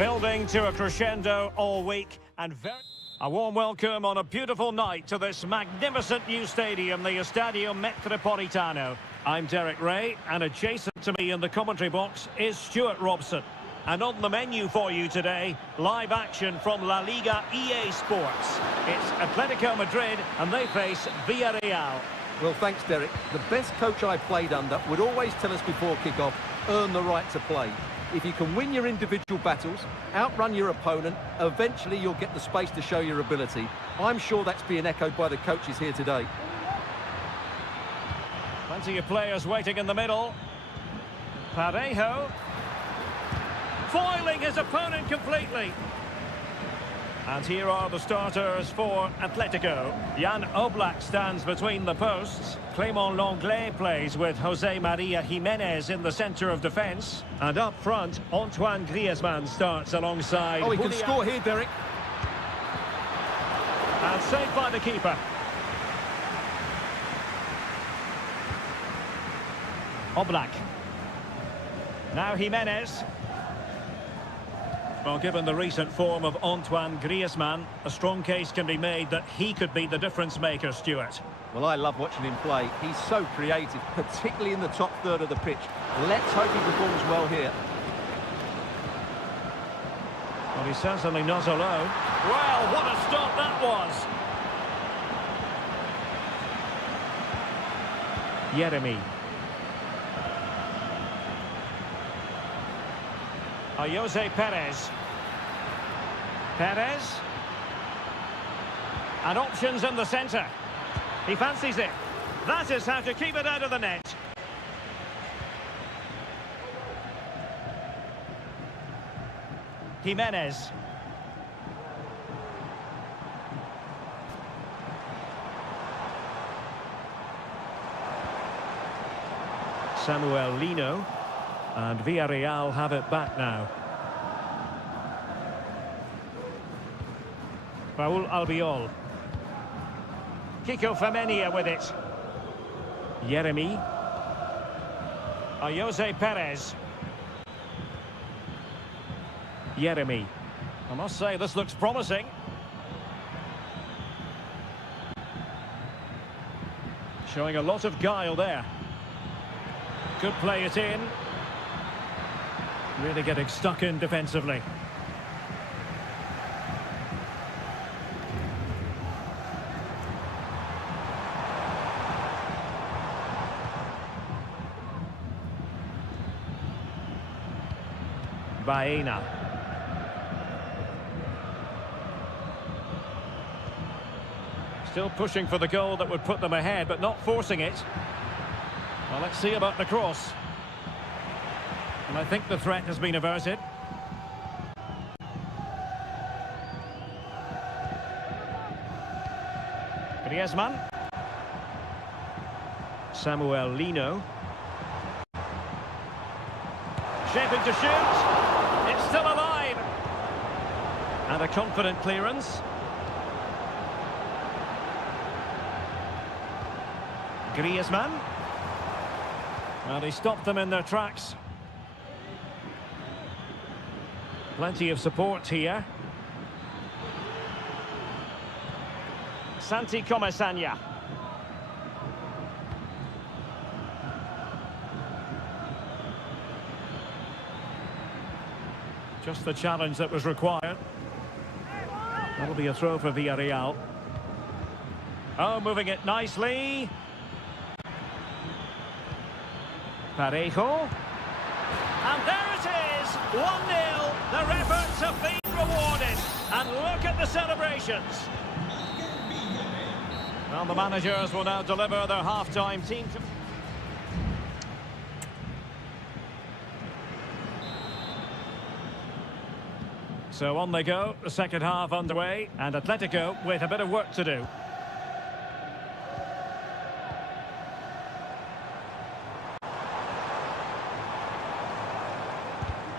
Building to a crescendo all week and a warm welcome on a beautiful night to this magnificent new stadium, the Estadio Metropolitano. I'm Derek Ray, and adjacent to me in the commentary box is Stuart Robson. And on the menu for you today, live action from La Liga EA Sports. It's Atletico Madrid and they face Villarreal. Well, thanks, Derek. The best coach I played under would always tell us before kick-off, earn the right to play. If you can win your individual battles, outrun your opponent, eventually you'll get the space to show your ability. I'm sure that's being echoed by the coaches here today. Plenty of players waiting in the middle. Parejo. Foiling his opponent completely. And here are the starters for Atletico. Jan Oblak stands between the posts. Clément Lenglet plays with José María Jiménez in the centre of defence. And up front, Antoine Griezmann starts alongside... Oh, he can score here, Derek. And saved by the keeper. Oblak. Now Jiménez. Well, given the recent form of Antoine Griezmann, a strong case can be made that he could be the difference maker, Stuart. Well, I love watching him play. He's so creative, particularly in the top third of the pitch. Let's hope he performs well here. Well, he's certainly not alone. Well, what a stop that was! Yeremy. Jose Perez. Perez. And options in the centre. He fancies it. That is how to keep it out of the net. Jiménez. Samuel Lino. And Villarreal have it back now. Raúl Albiol. Kiko Femenia with it. Yeremy. Jose Perez. Yeremy. I must say, this looks promising. Showing a lot of guile there. Could play it in. Really getting stuck in defensively. Baena. Still pushing for the goal that would put them ahead, but not forcing it. Well, let's see about the cross. And I think the threat has been averted. Griezmann. Samuel Lino. Shaping to shoot. It's still alive. And a confident clearance. Griezmann. Well, he stopped them in their tracks. Plenty of support here. Santi Comesaña. Just the challenge that was required. That'll be a throw for Villarreal. Oh, moving it nicely. Parejo. And there it is, 1-0. Their efforts have been rewarded. And look at the celebrations. Well, the managers will now deliver their half-time team. So on they go, the second half underway, and Atletico with a bit of work to do.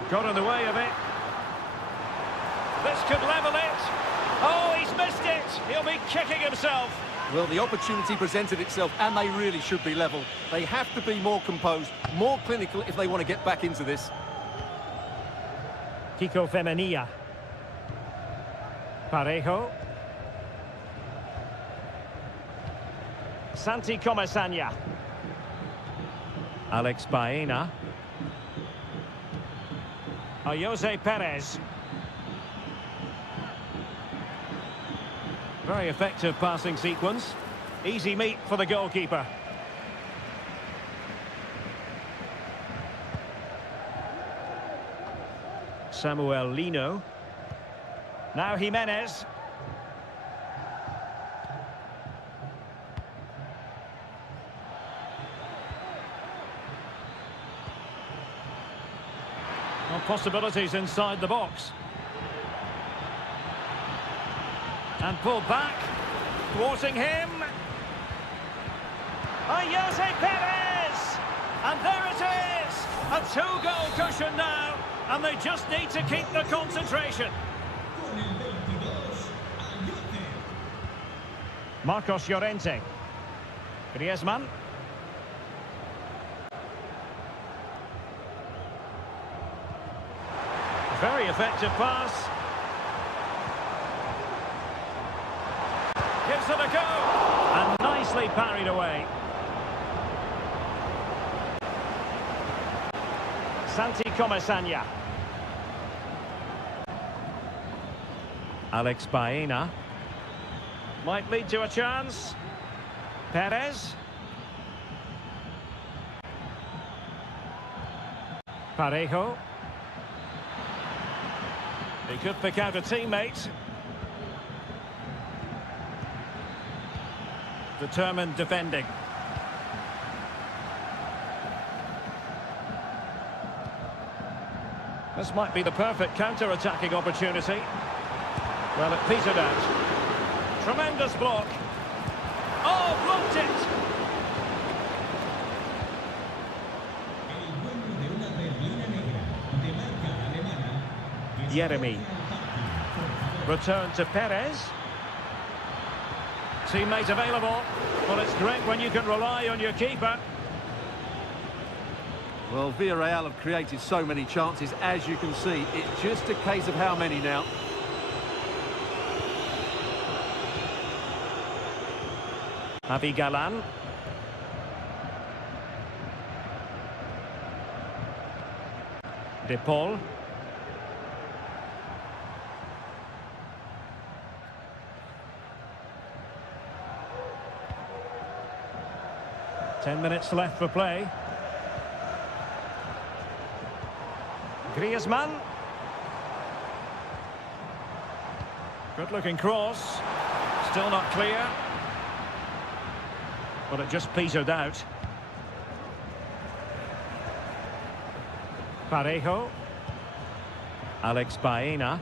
Got in the way of it. This could level it. Oh, he's missed it. He'll be kicking himself. Well, the opportunity presented itself, and they really should be level. They have to be more composed, more clinical if they want to get back into this. Kiko Femenia. Parejo. Santi Comesaña. Alex Baena. Jose Perez. Very effective passing sequence. Easy meat for the goalkeeper. Samuel Lino. Now Jimenez. Well, possibilities inside the box. And pulled back. Thwarting him. Jose Perez! And there it is! A two-goal cushion now. And they just need to keep the concentration. Marcos Llorente. Griezmann. Very effective pass. Gives it a go. And nicely parried away. Santi Comesaña. Alex Baena. Might lead to a chance. Perez. Parejo. He could pick out a teammate. Determined defending. This might be the perfect counter-attacking opportunity. Well, it petered out. Tremendous block. Oh, blocked it! Jeremy. Return to Perez. Teammate available. Well, it's great when you can rely on your keeper. Well, Villarreal have created so many chances, as you can see. It's just a case of how many now. Javi Galan. De Paul. Ten minutes left for play. Griezmann. Good-looking cross. Still not clear. But it just petered out. Parejo. Alex Baena.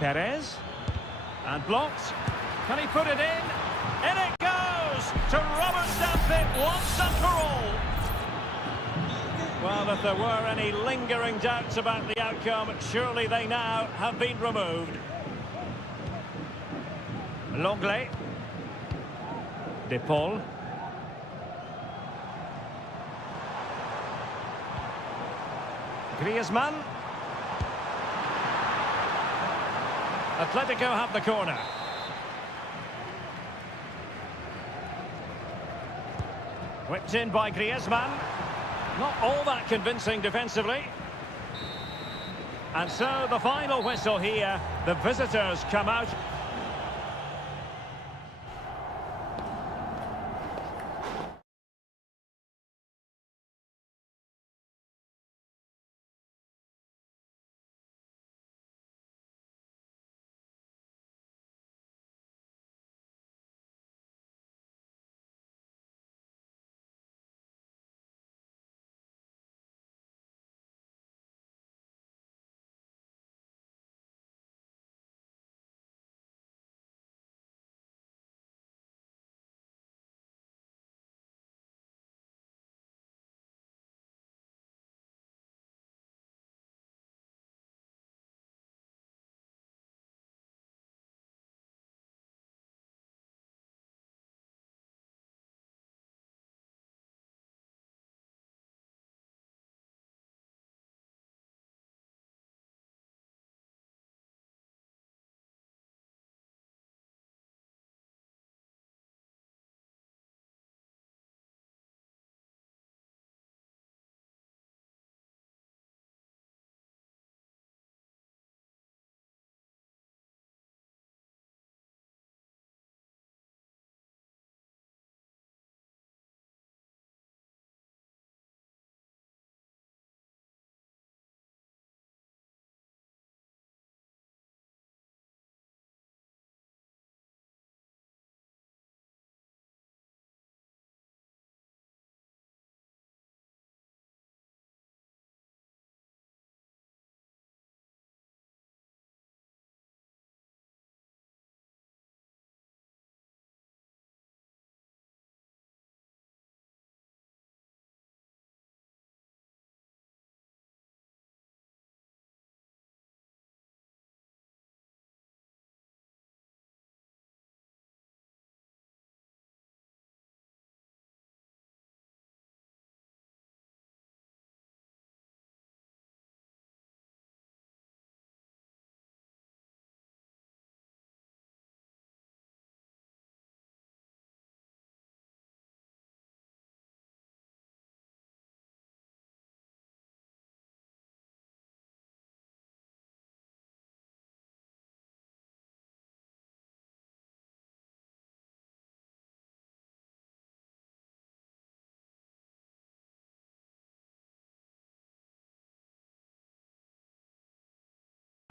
Perez. And blocked. Can he put it in? In it goes! To rubber stamp it once and for all. Well, if there were any lingering doubts about the outcome, surely they now have been removed. Longley. De Paul. Griezmann. Atletico have the corner. Whipped in by Griezmann. Not all that convincing defensively. And so the final whistle here. The visitors come out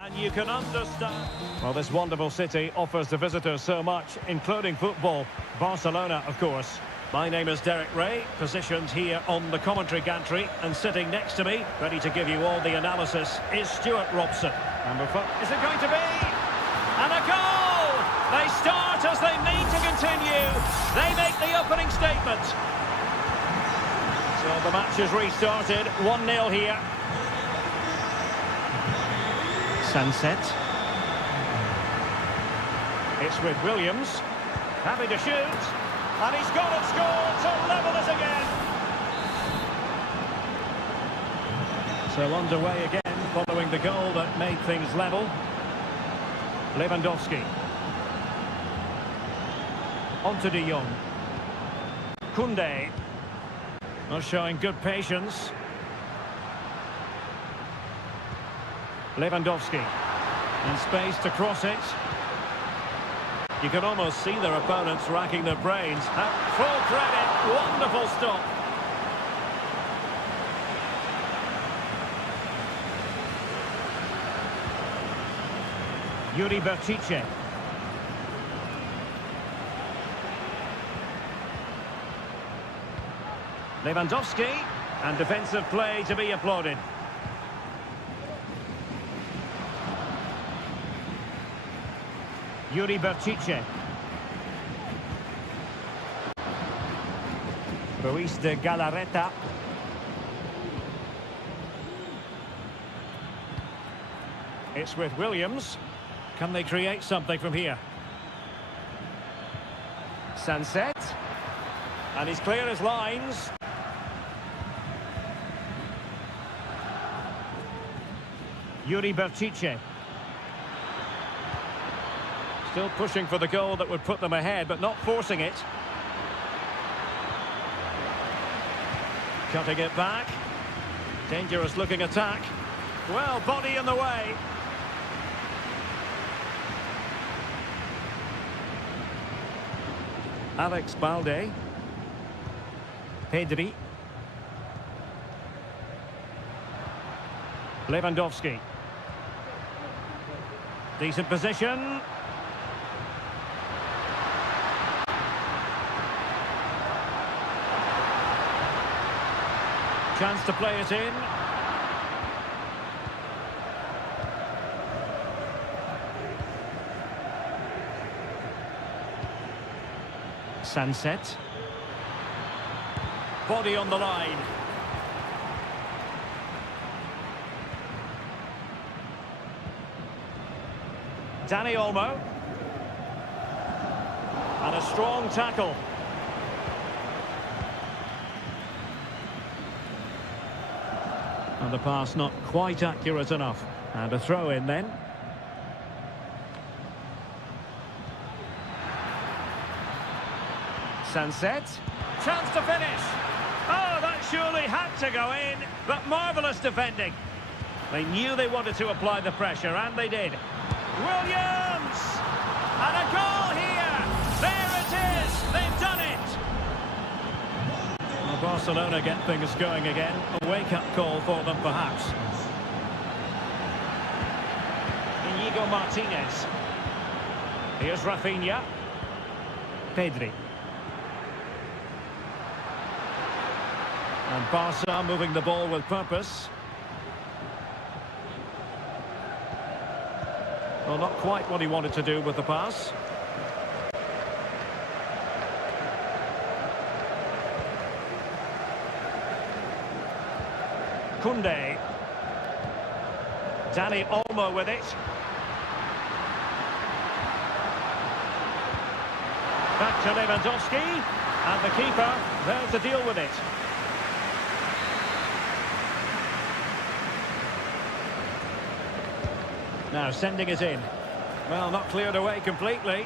And you can understand. Well, this wonderful city offers the visitors so much, including football. Barcelona, of course. My name is Derek Ray, positioned here on the commentary gantry, and sitting next to me, ready to give you all the analysis, is Stuart Robson. Number 4. Is it going to be? And a goal! They start as they mean to continue. They make the opening statement. So the match is restarted. 1-0 here. Sunset. It's with Williams. Happy to shoot. And he's got it scored to level it again. So underway again following the goal that made things level. Lewandowski. On to De Jong. Koundé. Not showing good patience. Lewandowski. And space to cross it. You can almost see their opponents racking their brains. Full credit, wonderful stop. Yuri Berchiche. Lewandowski, and defensive play to be applauded. Yuri Berchiche. Ruiz de Galarreta. It's with Williams. Can they create something from here? Sunset. And he's clear as lines. Yuri Berchiche. Still pushing for the goal that would put them ahead, but not forcing it. Cutting it back. Dangerous looking attack. Well, body in the way. Alex Balde. Pedri. Lewandowski. Decent position. Chance to play it in. Sunset. Body on the line. Dani Olmo. And a strong tackle. And the pass not quite accurate enough. And a throw in then. Sunset. Chance to finish. Oh, that surely had to go in. But marvellous defending. They knew they wanted to apply the pressure, and they did. Williams! And a goal here! There it is! They've done it! Well, Barcelona get things going again. A wake-up call for them, perhaps. Inigo Martinez. Here's Rafinha. Pedri. And Barca moving the ball with purpose. Well, not quite what he wanted to do with the pass. Koundé. Dani Olmo with it. Back to Lewandowski. And the keeper there to deal with it. Now sending it in. Well, not cleared away completely.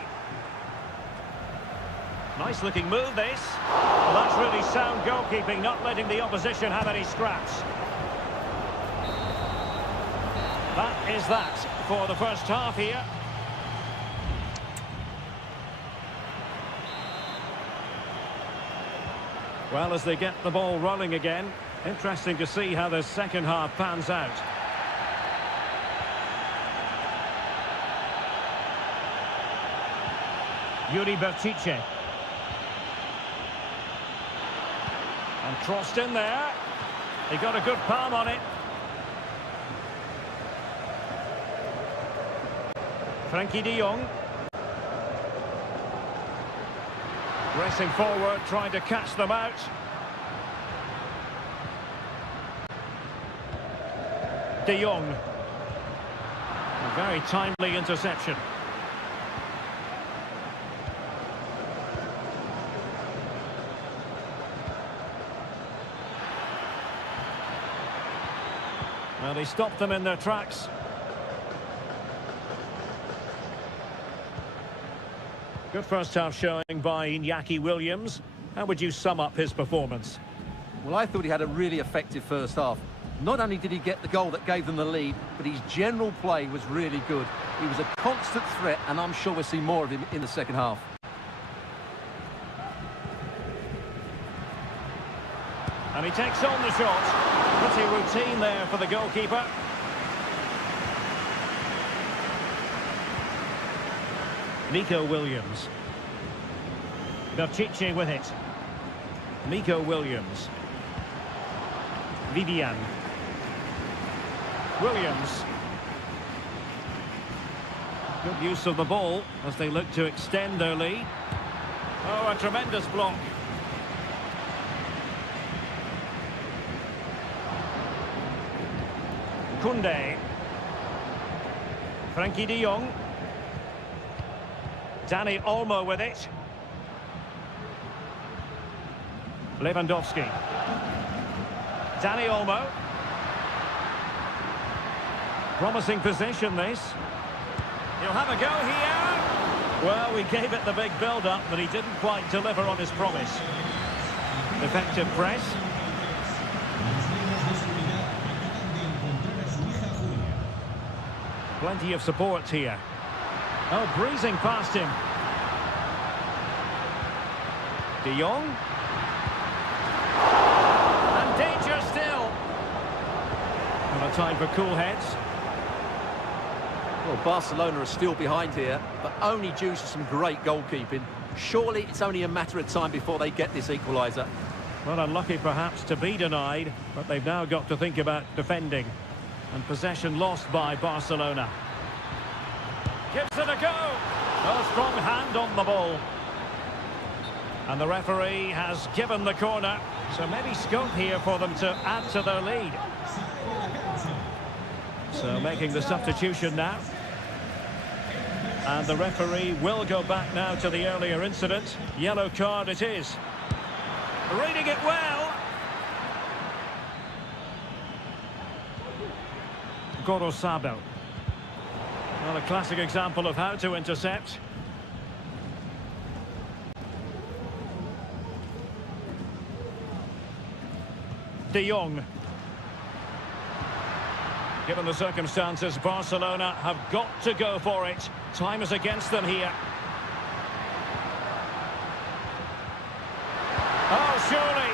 Nice looking move this. Well, that's really sound goalkeeping, not letting the opposition have any scraps. That is that for the first half here. Well, as they get the ball rolling again, interesting to see how the second half pans out. Yuri Berchiche. And crossed in there. He got a good palm on it. Frankie de Jong. Racing forward, trying to catch them out. De Jong. A very timely interception. Well, he stopped them in their tracks. Good first half showing by Iñaki Williams. How would you sum up his performance? Well, I thought he had a really effective first half. Not only did he get the goal that gave them the lead, but his general play was really good. He was a constant threat, and I'm sure we'll see more of him in the second half. And he takes on the shot. Pretty routine there for the goalkeeper. Nico Williams. Berchiche with it. Nico Williams. Vivian. Williams. Good use of the ball as they look to extend their lead. Oh, a tremendous block. Kunde. Frankie de Jong. Dani Olmo with it. Lewandowski. Dani Olmo. Promising position, this. He'll have a go here. Well, we gave it the big build-up, but he didn't quite deliver on his promise. Effective press. Plenty of support here. Oh, breezing past him. De Jong. And danger still. Not a time for cool heads. Well, Barcelona are still behind here, but only due to some great goalkeeping. Surely it's only a matter of time before they get this equaliser. Well, unlucky perhaps to be denied, but they've now got to think about defending. And possession lost by Barcelona. Gives it a go. A strong hand on the ball. And the referee has given the corner. So maybe scope here for them to add to their lead. So making the substitution now. And the referee will go back now to the earlier incident. Yellow card it is. Reading it well. Gorosabel. Well, a classic example of how to intercept. De Jong. Given the circumstances, Barcelona have got to go for it. Time is against them here. Oh, surely.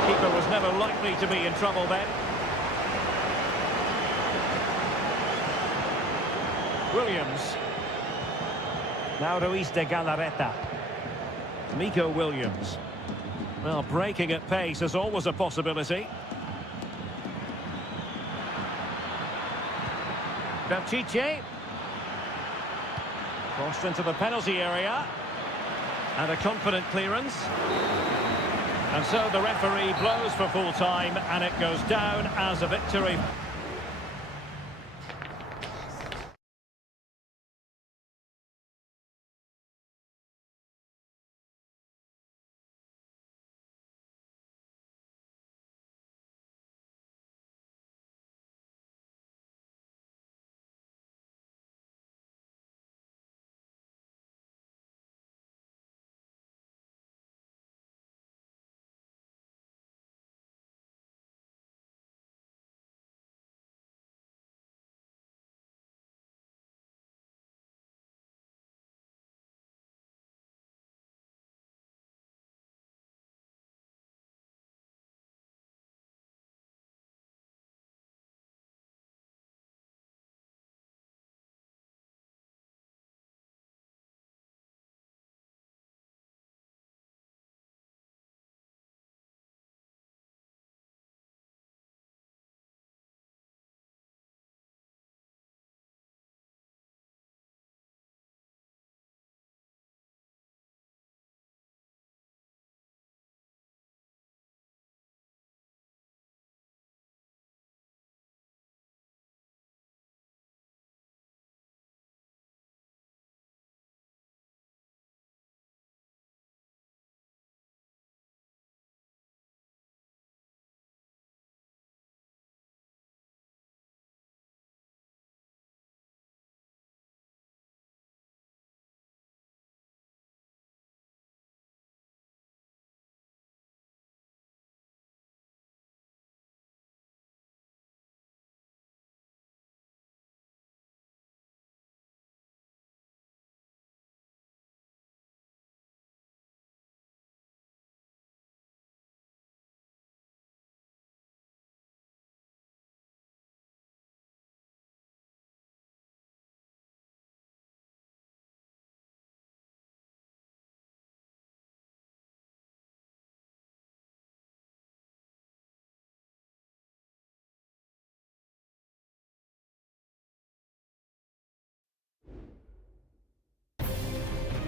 The keeper was never likely to be in trouble then. Williams. Now Ruiz de Galarreta. Nico Williams. Well, breaking at pace is always a possibility. Berchiche. Crossed into the penalty area. And a confident clearance. And so the referee blows for full time, and it goes down as a victory.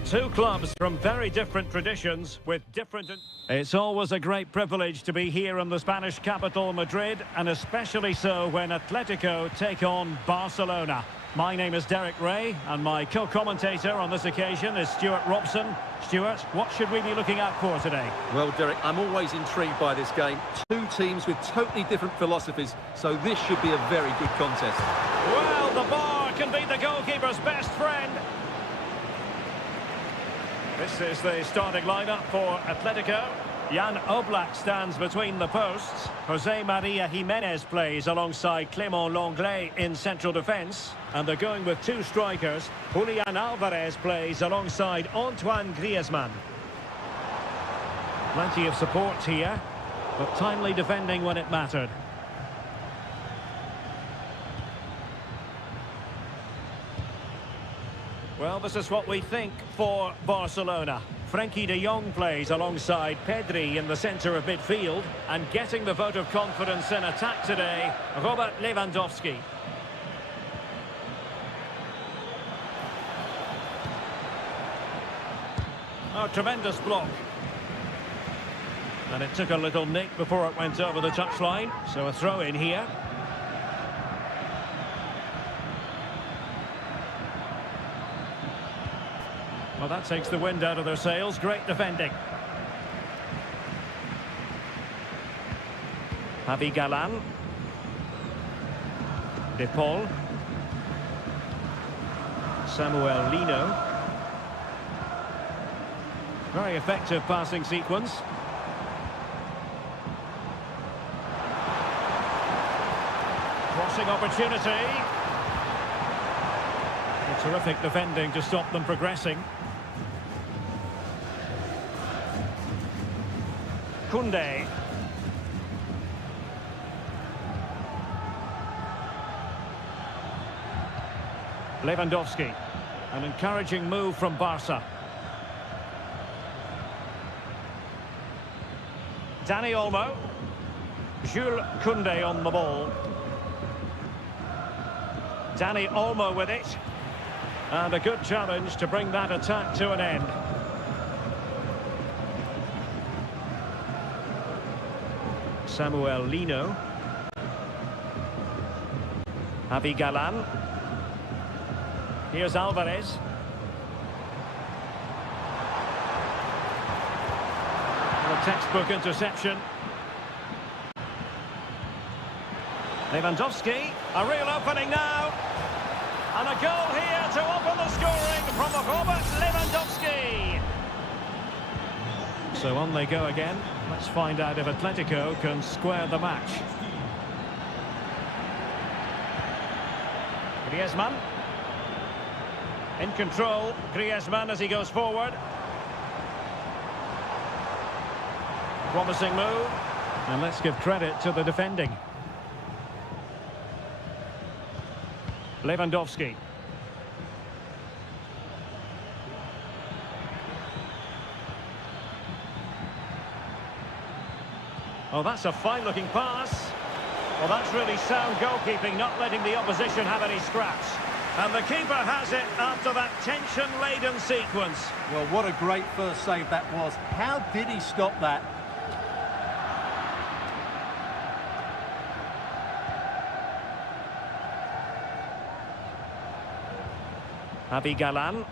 Two clubs from very different traditions with different... It's always a great privilege to be here in the Spanish capital, Madrid, and especially so when Atletico take on Barcelona. My name is Derek Ray, and my co-commentator on this occasion is Stuart Robson. Stuart, what should we be looking out for today? Well, Derek, I'm always intrigued by this game. Two teams with totally different philosophies, so this should be a very good contest. Well, the bar can be the goalkeeper's best friend. This is the starting lineup for Atletico. Jan Oblak stands between the posts. Jose Maria Jimenez plays alongside Clément Lenglet in central defence. And they're going with two strikers. Julian Alvarez plays alongside Antoine Griezmann. Plenty of support here, but timely defending when it mattered. Well, this is what we think for Barcelona. Frenkie de Jong plays alongside Pedri in the centre of midfield. And getting the vote of confidence in attack today, Robert Lewandowski. Oh, tremendous block. And it took a little nick before it went over the touchline. So a throw in here. Well, that takes the wind out of their sails. Great defending. Javi Galán. De Paul. Samuel Lino. Very effective passing sequence. Crossing opportunity. A terrific defending to stop them progressing. Koundé. Lewandowski. An encouraging move from Barca. Dani Olmo. Jules Koundé on the ball. Dani Olmo with it. And a good challenge to bring that attack to an end. Samuel Lino. Javi Galán. Here's Alvarez. A textbook interception. Lewandowski. A real opening now. And a goal here to open the scoring from Robert Lewandowski. So on they go again. Let's find out if Atletico can square the match. Griezmann. In control, Griezmann as he goes forward. Promising move. And let's give credit to the defending. Lewandowski. Oh, that's a fine-looking pass. Well, that's really sound goalkeeping, not letting the opposition have any scraps. And the keeper has it after that tension-laden sequence. Well, what a great first save that was. How did he stop that? Javi Galán.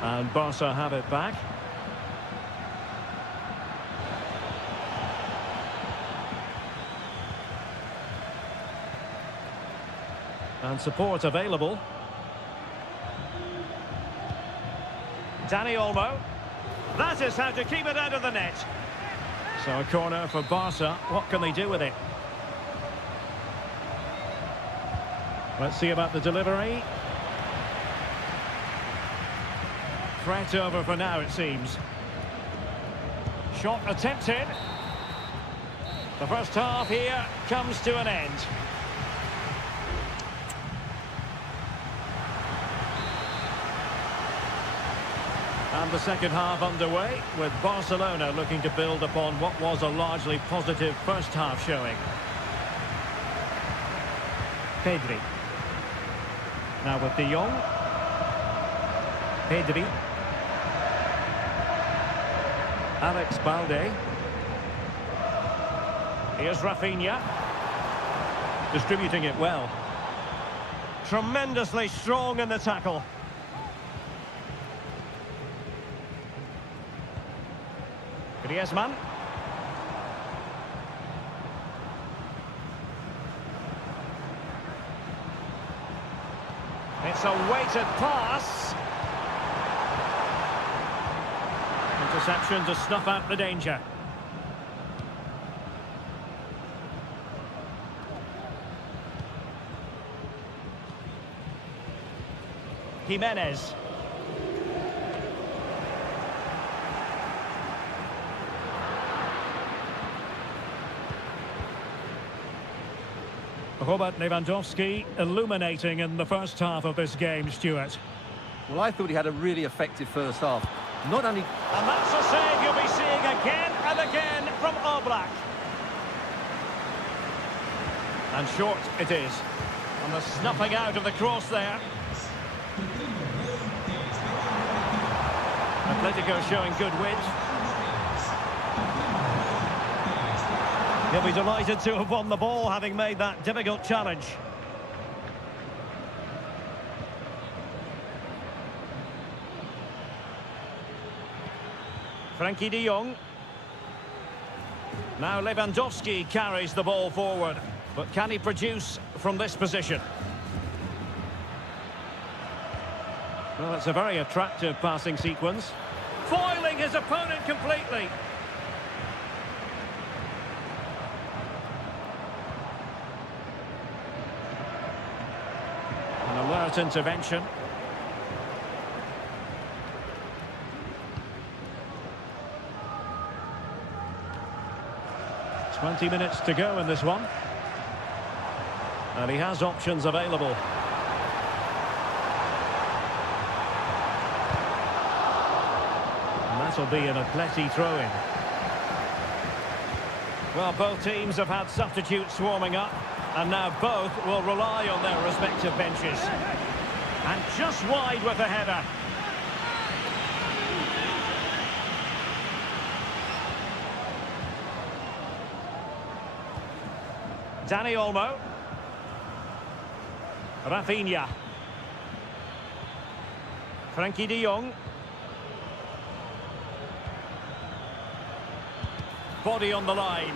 And Barca have it back. And support available. Dani Olmo. That is how to keep it out of the net. So a corner for Barca. What can they do with it? Let's see about the delivery. Threat over for now, it seems. Shot attempted. The first half here comes to an end. And the second half underway, with Barcelona looking to build upon what was a largely positive first half showing. Pedri. Now with de Jong. Pedri. Alex Balde. Here's Rafinha. Distributing it well. Tremendously strong in the tackle. Griezmann. It's a weighted pass. Interception to snuff out the danger. Jimenez. Robert Lewandowski illuminating in the first half of this game, Stuart. Well, I thought he had a really effective first half. Not only... And that's a save you'll be seeing again and again from Oblak. And short it is. And the snuffing out of the cross there. Atletico showing good width. He'll be delighted to have won the ball, having made that difficult challenge. Frankie de Jong. Now Lewandowski carries the ball forward. But can he produce from this position? Well, it's a very attractive passing sequence. Foiling his opponent completely. An alert intervention. "20 minutes to go in this one. And he has options available. And that'll be an Atleti throw-in. Well, both teams have had substitutes swarming up, and now both will rely on their respective benches. And just wide with the header. Dani Olmo. Rafinha. Frankie de Jong. Body on the line.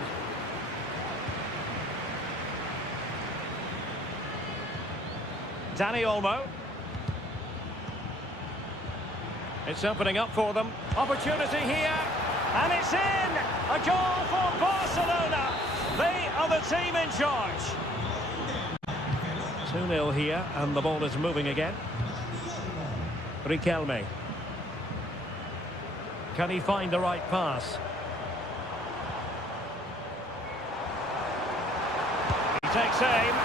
Dani Olmo. It's opening up for them. Opportunity here. And it's in! A goal for Barcelona. They are the team in charge. 2-0 here, and the ball is moving again. Riquelme. Can he find the right pass? He takes aim,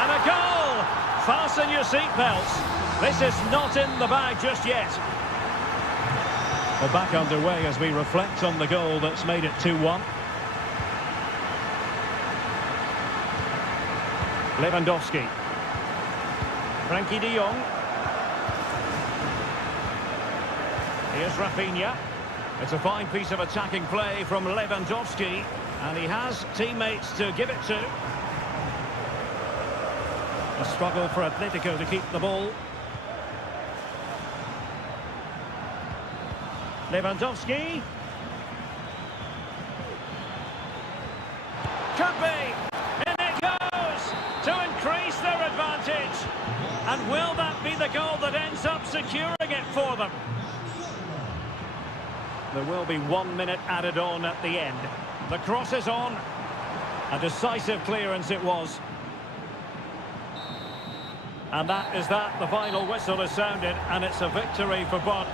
and a goal! Fasten your seatbelts. This is not in the bag just yet. We're back underway as we reflect on the goal that's made it 2-1. Lewandowski. Frankie de Jong. Here's Rafinha. It's a fine piece of attacking play from Lewandowski, and he has teammates to give it to. A struggle for Atletico to keep the ball. Lewandowski. Could be. In it goes to increase their advantage. And will that be the goal that ends up securing it for them? There will be 1 minute added on at the end. The cross is on. A decisive clearance it was. And that is that. The final whistle is sounded, and it's a victory for Bonn.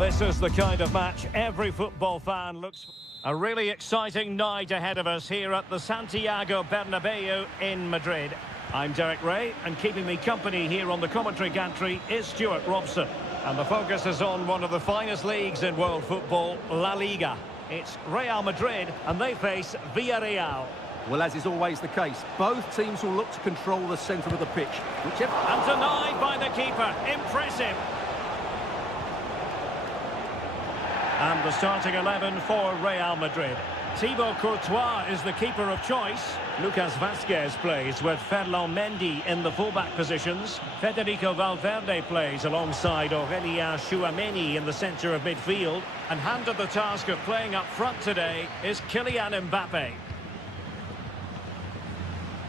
this is the kind of match every football fan looks for. A really exciting night ahead of us here at the Santiago Bernabeu in Madrid. I'm Derek Ray, and keeping me company here on the commentary gantry is Stuart Robson. And the focus is on one of the finest leagues in world football, La Liga. It's Real Madrid, and they face Villarreal. Well, as is always the case, both teams will look to control the centre of the pitch. Whichever... And denied by the keeper. Impressive. And the starting 11 for Real Madrid. Thibaut Courtois is the keeper of choice. Lucas Vazquez plays with Ferland Mendy in the fullback positions. Federico Valverde plays alongside Aurélien Tchouameni in the centre of midfield. And handed the task of playing up front today is Kylian Mbappe.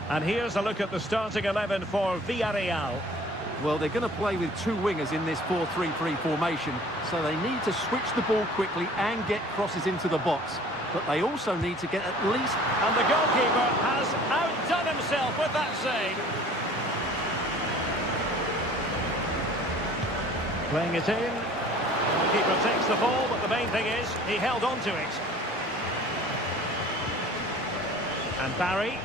And here's a look at the starting 11 for Villarreal. Well, they're going to play with two wingers in this 4-3-3 formation, so they need to switch the ball quickly and get crosses into the box. But they also need to get at least... And the goalkeeper has outdone himself with that save. Playing it in. The keeper takes the ball, but the main thing is he held on to it. And Barry.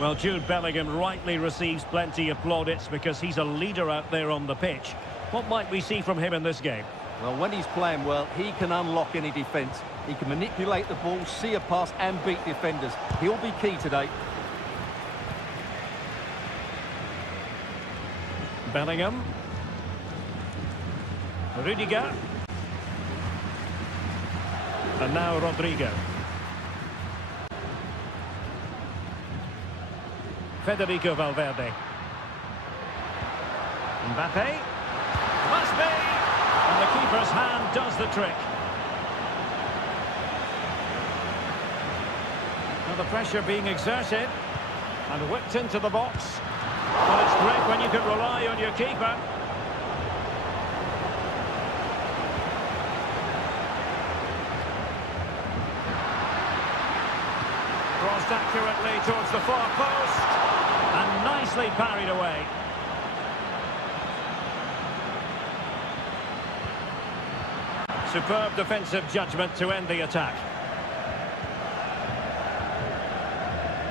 Well, Jude Bellingham rightly receives plenty of plaudits because he's a leader out there on the pitch. What might we see from him in this game? Well, when he's playing well, he can unlock any defence. He can manipulate the ball, see a pass and beat defenders. He'll be key today. Bellingham. Rudiger. And now Rodrigo. Federico Valverde. Mbappe. Must be! And the keeper's hand does the trick. Now the pressure being exerted. And whipped into the box. Well, it's great when you can rely on your keeper. Crossed accurately towards the far post. And nicely parried away. Superb defensive judgment to end the attack.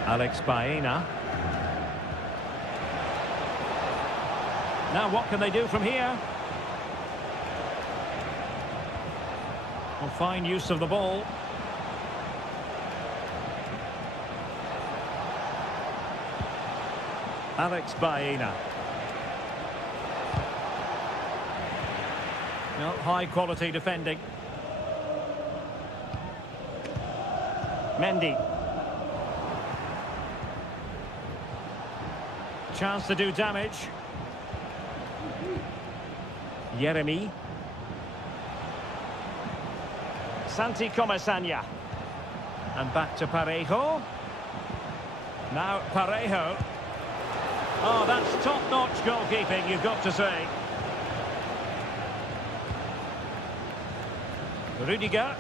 Alex Baena. Now what can they do from here? Well, fine use of the ball. Alex Baena. No, high quality defending. Mendy. Chance to do damage. Yeremy. Santi Comesaña. And back to Parejo. Now Parejo. Oh, that's top-notch goalkeeping, you've got to say. Rudiger.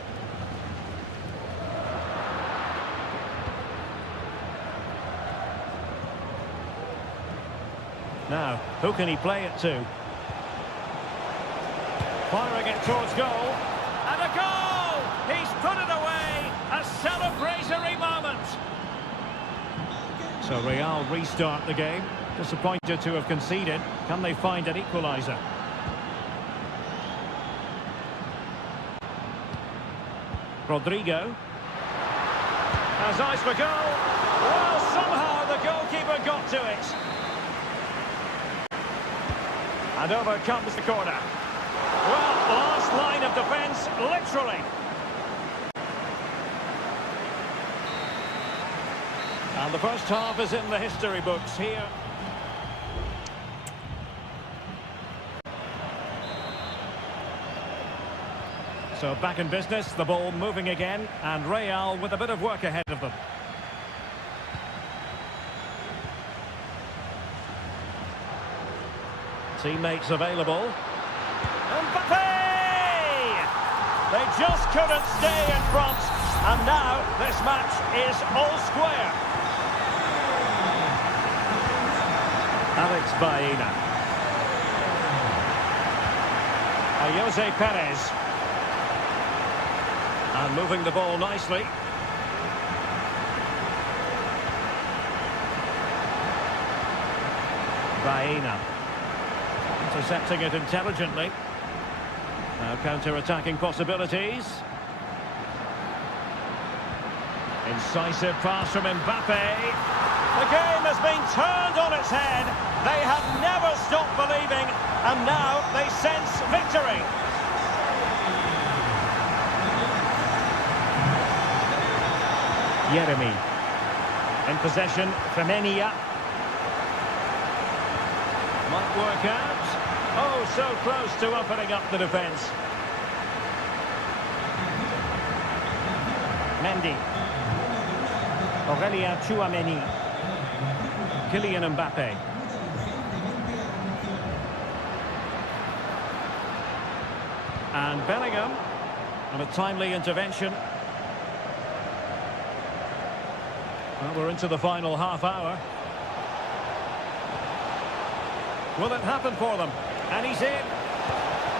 Now, who can he play it to? Firing it towards goal. And a goal! He's put it away! A celebratory moment! So Real restart the game. Disappointed to have conceded. Can they find an equaliser? Rodrigo. Has eyes for goal. Well, somehow the goalkeeper got to it. And over comes the corner. Well, last line of defence, literally. And the first half is in the history books here. So back in business, the ball moving again, and Real with a bit of work ahead of them. Teammates available. Mbappe! They just couldn't stay in front, and now this match is all square. Alex Baena. Jose Perez. And moving the ball nicely. Baena. Intercepting it intelligently. Now counter-attacking possibilities. Incisive pass from Mbappe. The game has been turned on its head. They have never stopped believing, and now they sense victory. Jeremy. In possession, Femenia. Might work out. Oh, so close to opening up the defence. Mendy. Aurélien Tchouameni. Kylian Mbappe. And Bellingham. And a timely intervention. Well, we're into the final half hour. Will it happen for them? And he's in.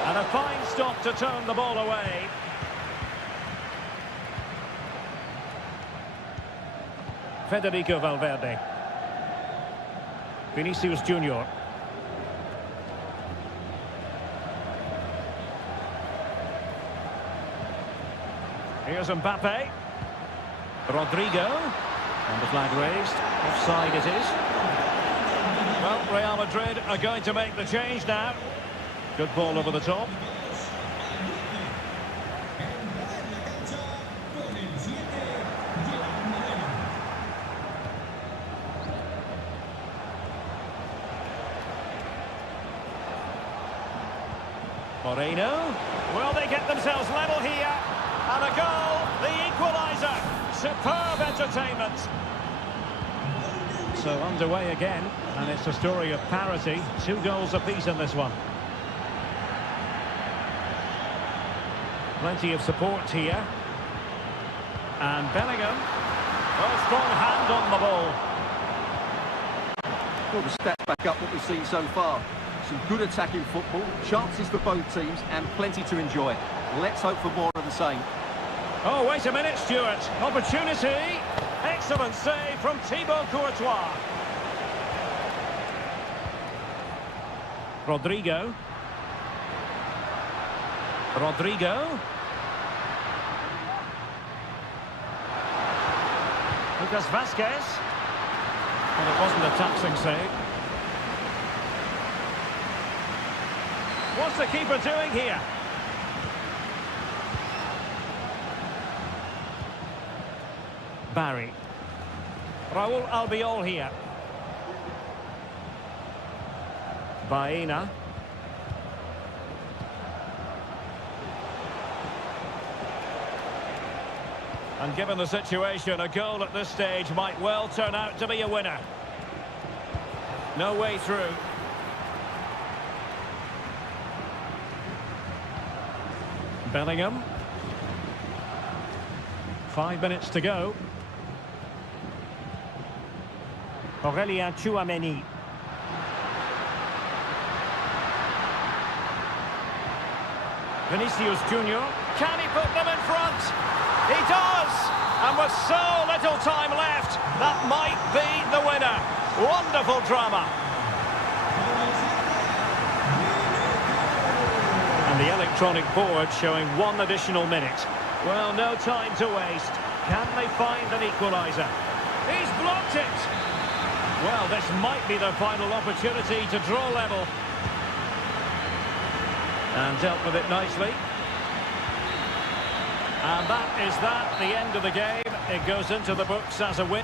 And a fine stop to turn the ball away. Federico Valverde. Vinicius Junior. Here's Mbappe. Rodrigo. And the flag raised. Offside it is. Well, Real Madrid are going to make the change now. Good ball over the top. Moreno. Will they get themselves level here? And a goal, the equaliser. Superb entertainment. So underway again, and it's a story of parity. 2 goals apiece in this one. Plenty of support here. And Bellingham. Oh, strong hand on the ball. Well, the stats back up what we've seen so far. Some good attacking football, chances for both teams, and plenty to enjoy. Let's hope for more of the same. Oh, wait a minute, Stuart. Opportunity. Excellent save from Thibaut Courtois. Rodrigo. Rodrigo. Lucas Vasquez. And it wasn't a taxing save. What's the keeper doing here? Barry. Raul Albiol here. Baena. And given the situation, a goal at this stage might well turn out to be a winner. No way through. Bellingham. 5 minutes to go. Aurélien Tchouameni. Vinicius Junior. Can he put them in front? He does! And with so little time left, that might be the winner. Wonderful drama. And the electronic board showing 1 additional minute. Well, no time to waste. Can they find an equaliser? He's blocked it! Well, this might be their final opportunity to draw level. And dealt with it nicely. And that is that, the end of the game. It goes into the books as a win.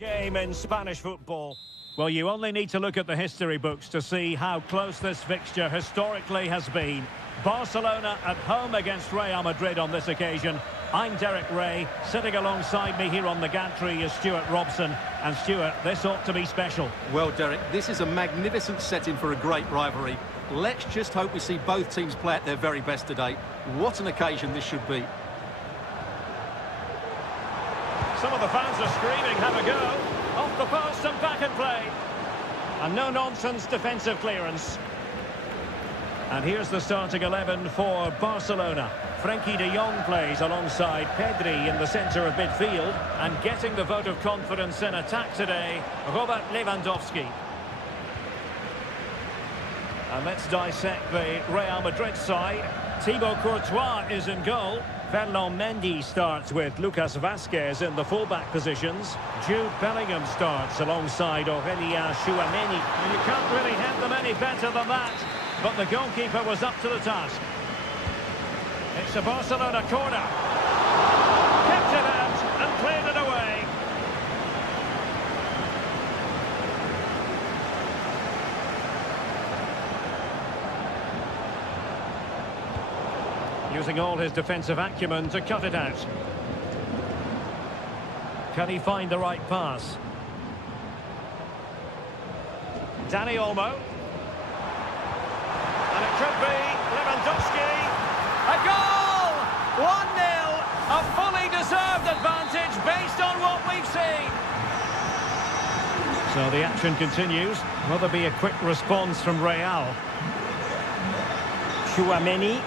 Game in Spanish football. Well, you only need to look at the history books to see how close this fixture historically has been. Barcelona at home against Real Madrid on this occasion. I'm Derek Ray. Sitting alongside me here on the gantry is Stuart Robson. And Stuart, this ought to be special. Well, Derek, this is a magnificent setting for a great rivalry. Let's just hope we see both teams play at their very best today. What an occasion this should be. Some of the fans are screaming, have a go. Off the post and back in play. And no-nonsense defensive clearance. And here's the starting 11 for Barcelona. Frenkie de Jong plays alongside Pedri in the centre of midfield. And getting the vote of confidence in attack today, Robert Lewandowski. And let's dissect the Real Madrid side. Thibaut Courtois is in goal. Ferland Mendy starts with Lucas Vazquez in the fullback positions. Jude Bellingham starts alongside Aurélien Tchouameni. And you can't really hit them any better than that. But the goalkeeper was up to the task. It's a Barcelona corner. Kept it out and played it away. Using all his defensive acumen to cut it out. Can he find the right pass? Dani Olmo. And it could be Lewandowski. A goal! 1-0. A fully deserved advantage based on what we've seen. So the action continues. Will there be a quick response from Real? Tchouameni.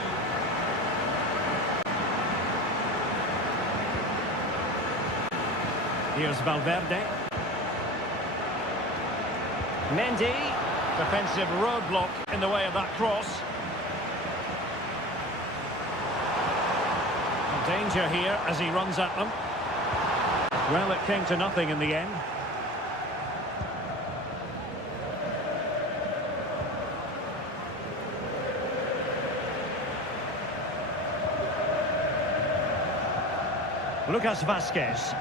Here's Valverde. Mendy. Defensive roadblock in the way of that cross. A danger here as he runs at them. Well, it came to nothing in the end. Lucas Vazquez.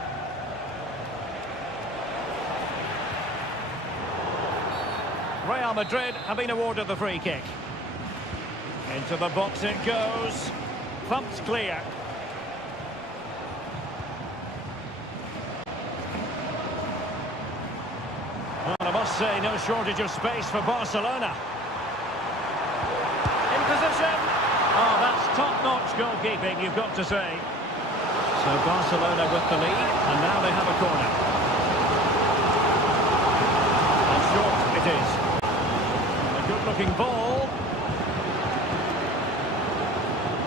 Real Madrid have been awarded the free kick. Into the box it goes. Thumped clear. Well, I must say, no shortage of space for Barcelona. In position. Oh, that's top-notch goalkeeping, you've got to say. So Barcelona with the lead, and now they have a corner. And short it is. Good-looking ball.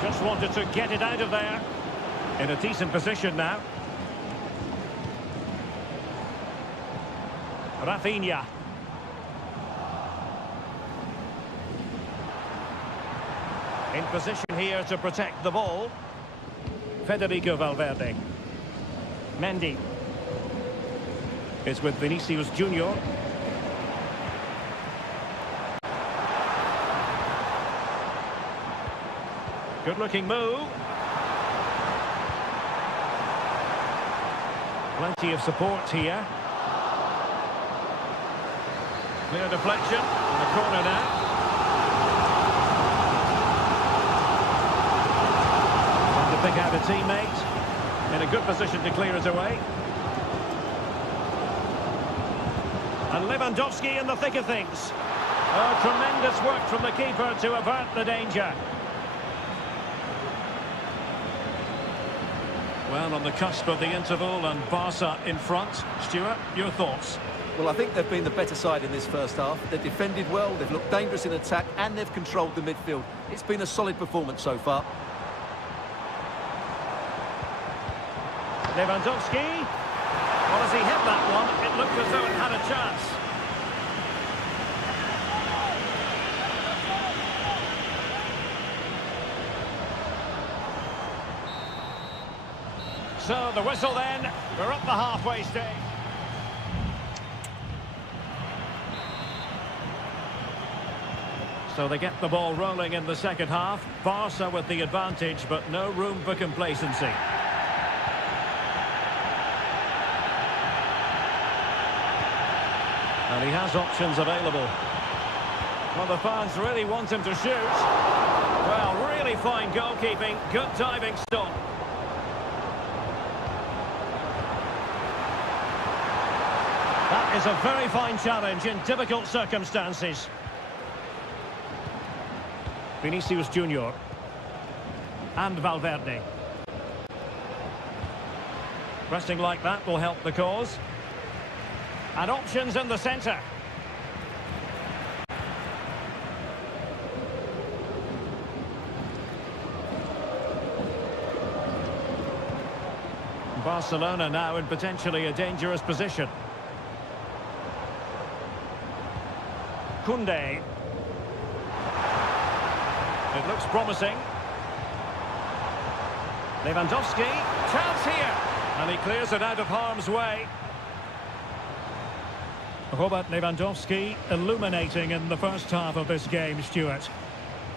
Just wanted to get it out of there. In a decent position now. Rafinha. In position here to protect the ball. Federico Valverde. Mendy. It's with Vinicius Junior. Good-looking move. Plenty of support here. Clear deflection. In the corner now. Trying to pick out a teammate. In a good position to clear it away. And Lewandowski in the thick of things. Oh, tremendous work from the keeper to avert the danger. Well, on the cusp of the interval and Barca in front. Stuart, your thoughts? Well, I think they've been the better side in this first half. They've defended well, they've looked dangerous in attack, and they've controlled the midfield. It's been a solid performance so far. Lewandowski. Well, as he hit that one, it looked as though it had a chance. So the whistle then, we're up the halfway stage. So they get the ball rolling in the second half. Barca with the advantage, but no room for complacency. And he has options available. Well, the fans really want him to shoot. Well, really fine goalkeeping, good diving stop. That is a very fine challenge in difficult circumstances. Vinicius Junior. And Valverde. Pressing like that will help the cause. And options in the centre. Barcelona now in potentially a dangerous position. Koundé. It looks promising. Lewandowski. Chance here. And he clears it out of harm's way. Robert Lewandowski illuminating in the first half of this game, Stuart.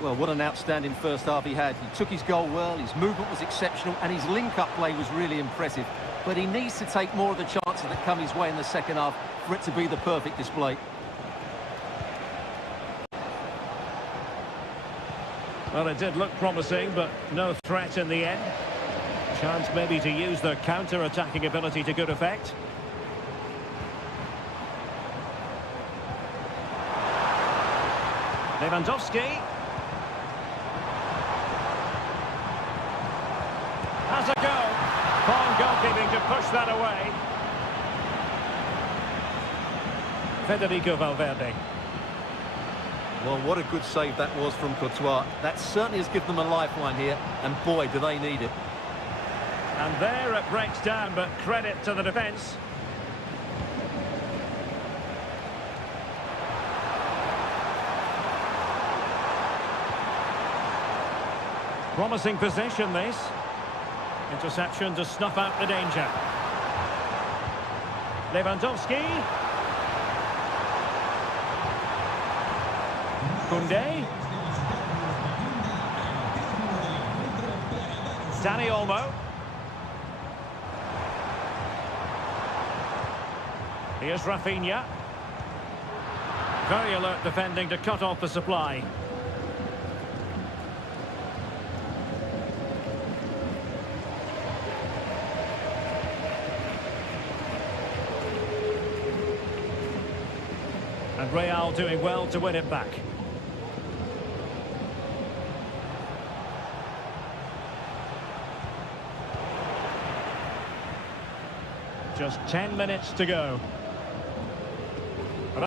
Well, what an outstanding first half he had. He took his goal well, his movement was exceptional, and his link-up play was really impressive. But he needs to take more of the chances that come his way in the second half for it to be the perfect display. Well, it did look promising, but no threat in the end. Chance maybe to use their counter-attacking ability to good effect. Lewandowski. Has a go. Fine goalkeeping to push that away. Federico Valverde. Well, what a good save that was from Courtois. That certainly has given them a lifeline here, and boy, do they need it. And there it breaks down, but credit to the defence. Promising position, this. Interception to snuff out the danger. Lewandowski. Koundé. Dani Olmo. Here's Rafinha. Very alert defending to cut off the supply. And Real doing well to win it back. Just 10 minutes to go.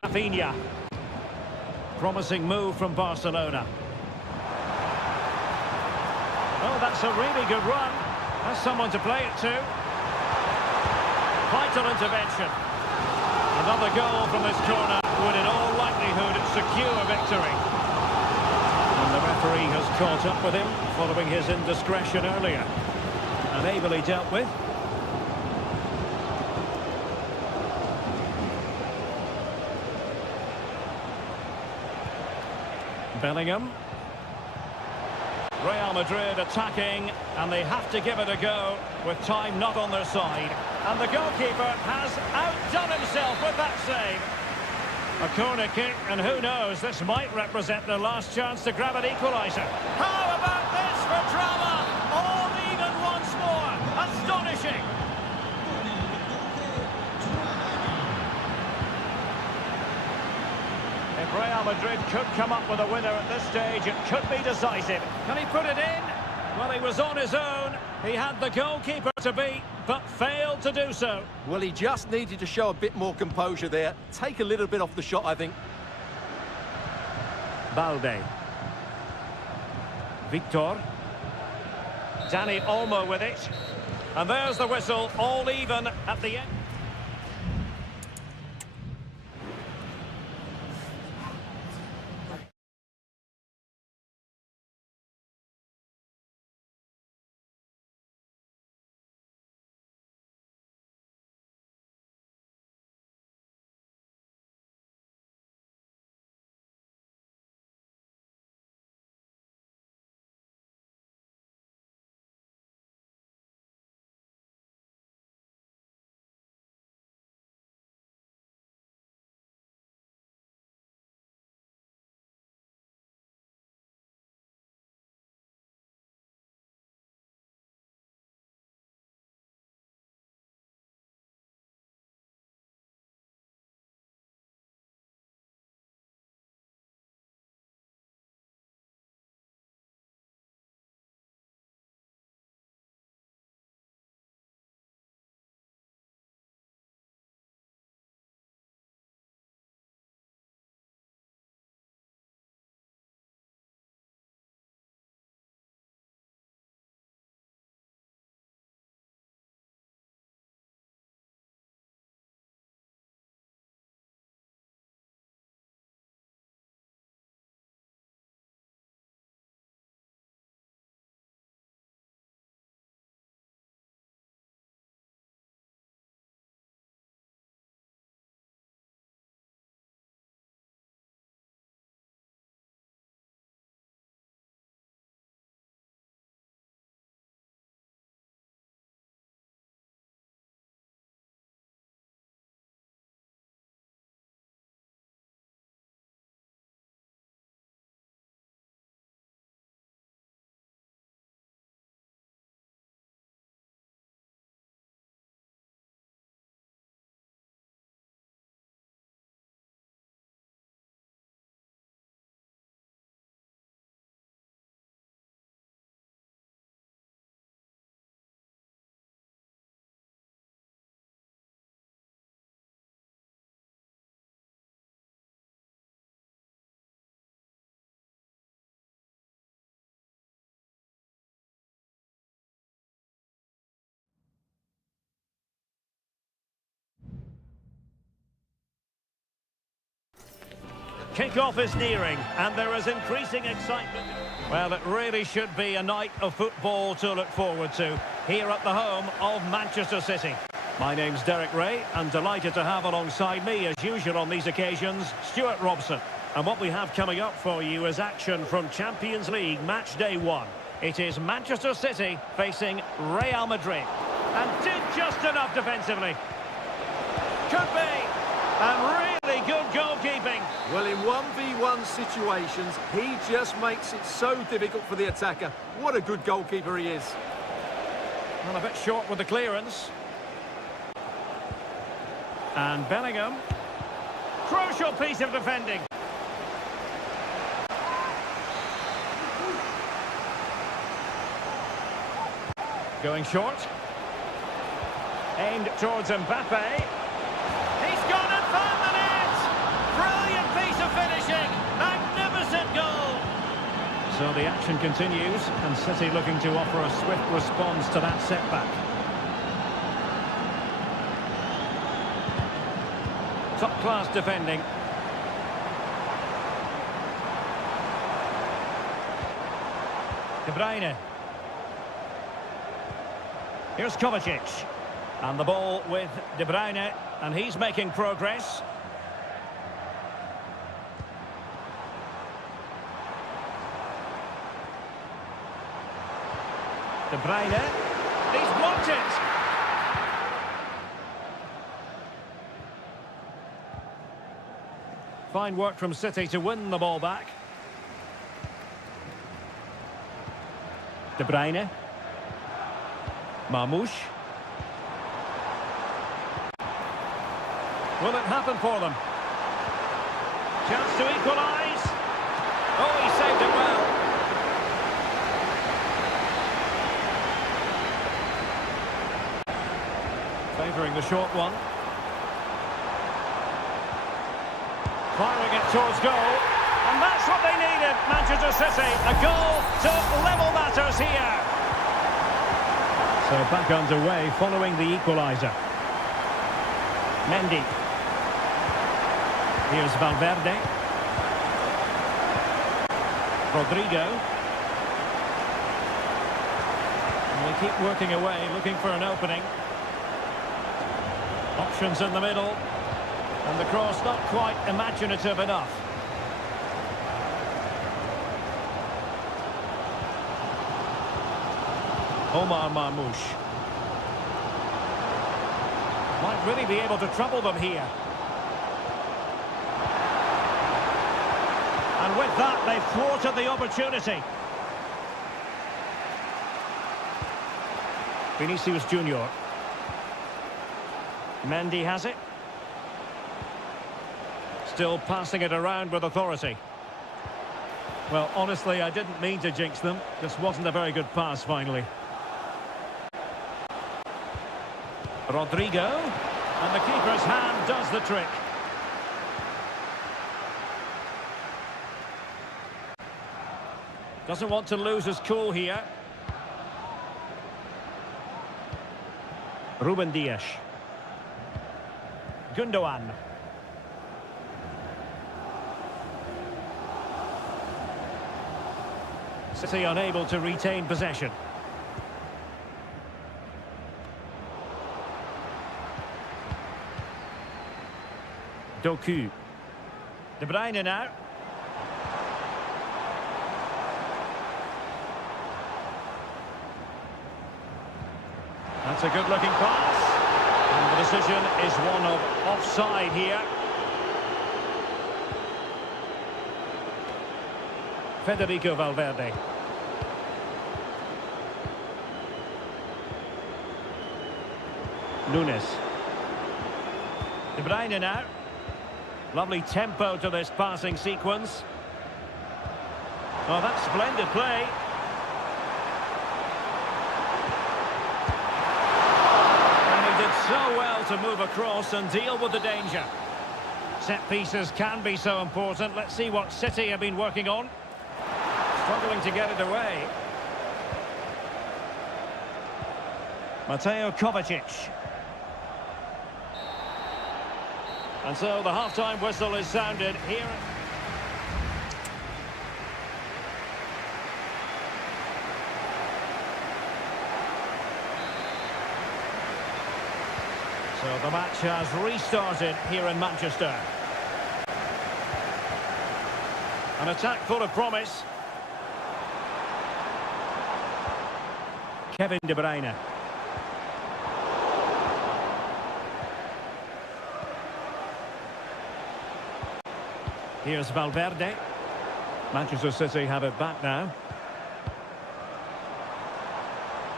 Rafinha. Promising move from Barcelona. Oh, that's a really good run. Has someone to play it to. Vital intervention. Another goal from this corner would in all likelihood secure victory. And the referee has caught up with him following his indiscretion earlier. And ably dealt with. Bellingham. Real Madrid attacking, and they have to give it a go with time not on their side. And the goalkeeper has outdone himself with that save. A corner kick, and who knows, this might represent their last chance to grab an equaliser. How about this for drama? All even once more. Astonishing. If Real Madrid could come up with a winner at this stage, it could be decisive. Can he put it in? Well, he was on his own. He had the goalkeeper to beat, but failed to do so. Well, he just needed to show a bit more composure there. Take a little bit off the shot, I think. Balde. Victor. Dani Olmo with it. And there's the whistle, all even at the end. Kick-off is nearing, and there is increasing excitement. Well, it really should be a night of football to look forward to, here at the home of Manchester City. My name's Derek Ray, and delighted to have alongside me, as usual on these occasions, Stuart Robson. And what we have coming up for you is action from Champions League Match Day 1. It is Manchester City facing Real Madrid. And did just enough defensively. Could be. And really good goalkeeping. Well, in 1v1 situations, he just makes it so difficult for the attacker. What a good goalkeeper he is. Well, a bit short with the clearance. And Bellingham. Crucial piece of defending. Going short. Aimed towards Mbappe. He's gone and found the net! Brilliant piece of finishing! Magnificent goal! So the action continues, and City looking to offer a swift response to that setback. Top-class defending. De Bruyne. Here's Kovacic. And the ball with De Bruyne, and he's making progress. De Bruyne. He's blocked it. Fine work from City to win the ball back. De Bruyne. Marmoush. Will it happen for them? Chance to equalise. Oh, he saved it well. Favouring the short one. Firing it towards goal. And that's what they needed, Manchester City. A goal to level matters here. So back underway following the equaliser. Mendy. Here's Valverde. Rodrigo. And they keep working away, looking for an opening. Options in the middle. And the cross not quite imaginative enough. Omar Marmoush. Might really be able to trouble them here. And with that, they've thwarted the opportunity. Vinicius Junior. Mendy has it. Still passing it around with authority. Well, honestly, I didn't mean to jinx them. Just wasn't a very good pass, finally. Rodrigo, and the keeper's hand does the trick. Doesn't want to lose his cool here. Ruben Dias. Gundogan. City unable to retain possession. Doku. De Bruyne now. That's a good-looking pass. And the decision is one of offside here. Federico Valverde. Nunes. De Bruyne now. Lovely tempo to this passing sequence. Oh, that's splendid play. And he did so well to move across and deal with the danger. Set pieces can be so important. Let's see what City have been working on. Struggling to get it away. Mateo Kovacic. And so the half-time whistle is sounded here. So the match has restarted here in Manchester. An attack full of promise. Kevin De Bruyne. Here's Valverde. Manchester City have it back now.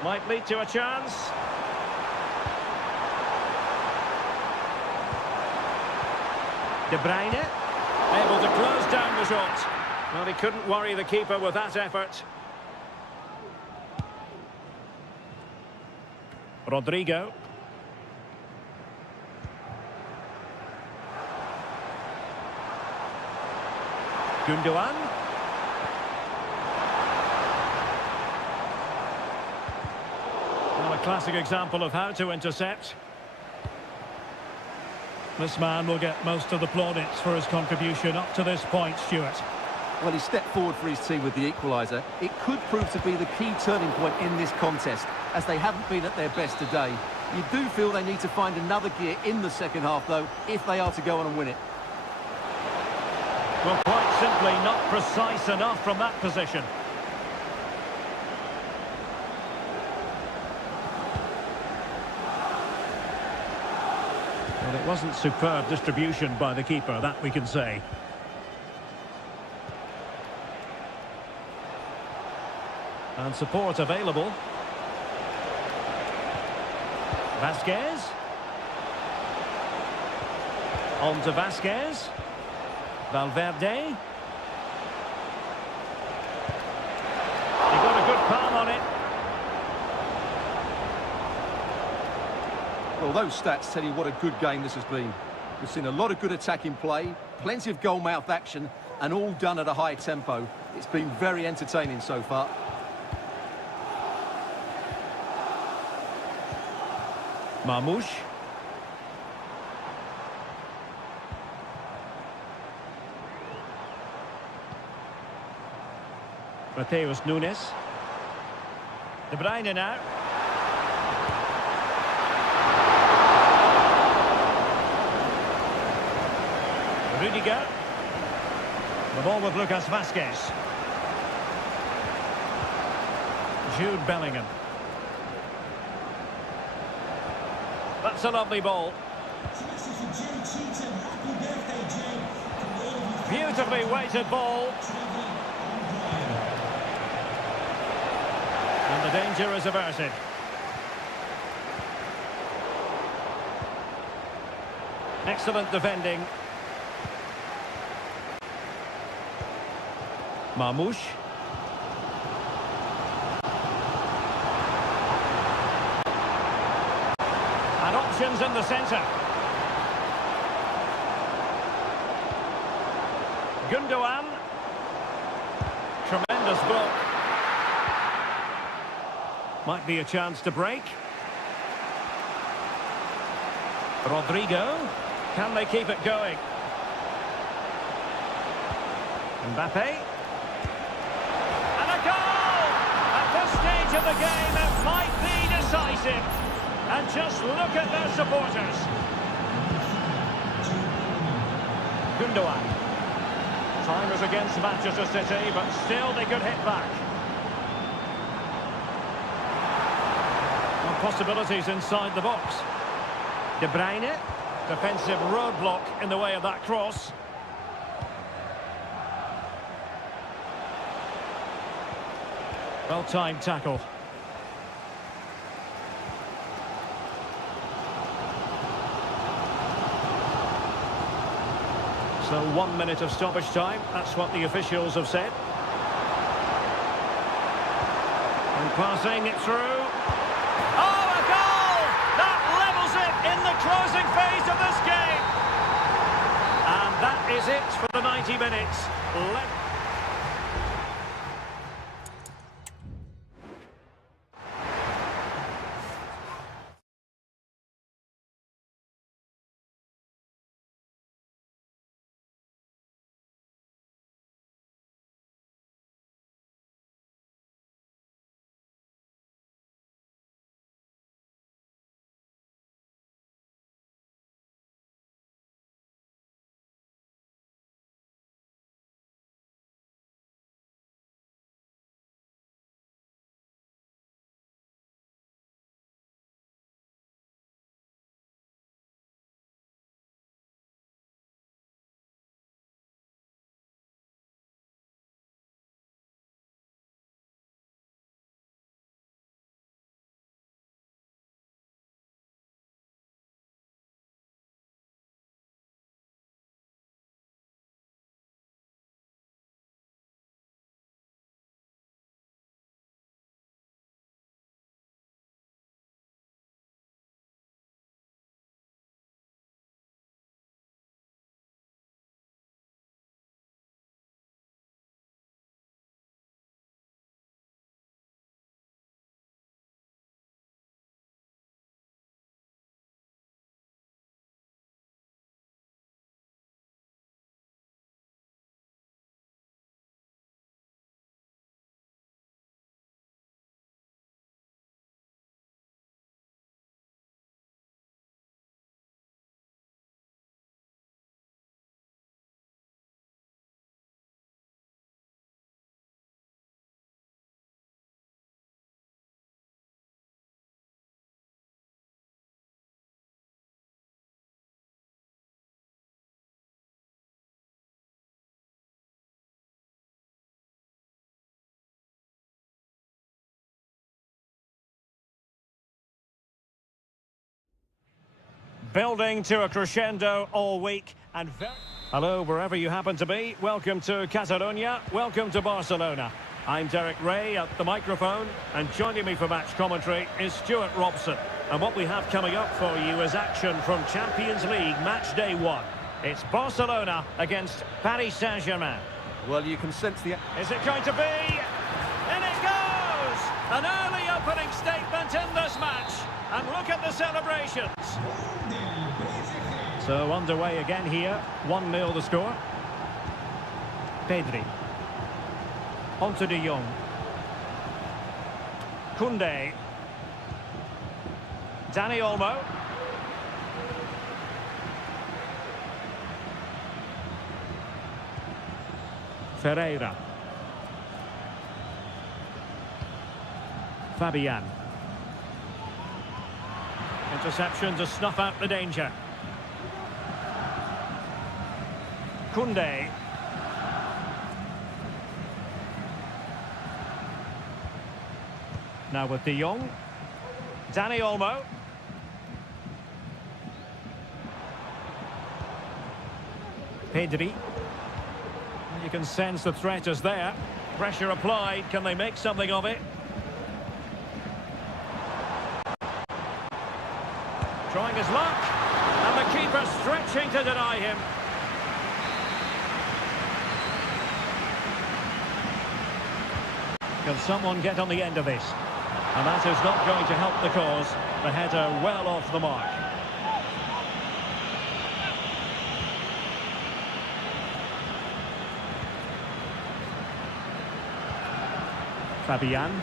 Might lead to a chance. De Bruyne, able to close down the shot. Well, he couldn't worry the keeper with that effort. Rodrigo. Gundogan. Well, a classic example of how to intercept. This man will get most of the plaudits for his contribution up to this point, Stuart. Well, he stepped forward for his team with the equaliser. It could prove to be the key turning point in this contest, as they haven't been at their best today. You do feel they need to find another gear in the second half, though, if they are to go on and win it. Well, quite simply not precise enough from that position. Well, it wasn't superb distribution by the keeper, that we can say. And support available. Vasquez. On to Vasquez. Valverde. He got a good palm on it. Well, those stats tell you what a good game this has been. We've seen a lot of good attacking play, plenty of goal-mouth action, and all done at a high tempo. It's been very entertaining so far. Marmoush. Mateus Nunes. De Bruyne now. Rudiger. The ball with Lucas Vasquez. Jude Bellingham. That's a lovely ball. Beautifully weighted ball. And the danger is averted. Excellent defending. Marmoush. And options in the centre. Gundogan. Tremendous block. Might be a chance to break. Rodrigo. Can they keep it going? Mbappe. And a goal! At this stage of the game, it might be decisive. And just look at their supporters. Gundogan. Time was against Manchester City, but still they could hit back. Well, possibilities inside the box. De Bruyne. Defensive roadblock in the way of that cross. Well-timed tackle. So 1 minute of stoppage time, that's what the officials have said. And passing it through. Oh, a goal! That levels it in the closing phase of this game. And that is it for the 90 minutes. Building to a crescendo all week and hello, wherever you happen to be. Welcome to Catalonia. Welcome to Barcelona. I'm Derek Ray at the microphone, and joining me for match commentary is Stuart Robson. And what we have coming up for you is action from Champions League match day 1. It's Barcelona against Paris Saint-Germain. Well, you can sense the... Is it going to be? In it goes! An early opening statement in this match. And look at the celebrations. So underway again here. 1-0 the score. Pedri. Onto De Jong. Koundé. Dani Olmo. Ferreira. Fabian. Interception to snuff out the danger. Koundé. Now with De Jong. Dani Olmo. Pedri. You can sense the threat is there. Pressure applied. Can they make something of it? Trying his luck. And the keeper stretching to deny him. Can someone get on the end of this? And that is not going to help the cause. The header well off the mark. Fabian.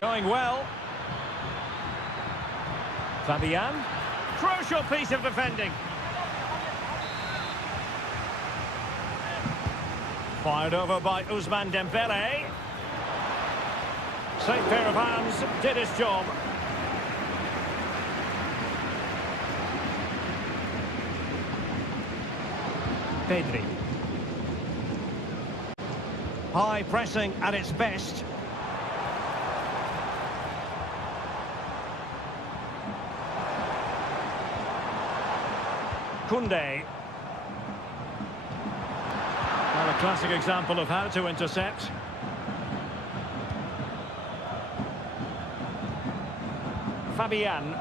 Going well. Fabian. Crucial piece of defending. Fired over by Ousmane Dembele. Safe pair of hands, did his job. Pedri. High pressing at its best. Koundé. Well, a classic example of how to intercept. Fabian.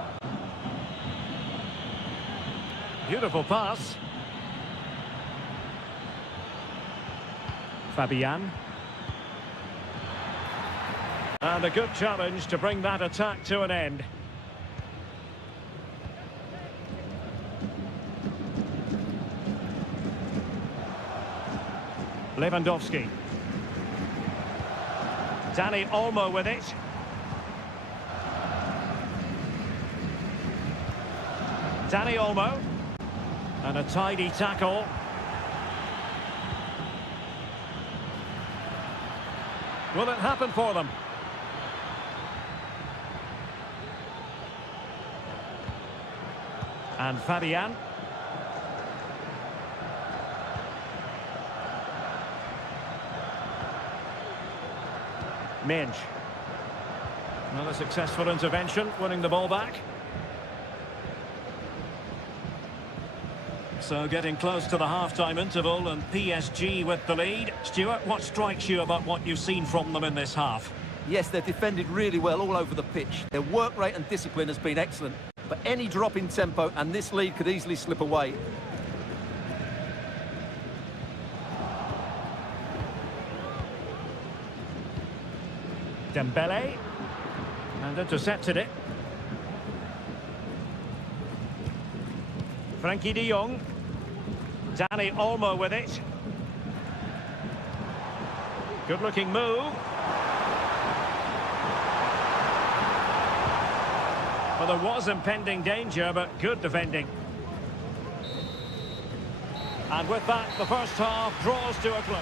Beautiful pass. Fabian. And a good challenge to bring that attack to an end. Lewandowski. Dani Olmo with it. Dani Olmo. And a tidy tackle. Will it happen for them? And Fabian. Minge. Another successful intervention, winning the ball back. So getting close to the half-time interval and PSG with the lead. Stuart, what strikes you about what you've seen from them in this half? Yes, they've defended really well all over the pitch. Their work rate and discipline has been excellent. But any drop in tempo and this lead could easily slip away. Dembele. And intercepted it. Frankie de Jong. Dani Olmo with it. Good looking move. Well, there was impending danger, but good defending. And with that, the first half draws to a close.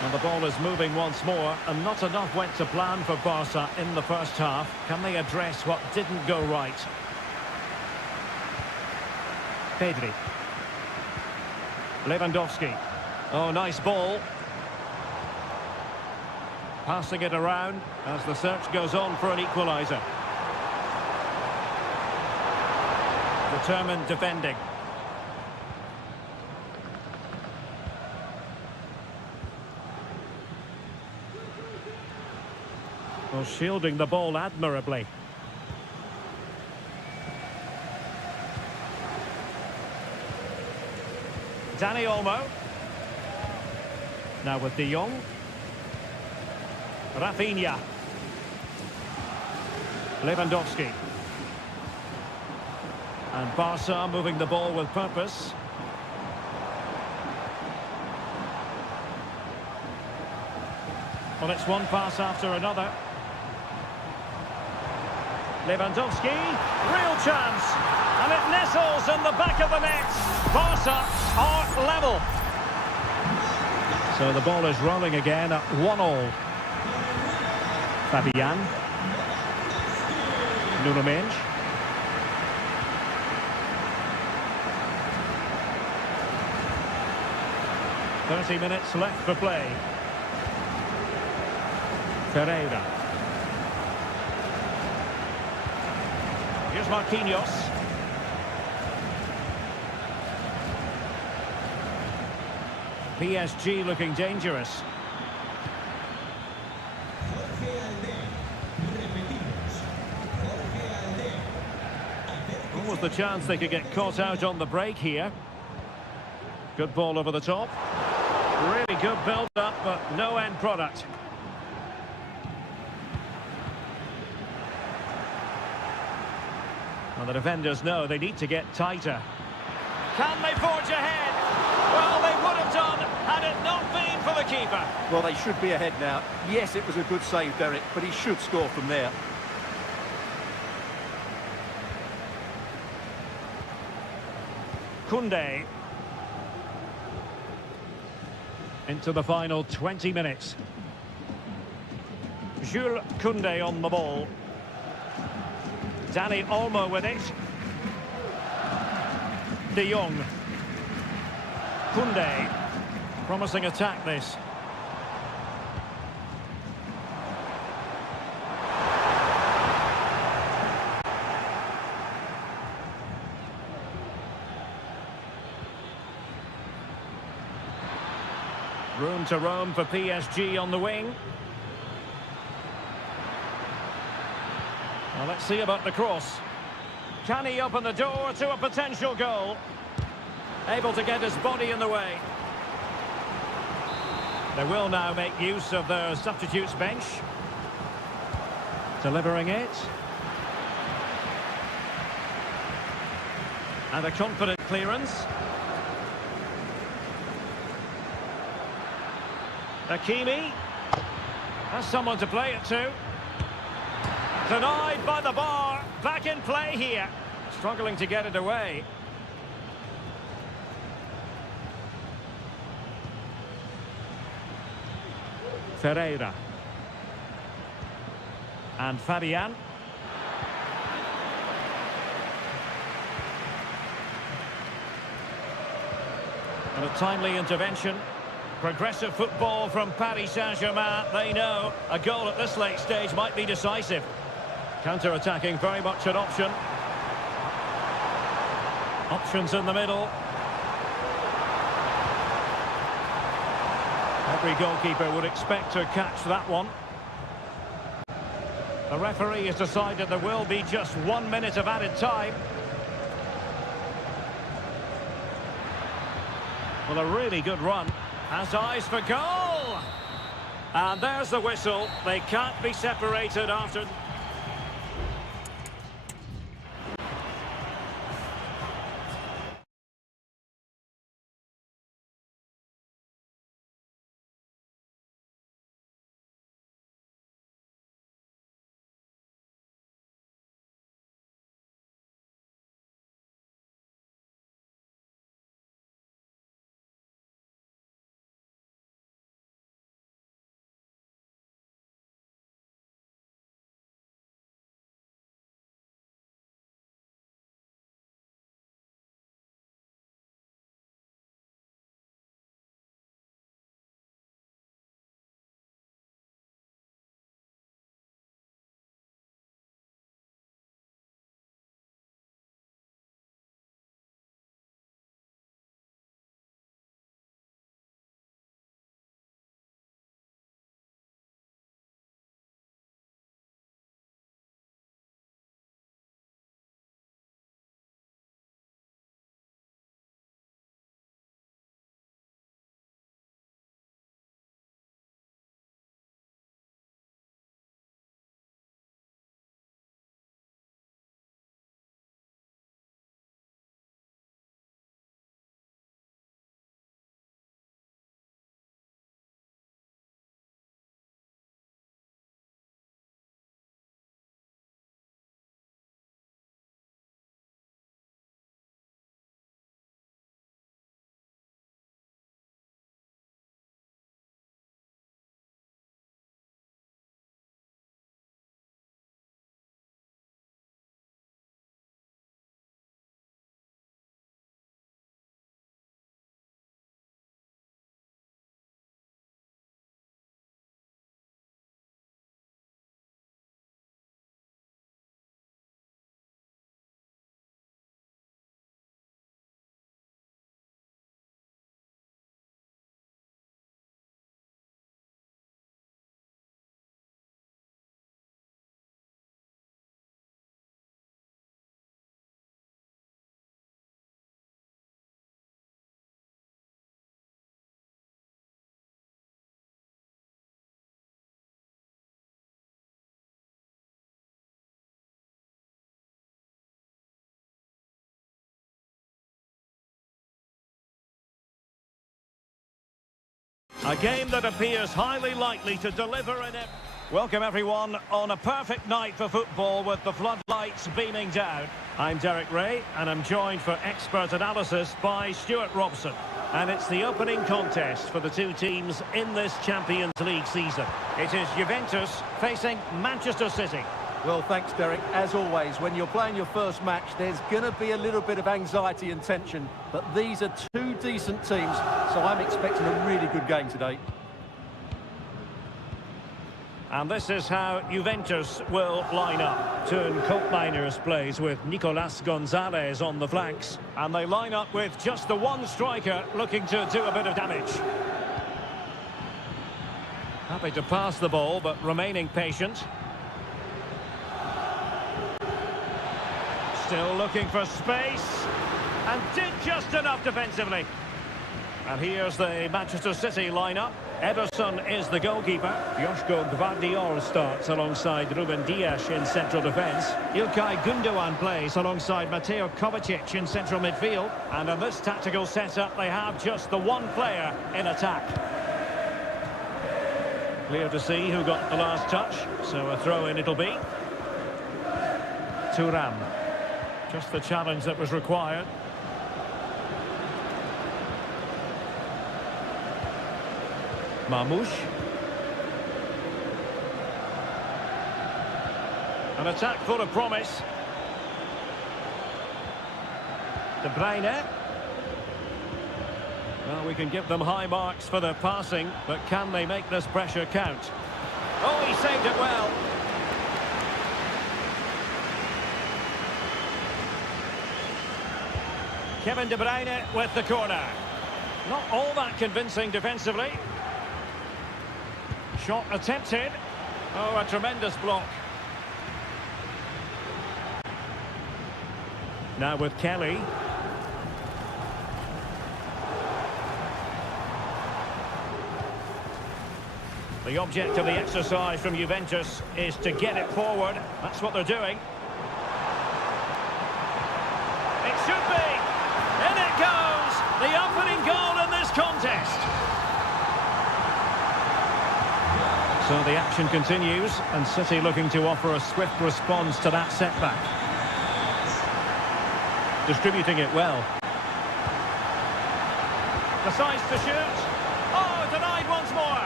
And the ball is moving once more, and not enough went to plan for Barca in the first half. Can they address what didn't go right? Pedri. Lewandowski. Oh, nice ball. Passing it around as the search goes on for an equaliser. Determined defending. Well, shielding the ball admirably. Dani Olmo. Now with De Jong. Rafinha. Lewandowski. And Barca moving the ball with purpose. Well, it's one pass after another. Lewandowski, real chance, and it nestles in the back of the net. Barca are level. So the ball is rolling again at 1-1. Fabian. Nuno Mendes. "30 minutes left for play. Pereira. Here's Marquinhos. PSG looking dangerous. What was the chance they could get caught out on the break here? Good ball over the top. Really good build-up, but no end product. Well, the defenders know they need to get tighter. Can they forge ahead? Well, they would have done had it not been for the keeper. Well, they should be ahead now. Yes, it was a good save, Derek, but he should score from there. Koundé. Into the final 20 minutes. Jules Koundé on the ball. Dani Olmo with it. De Jong. Koundé. Promising attack this. Room to roam for PSG on the wing. Well, let's see about the cross. Can he open the door to a potential goal? Able to get his body in the way. They will now make use of their substitutes bench. Delivering it. And a confident clearance. Hakimi. Has someone to play it to. Denied by the bar. Back in play here. Struggling to get it away. Ferreira. And Fabian. And a timely intervention. Progressive football from Paris Saint-Germain. They know a goal at this late stage might be decisive. Counter-attacking, very much an option. Options in the middle. Every goalkeeper would expect to catch that one. The referee has decided there will be just 1 minute of added time. Well, a really good run. Has eyes for goal! And there's the whistle. They can't be separated after... A game that appears highly likely to deliver an... Welcome everyone on a perfect night for football with the floodlights beaming down. I'm Derek Ray and I'm joined for expert analysis by Stuart Robson. And it's the opening contest for the two teams in this Champions League season. It is Juventus facing Manchester City. Well, thanks, Derek. As always, when you're playing your first match, there's going to be a little bit of anxiety and tension. But these are two decent teams, so I'm expecting a really good game today. And this is how Juventus will line up. Turn Koopmeiners plays with Nicolas Gonzalez on the flanks. And they line up with just the one striker looking to do a bit of damage. Happy to pass the ball, but remaining patient. Still looking for space. And did just enough defensively. And here's the Manchester City lineup. Ederson is the goalkeeper. Joško Gvardiol starts alongside Ruben Dias in central defence. Ilkay Gundogan plays alongside Mateo Kovacic in central midfield. And in this tactical setup, they have just the one player in attack. Clear to see who got the last touch. So a throw-in it'll be. Thuram. Just the challenge that was required. Marmoush. An attack full of promise. De Bruyne. Well, we can give them high marks for their passing, but can they make this pressure count? Oh, he saved it well. Kevin De Bruyne with the corner. Not all that convincing defensively. Shot attempted. Oh, a tremendous block. Now with Kelly. The object of the exercise from Juventus is to get it forward. That's what they're doing. It should be. In it goes. The opening goal in this contest. So the action continues, and City looking to offer a swift response to that setback. Distributing it well. Decides to shoot. Oh, denied once more.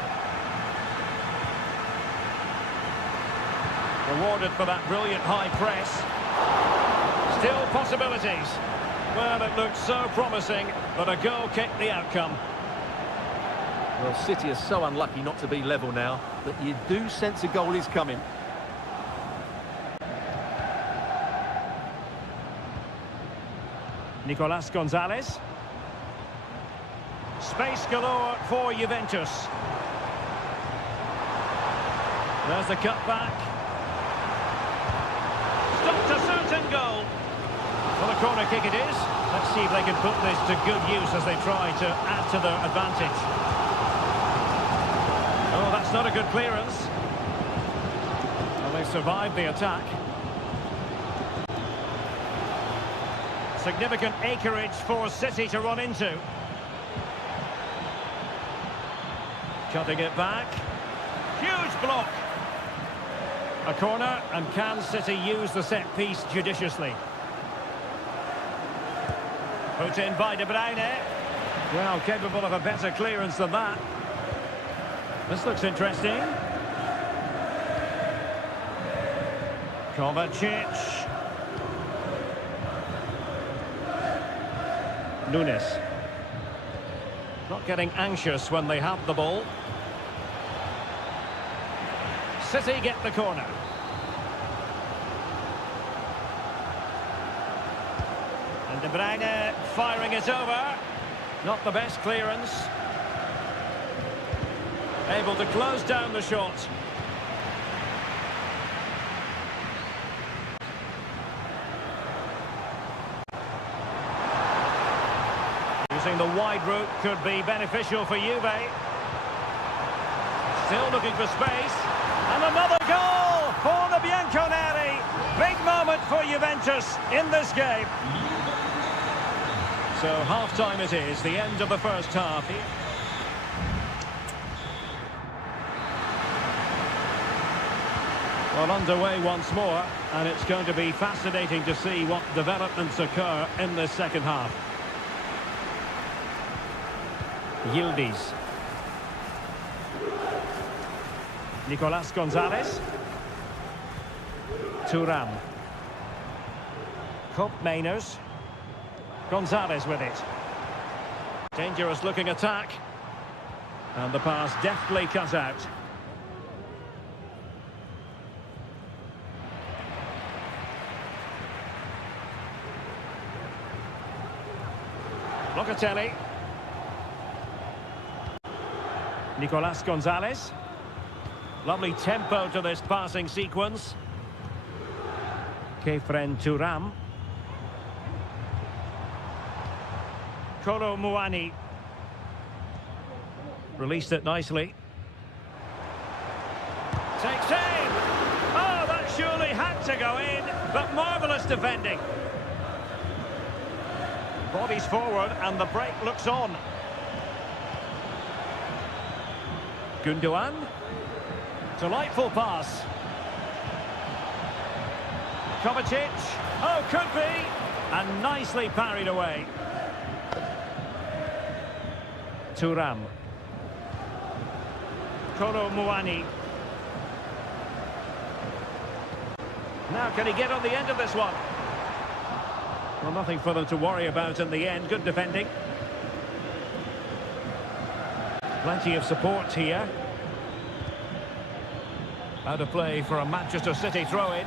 Rewarded for that brilliant high press. Still possibilities. Well, it looked so promising, but a goal kicked the outcome. Well, City are so unlucky not to be level now, but you do sense a goal is coming. Nicolas Gonzalez. Space galore for Juventus. There's the cutback. Stopped a certain goal. Well, a corner kick it is. Let's see if they can put this to good use as they try to add to their advantage. Oh, that's not a good clearance. Well, they survived the attack. Significant acreage for City to run into. Cutting it back. Huge block. A corner, and can City use the set piece judiciously? Put in by De Bruyne. Well, capable of a better clearance than that. This looks interesting. Kovacic. Nunes. Not getting anxious when they have the ball. City get the corner. And De Bruyne firing it over. Not the best clearance. Able to close down the shot. Using the wide route could be beneficial for Juve. Still looking for space. And another goal for the Bianconeri. Big moment for Juventus in this game. So half-time it is, the end of the first half here. Well, underway once more, and it's going to be fascinating to see what developments occur in this second half. Yildiz. Nicolas Gonzalez. Thuram. Koop Mainers. Gonzalez with it. Dangerous looking attack. And the pass deftly cut out. Locatelli. Nicolas Gonzalez. Lovely tempo to this passing sequence. Kefren Thuram. Kolo Muani. Released it nicely. Takes aim! Oh, that surely had to go in, but marvellous defending. Bodies forward and the break looks on. Gundogan. Delightful pass. Kovacic. Oh, could be. And nicely parried away. Thuram. Kolo Muani. Now can he get on the end of this one? Well, nothing for them to worry about in the end. Good defending. Plenty of support here. Out of play for a Manchester City throw-in.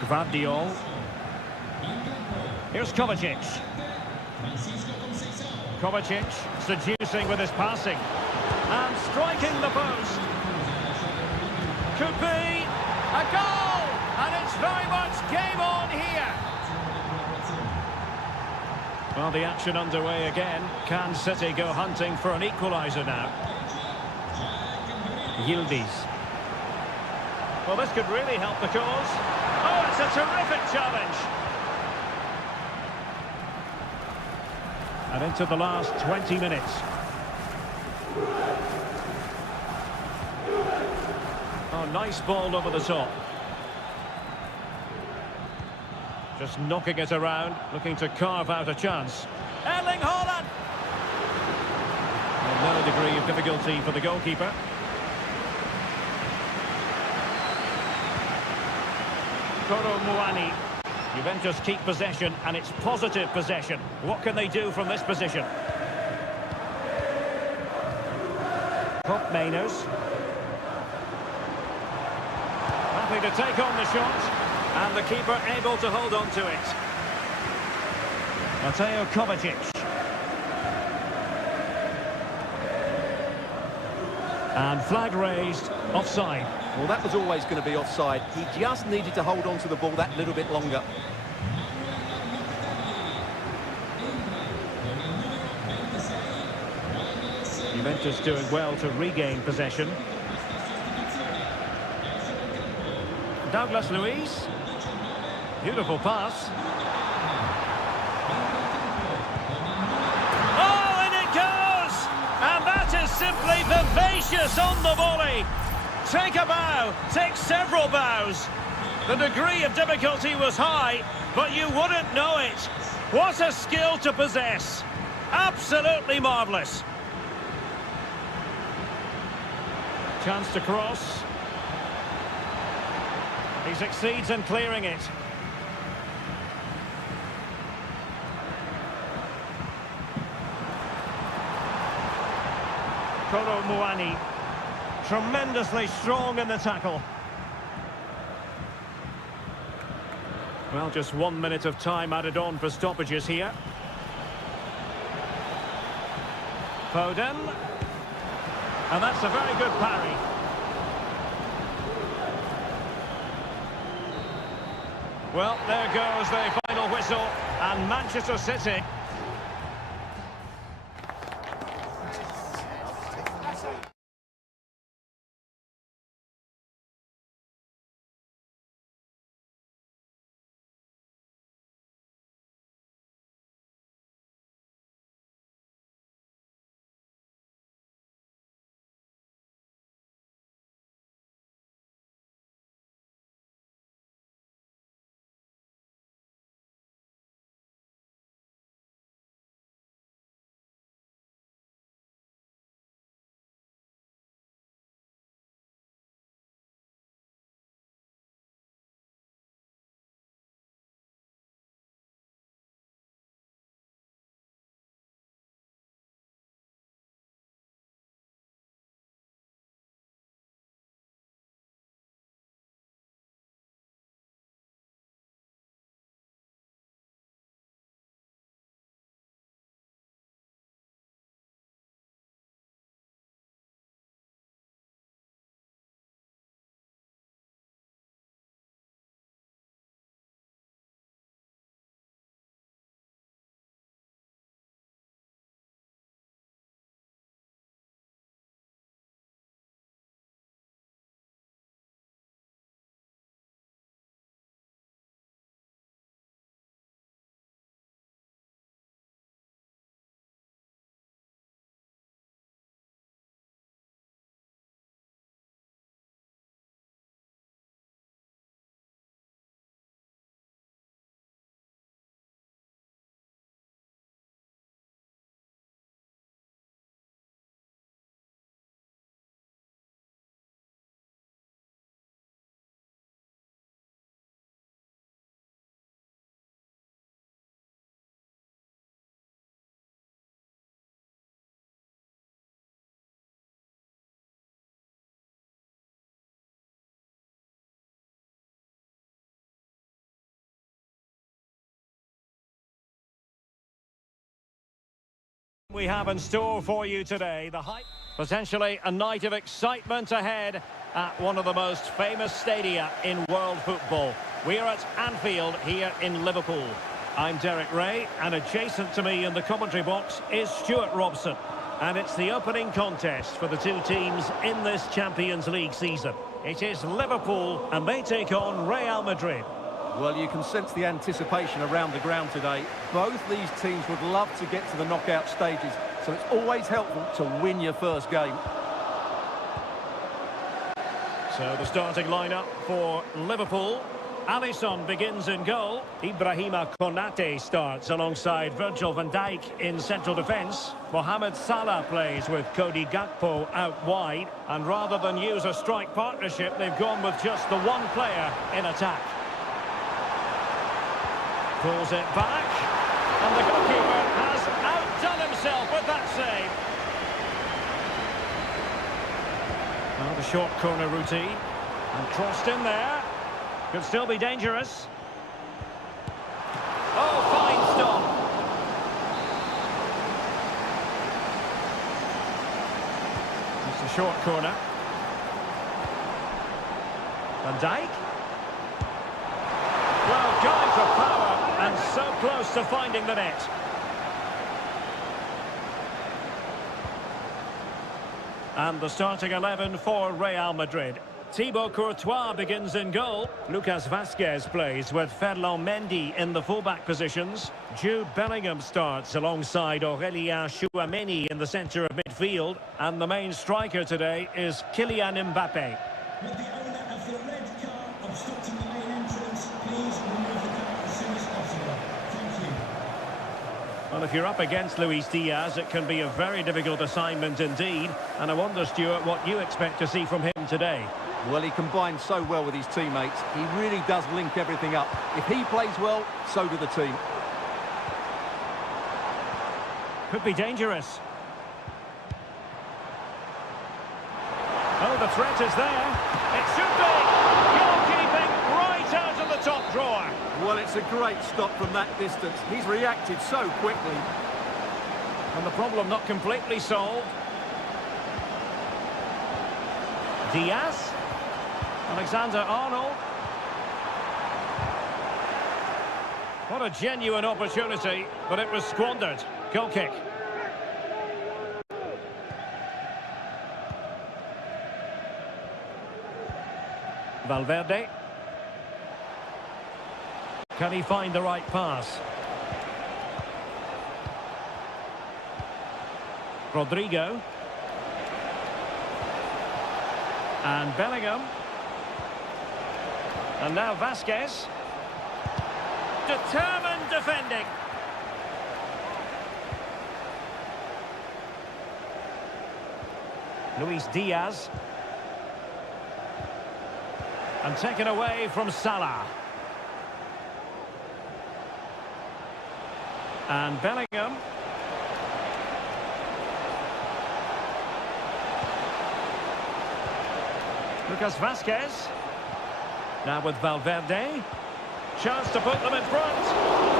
Gvardiol. Here's Kovacic. Kovacic seducing with his passing. And striking the post. Could be a goal! And it's very much game on here. Well, the action underway again. Can City go hunting for an equaliser now? Yildiz. Well, this could really help the cause. Oh, it's a terrific challenge. And into the last 20 minutes. Oh, nice ball over the top. Just knocking it around, looking to carve out a chance. Erling Haaland! Well, no degree of difficulty for the goalkeeper. Kolo Muani. Juventus keep possession, and it's positive possession. What can they do from this position? Koop Mainers. Happy to take on the shot. And the keeper able to hold on to it. Mateo Kovacic. And flag raised, offside. Well, that was always going to be offside. He just needed to hold on to the ball that little bit longer. Juventus doing well to regain possession. Douglas Luiz. Beautiful pass. Oh, and it goes! And that is simply vivacious on the volley. Take a bow, take several bows. The degree of difficulty was high, but you wouldn't know it. What a skill to possess. Absolutely marvellous. Chance to cross. He succeeds in clearing it. Kolo Muani. Tremendously strong in the tackle. Well, just 1 minute of time added on for stoppages here. Foden. And that's a very good parry. Well, there goes the final whistle, and Manchester City We have in store for you today the hype. Potentially a night of excitement ahead at one of the most famous stadia in world football. We're at Anfield here in Liverpool. I'm Derek Ray, and adjacent to me in the commentary box is Stuart Robson. And it's the opening contest for the two teams in this Champions League season. It is Liverpool, and they take on Real Madrid. Well, you can sense the anticipation around the ground today. Both these teams would love to get to the knockout stages, so it's always helpful to win your first game. So the starting lineup for Liverpool. Alisson begins in goal. Ibrahima Konate starts alongside Virgil van Dijk in central defence. Mohamed Salah plays with Cody Gakpo out wide. And rather than use a strike partnership, they've gone with just the one player in attack. Pulls it back, and the goalkeeper has outdone himself with that save. Well, the short corner routine, and crossed in there. Could still be dangerous. Oh, fine stop. It's a short corner. Van Dijk. Well, going for power. And so close to finding the net. And the starting 11 for Real Madrid. Thibaut Courtois begins in goal. Lucas Vazquez plays with Ferland Mendy in the fullback positions. Jude Bellingham starts alongside Aurélien Tchouameni in the centre of midfield. And the main striker today is Kylian Mbappé. With the owner of the red car obstructing the main entrance, please remove the car as soon as possible. Thank you. Well, if you're up against Luis Diaz, it can be a very difficult assignment indeed. And I wonder, Stuart, what you expect to see from him today. Well, he combines so well with his teammates. He really does link everything up. If he plays well, so do the team. Could be dangerous. Oh, the threat is there. It should be. Goalkeeping right out of the top drawer. Well, it's a great stop from that distance. He's reacted so quickly. And the problem not completely solved. Diaz. Alexander-Arnold. What a genuine opportunity, but it was squandered. Goal kick. Valverde. Can he find the right pass? Rodrigo. And Bellingham. And now Vazquez. Determined defending. Luis Diaz. And taken away from Salah. And Bellingham. Lucas Vazquez. Now with Valverde. Chance to put them in front.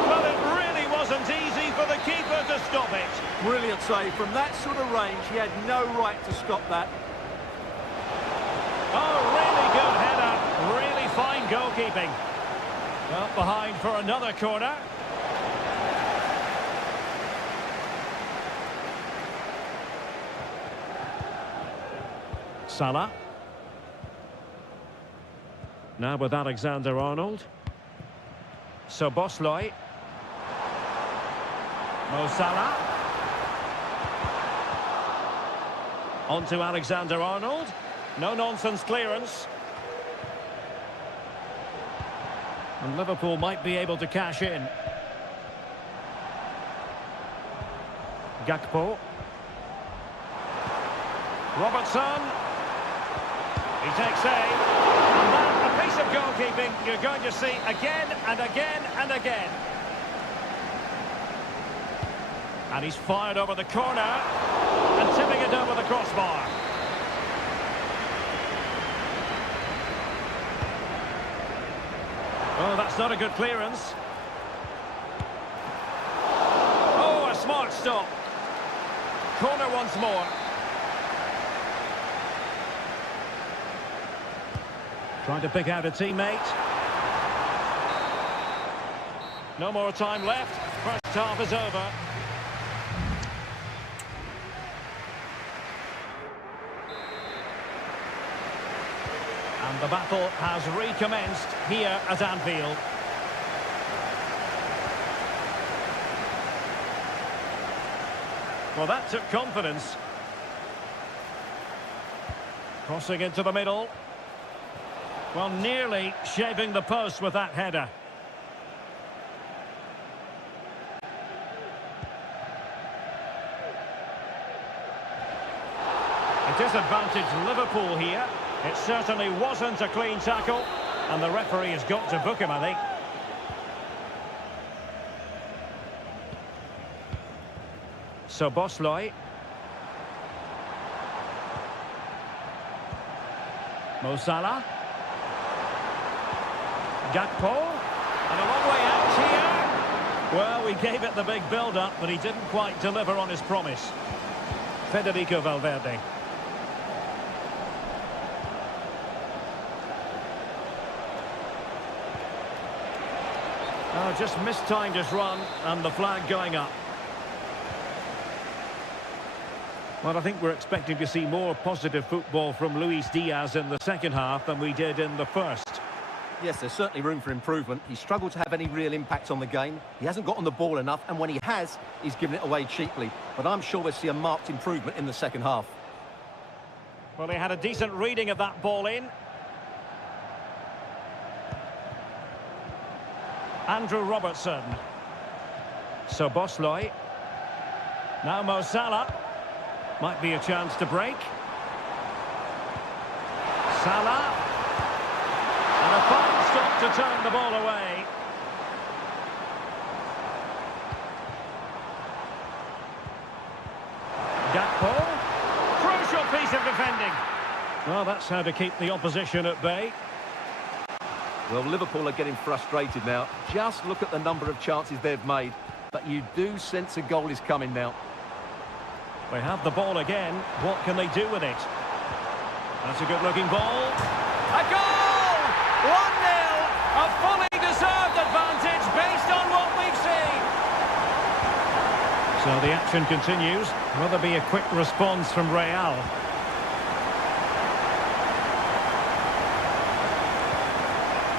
Well, it really wasn't easy for the keeper to stop it. Brilliant save. From that sort of range, he had no right to stop that. Oh, really good header. Really fine goalkeeping. Up behind for another corner. Salah. Now with Alexander-Arnold. Szoboszlai. Mo Salah. On to Alexander-Arnold. No-nonsense clearance. And Liverpool might be able to cash in. Gakpo. Robertson. He takes aim. And that, a piece of goalkeeping you're going to see again and again and again. And he's fired over the corner and tipping it over the crossbar. Oh, that's not a good clearance. Oh, a smart stop. Corner once more. Trying to pick out a teammate. No more time left. First half is over. And the battle has recommenced here at Anfield. Well, that took confidence. Crossing into the middle. Well, nearly shaving the post with that header. A disadvantaged Liverpool here. It certainly wasn't a clean tackle, and the referee has got to book him, I think. So Bosley. Mo Salah. Gakpo. And a long way out here. Well, we gave it the big build-up, but he didn't quite deliver on his promise. Federico Valverde. Oh, just mistimed his run, and the flag going up. Well, I think we're expecting to see more positive football from Luis Diaz in the second half than we did in the first. Yes, there's certainly room for improvement. He struggled to have any real impact on the game. He hasn't got on the ball enough, and when he has, he's given it away cheaply. But I'm sure we'll see a marked improvement in the second half. Well, he had a decent reading of that ball in. Andrew Robertson. So Bosley. Now Mo Salah. Might be a chance to break. Salah. And a fine stop to turn the ball away. Gakpo. Crucial piece of defending. Well, that's how to keep the opposition at bay. Well, Liverpool are getting frustrated now. Just look at the number of chances they've made. But you do sense a goal is coming now. They have the ball again. What can they do with it? That's a good-looking ball. A goal! 1-0! A fully deserved advantage based on what we've seen. So the action continues. Will there be a quick response from Real?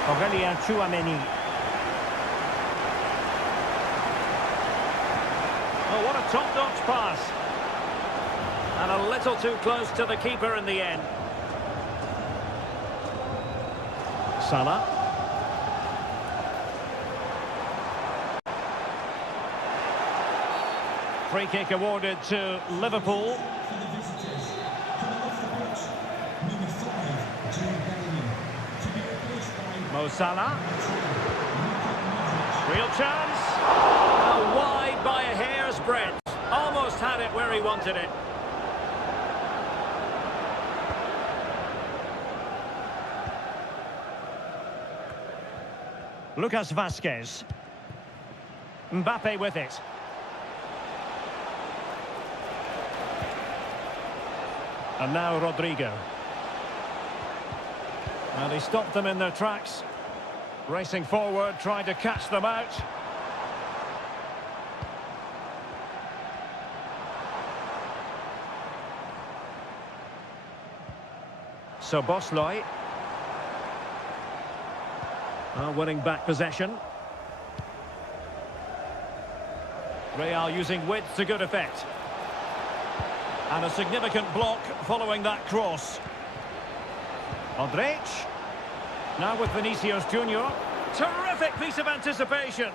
Aurélien Tchouameni. Oh, what a top-notch pass. And a little too close to the keeper in the end. Salah. Free kick awarded to Liverpool. For the visitors, coming off the pitch, number 5, Jude Bellingham, to be replaced by Mo Salah. Real chance. Oh, wide by a hair's breadth. Almost had it where he wanted it. Lucas Vazquez. Mbappe with it. And now Rodrigo. And he stopped them in their tracks. Racing forward, trying to catch them out. So Bosley. Winning back possession. Real using width to good effect. And a significant block following that cross. Modric. Now with Vinicius Junior. Terrific piece of anticipation.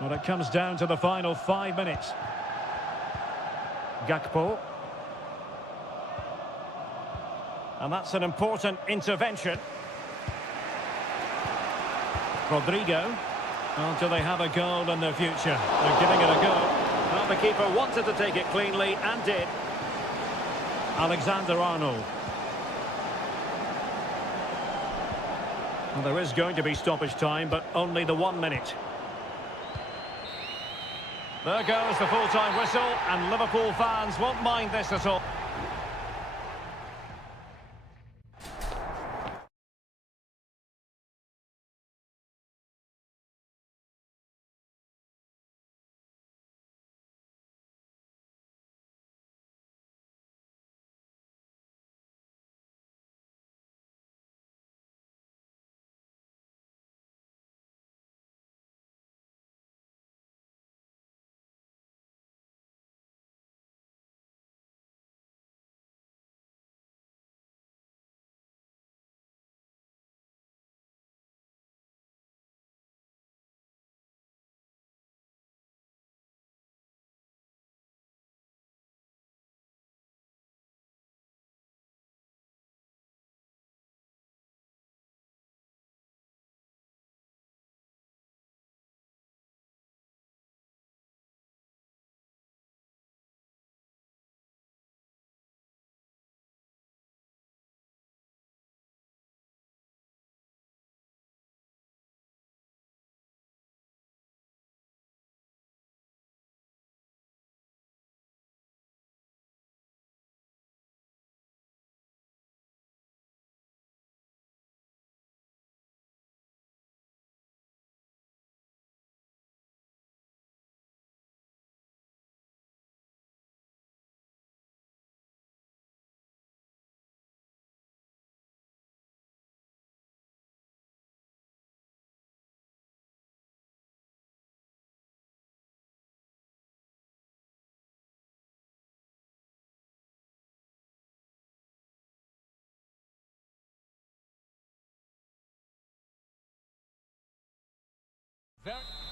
Well, it comes down to the final 5 minutes. Gakpo. And that's an important intervention. Rodrigo. Well, do they have a goal in their future? They're giving it a go. Well, the keeper wanted to take it cleanly and did. Alexander-Arnold. Well, there is going to be stoppage time, but only the 1 minute. There goes the full-time whistle, and Liverpool fans won't mind this at all.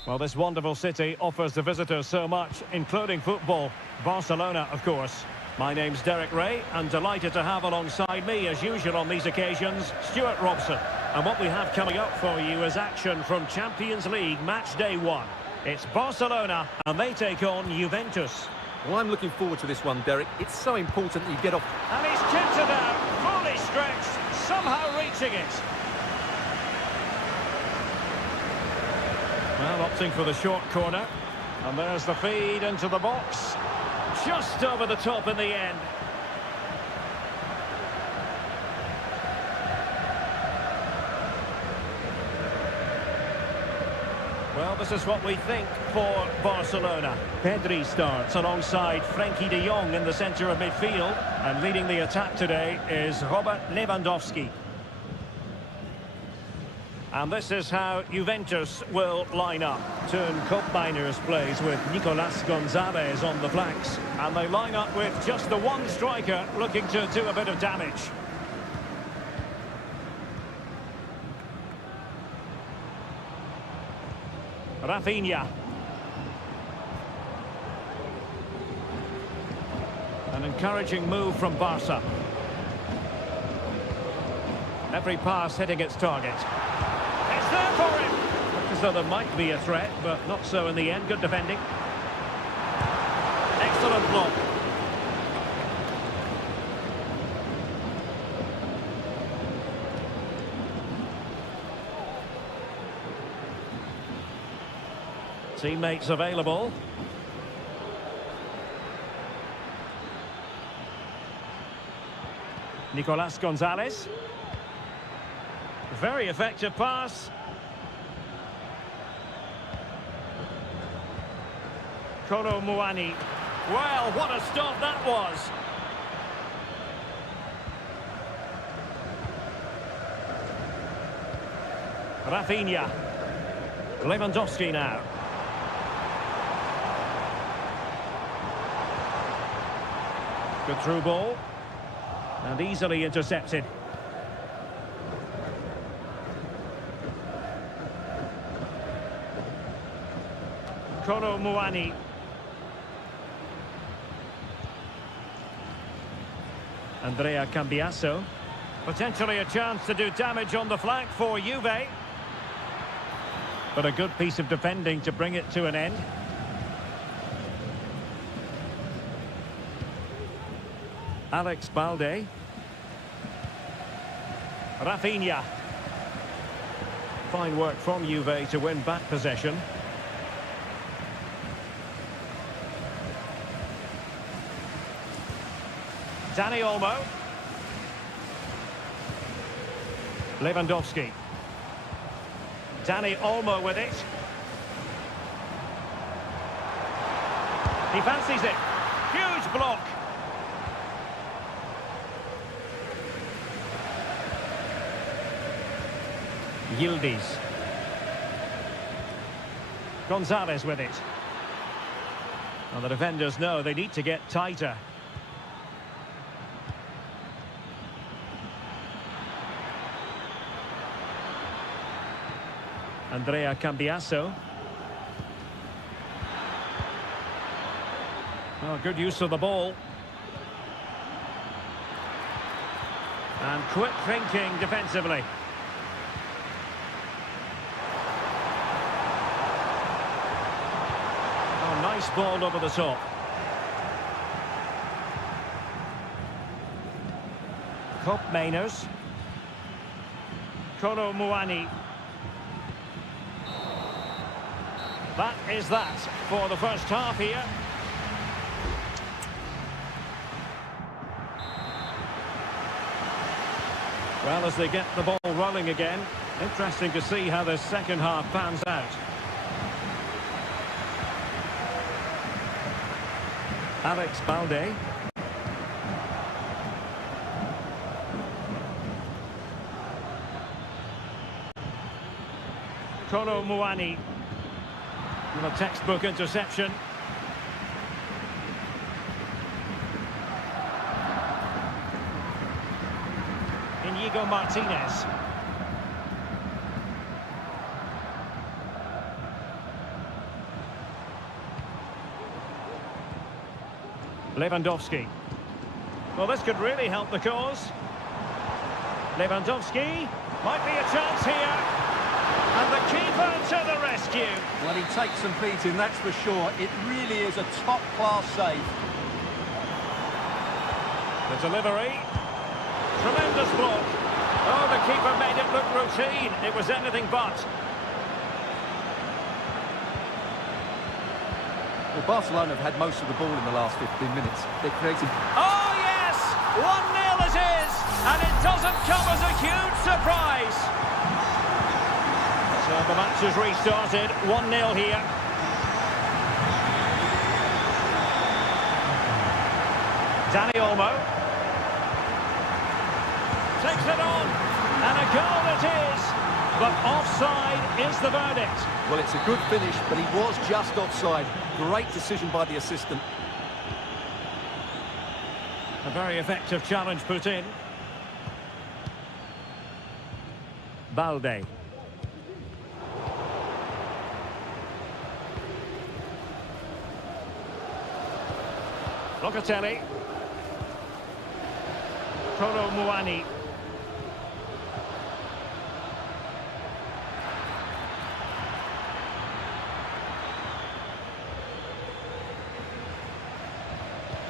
Well, this wonderful city offers the visitors so much, including football. Barcelona, of course. My name's Derek Ray, and delighted to have alongside me, as usual on these occasions, Stuart Robson. And what we have coming up for you is action from Champions League match day 1. It's Barcelona, and they take on Juventus. Well, I'm looking forward to this one, Derek. It's so important that you get off. And he's chipped it out, fully stretched, somehow reaching it. Well, opting for the short corner. And there's the feed into the box. Just over the top in the end. Well, this is what we think for Barcelona. Pedri starts alongside Frenkie de Jong in the centre of midfield. And leading the attack today is Robert Lewandowski. And this is how Juventus will line up. Turn Koopmeiners plays with Nicolas Gonzalez on the flanks. And they line up with just the one striker looking to do a bit of damage. Rafinha. An encouraging move from Barca. Every pass hitting its target. It's there for him! As though there might be a threat, but not so in the end. Good defending. Excellent block. Teammates available. Nicolas Gonzalez. Very effective pass. Kolo Muani. Well, what a stop that was. Rafinha. Lewandowski now. Good through ball. And easily intercepted. Kolo Muani. Andrea Cambiasso. Potentially a chance to do damage on the flank for Juve. But a good piece of defending to bring it to an end. Alex Balde. Rafinha. Fine work from Juve to win back possession. Dani Olmo. Lewandowski. Dani Olmo with it. He fancies it. Huge block. Yildiz. Gonzalez with it. Well, the defenders know they need to get tighter. Andrea Cambiasso. Oh, good use of the ball. And quick thinking defensively. Oh, nice ball over the top. Cop Mainers. Kolo Muani. That is that for the first half here. Well, as they get the ball rolling again, interesting to see how the second half pans out. Alex Balde. Kolo Muani. With a textbook interception. Inigo Martinez. Lewandowski. Well, this could really help the cause. Lewandowski. Might be a chance here. And the keeper to the rescue. Well, he takes some beating, that's for sure. It really is a top-class save. The delivery. Tremendous block. Oh, the keeper made it look routine. It was anything but. Well, Barcelona have had most of the ball in the last 15 minutes. They're creating... Oh, yes! 1-0 it is! And it doesn't come as a huge surprise. So the match has restarted. 1-0 here. Dani Olmo. Takes it on. And a goal it is. But offside is the verdict. Well, it's a good finish, but he was just offside. Great decision by the assistant. A very effective challenge put in. Balde. Locatelli. Kolo Muani.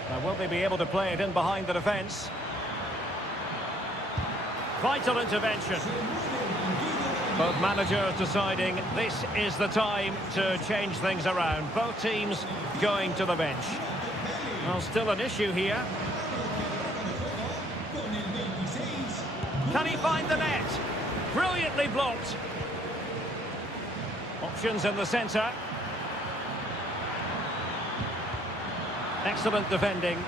Now, will they be able to play it in behind the defence? Vital intervention. Both managers deciding this is the time to change things around. Both teams going to the bench. Well, still an issue here. Can he find the net? Brilliantly blocked. Options in the centre. Excellent defending.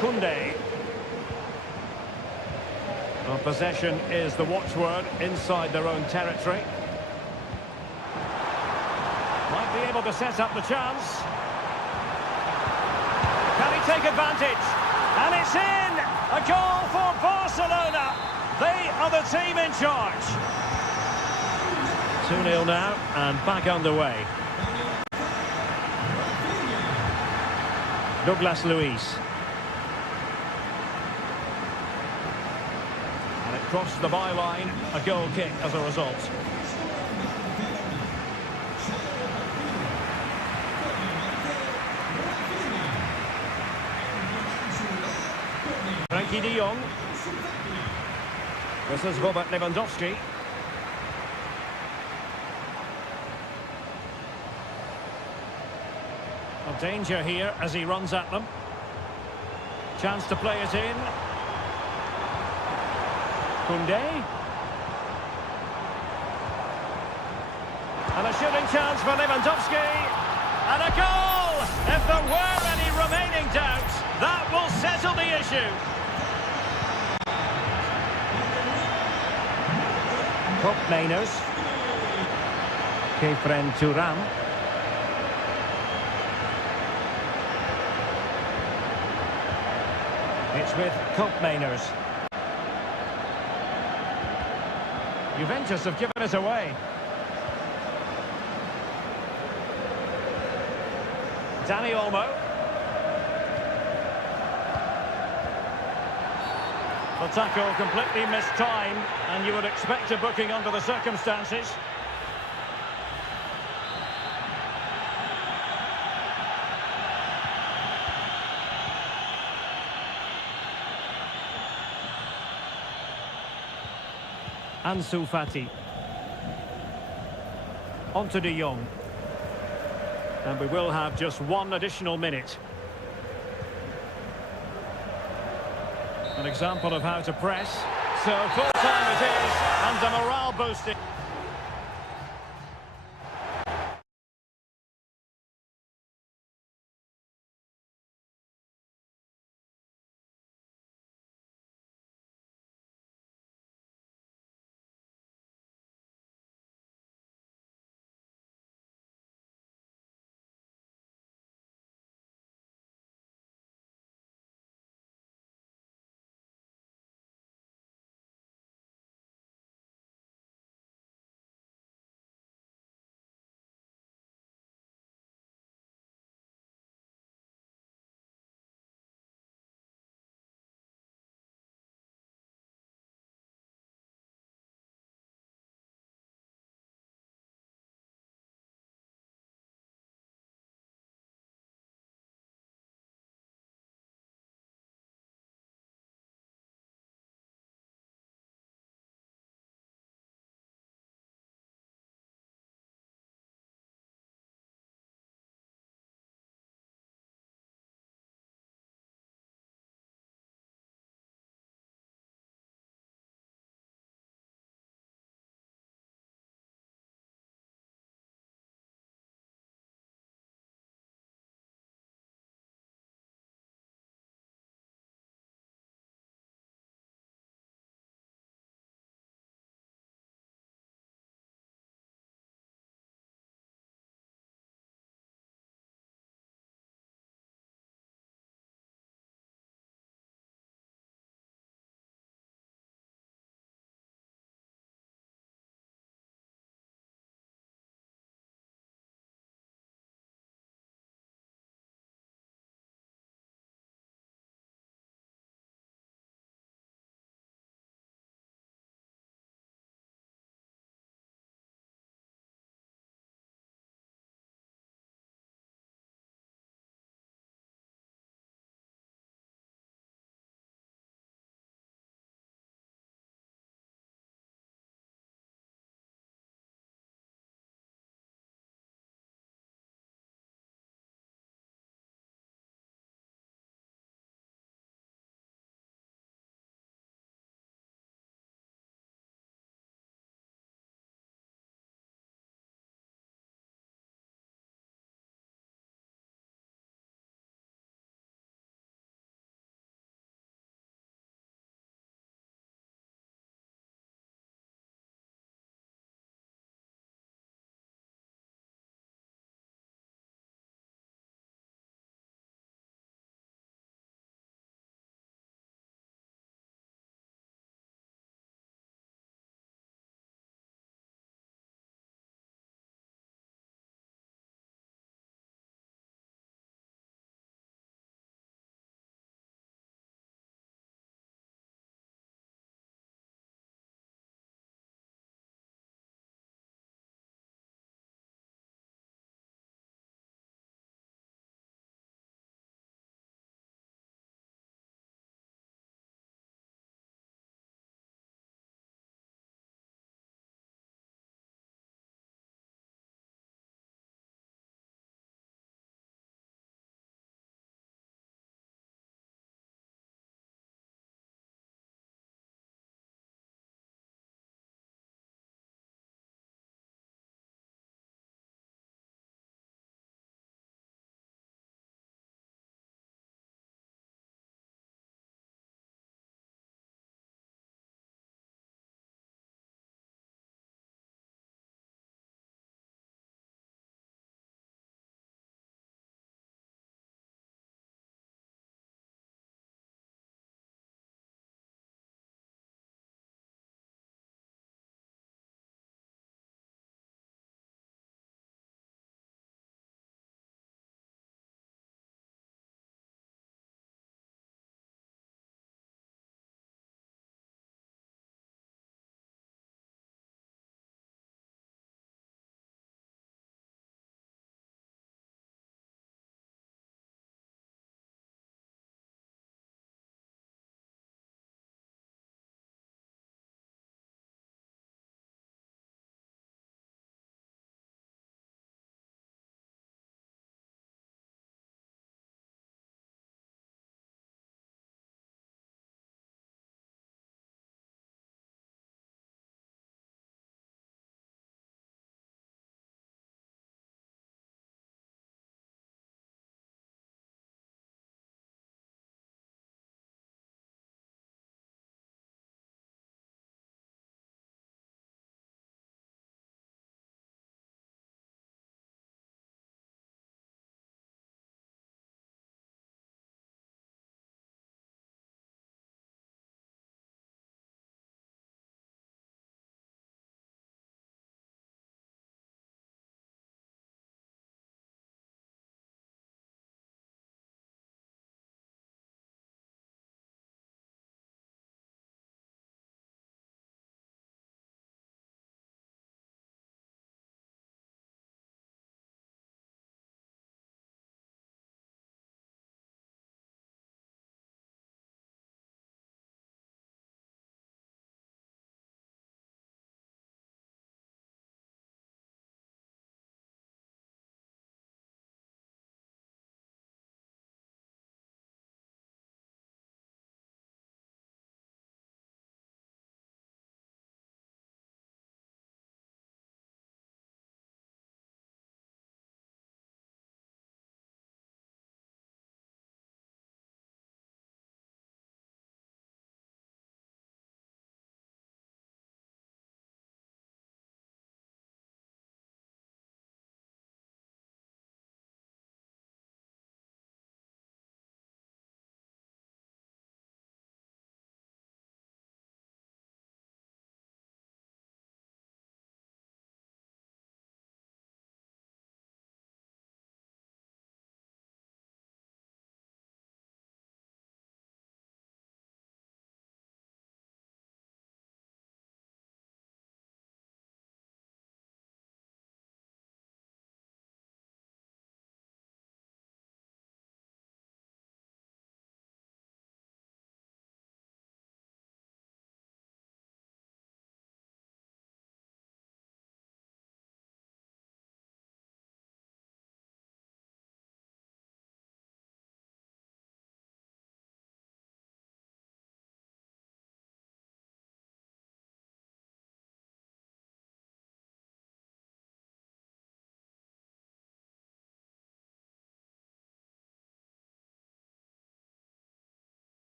Koundé. Well, possession is the watchword inside their own territory. Might be able to set up the chance. Can he take advantage? And it's in! A goal for Barcelona! They are the team in charge. 2-0 now, and back underway. Douglas Luiz. And it crossed the byline, a goal kick as a result. Frankie de Jong. This is Robert Lewandowski. Well, danger here as he runs at them. Chance to play it in. Koundé. And a shooting chance for Lewandowski. And a goal! If there were any remaining doubts, that will settle the issue. Top Mainers. Kefren Turam. It's with Mainers. Juventus have given it away. Danny Olmo. The tackle completely mistimed, and you would expect a booking under the circumstances. Ansu Fati. On to De Jong. And we will have just one additional minute. An example of how to press. So full time it is, and a morale boosting.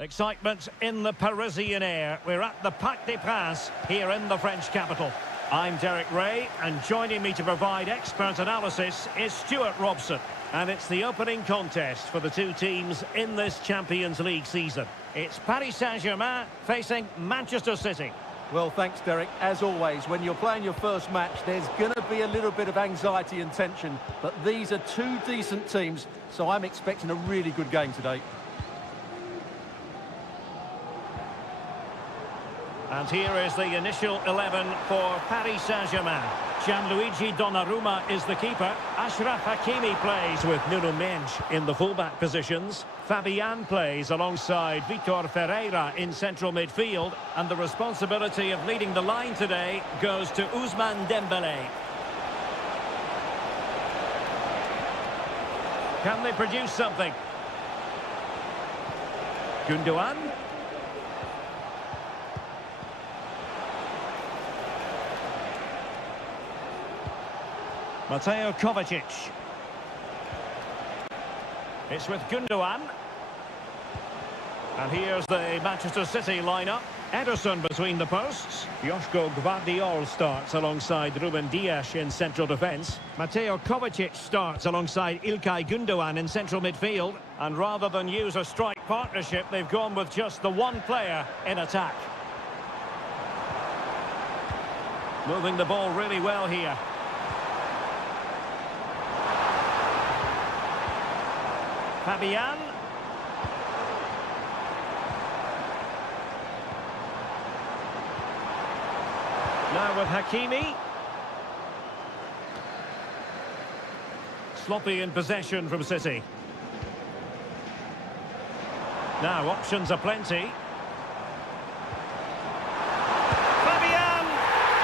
Excitement in the Parisian air. We're at the Parc des Princes here in the French capital. I'm Derek Ray, and joining me to provide expert analysis is Stuart Robson. And it's the opening contest for the two teams in this Champions League season. It's Paris Saint-Germain facing Manchester City. Well, thanks, Derek. As always, when you're playing your first match, there's going to be a little bit of anxiety and tension. But these are two decent teams, so I'm expecting a really good game today. And here is the initial 11 for Paris Saint-Germain. Gianluigi Donnarumma is the keeper. Achraf Hakimi plays with Nuno Mendes in the fullback positions. Fabian plays alongside Vitor Ferreira in central midfield. And the responsibility of leading the line today goes to Ousmane Dembélé. Can they produce something? Gundogan. Mateo Kovacic. It's with Gundogan. And here's the Manchester City lineup. Ederson between the posts. Joško Gvardiol starts alongside Ruben Dias in central defence. Mateo Kovacic starts alongside Ilkay Gundogan in central midfield. And rather than use a strike partnership, they've gone with just the one player in attack. Moving the ball really well here. Fabian. Now with Hakimi. Sloppy in possession from City. Now options are plenty. Fabian!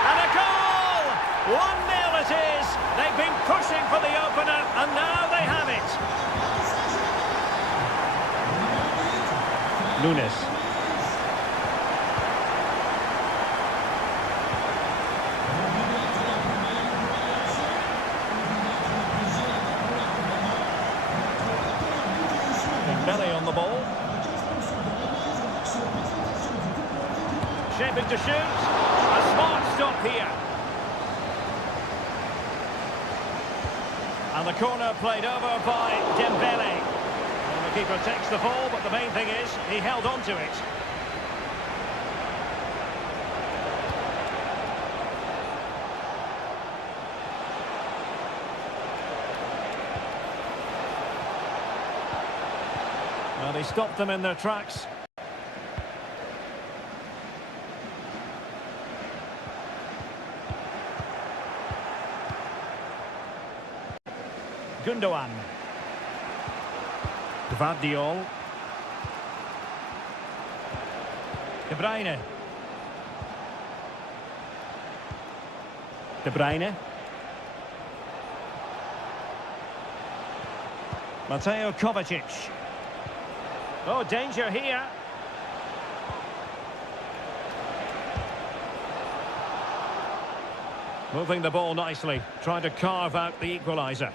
And a goal! 1-0 it is! They've been pushing for the opener and now they have it. Nunes. Dembélé on the ball. Shaping to shoot. A smart stop here. And the corner played over by Dembélé. The keeper takes the ball, but the main thing is he held on to it. Well, he stopped them in their tracks. Gundogan. Gvardiol. De Bruyne. De Bruyne. Mateo Kovacic. Oh, danger here. Moving the ball nicely, trying to carve out the equaliser.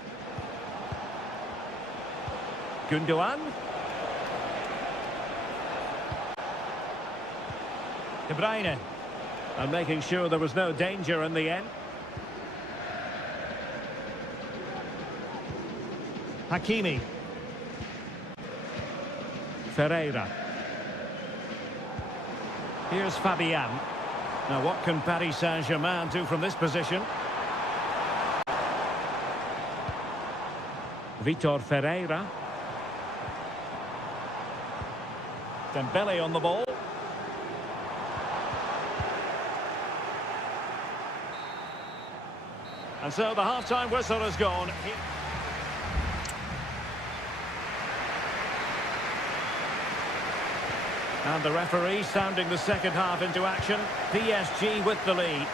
Gundogan. De Bruyne. And making sure there was no danger in the end. Hakimi. Ferreira. Here's Fabian. Now what can Paris Saint-Germain do from this position? Vitor Ferreira. Dembélé on the ball. And so the half-time whistle has gone. And the referee sounding the second half into action. PSG with the lead.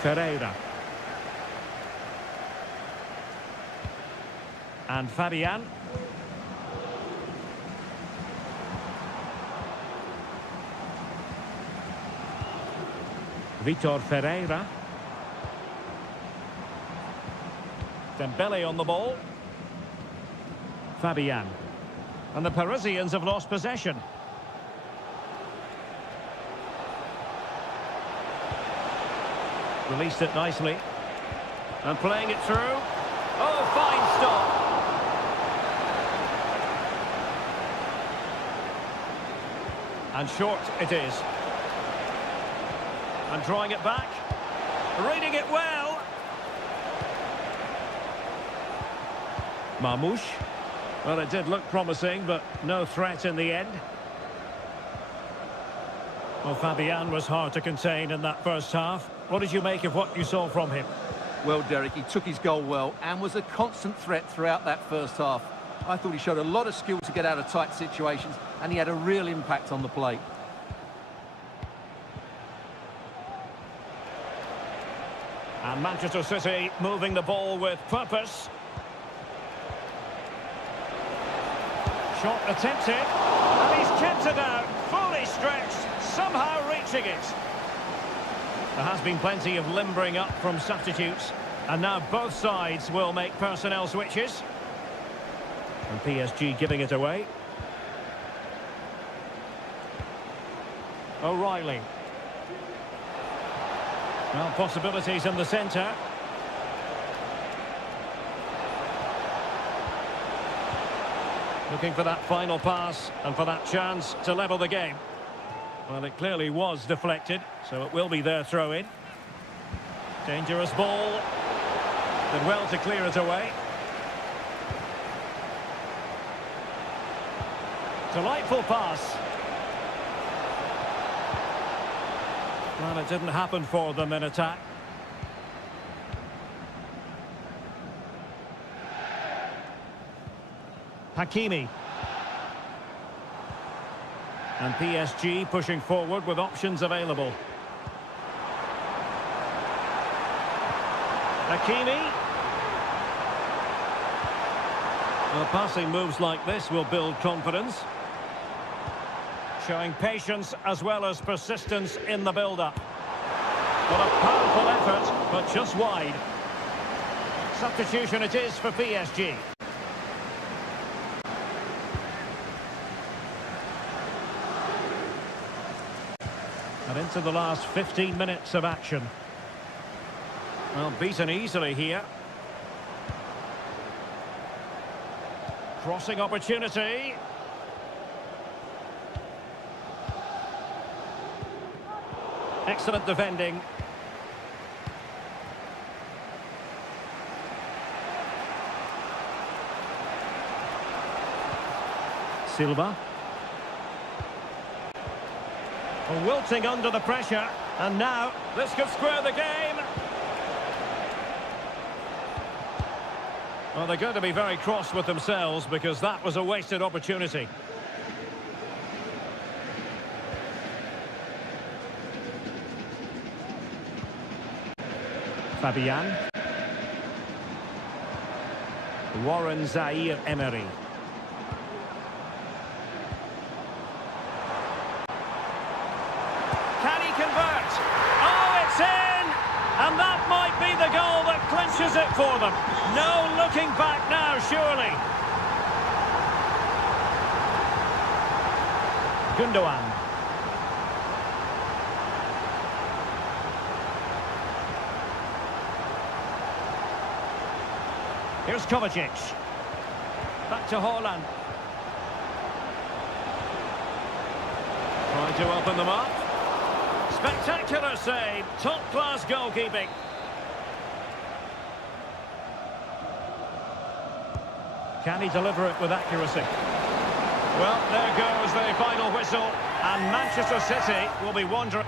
Ferreira. And Fabian. Vitor Ferreira. Dembélé on the ball. Fabian. And the Parisians have lost possession. Released it nicely. And playing it through. Oh, fine stop. And short it is. And drawing it back. Reading it well. Marmouche. Well, it did look promising, but no threat in the end. Well, Fabian was hard to contain in that first half. What did you make of what you saw from him? Well, Derek, he took his goal well and was a constant threat throughout that first half. I thought he showed a lot of skill to get out of tight situations, and he had a real impact on the plate. And Manchester City moving the ball with purpose. Shot attempted, and he's kept it out, fully stretched, somehow reaching it. There has been plenty of limbering up from substitutes, and now both sides will make personnel switches. And PSG giving it away. O'Reilly. Well, possibilities in the centre. Looking for that final pass and for that chance to level the game. Well, it clearly was deflected, so it will be their throw-in. Dangerous ball. Did well to clear it away. Delightful pass. Well, it didn't happen for them in attack. Hakimi. And PSG pushing forward with options available. Hakimi. Well, passing moves like this will build confidence. Showing patience as well as persistence in the build-up. What a powerful effort, but just wide. Substitution it is for PSG. And into the last 15 minutes of action. Well, beaten easily here. Crossing opportunity. Excellent defending. Silva. Wilting under the pressure, and now this could square the game. Well, they're going to be very cross with themselves because that was a wasted opportunity. Fabian. Warren Zaïre-Emery. Can he convert? Oh, it's in! And that might be the goal that clinches it for them. No looking back now, surely. Gundogan. Here's Kovacic. Back to Haaland. Trying to open them up. Spectacular save. Top-class goalkeeping. Can he deliver it with accuracy? Well, there goes the final whistle. And Manchester City will be wondering...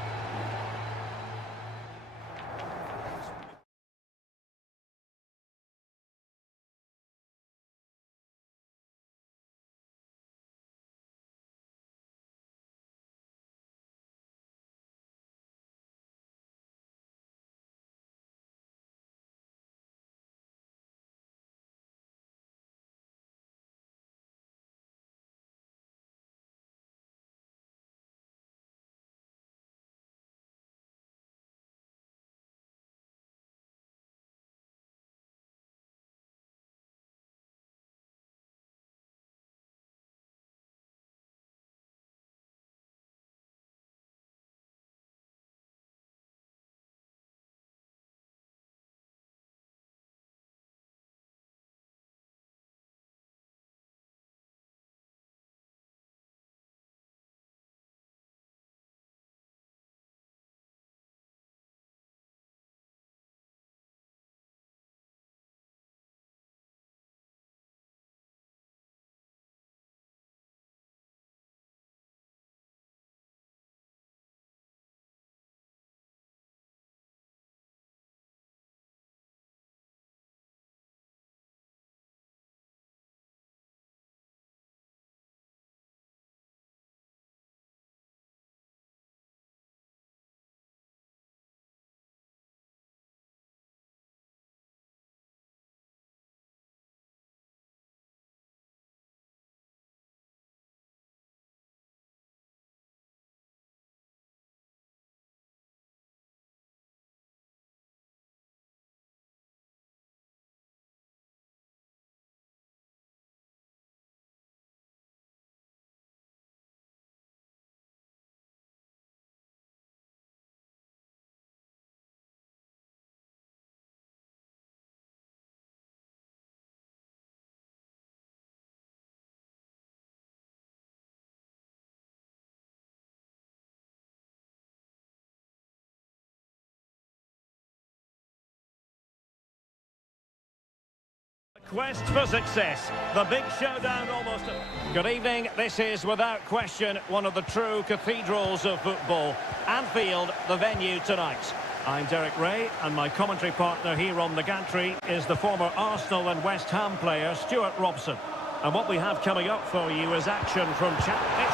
quest for success. The big showdown almost. Good evening. This is, without question, one of the true cathedrals of football. Anfield, the venue tonight. I'm Derek Ray, and my commentary partner here on the gantry is the former Arsenal and West Ham player, Stuart Robson. And what we have coming up for you is action from It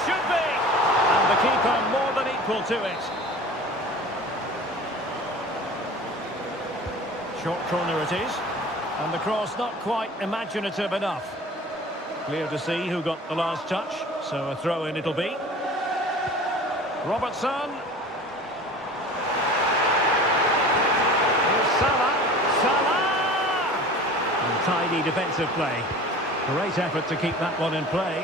should be! And the keeper more than equal to it. Short corner it is. And the cross not quite imaginative enough. Clear to see who got the last touch. So a throw-in it'll be. Robertson. Here's Salah. Salah! And tidy defensive play. Great effort to keep that one in play.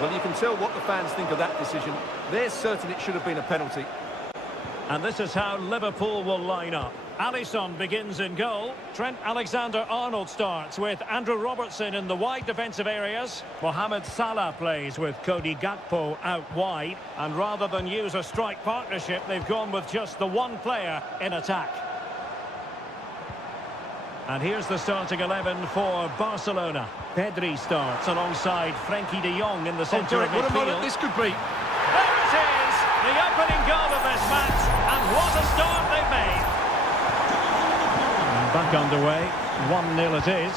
Well, you can tell what the fans think of that decision. They're certain it should have been a penalty. And this is how Liverpool will line up. Alisson begins in goal. Trent Alexander-Arnold starts with Andrew Robertson in the wide defensive areas. Mohamed Salah plays with Cody Gakpo out wide. And rather than use a strike partnership, they've gone with just the one player in attack. And here's the starting 11 for Barcelona. Pedri starts alongside Frenkie de Jong in the centre of midfield. What a moment this could be. There it is! The opening goal of this match. And what a start they've made. And back underway. 1-0 it is.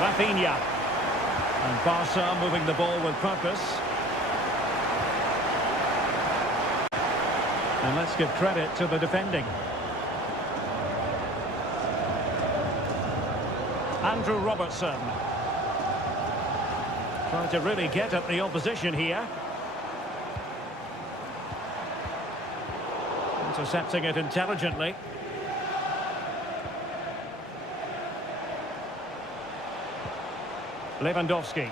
Rafinha. And Barca moving the ball with purpose. And let's give credit to the defending. Andrew Robertson. Trying to really get at the opposition here. Intercepting it intelligently. Lewandowski.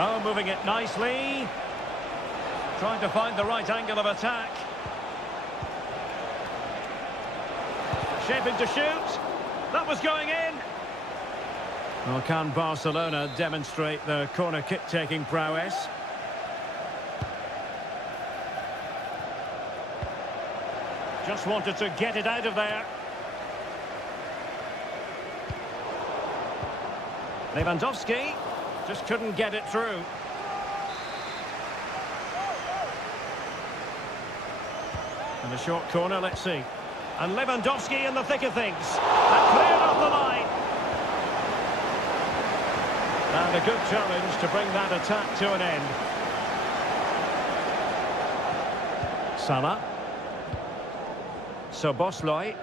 Oh, moving it nicely. Trying to find the right angle of attack. Shaping to shoot. That was going in. Well, can Barcelona demonstrate their corner kick-taking prowess? Just wanted to get it out of there. Lewandowski. Just couldn't get it through. And a short corner, let's see. And Lewandowski in the thick of things. And cleared off the line. And a good challenge to bring that attack to an end. Salah. Szoboszlai.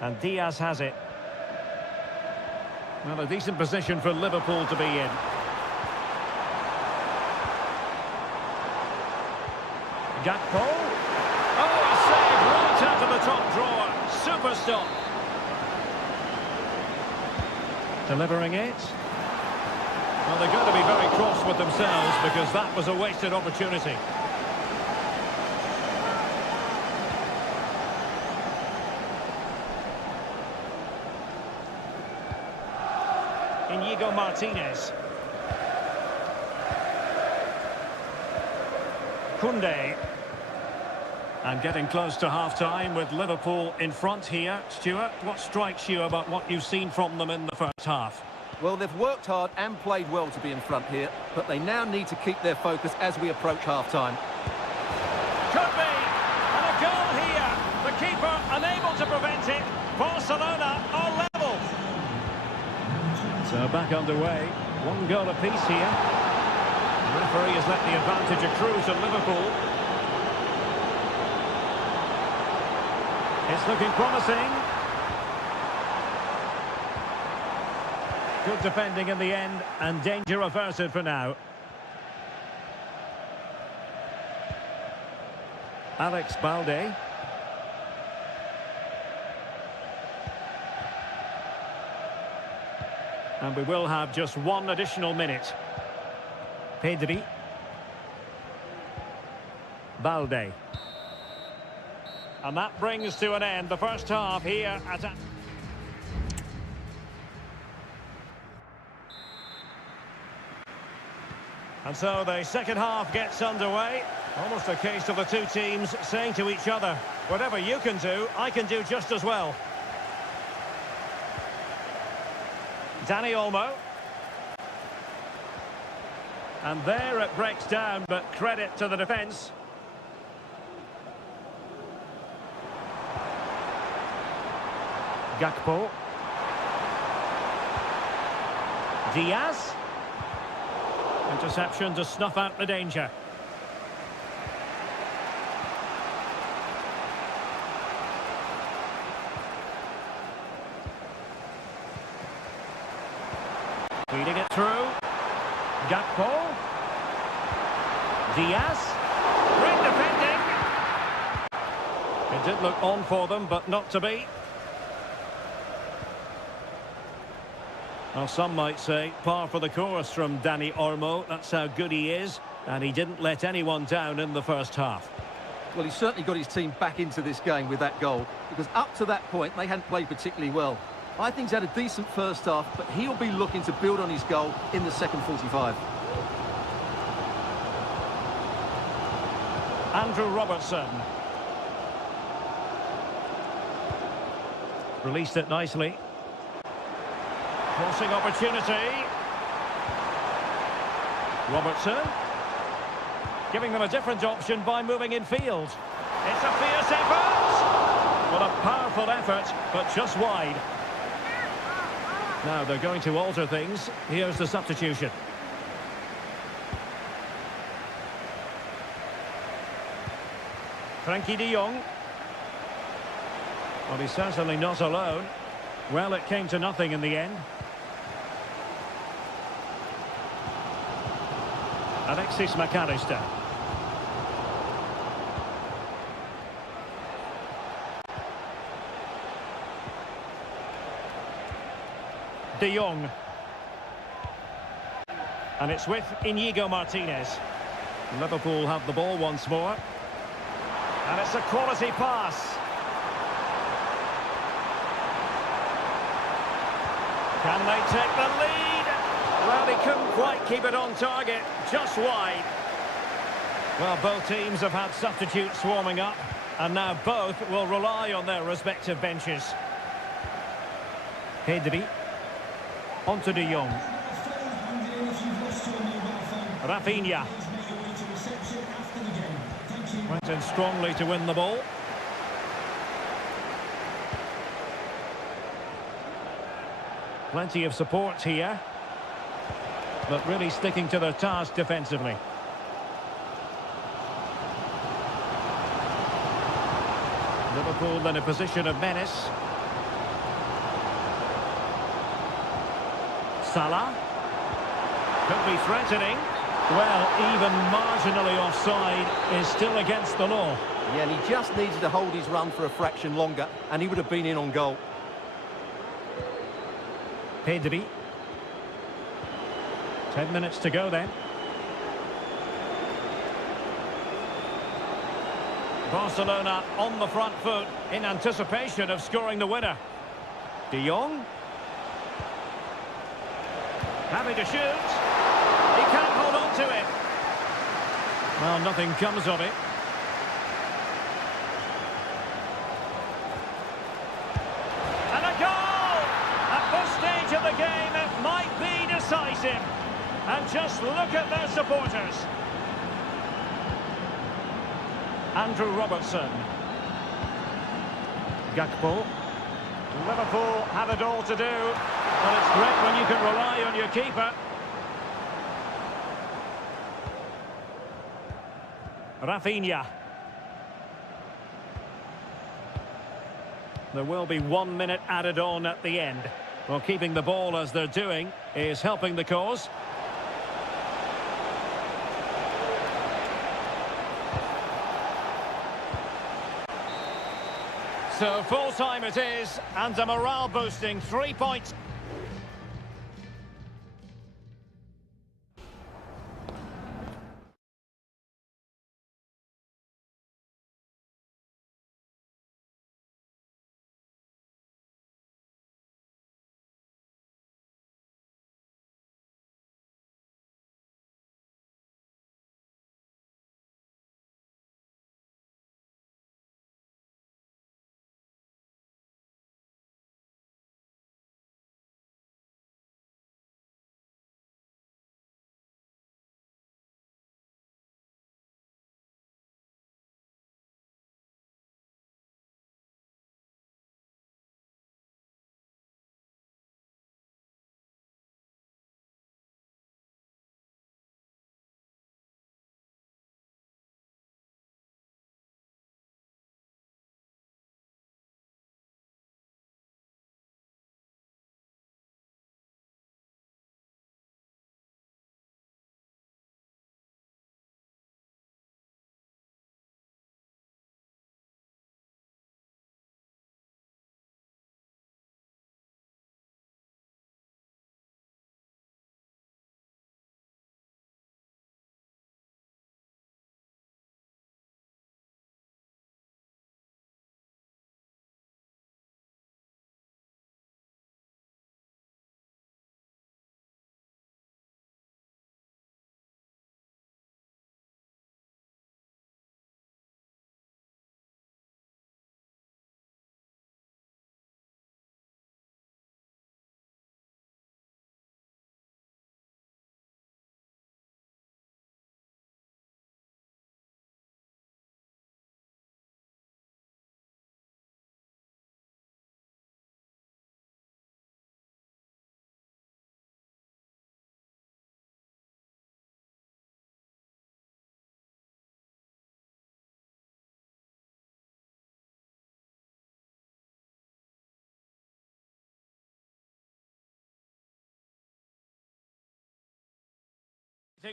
And Diaz has it. Well, a decent position for Liverpool to be in. Gakpo. Oh, a save right out of the top drawer. Super stop. Delivering it. Well, they're going to be very cross with themselves because that was a wasted opportunity. Inigo Martinez. Koundé. And getting close to half-time with Liverpool in front here. Stuart, what strikes you about what you've seen from them in the first half? Well, they've worked hard and played well to be in front here, but they now need to keep their focus as we approach half-time. Could be! And a goal here! The keeper unable to prevent it. Barcelona are level. So back underway. 1 goal apiece here. The referee has let the advantage accrue to Liverpool. It's looking promising. Good defending in the end, and danger averted for now. Alex Balde. And we will have just 1 additional minute. Pedri. Balde. And that brings to an end the first half here at... And so the second half gets underway. Almost a case of the two teams saying to each other, whatever you can do, I can do just as well. Danny Olmo. And there it breaks down, but credit to the defence. Gakpo. Diaz. Interception to snuff out the danger. Feeding it through. Gakpo. Diaz. Great defending. It did look on for them, but not to be. Well, some might say par for the course from Danny Olmo. That's how good he is, and he didn't let anyone down in the first half. Well, he certainly got his team back into this game with that goal, because up to that point, they hadn't played particularly well. I think he's had a decent first half, but he'll be looking to build on his goal in the second 45. Andrew Robertson. Released it nicely. Crossing opportunity. Robertson. Giving them a different option by moving in field. It's a fierce effort. What a powerful effort, but just wide. Now they're going to alter things. Here's the substitution. Frankie de Jong. Well, he's certainly not alone. Well, it came to nothing in the end. Alexis McAllister. De Jong. And it's with Inigo Martinez. Liverpool have the ball once more. And it's a quality pass. Can they take the lead? Well, he couldn't quite keep it on target, just wide. Well, both teams have had substitutes warming up, and now both will rely on their respective benches. Pedri. On to De Jong. Rafinha. Went in strongly to win the ball. Plenty of support here, but really sticking to their task defensively. Liverpool in a position of menace. Salah. Could be threatening. Well, even marginally offside is still against the law. Yeah, and he just needed to hold his run for a fraction longer, and he would have been in on goal. Pedri. 10 minutes to go then. Barcelona on the front foot in anticipation of scoring the winner. De Jong. Happy to shoot. He can't hold on to it. Well, nothing comes of it. And a goal! At this stage of the game, it might be decisive. And just look at their supporters. Andrew Robertson. Gakpo. Liverpool have it all to do. But it's great when you can rely on your keeper. Rafinha. There will be 1 minute added on at the end. Well, keeping the ball as they're doing is helping the cause. So full time it is, and a morale boosting 3 points.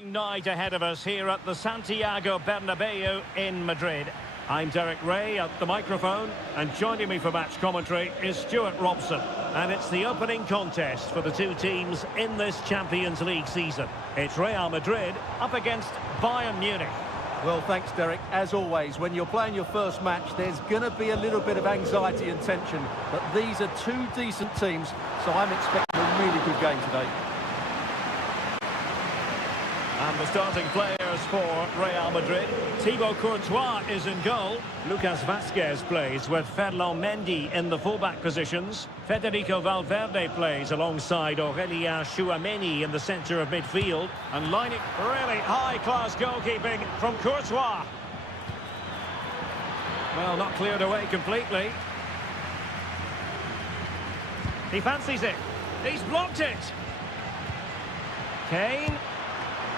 Night ahead of us here at the Santiago Bernabeu in Madrid. I'm Derek Ray at the microphone, and joining me for match commentary is Stuart Robson. And it's the opening contest for the two teams in this Champions League season. It's Real Madrid up against Bayern Munich. Well, thanks, Derek. As always, when you're playing your first match, there's going to be a little bit of anxiety and tension. But these are two decent teams, so I'm expecting a really good game today. And the starting players for Real Madrid. Thibaut Courtois is in goal. Lucas Vazquez plays with Ferland Mendy in the fullback positions. Federico Valverde plays alongside Aurélien Tchouameni in the centre of midfield. And lining really high-class goalkeeping from Courtois. Well, not cleared away completely. He fancies it. He's blocked it. Kane.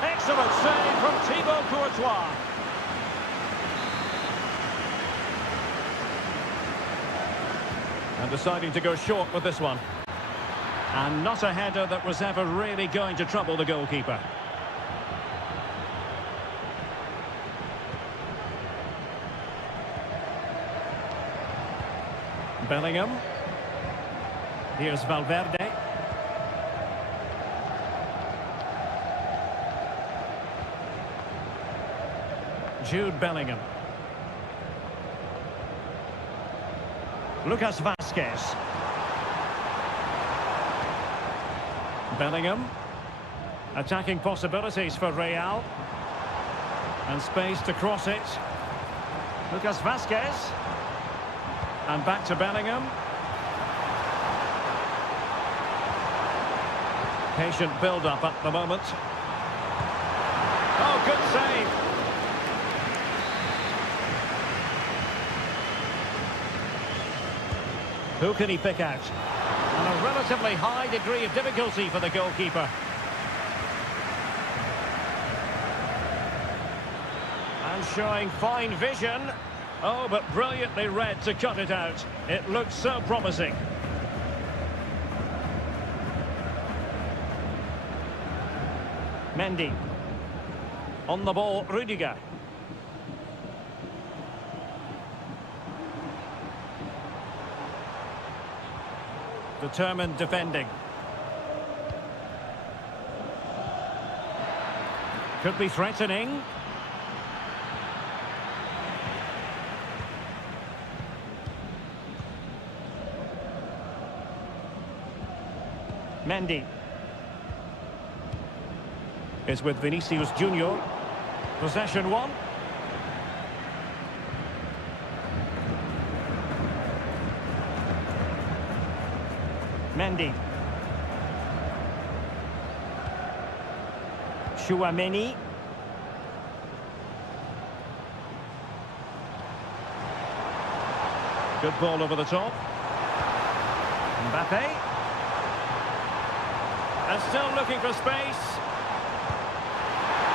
Excellent save from Thibaut Courtois. And deciding to go short with this one. And not a header that was ever really going to trouble the goalkeeper. Bellingham. Here's Valverde. Jude Bellingham. Lucas Vazquez. Bellingham. Attacking possibilities for Real. And space to cross it. Lucas Vazquez. And back to Bellingham. Patient build-up at the moment. Oh, good save. Who can he pick out? And a relatively high degree of difficulty for the goalkeeper. And showing fine vision. Oh, but brilliantly read to cut it out. It looks so promising. Mendy. On the ball, Rudiger. Determined defending. Could be threatening. Mendy. Is with Vinicius Junior. Possession one. Mendy. Tchouameni. Good ball over the top. Mbappe. And still looking for space.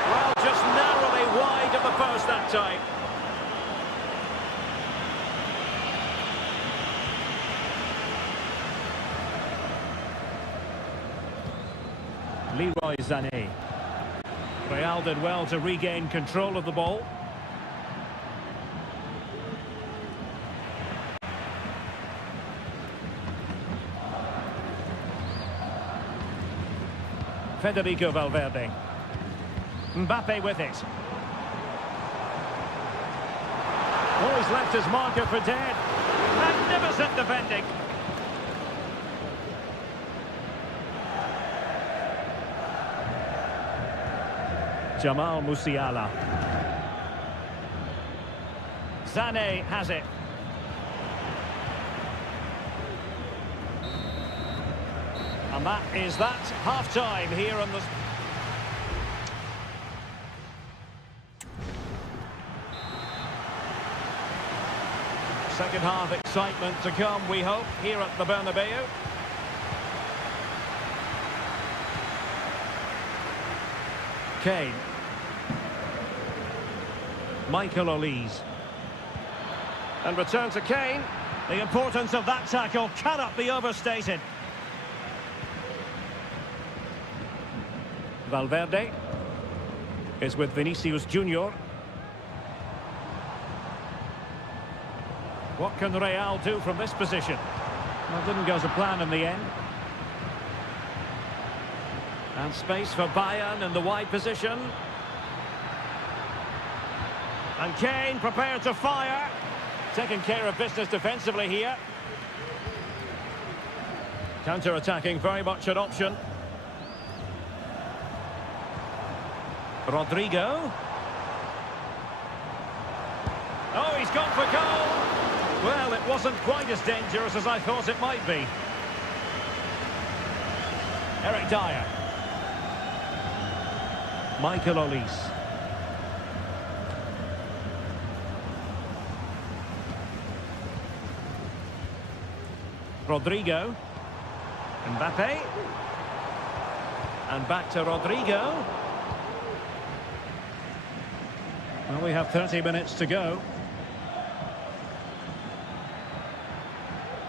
Well, just narrowly wide of the post that time. Leroy Sané. Real did well to regain control of the ball. Federico Valverde. Mbappe with it. Oh, he's left his marker for dead. Magnificent defending. Jamal Musiala. Sané has it. And that is that. Half-time here on the... Second half excitement to come, we hope, here at the Bernabeu. Kane. Michael Olise. And return to Kane. The importance of that tackle cannot be overstated. is with Vinicius Junior. What can Real do from this position? Well, didn't go as a plan in the end. And space for Bayern in the wide position. And Kane prepared to fire. Taking care of business defensively here. Counter-attacking, very much an option. Rodrigo. Oh, he's gone for goal. Well, it wasn't quite as dangerous as I thought it might be. Eric Dyer. Michael Olise. Rodrigo. Mbappe. And back to Rodrigo. Well, we have 30 minutes to go.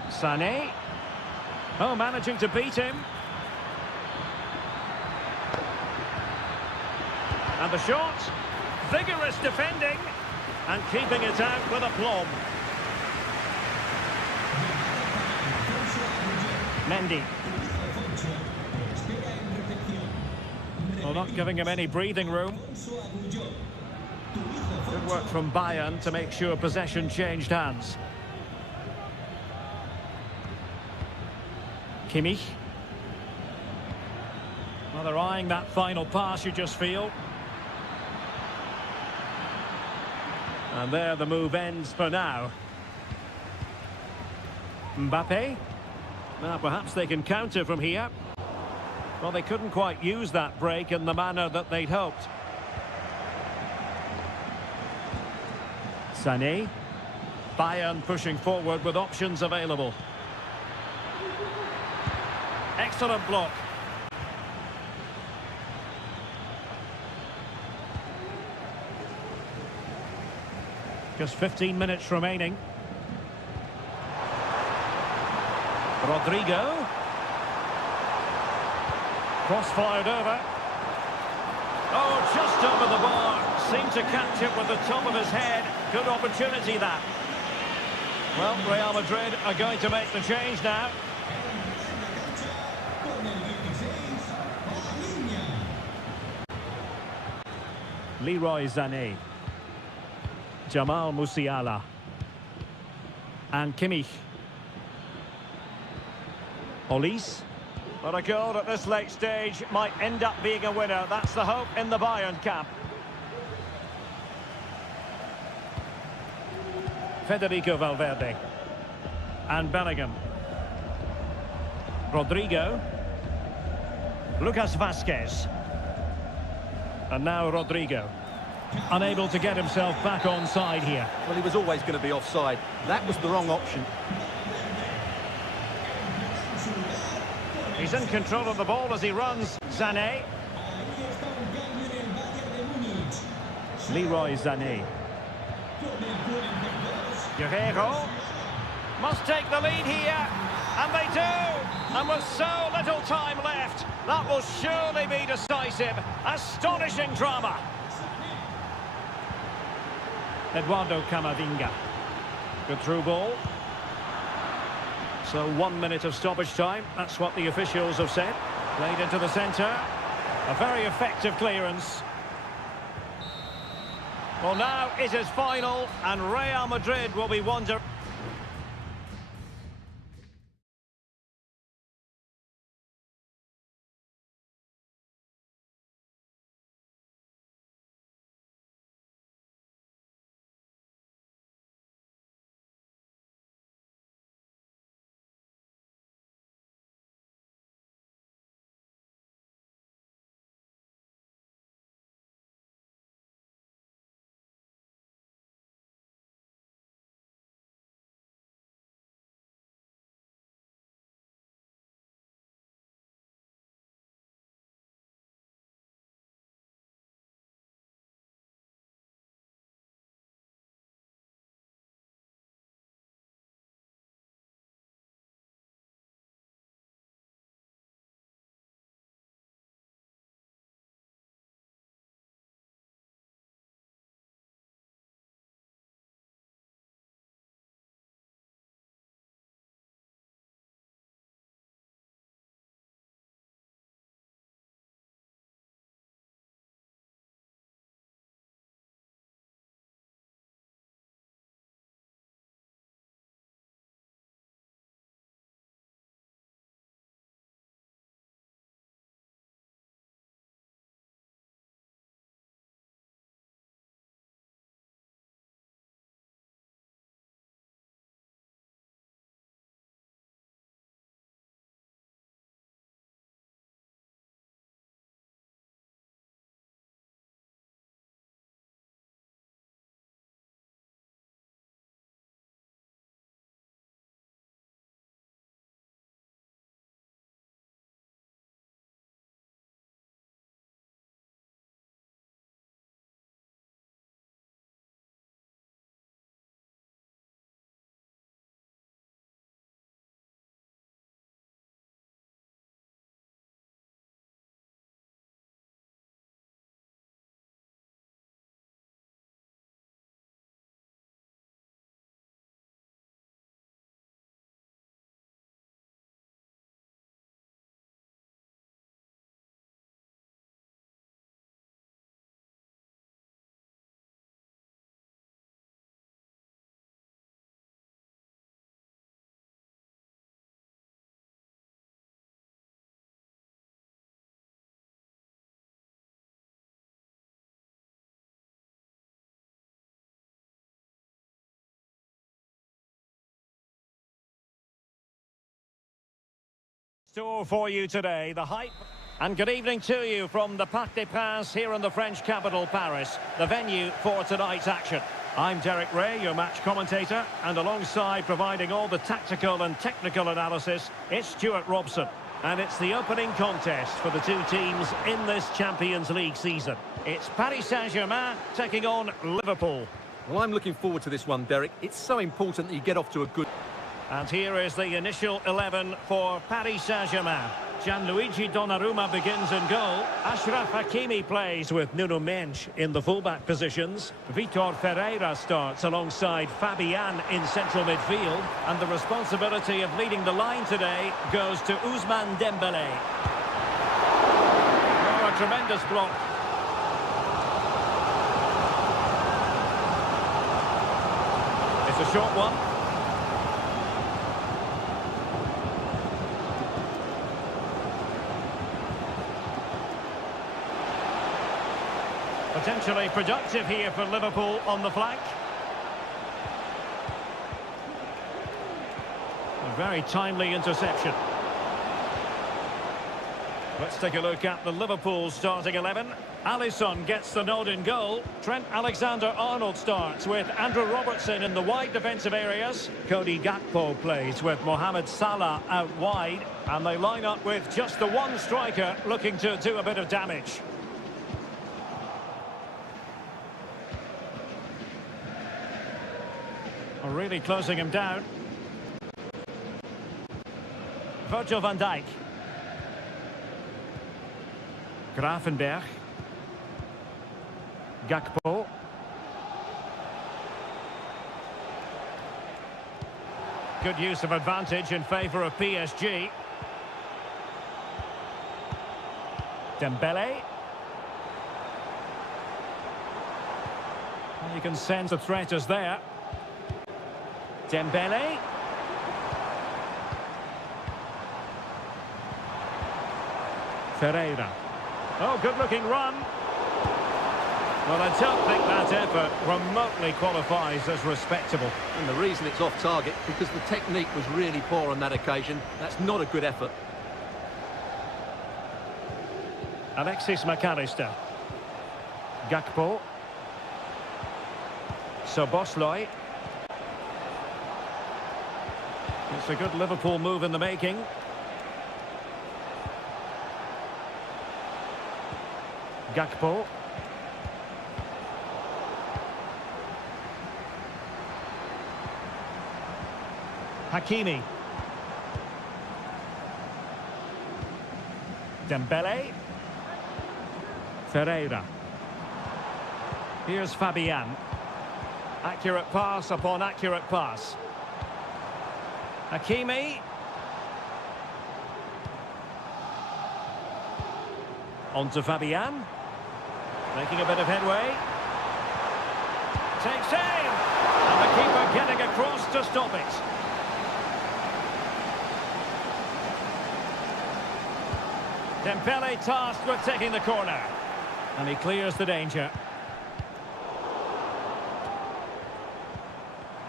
Sané. Oh, managing to beat him. And the shot. Vigorous defending. And keeping it out with aplomb. Mendy. Well, not giving him any breathing room. Good work from Bayern to make sure possession changed hands. Kimmich. Well, they're eyeing that final pass, you just feel. And there the move ends for now. Mbappe. Now, perhaps they can counter from here. Well, they couldn't quite use that break in the manner that they'd hoped. Sané. Bayern pushing forward with options available. Excellent block. Just 15 minutes remaining. Rodrigo. Cross-fired over. Oh, just over the bar. Seemed to catch it with the top of his head. Good opportunity, that. Well, Real Madrid are going to make the change now. Leroy Sané. Jamal Musiala. And Kimmich. Olise. But a goal at this late stage might end up being a winner. That's the hope in the Bayern camp. Federico Valverde. And Bellingham. Rodrigo. Lucas Vazquez. And now Rodrigo. Unable to get himself back on side here. Well, he was always going to be offside. That was the wrong option. He's in control of the ball as he runs. Sané. Leroy Sané. Guerrero. Must take the lead here. And they do. And with so little time left, that will surely be decisive. Astonishing drama. Eduardo Camavinga. Good through ball. So 1 minute of stoppage time. That's what the officials have said. Played into the centre. A very effective clearance. Well, now it is final, and Real Madrid will be wondering. Store for you today, the hype. And good evening to you from the Parc des Princes here in the French capital, Paris, the venue for tonight's action. I'm Derek Ray, your match commentator, and alongside providing all the tactical and technical analysis, it's Stuart Robson. And it's the opening contest for the two teams in this Champions League season. It's Paris Saint-Germain taking on Liverpool. Well, I'm looking forward to this one, Derek. It's so important that you get off to a good... And here is the initial 11 for Paris Saint-Germain. Gianluigi Donnarumma begins in goal. Achraf Hakimi plays with Nuno Mendes in the fullback positions. Vitor Ferreira starts alongside Fabian in central midfield. And the responsibility of leading the line today goes to Ousmane Dembélé. Oh, a tremendous block. It's a short one. Potentially productive here for Liverpool on the flank. A very timely interception. Let's take a look at the Liverpool starting 11. Alisson gets the nod in goal. Trent Alexander-Arnold starts with Andrew Robertson in the wide defensive areas. Cody Gakpo plays with Mohamed Salah out wide. And they line up with just the one striker looking to do a bit of damage. Really closing him down. Virgil van Dijk. Gravenberch. Gakpo. Good use of advantage in favour of PSG. Dembélé. You can sense the threat is there. Dembélé. Ferreira. Oh, good-looking run. Well, I don't think that effort remotely qualifies as respectable. And the reason it's off target, because the technique was really poor on that occasion. That's not a good effort. Alexis McAllister. Gakpo. Szoboszlai. It's a good Liverpool move in the making. Gakpo. Hakimi. Dembélé. Ferreira. Here's Fabian. Accurate pass upon accurate pass. Hakimi. On to Fabian. Making a bit of headway. Takes aim. And the keeper getting across to stop it. Dembélé tasked with taking the corner. And he clears the danger.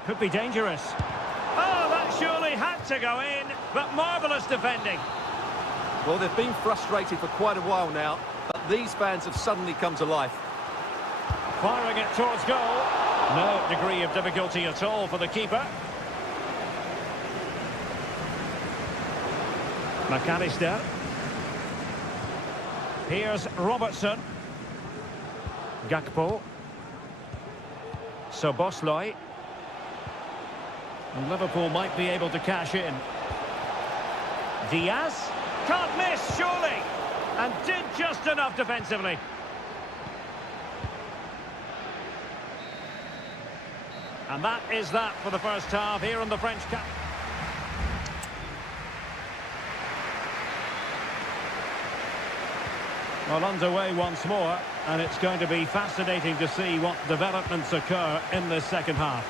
Could be dangerous. Oh, that surely had to go in, but marvellous defending. Well, they've been frustrated for quite a while now, but these fans have suddenly come to life. Firing it towards goal. No degree of difficulty at all for the keeper. McAllister. Here's Robertson. Gakpo. Szoboszlai. And Liverpool might be able to cash in. Diaz. Can't miss, surely. And did just enough defensively. And that is that for the first half here in the French Cup. Well, underway once more, and it's going to be fascinating to see what developments occur in this second half.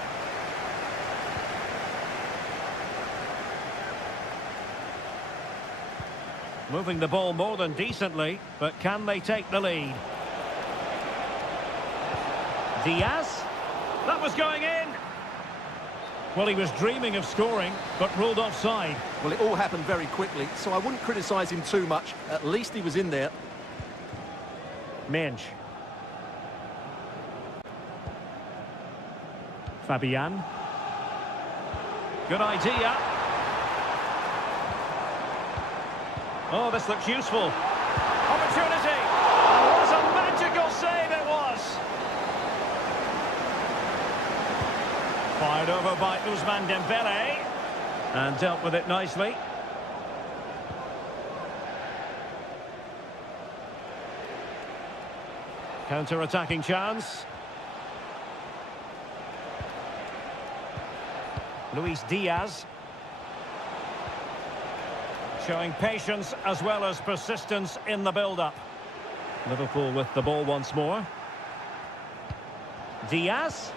Moving the ball more than decently, but can they take the lead? Diaz. That was going in. Well, he was dreaming of scoring, but ruled offside. Well, it all happened very quickly, so I wouldn't criticise him too much. At least he was in there. Minge. Fabian. Good idea. Oh, this looks useful. Opportunity. And what a magical save it was. Fired over by Ousmane Dembele. And dealt with it nicely. Counter-attacking chance. Luis Diaz. Showing patience as well as persistence in the build-up. Liverpool with the ball once more. Diaz.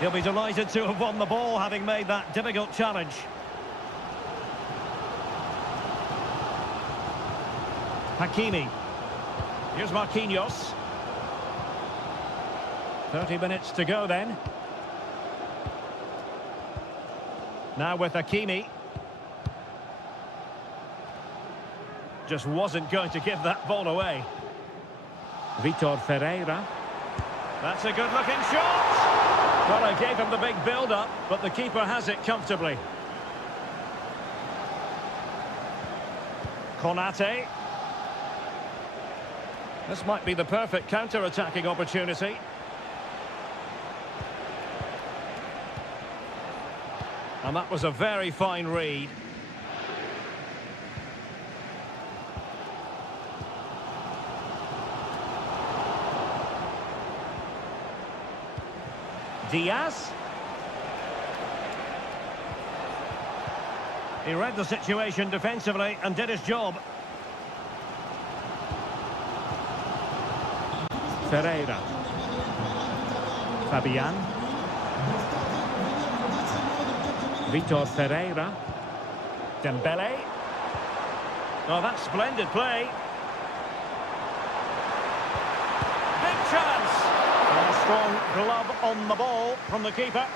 He'll be delighted to have won the ball, having made that difficult challenge. Hakimi. Here's Marquinhos. 30 minutes to go then. Now with Hakimi. Just wasn't going to give that ball away. Vitor Ferreira. That's a good-looking shot! Well, I gave him the big build-up, but the keeper has it comfortably. Konate. This might be the perfect counter-attacking opportunity. And that was a very fine read. Diaz. He read the situation defensively and did his job. Ferreira. Fabian. Vitor Ferreira. Dembele. Oh, that's splendid play. Big chance. And a strong glove on the ball from the keeper.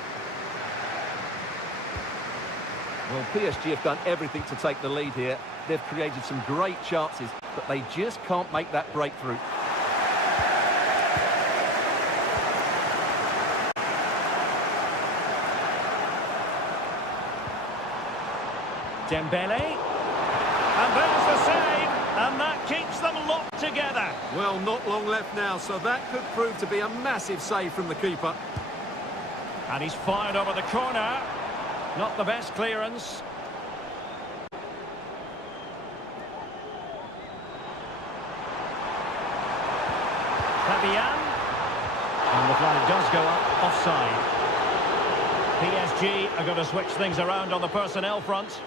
Well, PSG have done everything to take the lead here. They've created some great chances, but they just can't make that breakthrough. Dembele. And there's the save, and that keeps them locked together. Well, not long left now, so that could prove to be a massive save from the keeper. And he's fired over the corner. Not the best clearance. Fabian. And the flag does go up offside. PSG are going to switch things around on the personnel front.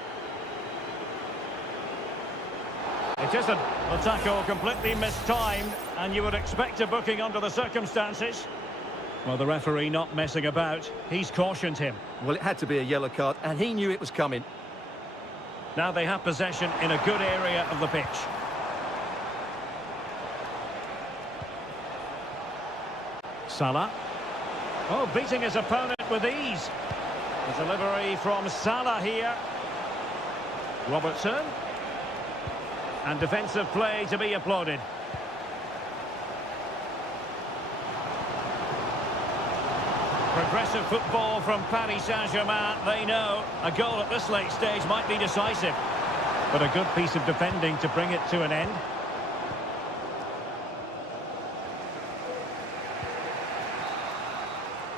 It isn't. The tackle completely mistimed, and you would expect a booking under the circumstances. Well, the referee not messing about. He's cautioned him. Well, it had to be a yellow card, and he knew it was coming. Now they have possession in a good area of the pitch. Salah. Oh, beating his opponent with ease. The delivery from Salah here. Robertson. And defensive play to be applauded. Progressive football from Paris Saint-Germain. They know a goal at this late stage might be decisive. But a good piece of defending to bring it to an end.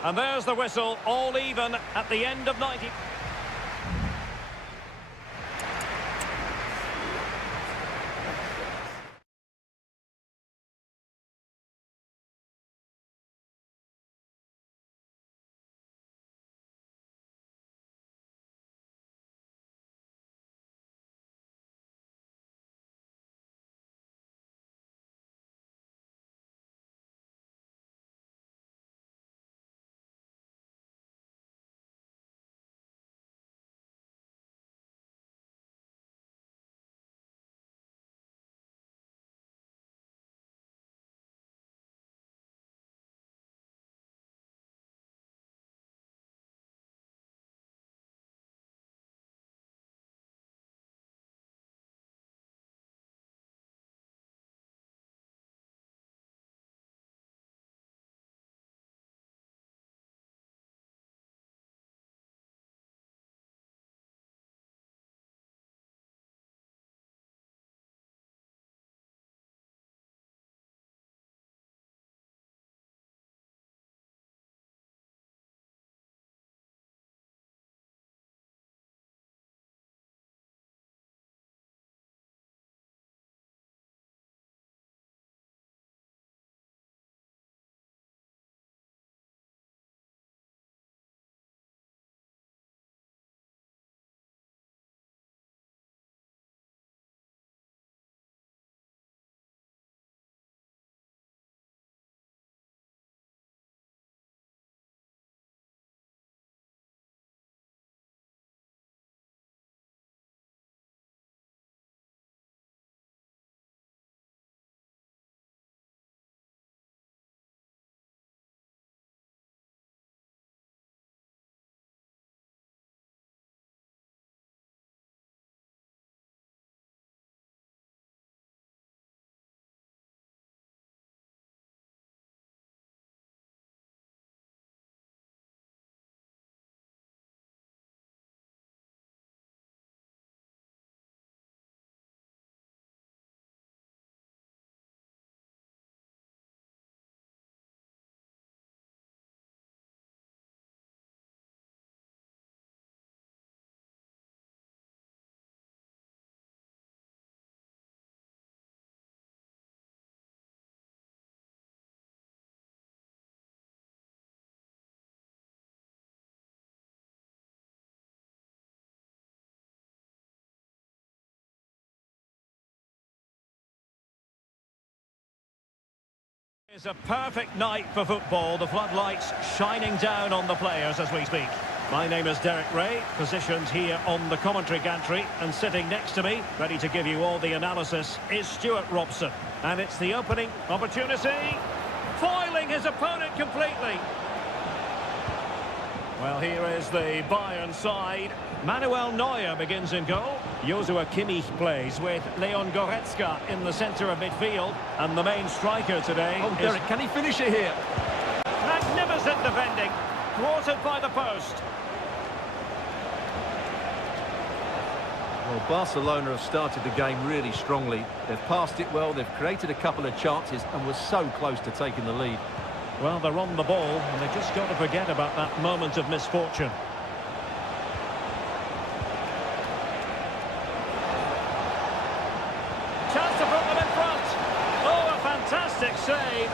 And there's the whistle, all even at the end of 90. It's a perfect night for football, the floodlights shining down on the players as we speak. My name is Derek Ray, positioned here on the commentary gantry, and sitting next to me, ready to give you all the analysis, is Stuart Robson. And it's the opening opportunity, foiling his opponent completely. Well, here is the Bayern side. Manuel Neuer begins in goal. Joshua Kimmich plays with Leon Goretzka in the centre of midfield. And the main striker today Oh, Derek, can he finish it here? Magnificent defending, thwarted by the post. Well, Barcelona have started the game really strongly. They've passed it well, they've created a couple of chances and were so close to taking the lead. Well, they're on the ball, and they've just got to forget about that moment of misfortune. Chance to put them in front. Oh, a fantastic save.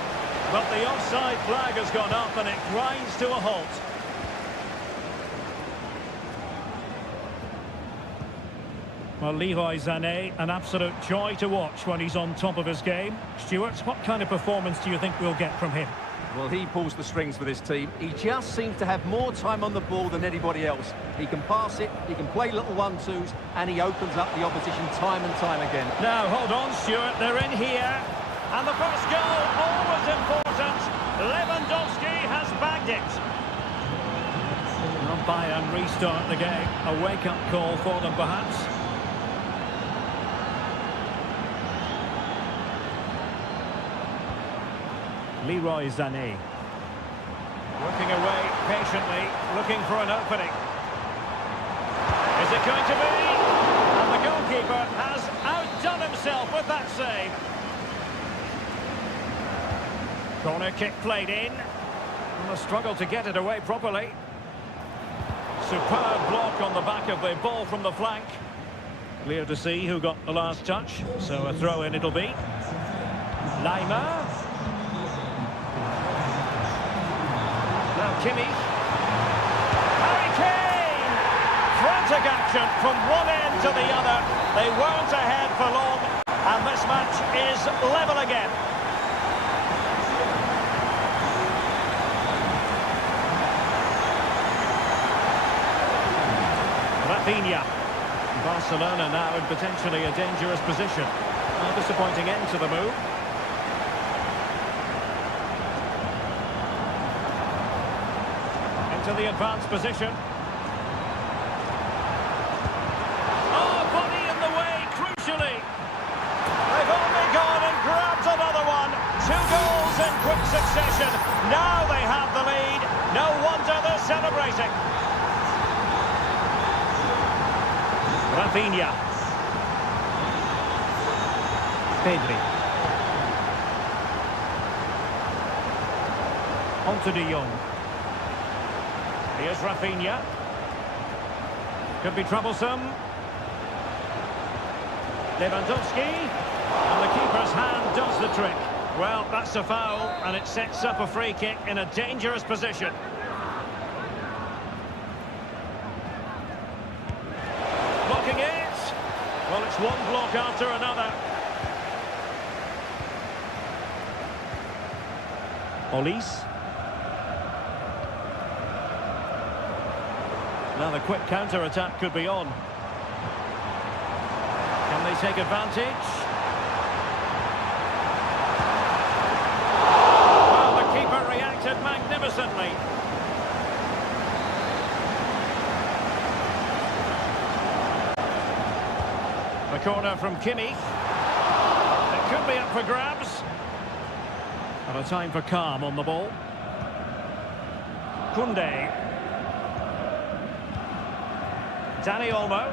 But the offside flag has gone up, and it grinds to a halt. Well, Leroy Sané, an absolute joy to watch when he's on top of his game. Stuart, what kind of performance do you think we'll get from him? Well, he pulls the strings for this team. He just seems to have more time on the ball than anybody else. He can pass it, he can play little one-twos, and he opens up the opposition time and time again. Now, hold on, Stuart, they're in here. And the first goal, always important. Lewandowski has bagged it. Well, Bayern restart the game. A wake-up call for them, perhaps. Leroy Sané. Working away patiently, looking for an opening. Is it going to be? And the goalkeeper has outdone himself with that save. Corner kick played in. And a struggle to get it away properly. Superb block on the back of the ball from the flank. Clear to see who got the last touch. So a throw in it'll be. Lima. Now Kimmich. Harry Kane! Frantic action from one end to the other. They weren't ahead for long, and this match is level again. Rafinha. Barcelona now in potentially a dangerous position. A disappointing end to the move. To the advanced position. Oh, body in the way, crucially. They've only gone and grabbed another one. 2 goals in quick succession. Now they have the lead. No wonder they're celebrating. Rafinha. Pedri. On to De Jong. Here's Rafinha. Could be troublesome. Lewandowski. And the keeper's hand does the trick. Well, that's a foul, and it sets up a free kick in a dangerous position. Blocking it. Well, it's one block after another. Olise. Now the quick counter-attack could be on. Can they take advantage? Well, the keeper reacted magnificently. The corner from Kimmich. It could be up for grabs. And a time for calm on the ball. Koundé. Dani Olmo.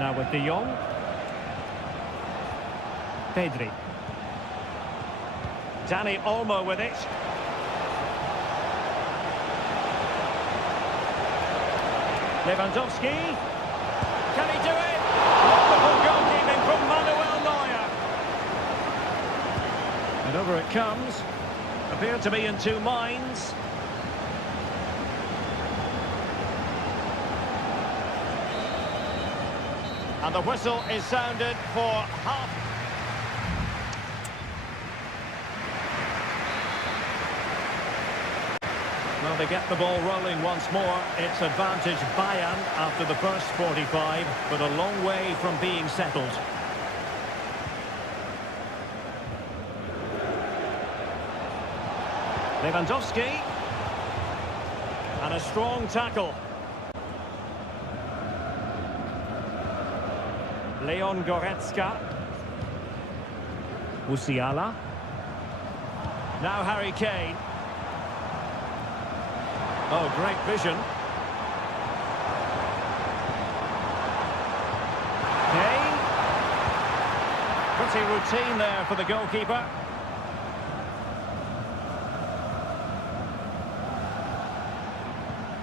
Now with De Jong. Pedri. Dani Olmo with it. Lewandowski. Can he do it? Wonderful goalkeeping from Manuel Neuer. And over it comes. Appeared to be in 2 minds. And the whistle is sounded for half. Well, they get the ball rolling once more. It's advantage Bayern after the first 45, but a long way from being settled. Lewandowski. And a strong tackle. Leon Goretzka. Musiala. Now Harry Kane. Oh, great vision. Kane. Pretty routine there for the goalkeeper.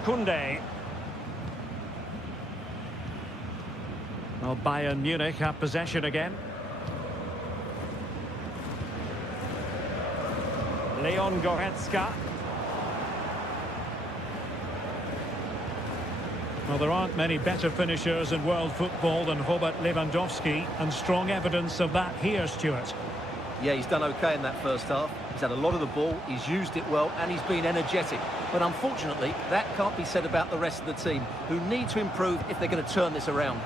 Kunde. Well, Bayern Munich have possession again. Leon Goretzka. Well, there aren't many better finishers in world football than Robert Lewandowski, and strong evidence of that here, Stuart. Yeah, he's done okay in that first half. He's had a lot of the ball, he's used it well, and he's been energetic. But unfortunately, that can't be said about the rest of the team, who need to improve if they're going to turn this around.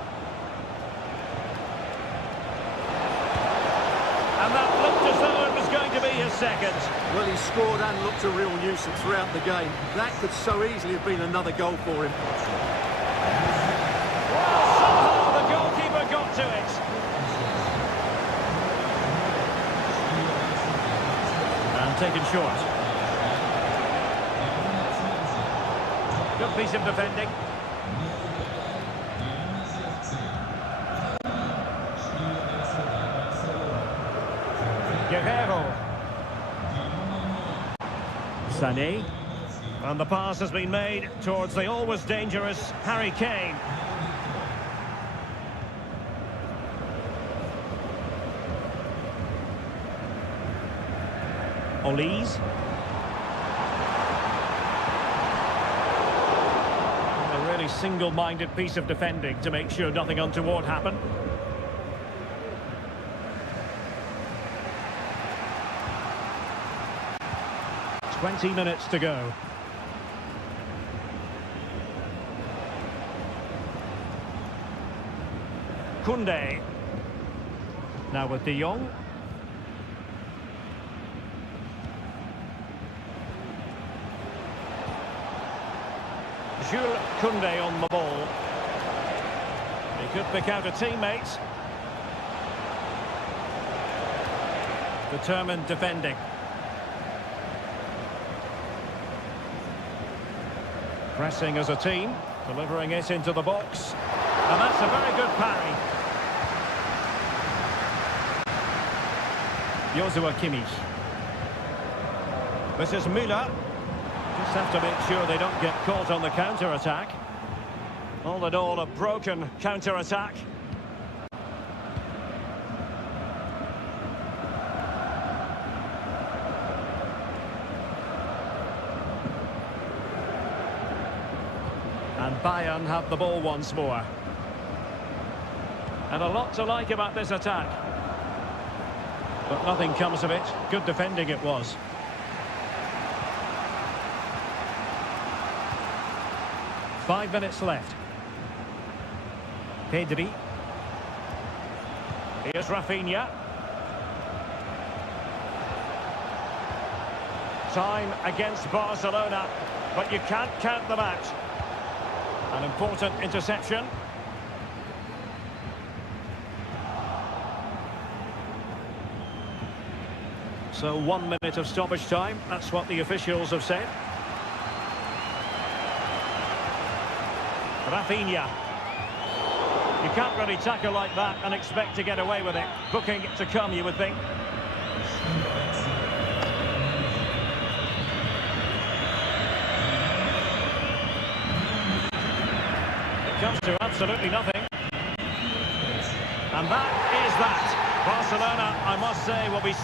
And that looked as though it was going to be his second. Well, he scored and looked a real nuisance throughout the game. That could so easily have been another goal for him. Somehow the goalkeeper got to it. And taken short. Good piece of defending. Guerrero. Sané. And the pass has been made towards the always dangerous Harry Kane. Olise. A really single-minded piece of defending to make sure nothing untoward happened. Twenty minutes to go. Kunde. Now with De Jong. Jules Koundé on the ball. He could pick out a teammate. Determined defending. Pressing as a team, delivering it into the box. And that's a very good parry. Joshua Kimmich. This is Müller. Just have to make sure they don't get caught on the counter-attack. All in all, a broken counter-attack. And Bayern have the ball once more. And a lot to like about this attack. But nothing comes of it. Good defending it was. Five minutes left. Pedri. Here's Rafinha. Time against Barcelona, but you can't count them out. An important interception. So 1 minute of stoppage time, that's what the officials have said. Rafinha. You can't really tackle like that and expect to get away with it. Booking to come, you would think. It comes to absolutely nothing. And that is that. Barcelona, I must say, will be...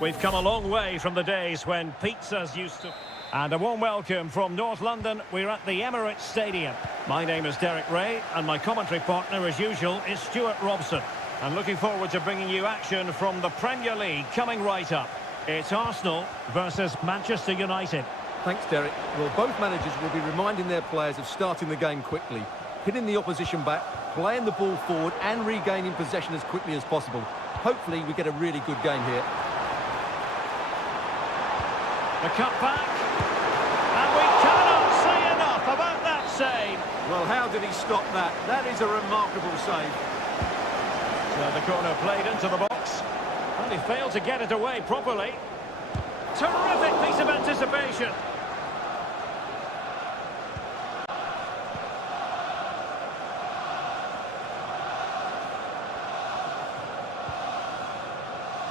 We've come a long way from the days when pizzas used to... And a warm welcome from North London. We're at the Emirates Stadium. My name is Derek Ray, and my commentary partner, as usual, is Stuart Robson. And looking forward to bringing you action from the Premier League coming right up. It's Arsenal versus Manchester United. Thanks, Derek. Well, both managers will be reminding their players of starting the game quickly, hitting the opposition back, playing the ball forward and regaining possession as quickly as possible. Hopefully we get a really good game here. The cut back. And we cannot say enough about that save. Well, how did he stop that? That is a remarkable save. So the corner played into the box. And he failed to get it away properly. Terrific piece of anticipation.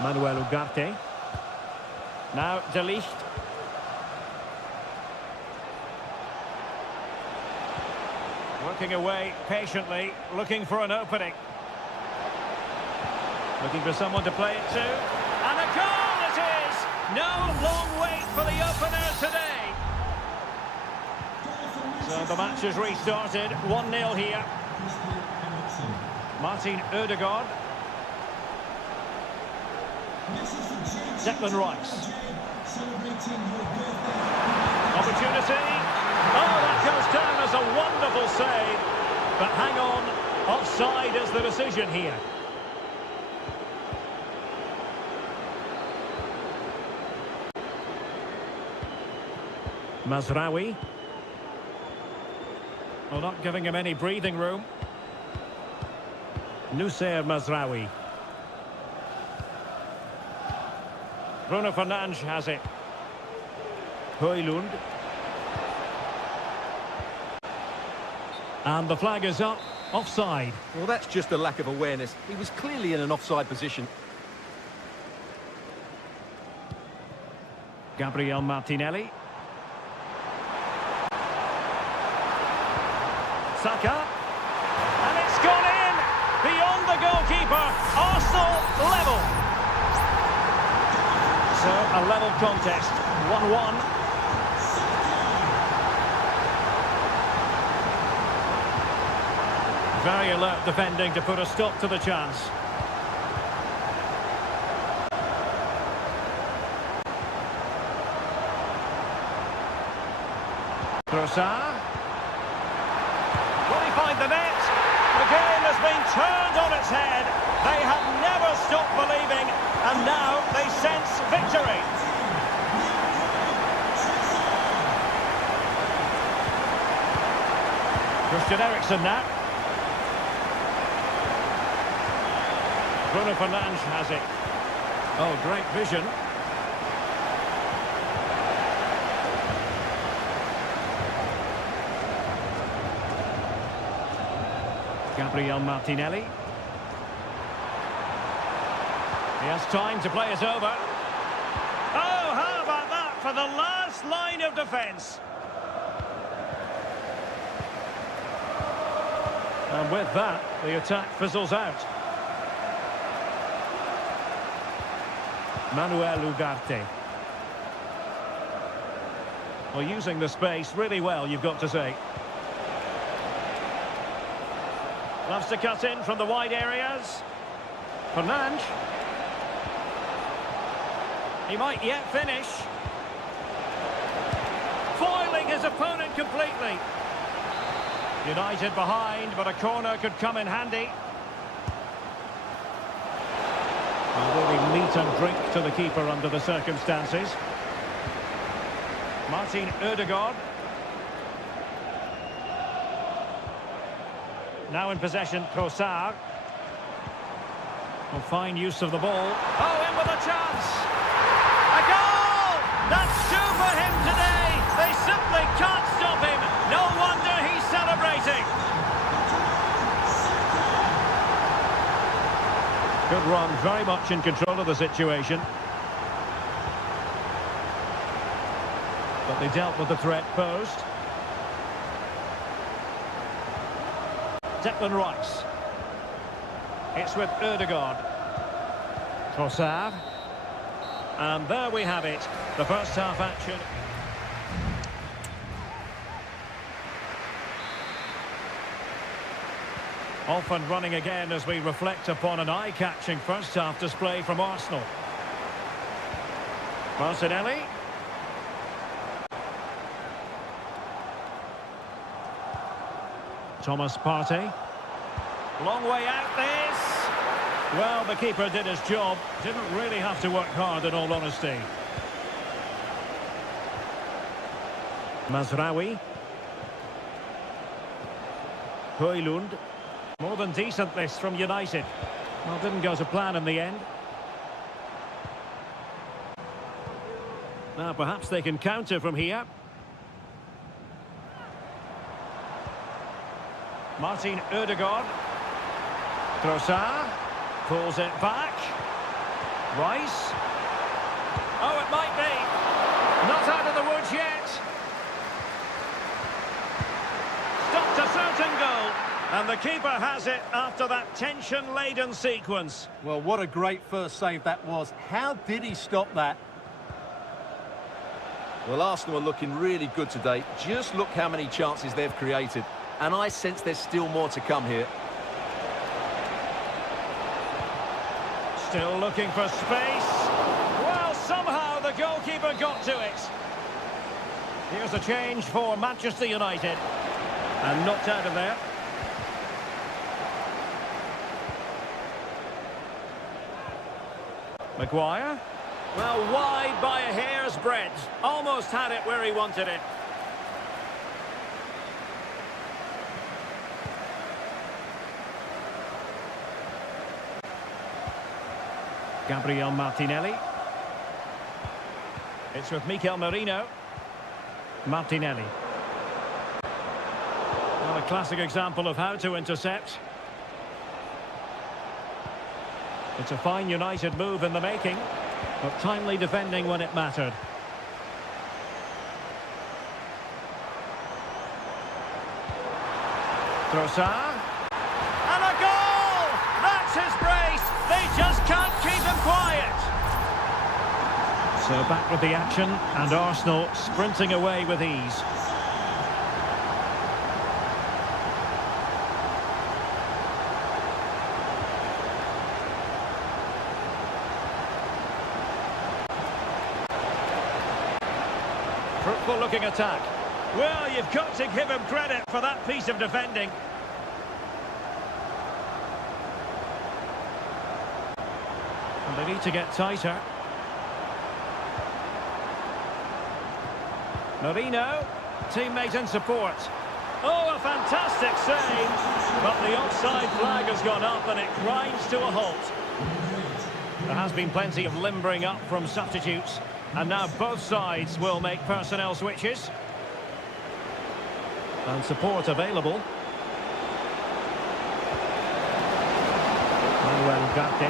Manuel Ugarte. Now De Ligt. Working away patiently, looking for an opening. Looking for someone to play it to. And a goal it is! No long wait for the opener today. So the match has restarted. 1-0 here. Martin Ødegaard. Declan Rice. Opportunity. Oh, that goes down as a wonderful save. But hang on, offside is the decision here. Mazraoui. Well, not giving him any breathing room. Nussair Mazraoui. Bruno Fernandes has it. Højlund. And the flag is up. Offside. Well, that's just a lack of awareness. He was clearly in an offside position. Gabriel Martinelli. Saka. And it's gone in! Beyond the goalkeeper. Arsenal level. So, a level contest. 1-1. Very alert defending to put a stop to the chance. Trossard. Will he find the net? The game has been turned on its head. They have never stopped believing, and now they sense victory. Christian Eriksen now. Bruno Fernandes has it. Oh, great vision. Gabriel Martinelli. He has time to play it over. Oh, how about that for the last line of defence? And with that, the attack fizzles out. Manuel Ugarte. Well, using the space really well, you've got to say. Loves to cut in from the wide areas. Fernandes. He might yet finish. Foiling his opponent completely. United behind, but a corner could come in handy. Really meat and drink to the keeper under the circumstances. Martin Ødegaard. Now in possession, Trossard. Well, fine use of the ball. Oh, in with a chance! A goal! That's two for him today! They simply can't stop him! No wonder he's celebrating! Good run, very much in control of the situation. But they dealt with the threat posed. Declan Rice. It's with Ødegaard. Trossard. And there we have it, the first half action. Off and running again as we reflect upon an eye-catching first half display from Arsenal. Martinelli. Thomas Partey. Long way out this. Well, the keeper did his job. Didn't really have to work hard, in all honesty. Mazraoui. Højlund. More than decent this from United. Well, didn't go to plan in the end. Now perhaps they can counter from here. Martin Ødegaard. Trossard. Pulls it back. Rice. Oh, it might be. Not out of the woods yet. Stopped a certain goal. And the keeper has it after that tension-laden sequence. Well, what a great first save that was. How did he stop that? Well, Arsenal are looking really good today. Just look how many chances they've created. And I sense there's still more to come here. Still looking for space. Well, somehow the goalkeeper got to it. Here's a change for Manchester United. And knocked out of there. Maguire. Well, wide by a hair's breadth. Almost had it where he wanted it. Gabriel Martinelli. It's with Mikel Merino. Martinelli. Well, a classic example of how to intercept. It's a fine United move in the making, but timely defending when it mattered. Trossard. And a goal! That's his brace! They just can't keep him quiet! So back with the action, and Arsenal sprinting away with ease. Fruitful looking attack. Well, you've got to give him credit for that piece of defending. And they need to get tighter. Merino, teammate and support. Oh, a fantastic save. But the offside flag has gone up and it grinds to a halt. There has been plenty of limbering up from substitutes. And now both sides will make personnel switches. And support available. Manuel Ugarte.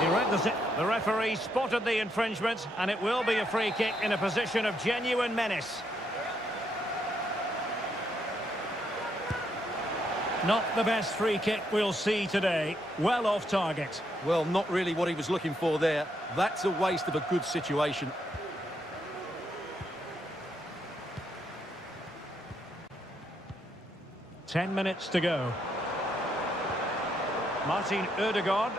He read the referee spotted the infringement, and it will be a free kick in a position of genuine menace. Not the best free kick we'll see today. Well off target. Well, not really what he was looking for there. That's a waste of a good situation. Ten minutes to go. Martin Ødegaard.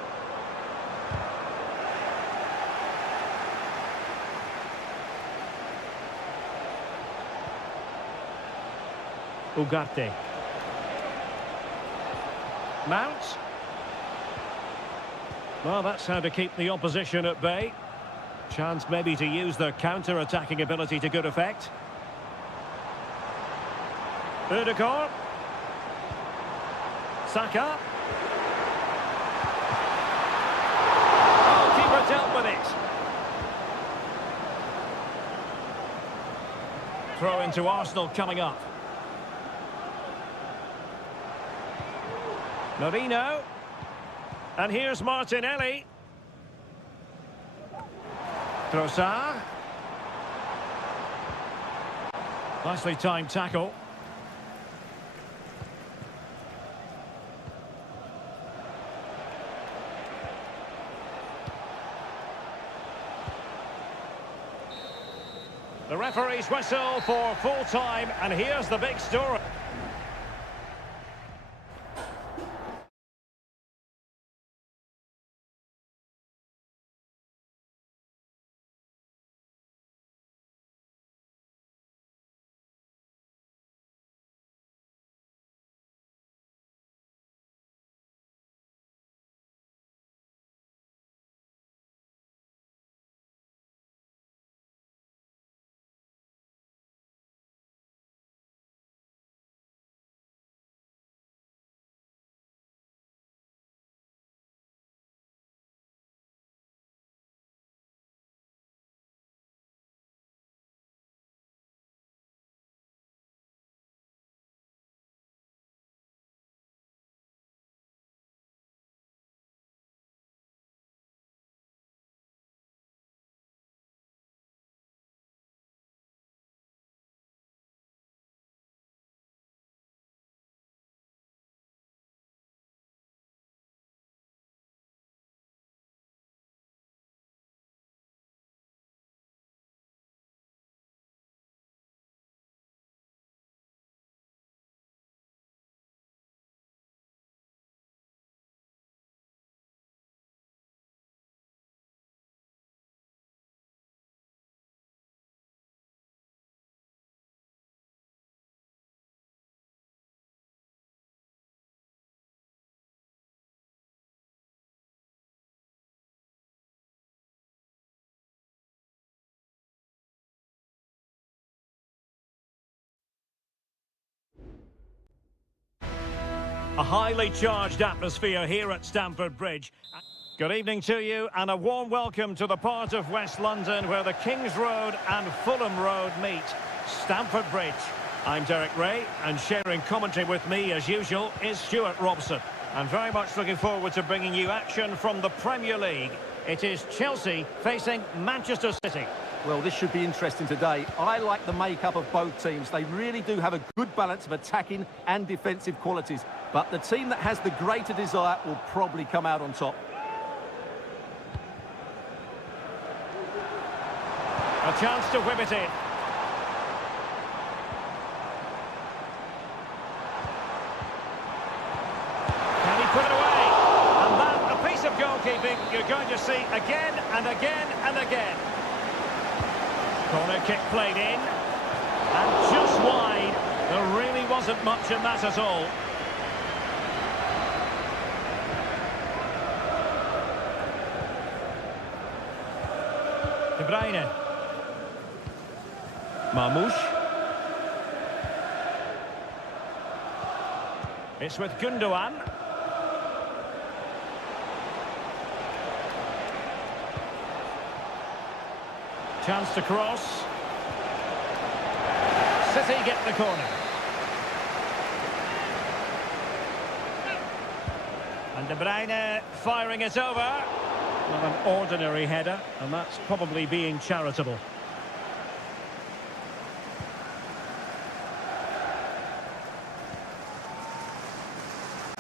Ugarte. Mount. Well, that's how to keep the opposition at bay. Chance maybe to use their counter-attacking ability to good effect. Ødegaard. Saka. Oh, keeper dealt with it. Throw into Arsenal coming up. Merino. And here's Martinelli. Trossard. Nicely timed tackle. The referee's whistle for full time, and here's the big story. A highly charged atmosphere here at Stamford Bridge. Good evening to you and a warm welcome to the part of West London where the King's Road and Fulham Road meet, Stamford Bridge. I'm Derek Ray, and sharing commentary with me as usual is Stuart Robson. I'm very much looking forward to bringing you action from the Premier League. It is Chelsea facing Manchester City. Well, this should be interesting today. I like the makeup of both teams. They really do have a good balance of attacking and defensive qualities. But the team that has the greater desire will probably come out on top. A chance to whip it in. Can he put it away? And that, a piece of goalkeeping you're going to see again and again and again. Corner kick played in, and just wide. There really wasn't much in that at all. De Bruyne. Marmoush. It's with Gundogan. Chance to cross. City get the corner. And De Bruyne firing it over. Not an ordinary header, and that's probably being charitable.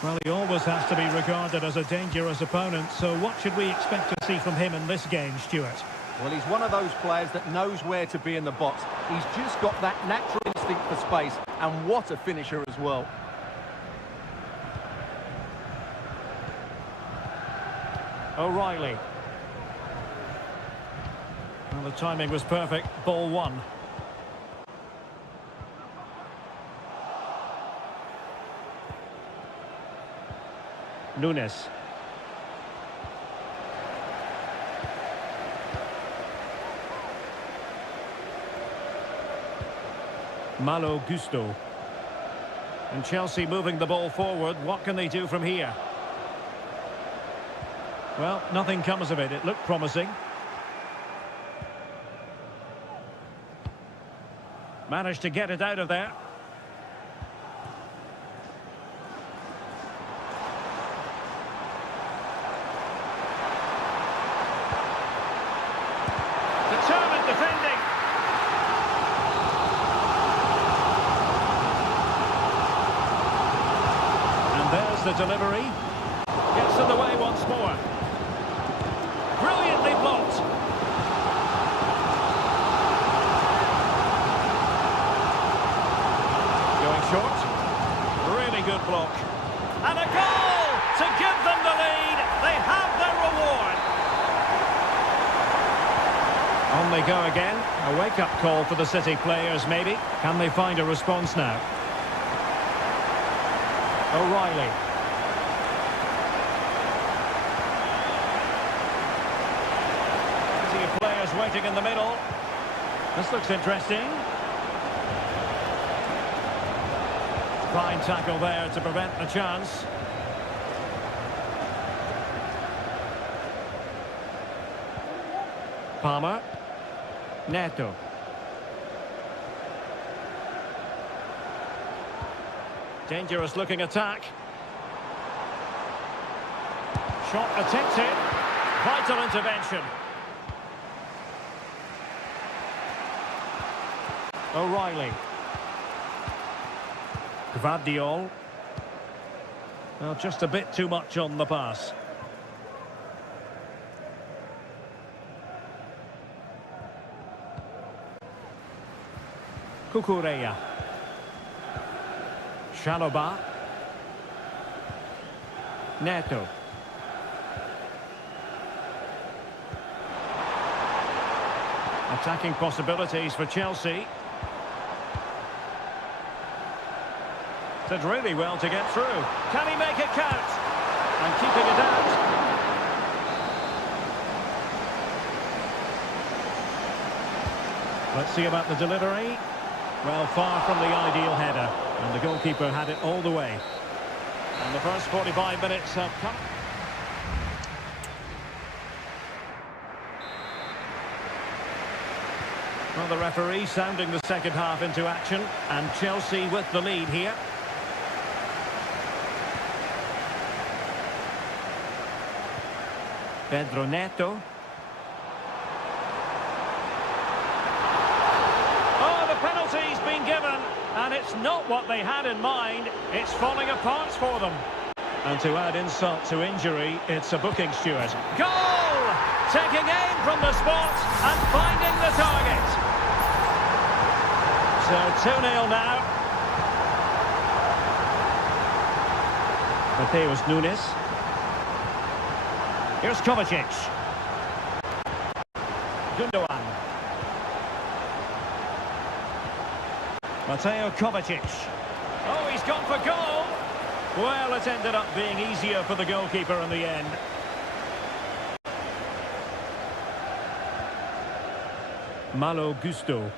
Well, he always has to be regarded as a dangerous opponent, so what should we expect to see from him in this game, Stuart? Well, he's one of those players that knows where to be in the box. He's just got that natural instinct for space, and what a finisher as well. O'Reilly. Well, the timing was perfect. Ball one. Nunes. Malo Gusto. And Chelsea moving the ball forward. What can they do from here? Well, nothing comes of it. It looked promising. Managed to get it out of there. Determined defending. And there's the delivery. Gets in the way once more. Brilliantly blocked. On they go again. A wake-up call for the City players, maybe. Can they find a response now? O'Reilly. Plenty of players waiting in the middle. This looks interesting. Fine tackle there to prevent the chance. Palmer. Neto. Dangerous looking attack. Shot attempted. Vital intervention. O'Reilly. Gvardiol. Well, just a bit too much on the pass. Kukureya. Shaloba. Neto. Attacking possibilities for Chelsea. Did really well to get through. Can he make it count? And keeping it out. Let's see about the delivery. Well, far from the ideal header. And the goalkeeper had it all the way. And the first 45 minutes have come. Well, the referee sounding the second half into action. And Chelsea with the lead here. Pedro Neto. Oh, the penalty's been given, and it's not what they had in mind. It's falling apart for them. And to add insult to injury, it's a booking, Stuart. Goal! Taking aim from the spot and finding the target. So 2-0 now. Mateus Nunes. Here's Kovacic. Gundogan. Mateo Kovacic. Oh, he's gone for goal. Well, it ended up being easier for the goalkeeper in the end. Malo Gusto.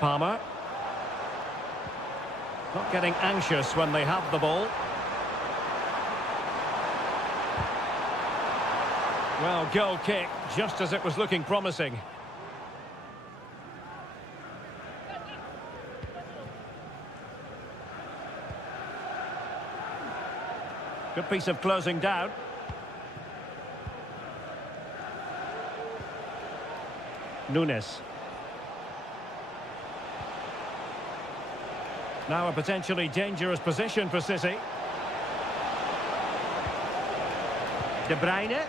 Palmer. Not getting anxious when they have the ball. Well, goal kick, just as it was looking promising. Good piece of closing down. Nunes. Now a potentially dangerous position for City. De Bruyne.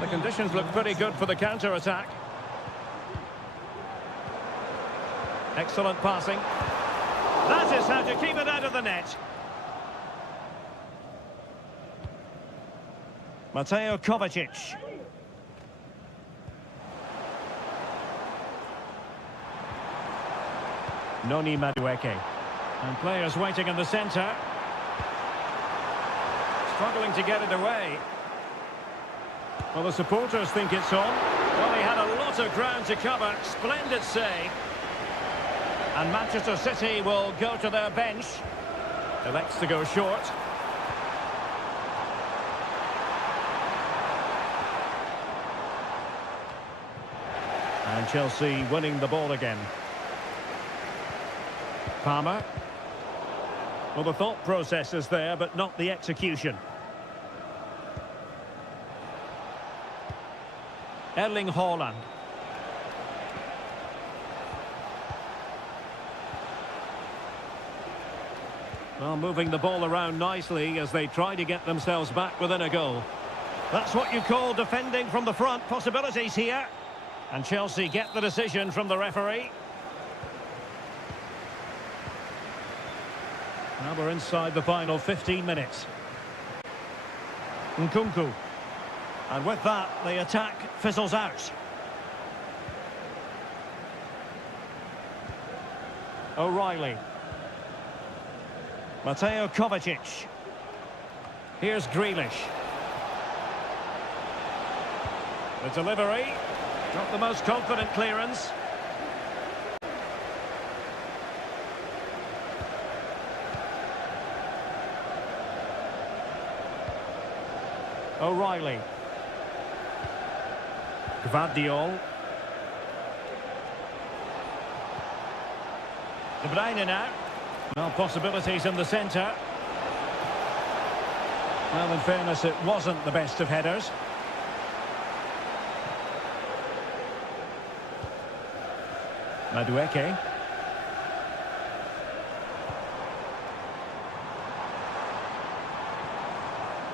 The conditions look pretty good for the counter-attack. Excellent passing. That is how to keep it out of the net. Mateo Kovacic. Noni Madueke. And players waiting in the centre. Struggling to get it away. Well, the supporters think it's on. Well, he had a lot of ground to cover. Splendid save. And Manchester City will go to their bench. Elects to go short. And Chelsea winning the ball again. Palmer. Well, the thought process is there, but not the execution. Erling Haaland. Well, moving the ball around nicely as they try to get themselves back within a goal. That's what you call defending from the front. Possibilities here. And Chelsea get the decision from the referee. Now we're inside the final 15 minutes. Nkunku. And with that, the attack fizzles out. O'Reilly. Mateo Kovacic. Here's Grealish. The delivery. Not the most confident clearance. O'Reilly. Gvardiol. De Bruyne now. Well, possibilities in the centre. Well, in fairness, it wasn't the best of headers. Madueke.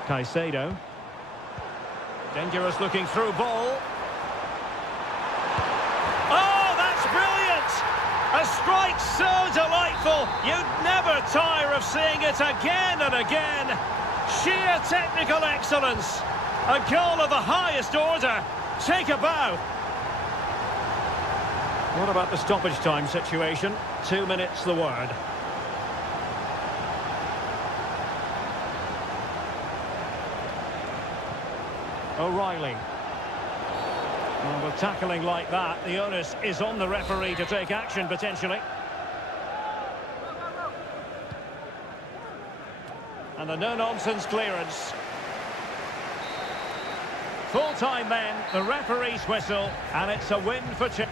Caicedo. Dangerous looking through ball. Oh, that's brilliant! A strike so delightful, you'd never tire of seeing it again and again. Sheer technical excellence. A goal of the highest order. Take a bow. What about the stoppage time situation? 2 minutes the word. O'Reilly. Well, with tackling like that, the onus is on the referee to take action, potentially. And a no-nonsense clearance. Full-time then, the referee's whistle, and it's a win for Chelsea.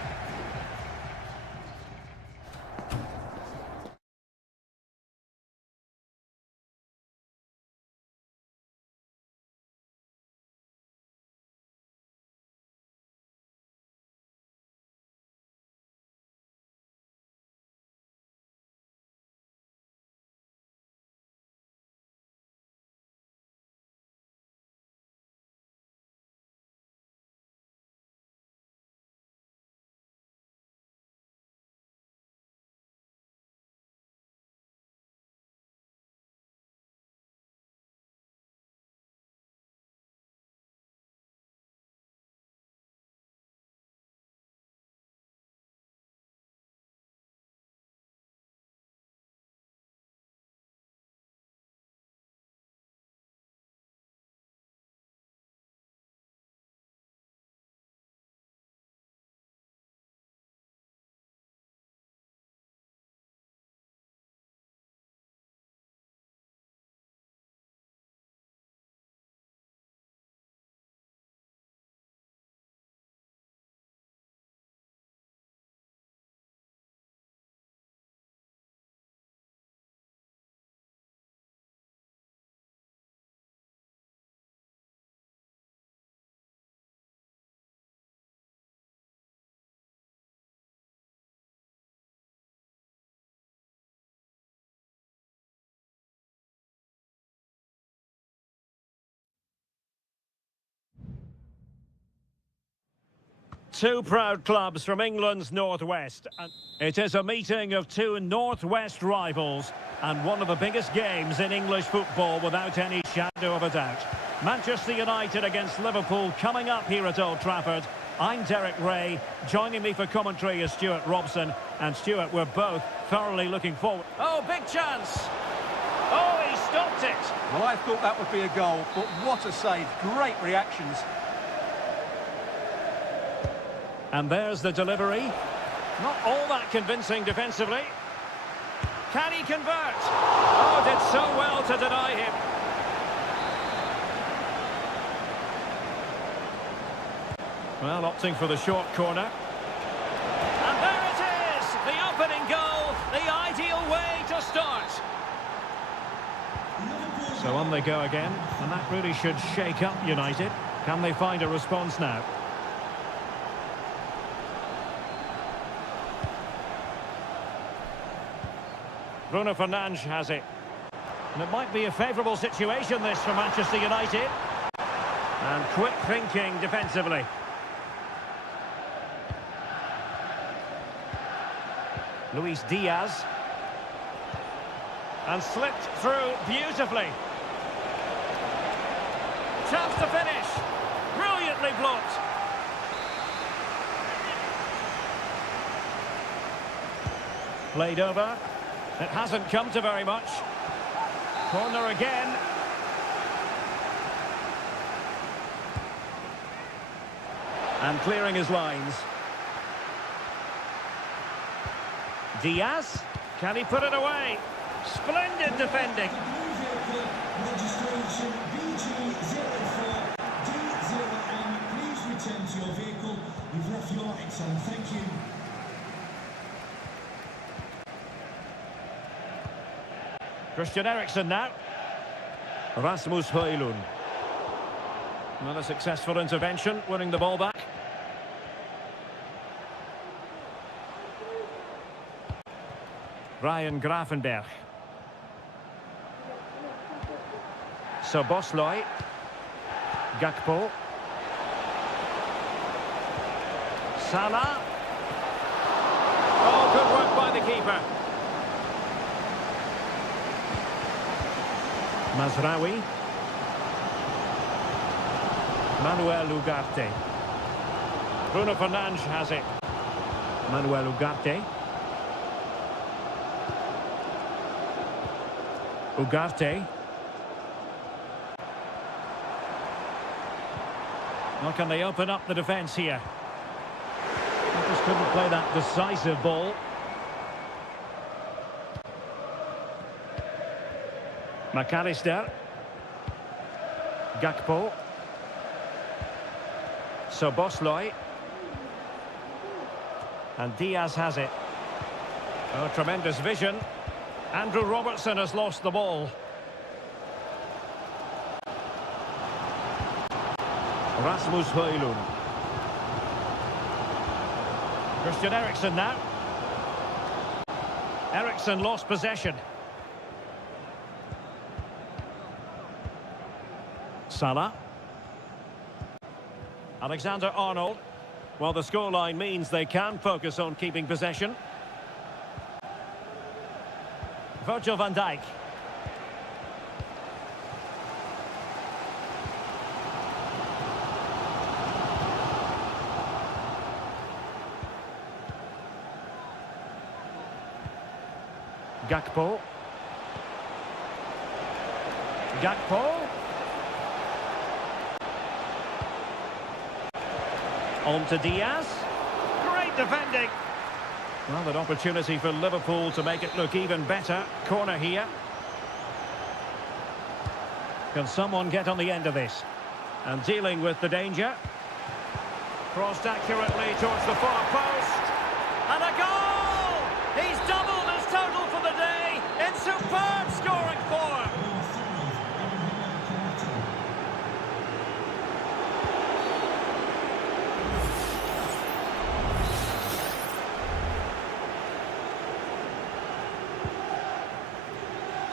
Two proud clubs from England's northwest. It is a meeting of two northwest rivals and one of the biggest games in English football without any shadow of a doubt. Manchester United against Liverpool coming up here at Old Trafford. I'm Derek Ray. Joining me for commentary is Stuart Robson. And Stuart, we're both thoroughly looking forward. Oh, big chance! Oh, he stopped it! Well, I thought that would be a goal, but what a save. Great reactions. And there's the delivery. Not all that convincing defensively. Can he convert? Oh, did so well to deny him. Well, opting for the short corner. And there it is! The opening goal, the ideal way to start. So on they go again, and that really should shake up United. Can they find a response now? Bruno Fernandes has it. And it might be a favourable situation, this, for Manchester United. And quick thinking defensively. Luis Diaz. And slipped through beautifully. Chance to finish. Brilliantly blocked. Played over. It hasn't come to very much. Corner again. And clearing his lines. Diaz. Can he put it away? Splendid defending. Registration BG04D0M. Please return to your vehicle. You've left your lights on. Thank you. Christian Eriksen now. Rasmus Højlund. Another successful intervention, winning the ball back. Ryan Gravenberg. Szoboszlai. Gakpo. Salah. Oh, good work by the keeper. Mazraoui. Manuel Ugarte. Bruno Fernandes has it. Manuel Ugarte. Ugarte. Well, can they open up the defence here? They just couldn't play that decisive ball. McAllister. Gakpo. Szoboszlai. And Diaz has it. Oh, tremendous vision. Andrew Robertson has lost the ball. Rasmus Højlund. Christian Eriksen now. Eriksen lost possession. Salah. Alexander-Arnold. Well, the scoreline means they can focus on keeping possession. Virgil van Dijk. Gakpo. Gakpo. On to Diaz. Great defending. Well, an opportunity for Liverpool to make it look even better. Corner here. Can someone get on the end of this? And dealing with the danger. Crossed accurately towards the far post. And a goal! He's doubled his total for the day in superb scoring form.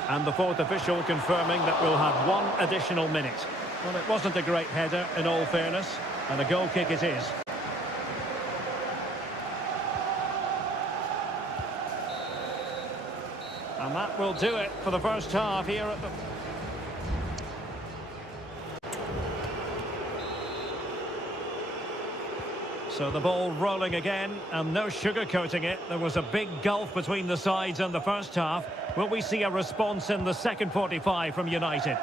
And the fourth official confirming that we'll have one additional minute. Well, it wasn't a great header, in all fairness, and a goal kick it is. And that will do it for the first half here at the... So the ball rolling again, and no sugarcoating it. There was a big gulf between the sides in the first half. Will we see a response in the second 45 from United?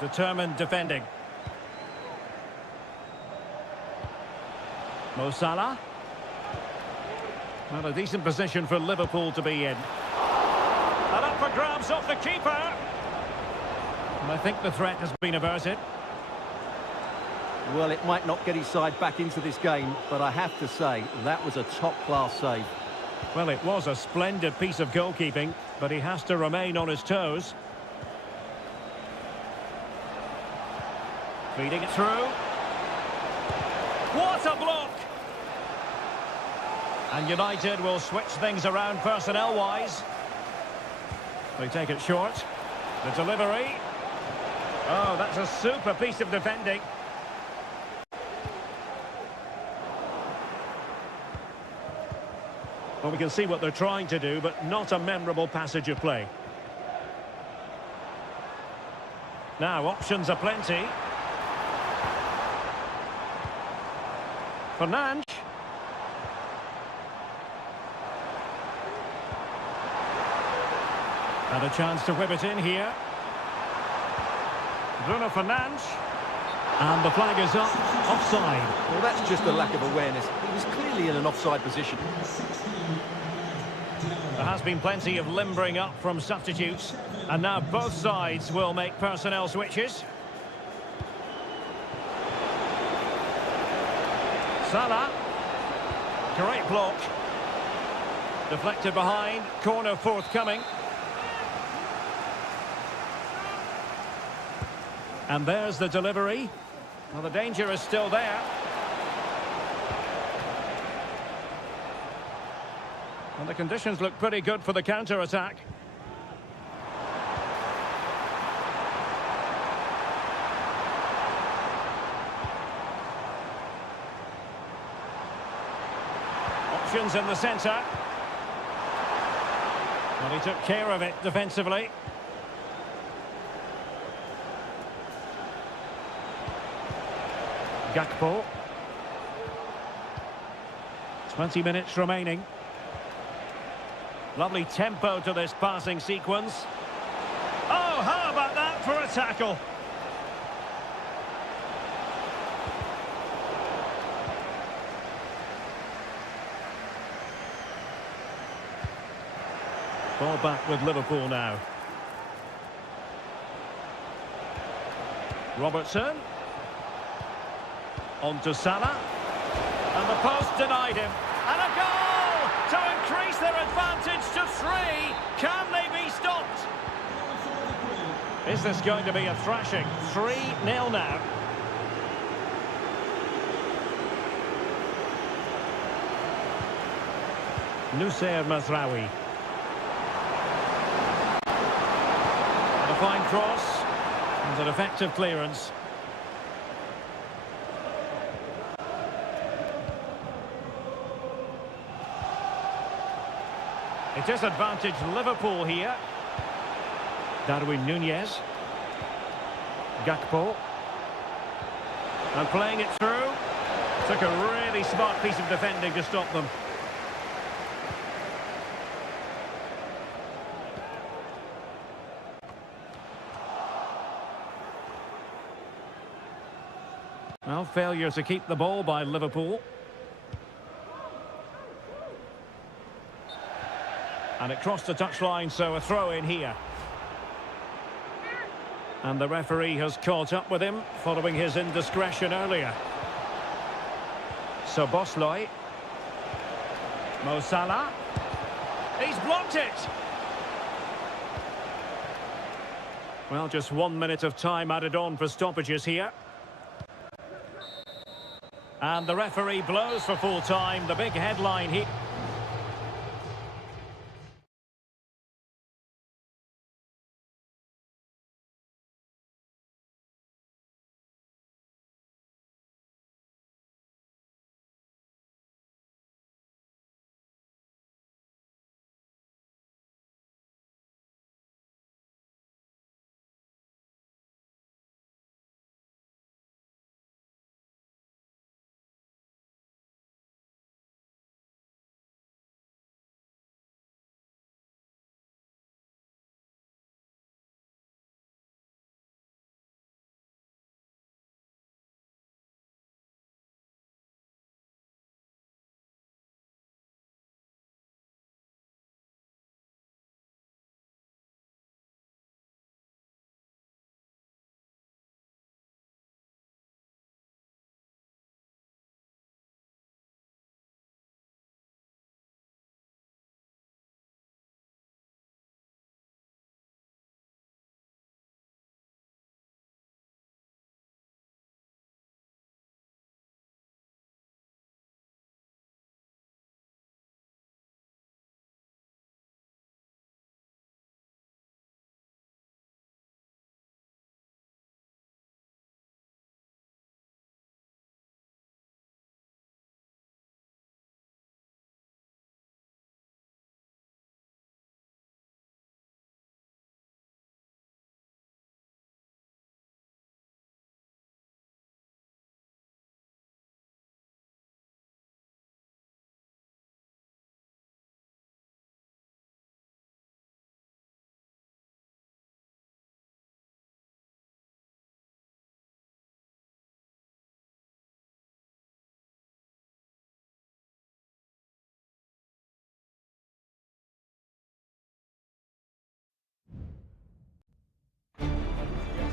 Determined defending. Mo Salah. Well, a decent position for Liverpool to be in. And up for grabs off the keeper. And I think the threat has been averted. Well, it might not get his side back into this game, but I have to say, that was a top-class save. Well, it was a splendid piece of goalkeeping, but he has to remain on his toes. Feeding it through. What a block! And United will switch things around personnel-wise. They take it short. The delivery. Oh, that's a super piece of defending. Well, we can see what they're trying to do, but not a memorable passage of play. Now, options are plenty. Fernandes. And a chance to whip it in here. Bruno Fernandes. And the flag is up, offside. Well, that's just a lack of awareness. He was clearly in an offside position. There has been plenty of limbering up from substitutes. And now both sides will make personnel switches. Salah. Great block. Deflected behind. Corner forthcoming. And there's the delivery. Well, the danger is still there. And the conditions look pretty good for the counter-attack. Options in the centre. Well, he took care of it defensively. Gakpo. 20 minutes remaining. Lovely tempo to this passing sequence. Oh, how about that for a tackle? Ball back with Liverpool now. Robertson. On to Salah. And the post denied him. And a goal to increase their advantage to 3. Can they be stopped? Is this going to be a thrashing? 3-0 now. Nusayr Mazraoui. And a fine cross. And an effective clearance. It is advantage Liverpool here. Darwin Núñez. Gakpo. And playing it through. Took a really smart piece of defending to stop them. Well, failure to keep the ball by Liverpool. And it crossed the touchline, so a throw in here. And the referee has caught up with him following his indiscretion earlier. So Bosley. Mo Salah. He's blocked it. Well, just 1 minute of time added on for stoppages here. And the referee blows for full time. The big headline here.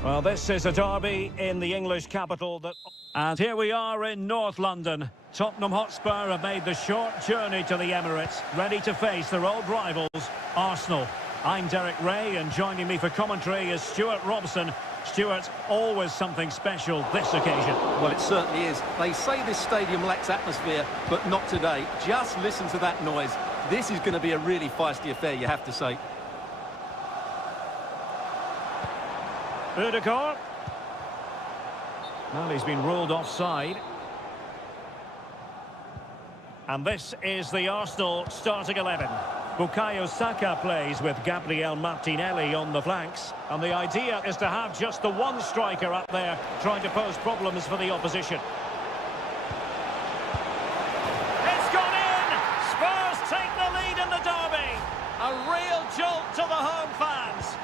Well, this is a derby in the English capital. And here we are in North London. Tottenham Hotspur have made the short journey to the Emirates, ready to face their old rivals, Arsenal. I'm Derek Ray, and joining me for commentary is Stuart Robson. Stuart, always something special this occasion. Well, it certainly is. They say this stadium lacks atmosphere, but not today. Just listen to that noise. This is going to be a really feisty affair, you have to say. Ødegaard. Well, he's been ruled offside. And this is the Arsenal starting 11. Bukayo Saka plays with Gabriel Martinelli on the flanks. And the idea is to have just the one striker up there trying to pose problems for the opposition. It's gone in! Spurs take the lead in the derby. A real jolt to the home fans.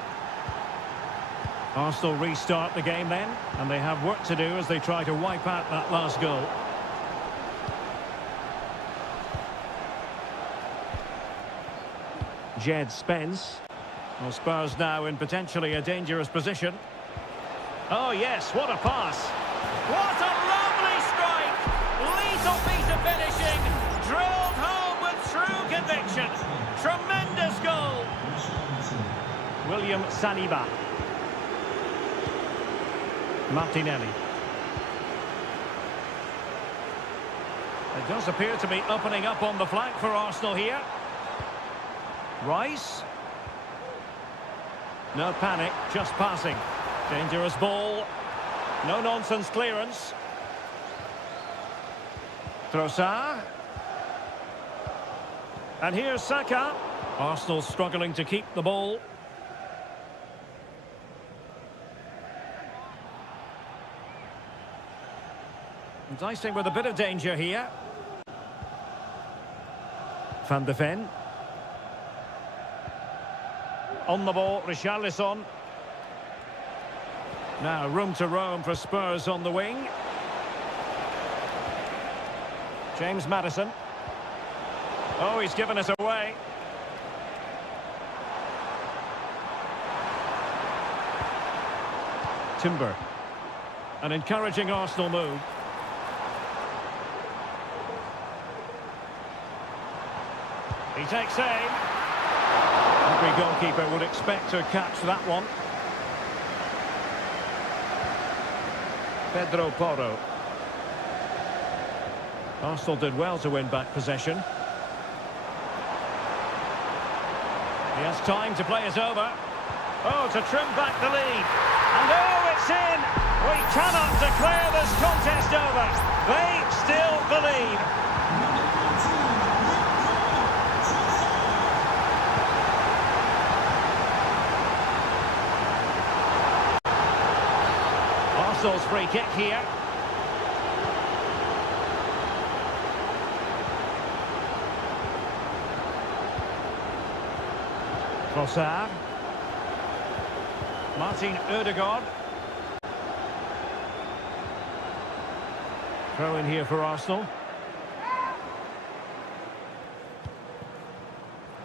Arsenal restart the game then, and they have work to do as they try to wipe out that last goal. Jed Spence. Well, Spurs now in potentially a dangerous position. Oh yes, what a pass. What a lovely strike! Lethal piece of finishing, drilled home with true conviction. Tremendous goal. William Saliba. Martinelli. It does appear to be opening up on the flank for Arsenal here. Rice. No panic, just passing. Dangerous ball. No nonsense clearance. Trossard. And here's Saka. Arsenal struggling to keep the ball. Dicing with a bit of danger here. Van de Ven. On the ball, Richarlison. Now room to roam for Spurs on the wing. James Maddison. Oh, he's given us away. Timber. An encouraging Arsenal move. He takes aim. Every goalkeeper would expect to catch that one. Pedro Porro. Arsenal did well to win back possession. He has time to play it over. Oh, to trim back the lead. And oh, it's in! We cannot declare this contest over. They still believe. Arsenal's free kick here. Trossard. Martin Ødegaard. Throw in here for Arsenal.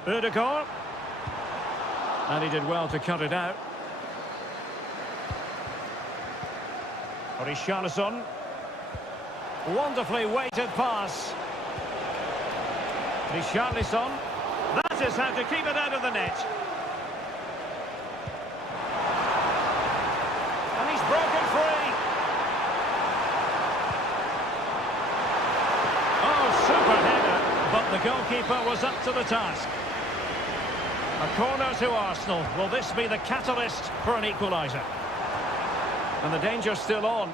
Ødegaard. And he did well to cut it out. Richarlison. Wonderfully weighted pass. Richarlison. That is how to keep it out of the net. And he's broken free. Oh, super header. But the goalkeeper was up to the task. A corner to Arsenal. Will this be the catalyst for an equaliser? And the danger's still on.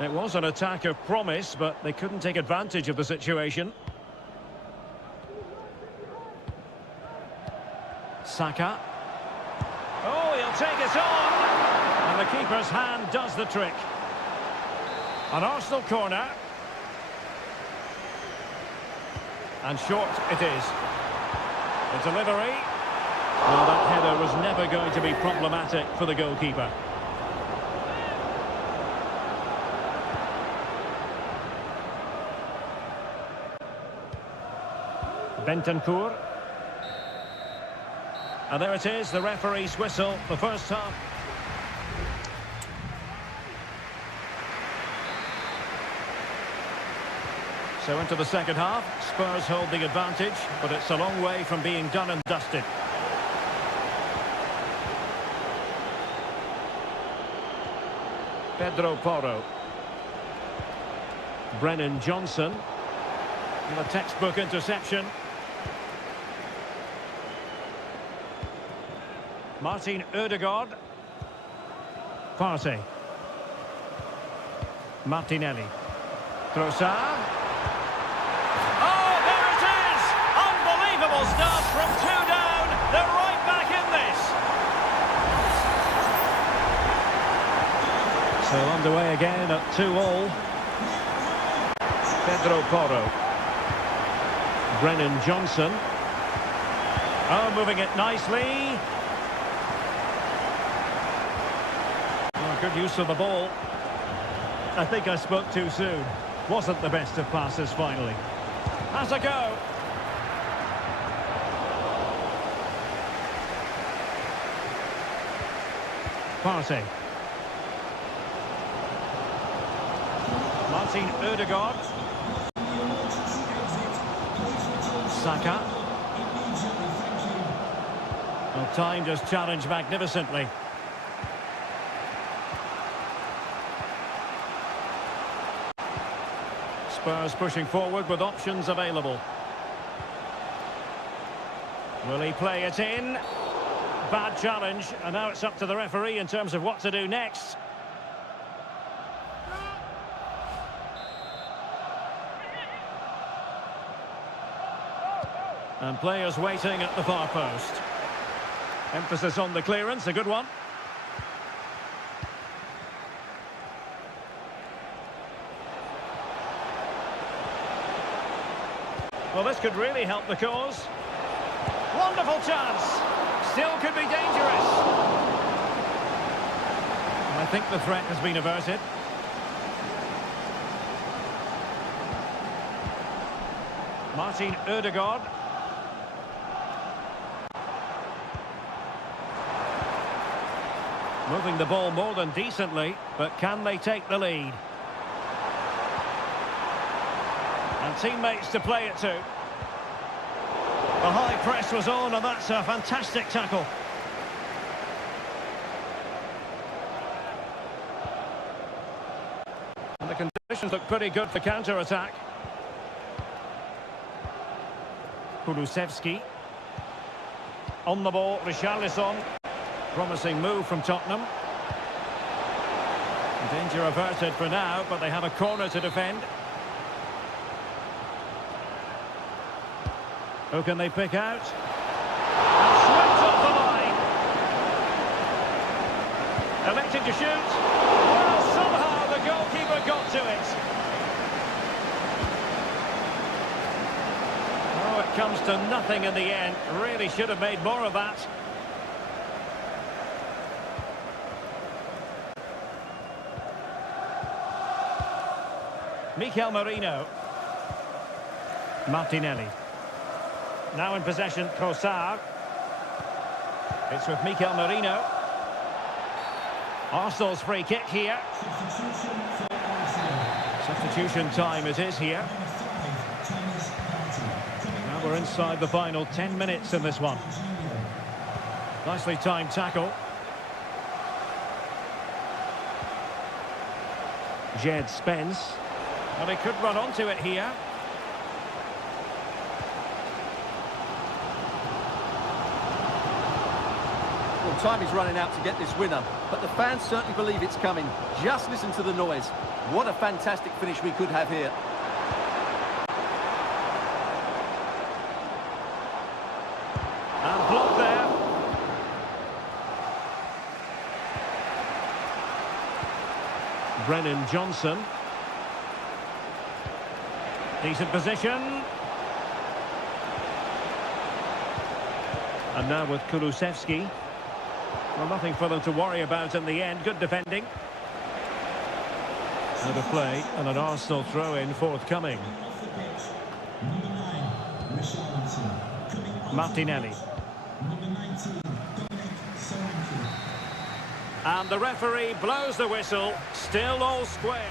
It was an attack of promise, but they couldn't take advantage of the situation. Saka. Oh, he'll take it on! And the keeper's hand does the trick. An Arsenal corner. And short it is. The delivery. Well, that header was never going to be problematic for the goalkeeper. Bentancur. And there it is, the referee's whistle, the first half. So into the second half, Spurs hold the advantage, but it's a long way from being done and dusted. Pedro Porro. Brennan Johnson. And a textbook interception. Martin Ødegaard. Partey. Martinelli. Trossard. Oh, there it is! Unbelievable stuff from two down. They're right back in this. So underway again at 2-2. Pedro Porro. Brennan Johnson. Oh, moving it nicely. Oh, good use of the ball. I think I spoke too soon. Wasn't the best of passes finally. Has a go. Partey. Martin Ødegaard. Saka. Well, time just challenged magnificently. Spurs pushing forward with options available. Will he play it in? Bad challenge, and now it's up to the referee in terms of what to do next. And players waiting at the far post. Emphasis on the clearance, a good one. Well, this could really help the cause. Wonderful chance. Still could be dangerous. I think the threat has been averted. Martin Ødegaard. Moving the ball more than decently, but can they take the lead? And teammates to play it to. The high press was on, and that's a fantastic tackle. And the conditions look pretty good for counter-attack. Kulusevski. On the ball, Richarlison. Promising move from Tottenham. Danger averted for now, but they have a corner to defend. Who can they pick out? And swept off the line. Elected to shoot. Well, somehow the goalkeeper got to it. Oh, it comes to nothing in the end. Really should have made more of that. Mikel Merino. Martinelli. Now in possession, Trossard. It's with Mikel Merino. Arsenal's free kick here. Substitution time it is here. Now we're inside the final 10 minutes in this one. Nicely timed tackle. Jed Spence. Well, he could run onto it here. Well, time is running out to get this winner, but the fans certainly believe it's coming. Just listen to the noise. What a fantastic finish we could have here. And blocked there. Brennan Johnson. Decent position. And now with Kulusevski. Well, nothing for them to worry about in the end. Good defending. Out of play and an Arsenal throw-in forthcoming. Martinelli. And the referee blows the whistle. Still all square.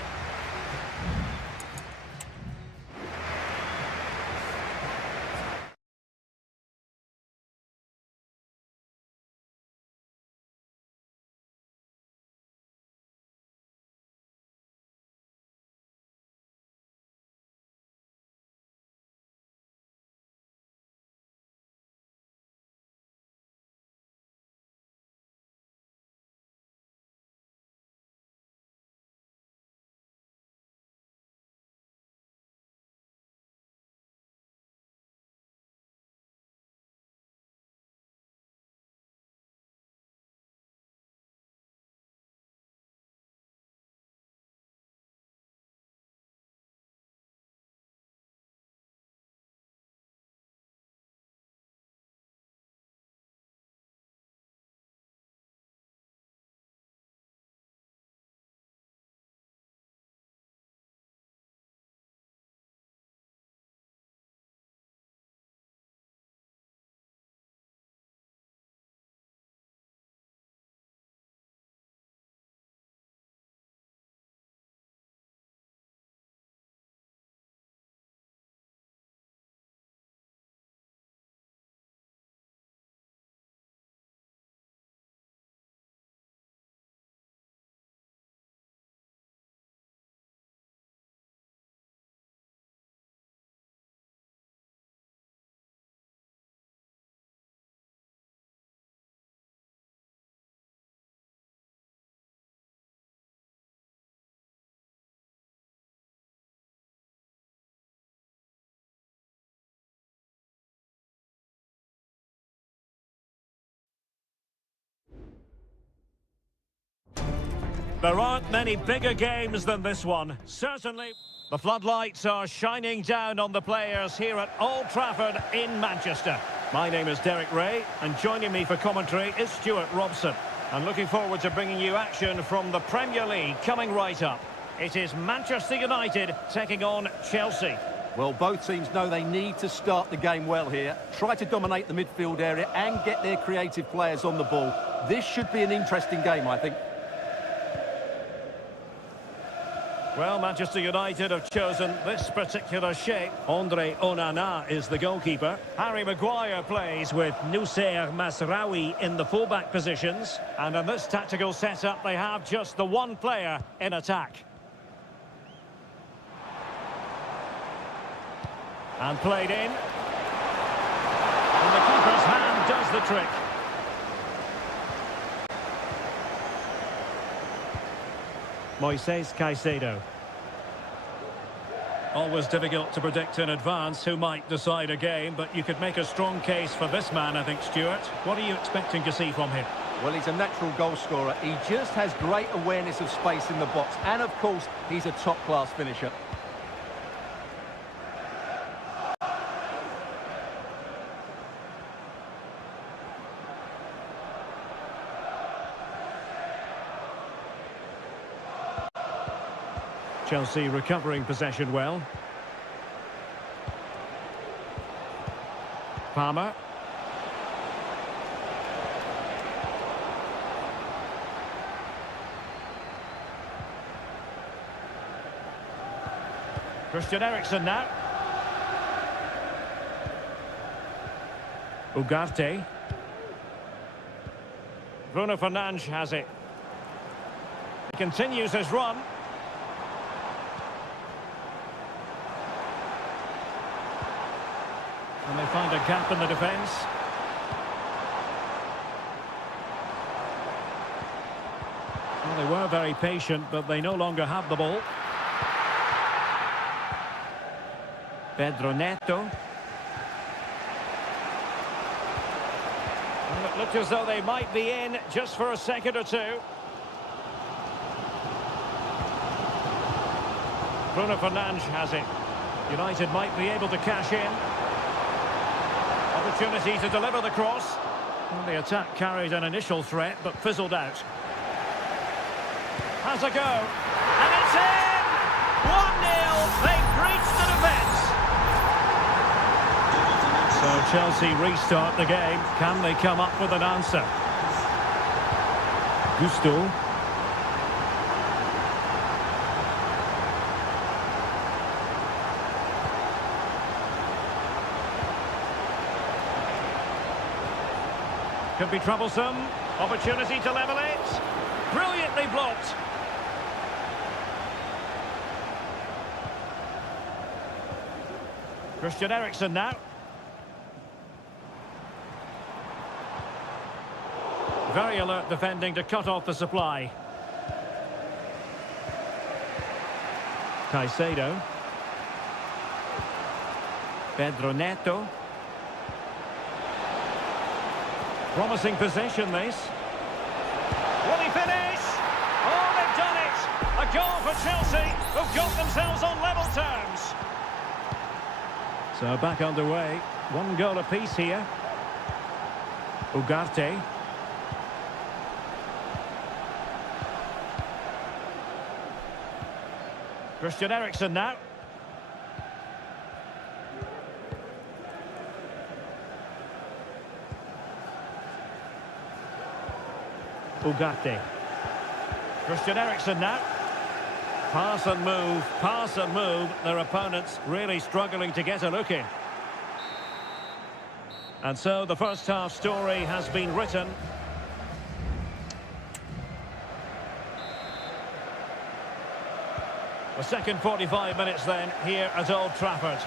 There aren't many bigger games than this one. Certainly, the floodlights are shining down on the players here at Old Trafford in Manchester. My name is Derek Ray, and joining me for commentary is Stuart Robson. And looking forward to bringing you action from the Premier League coming right up. It is Manchester United taking on Chelsea. Well, both teams know they need to start the game well here. Try to dominate the midfield area and get their creative players on the ball. This should be an interesting game, I think. Well, Manchester United have chosen this particular shape. Andre Onana is the goalkeeper. Harry Maguire plays with Noussair Masraoui in the fullback positions. And in this tactical setup, they have just the one player in attack. And played in. And the keeper's hand does the trick. Moises Caicedo. Always difficult to predict in advance who might decide a game, but you could make a strong case for this man, I think, Stuart. What are you expecting to see from him? Well, he's a natural goal scorer. He just has great awareness of space in the box. And, of course, he's a top-class finisher. Chelsea recovering possession well. Palmer. Christian Eriksen now. Ugarte. Bruno Fernandes has it. He continues his run. And they find a gap in the defence. Well, they were very patient, but they no longer have the ball. Pedro Neto. Well, it looked as though they might be in just for a second or two. Bruno Fernandes has it. United might be able to cash in. Opportunity to deliver the cross. Well, the attack carried an initial threat, but fizzled out. Has a go. And it's in! 1-0. They've breached the defence. So Chelsea restart the game. Can they come up with an answer? Gusto. Could be troublesome. Opportunity to level it. Brilliantly blocked. Christian Eriksen now. Very alert defending to cut off the supply. Caicedo. Pedro Neto. Promising possession, this. Will he finish? Oh, they've done it! A goal for Chelsea, who've got themselves on level terms. So back underway. One goal apiece here. Ugarte. Christian Eriksen now. Ugarte. Christian Eriksen now. Pass and move, pass and move. Their opponents really struggling to get a look in. And so the first half story has been written. The second 45 minutes then here at Old Trafford.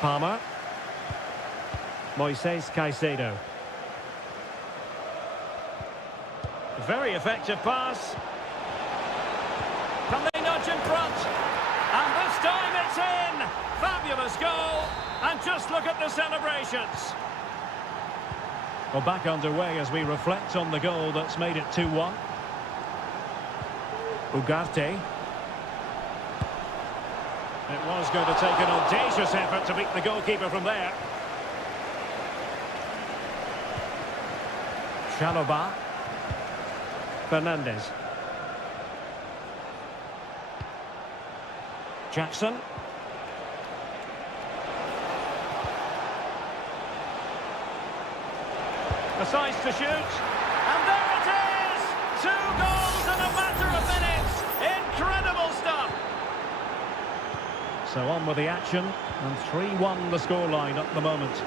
Palmer. Moises Caicedo. Very effective pass. Can they nudge in front? And this time it's in! Fabulous goal! And just look at the celebrations. Well, back underway as we reflect on the goal that's made it 2-1. Ugarte. It was going to take an audacious effort to beat the goalkeeper from there. Shaloba. Fernandez. Jackson. Decides to shoot. And there it is! 2 goals in a matter of minutes! Incredible stuff! So on with the action, and 3-1 the scoreline at the moment.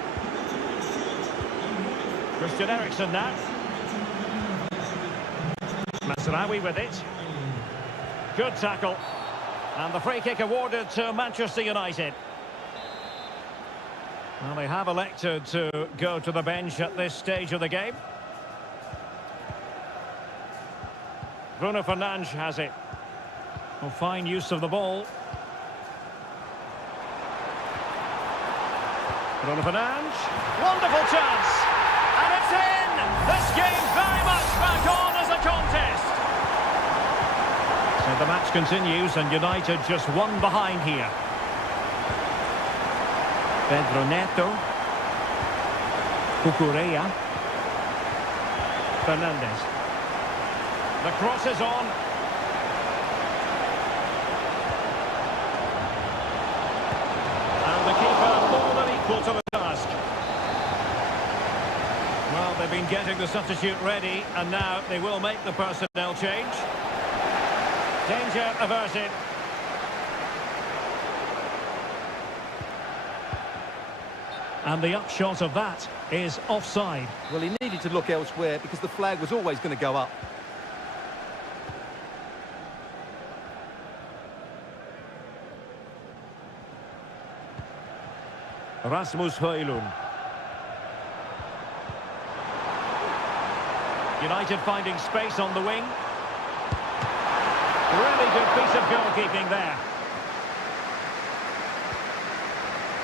Christian Eriksen now. Masraoui with it. Good tackle. And the free kick awarded to Manchester United. Well, they have elected to go to the bench at this stage of the game. Bruno Fernandes has it. Well, fine use of the ball. Bruno Fernandes. Wonderful chance. And it's in! This game very much back on as a contest. So the match continues and United just one behind here. Pedro Neto. Cucurella. Fernandez. The cross is on. And the keeper more than equal to the task. Well, they've been getting the substitute ready, and now they will make the personnel change. Danger averted. And the upshot of that is offside. Well, he needed to look elsewhere because the flag was always going to go up. Rasmus Højlund. United finding space on the wing. Really good piece of goalkeeping there.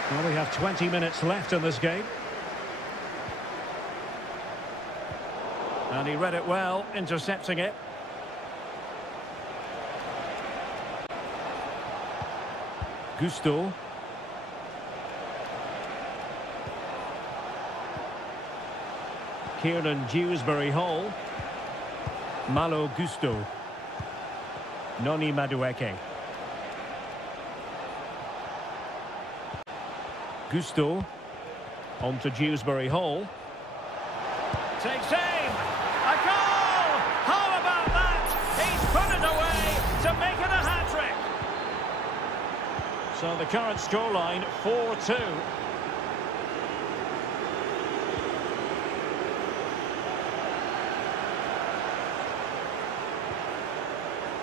Well, we have 20 minutes left in this game. And he read it well, intercepting it. Gusto. Kieran Dewsbury-Hall. Malo Gusto. Noni Madueke. Gusto. On to Dewsbury-Hall. Takes aim! A goal! How about that? He's put it away to make it a hat-trick! So the current scoreline, 4-2.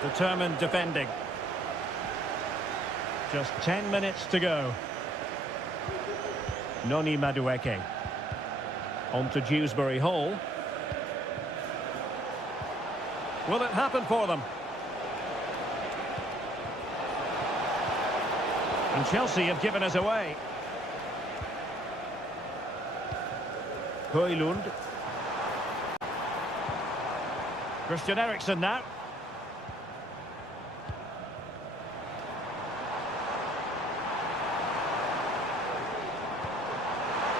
Determined defending. Just 10 minutes to go. Noni Madueke. On to Dewsbury-Hall. Will it happen for them? And Chelsea have given us away. Højlund. Christian Eriksen now.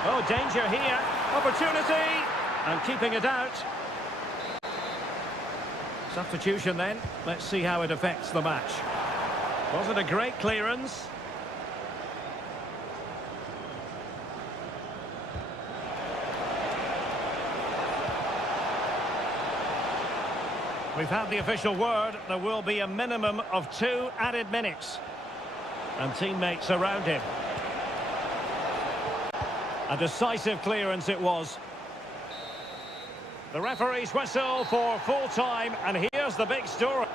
Oh, danger here. Opportunity. And keeping it out. Substitution then. Let's see how it affects the match. Was it a great clearance? We've had the official word. There will be a minimum of 2 added minutes. And teammates around him. A decisive clearance it was. The referee's whistle for full time, and here's the big story.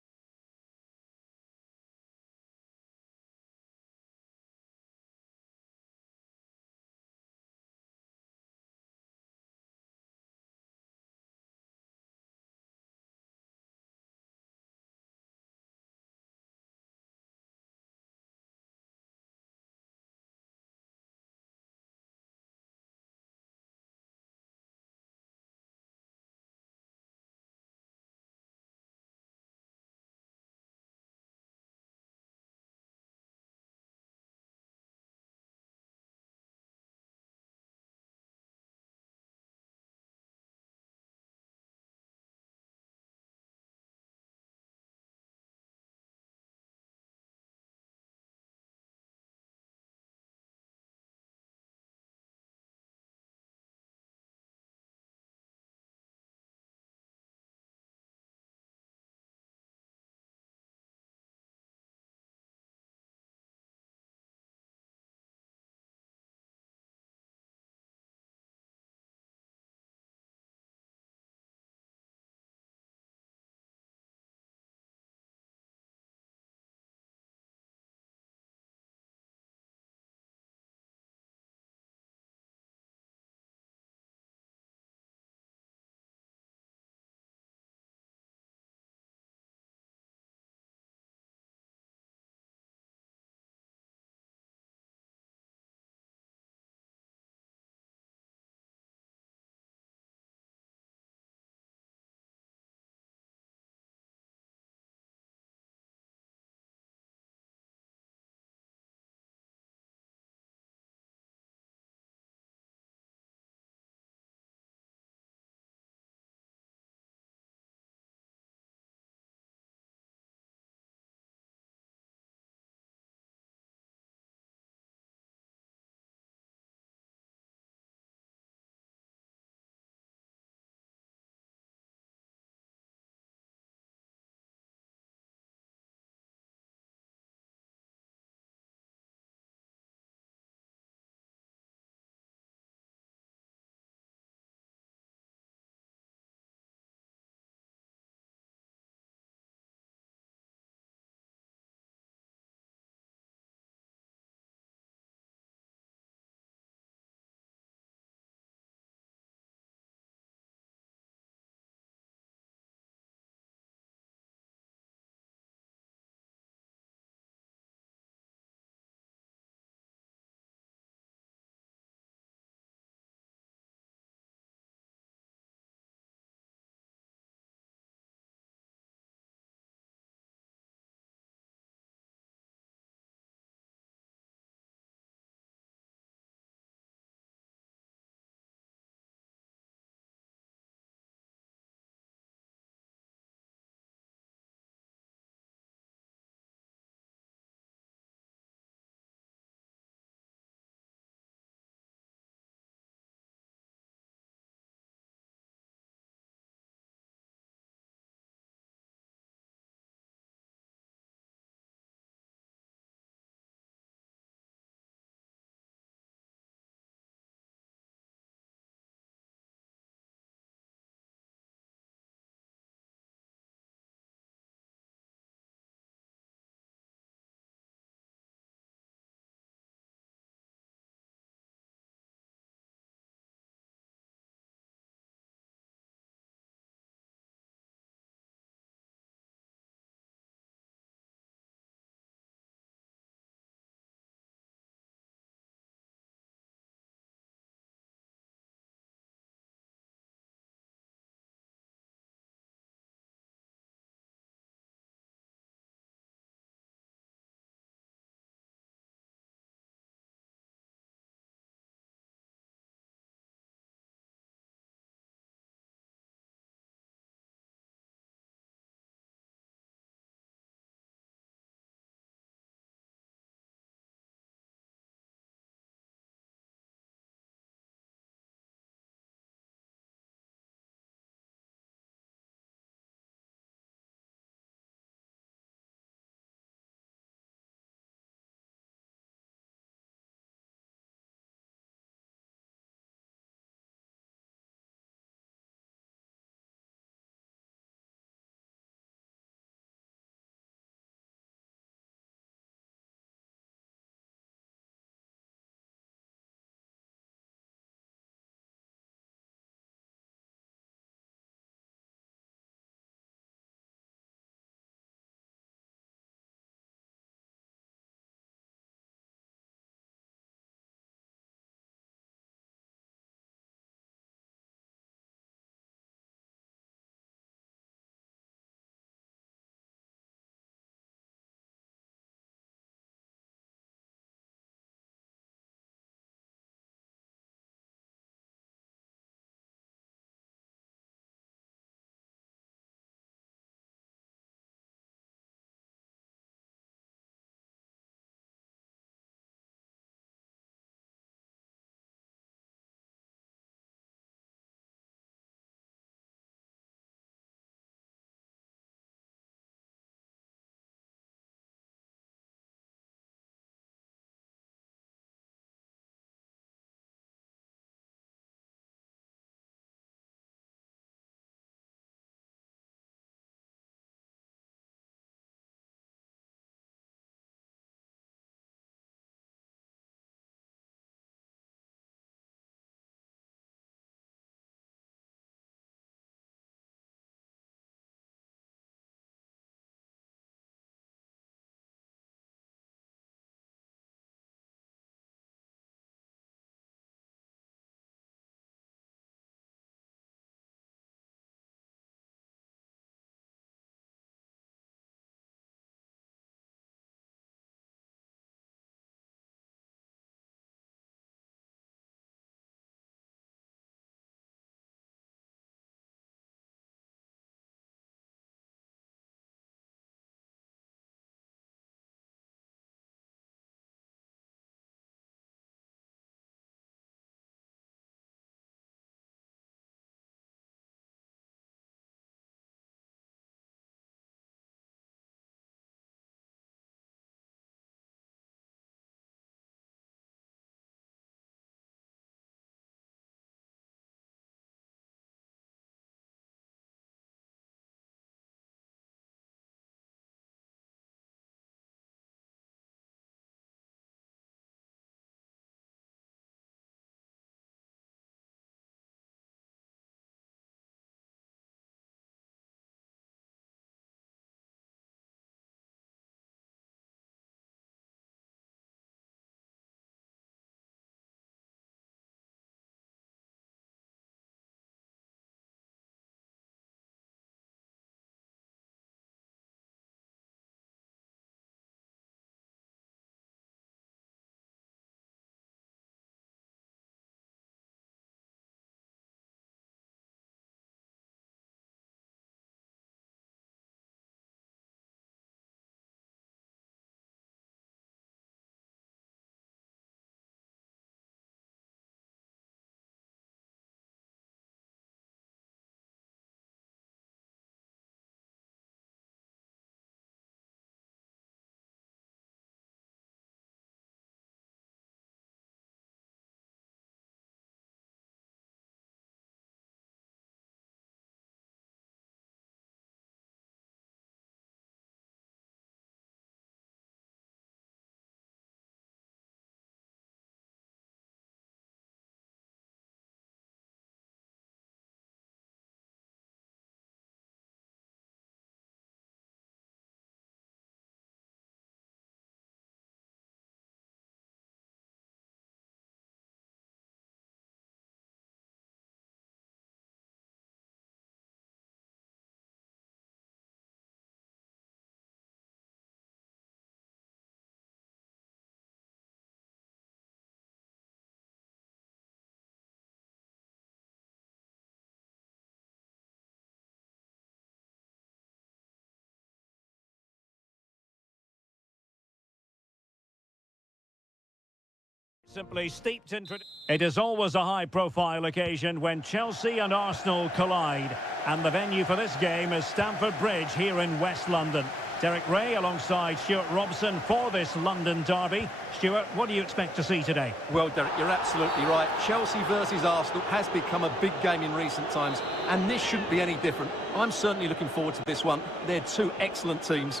Simply steeped in it is always a high-profile occasion when Chelsea and Arsenal collide, and the venue for this game is Stamford Bridge here in West London. Derek Ray alongside Stuart Robson for this London derby. Stuart, what do you expect to see today? Well, Derek, you're absolutely right. Chelsea versus Arsenal has become a big game in recent times, and this shouldn't be any different. I'm certainly looking forward to this one. They're two excellent teams.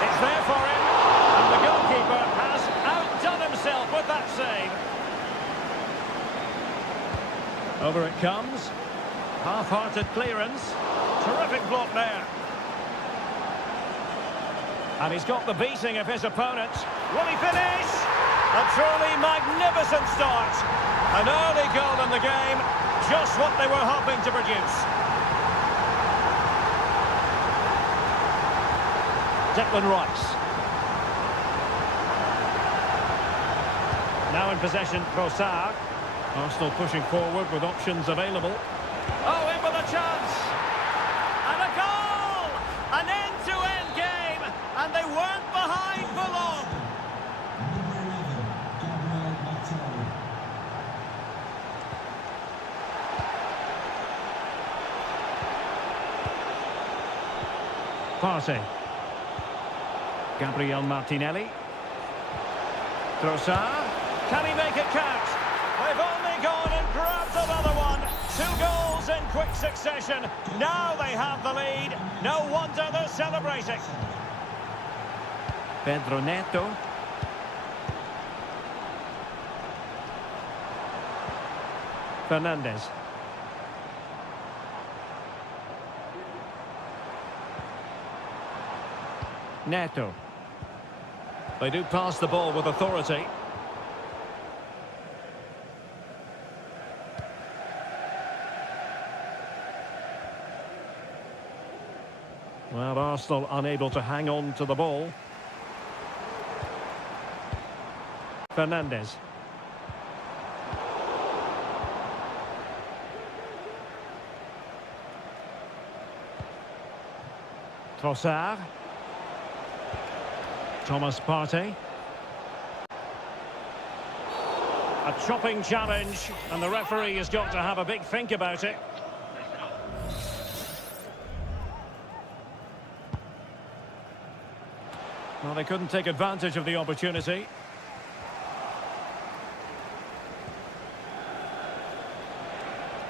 It's there for him, and the goalkeeper has outdone himself with that save. Over it comes. Half-hearted clearance. Terrific block there. And he's got the beating of his opponent. Will he finish? A truly magnificent start. An early goal in the game. Just what they were hoping to produce. Declan Rice. Now in possession, Trossard. Arsenal pushing forward with options available. Oh, in with a chance. And a goal! An end-to-end game, and they weren't behind for long. Partey. Gabriel Martinelli. Trossard. Can he make it count? They've only gone and grabbed another one. 2 goals in quick succession. Now they have the lead. No wonder they're celebrating. Pedro Neto. Fernandes. Neto. They do pass the ball with authority. Well, Arsenal unable to hang on to the ball. Fernandes. Trossard. Thomas Partey. A chopping challenge, and the referee has got to have a big think about it. Well, they couldn't take advantage of the opportunity.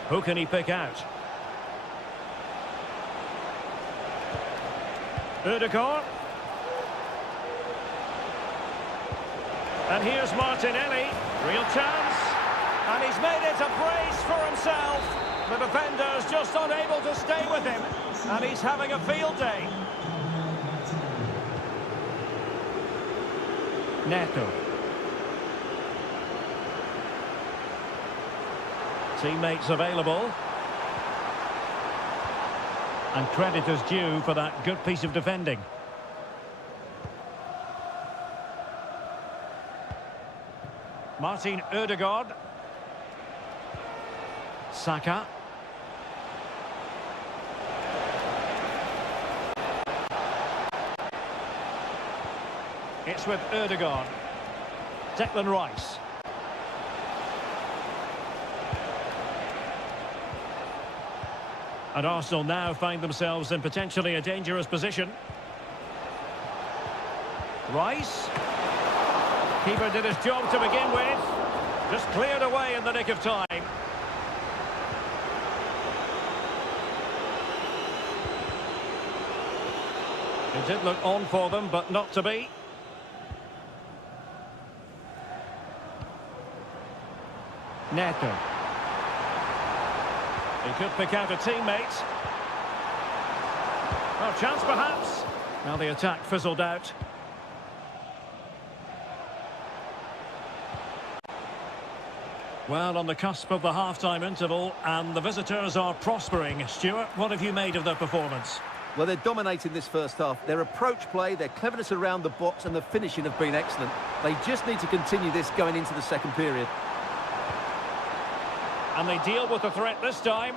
Who can he pick out? Ødegaard. And here's Martinelli. Real chance. And he's made it a brace for himself. The defender's just unable to stay with him. And he's having a field day. Neto. Teammates available. And credit is due for that good piece of defending. Martin Ødegaard. Saka. It's with Ødegaard. Declan Rice. And Arsenal now find themselves in potentially a dangerous position. Rice. Keeper did his job to begin with. Just cleared away in the nick of time. It did look on for them, but not to be. Neto. He could pick out a teammate. Oh, chance perhaps. Now the attack fizzled out. Well, on the cusp of the half-time interval, and the visitors are prospering. Stuart, what have you made of their performance? Well, they're dominating this first half. Their approach play, their cleverness around the box and the finishing have been excellent. They just need to continue this going into the second period. And they deal with the threat this time.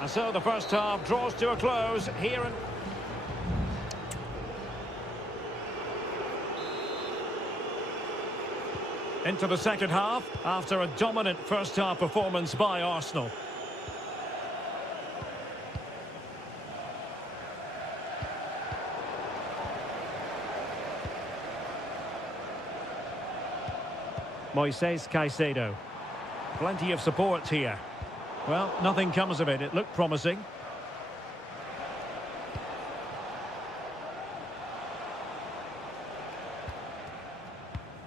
And so the first half draws to a close here in... Into the second half after a dominant first half performance by Arsenal. Moises Caicedo. Plenty of support here. Well, nothing comes of it. It looked promising.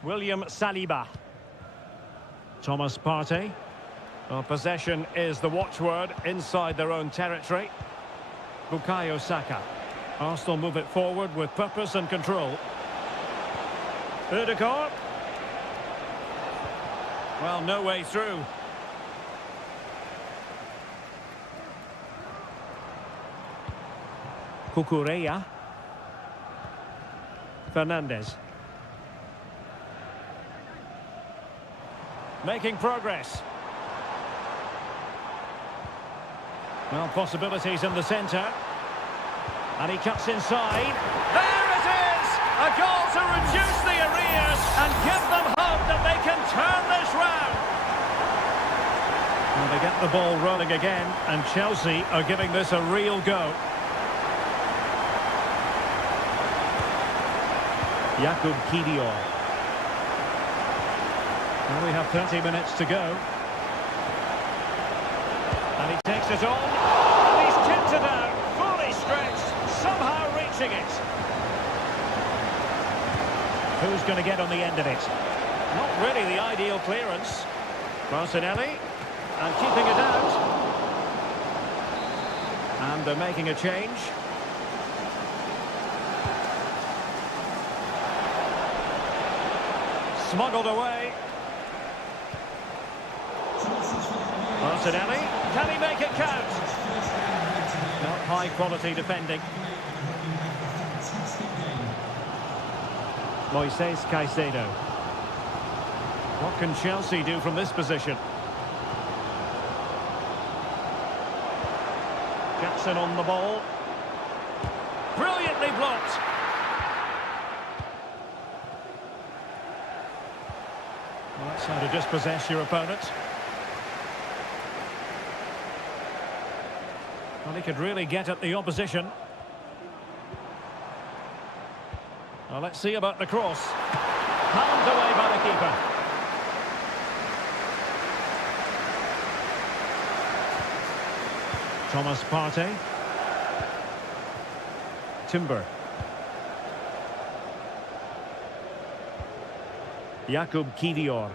William Saliba. Thomas Partey. Well, possession is the watchword inside their own territory. Bukayo Saka. Arsenal move it forward with purpose and control. Ødegaard. Well, no way through. Cucurella. Fernandes. Making progress. Well, possibilities in the centre. And he cuts inside. There it is! A goal to reduce the arrears and give them hope that they can turn this round. Well, they get the ball rolling again, and Chelsea are giving this a real go. Jakub Kiwior. Well, we have 30 minutes to go. And he takes it on. And he's tipped it out, fully stretched, somehow reaching it. Who's going to get on the end of it? Not really the ideal clearance. Martinelli, and keeping it out. And they're making a change. Smuggled away. Martinelli, can he make it count? Not high quality defending. Moises Caicedo. What can Chelsea do from this position? Jackson on the ball. Brilliantly blocked. Well, that's how to dispossess your opponent. Well, he could really get at the opposition. Well, let's see about the cross. Palmed away by the keeper. Thomas Partey. Timber. Jakub Kiwior.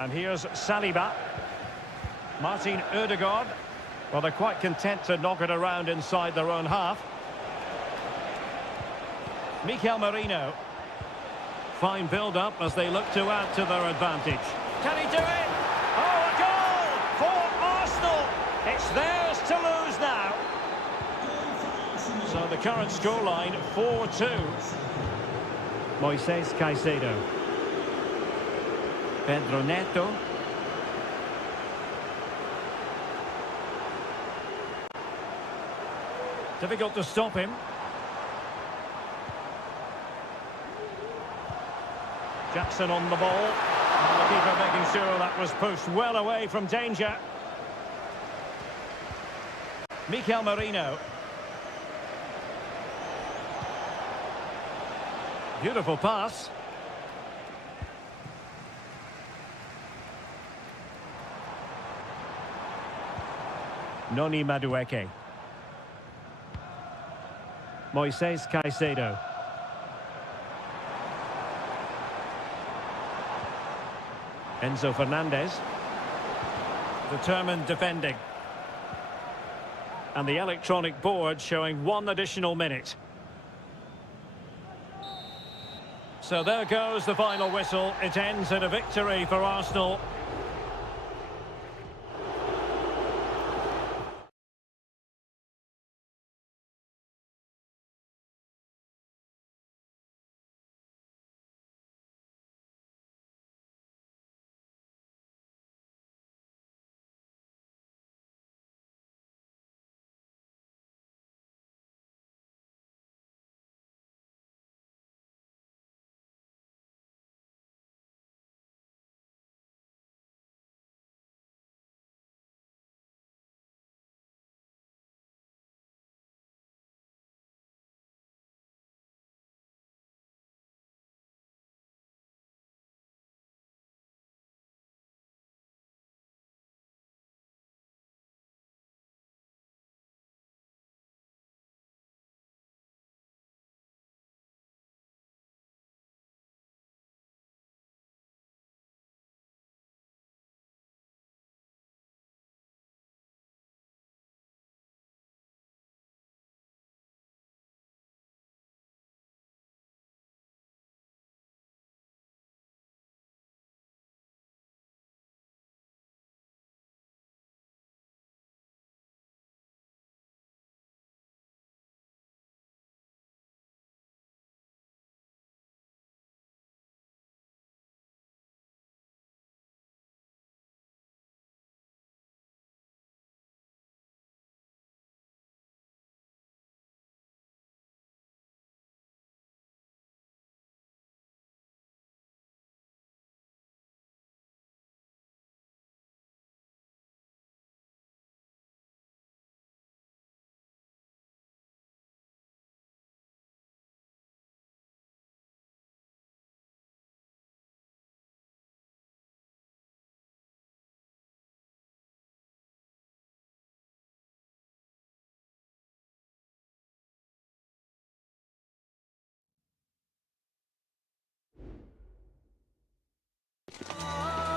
And here's Saliba. Martin Ødegaard. Well, they're quite content to knock it around inside their own half. Mikel Merino. Fine build-up as they look to add to their advantage. Can he do it? Oh, a goal for Arsenal! It's theirs to lose now. So the current scoreline, 4-2. Moises Caicedo. Pedro Neto. Difficult to stop him. Jackson on the ball. And the keeper making sure that was pushed well away from danger. Mikel Merino. Beautiful pass. Noni Madueke. Moises Caicedo. Enzo Fernandez. Determined defending. And the electronic board showing 1 additional minute. So there goes the final whistle. It ends in a victory for Arsenal.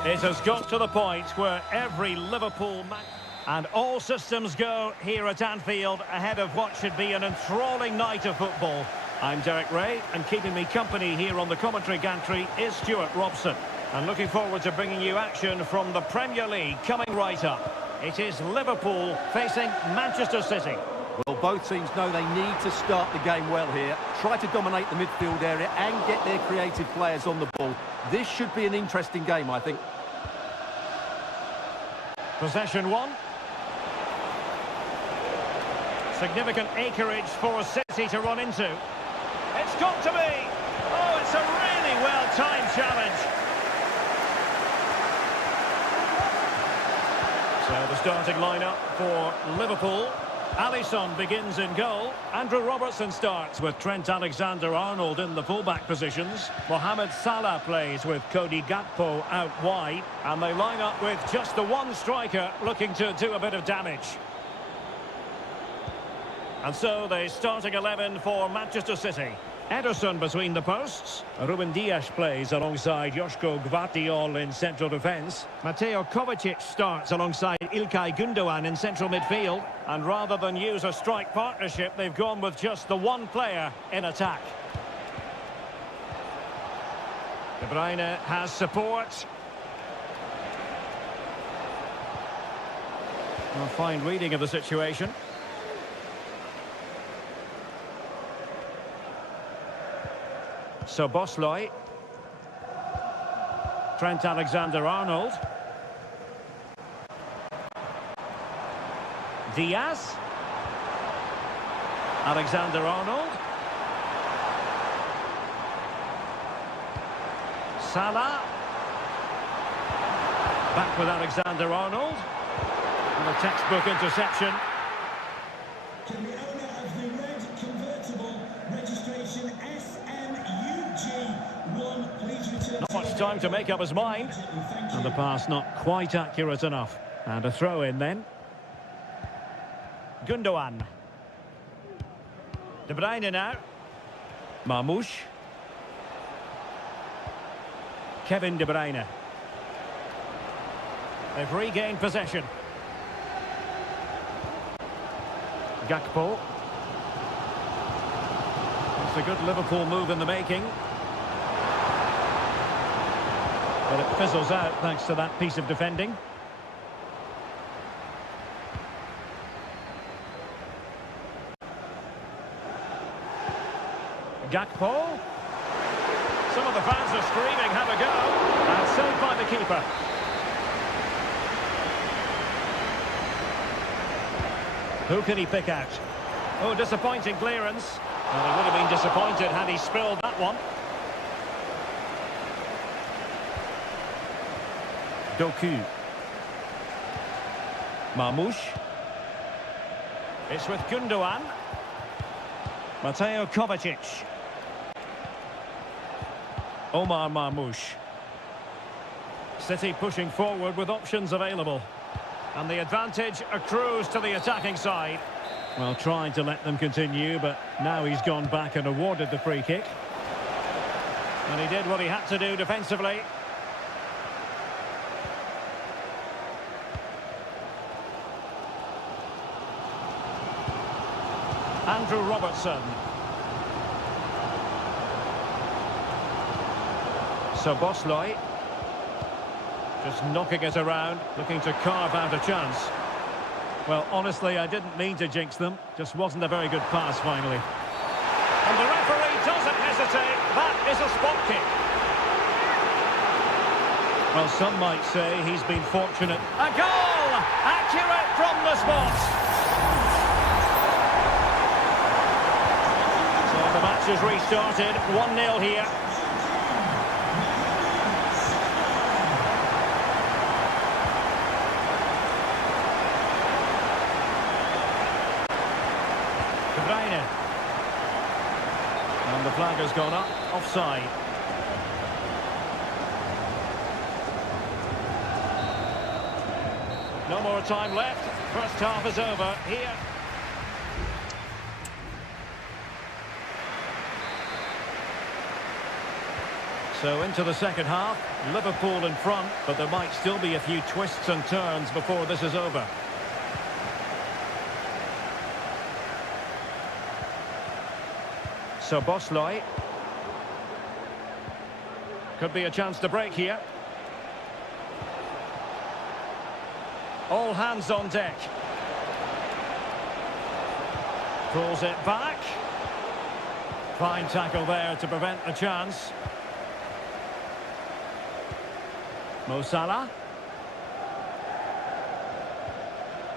It has got to the point where every Liverpool match and all systems go here at Anfield ahead of what should be an enthralling night of football. I'm Derek Ray, and keeping me company here on the commentary gantry is Stuart Robson. And looking forward to bringing you action from the Premier League coming right up. It is Liverpool facing Manchester City. Well, both teams know they need to start the game well here. Try to dominate the midfield area and get their creative players on the ball. This should be an interesting game, I think. Possession one. Significant acreage for City to run into. It's got to be! Oh, it's a really well-timed challenge. So the starting lineup for Liverpool. Alisson begins in goal. Andrew Robertson starts with Trent Alexander-Arnold in the fullback positions. Mohamed Salah plays with Cody Gakpo out wide. And they line up with just the one striker looking to do a bit of damage. And so the starting 11 for Manchester City. Ederson between the posts. Ruben Dias plays alongside Joško Gvardiol in central defence. Mateo Kovacic starts alongside İlkay Gündoğan in central midfield. And rather than use a strike partnership, they've gone with just the one player in attack. De Bruyne has support. A fine reading of the situation. So Bosley, Trent Alexander-Arnold, Diaz, Alexander-Arnold, Salah, back with Alexander-Arnold, and a textbook interception. Can the owner of the red convertible registration SMUG1 please return? Not much time to make up his mind. And the pass not quite accurate enough. And a throw in then. Gündoğan. De Bruyne now. Marmoush. Kevin De Bruyne. They've regained possession. Gakpo. It's a good Liverpool move in the making. But it fizzles out thanks to that piece of defending. Gakpo. Some of the fans are screaming, have a go. And saved by the keeper. Who can he pick out? Oh, disappointing clearance. Well, he would have been disappointed had he spilled that one. Doku. Marmoush. It's with Gündoğan. Mateo Kovacic. Omar Marmoush. City pushing forward with options available. And the advantage accrues to the attacking side. Well, trying to let them continue, but now he's gone back and awarded the free kick. And he did what he had to do defensively. Andrew Robertson. So Bosley. Just knocking it around, looking to carve out a chance. Well, honestly, I didn't mean to jinx them. Just wasn't a very good pass, finally. And the referee doesn't hesitate. That is a spot kick. Well, some might say he's been fortunate. A goal! Accurate from the spot. So the match has restarted. 1-0 here. And the flag has gone up, offside. No more time left. First half is over here. So into the second half, Liverpool in front, but there might still be a few twists and turns before this is over. So Bosley. Could be a chance to break here. All hands on deck. Pulls it back. Fine tackle there to prevent the chance. Mo Salah.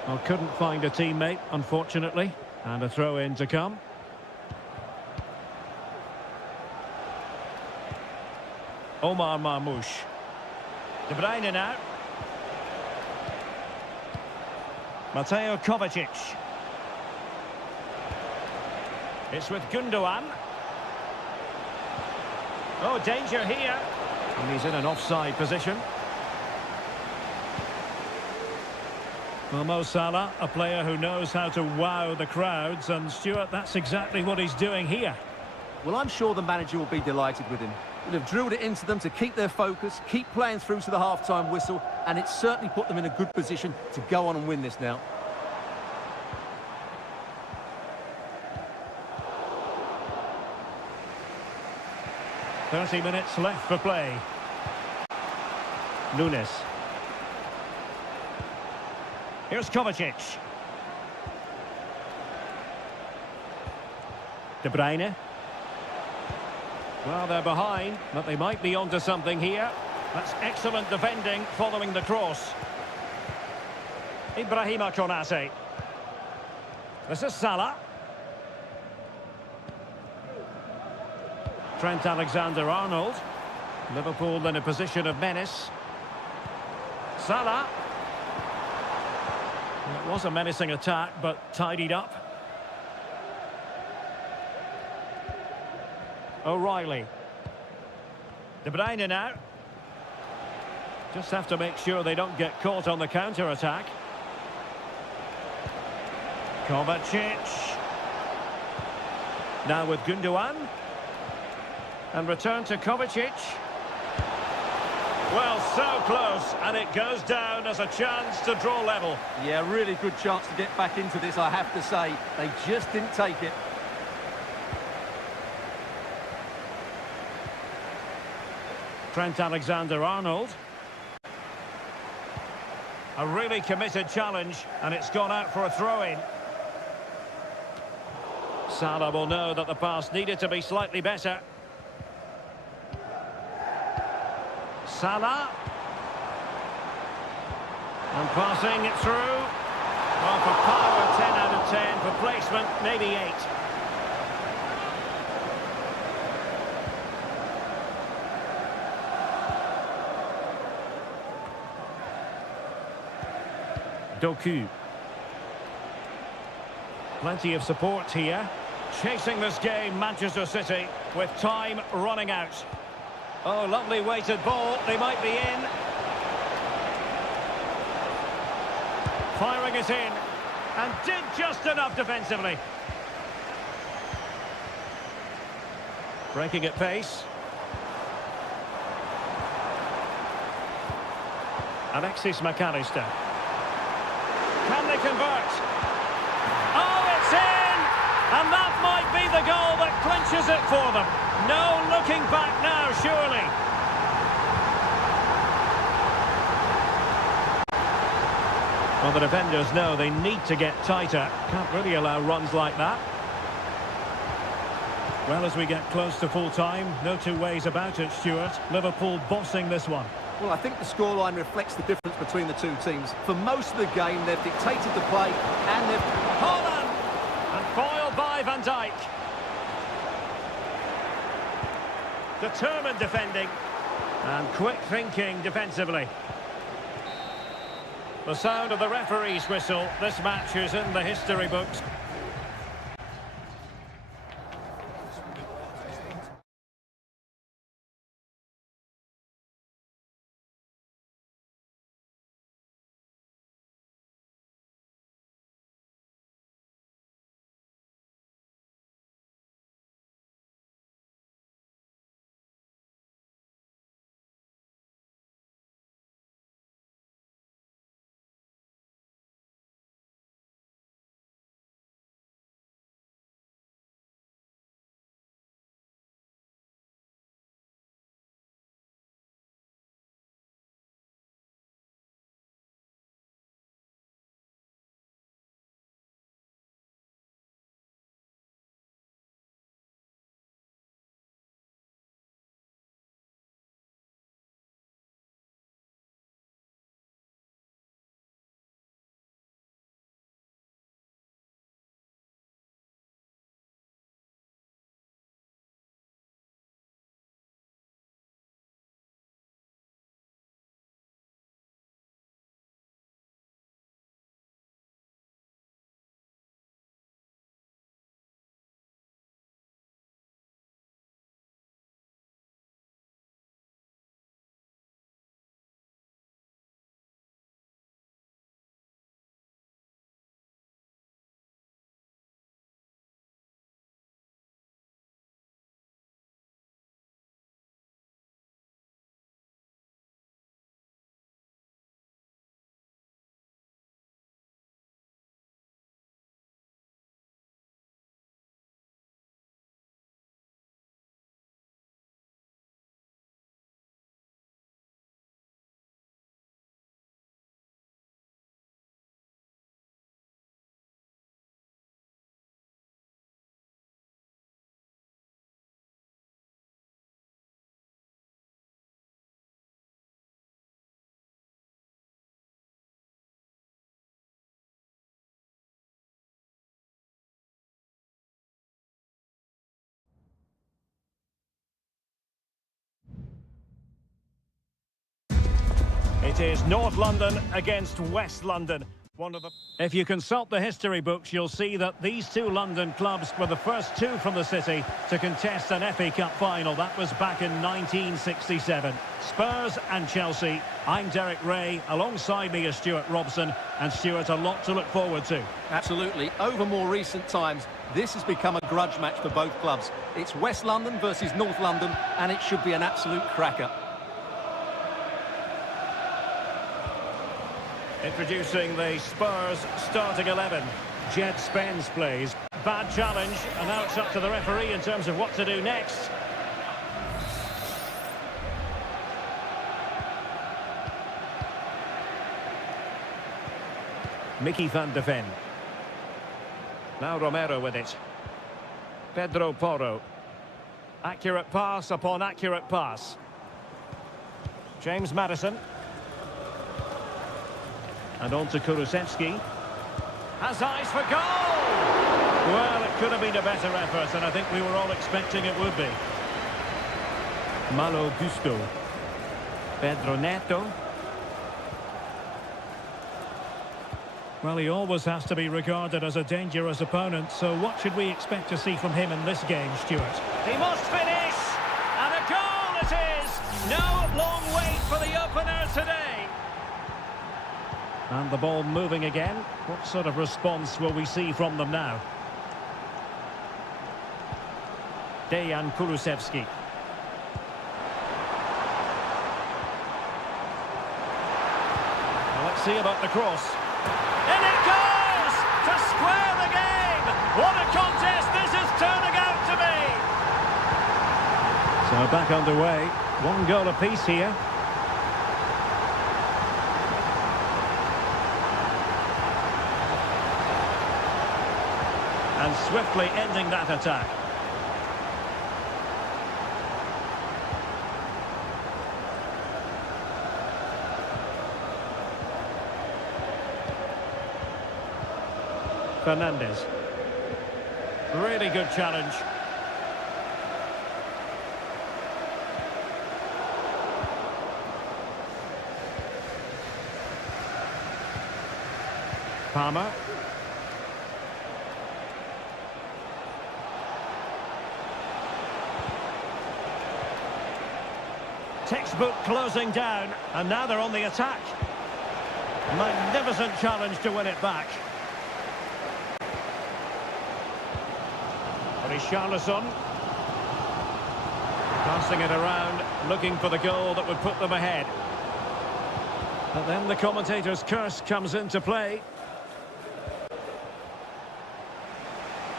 Well, couldn't find a teammate, unfortunately. And a throw-in to come. Omar Marmoush. De Bruyne now. Mateo Kovacic. It's with Gundogan. Oh, danger here. And he's in an offside position. Well, Mo Salah, a player who knows how to wow the crowds, and Stuart, that's exactly what he's doing here. Well, I'm sure the manager will be delighted with him. He'll have drilled it into them to keep their focus, keep playing through to the half-time whistle, and it's certainly put them in a good position to go on and win this now. "30 minutes left for play." Nunes. Here's Kovacic. De Bruyne. Well, they're behind, but they might be onto something here. That's excellent defending following the cross. Ibrahima Konate. This is Salah. Trent Alexander-Arnold. Liverpool in a position of menace. Salah. It was a menacing attack, but tidied up. O'Reilly. De Bruyne now. Just have to make sure they don't get caught on the counter-attack. Kovacic. Now with Gundogan. And return to Kovacic. Well, so close, and it goes down as a chance to draw level. Yeah, really good chance to get back into this, I have to say. They just didn't take it. Trent Alexander-Arnold. A really committed challenge, and it's gone out for a throw-in. Salah will know that the pass needed to be slightly better. Salah. And passing it through. Well, for power, 10 out of 10. For placement, maybe 8. Doku. Plenty of support here. Chasing this game, Manchester City, with time running out. Oh, lovely weighted ball. They might be in. Firing it in. And did just enough defensively. Breaking at pace. Alexis McAllister. Can they convert? Oh, it's in! And that might be the goal that clinches it for them. No looking back now, surely. Well, the defenders know they need to get tighter. Can't really allow runs like that. Well, as we get close to full time, no two ways about it, Stuart. Liverpool bossing this one. Well, I think the scoreline reflects the difference between the two teams. For most of the game, they've dictated the play and they've... Holland! And foiled by Van Dijk. Determined defending. And quick thinking defensively. The sound of the referee's whistle. This match is in the history books. It is North London against West London. If you consult the history books, you'll see that these two London clubs were the first two from the city to contest an FA Cup final. That was back in 1967. Spurs and Chelsea. I'm Derek Ray. Alongside me is Stuart Robson. And Stuart, a lot to look forward to. Absolutely. Over more recent times, this has become a grudge match for both clubs. It's West London versus North London, and it should be an absolute cracker. Introducing the Spurs starting 11. Jed Spence plays. Bad challenge, and now it's up to the referee in terms of what to do next. Mickey van de Ven. Now Romero with it. Pedro Porro. Accurate pass upon accurate pass. James Maddison. And on to Kulusevski. Has eyes for goal! Well, it could have been a better effort, and I think we were all expecting it would be. Malo Gusto. Pedro Neto. Well, he always has to be regarded as a dangerous opponent, so what should we expect to see from him in this game, Stuart? He must finish! And a goal it is! No long wait for the opener today! And the ball moving again. What sort of response will we see from them now? Dejan Kulusevski. Well, let's see about the cross. In it goes! To square the game! What a contest this is turning out to be! So back underway. One goal apiece here. And swiftly ending that attack. Fernandez. Really good challenge. Palmer. Textbook closing down, and now they're on the attack. Magnificent challenge to win it back. Richarlison. Passing it around, looking for the goal that would put them ahead. But then the commentator's curse comes into play.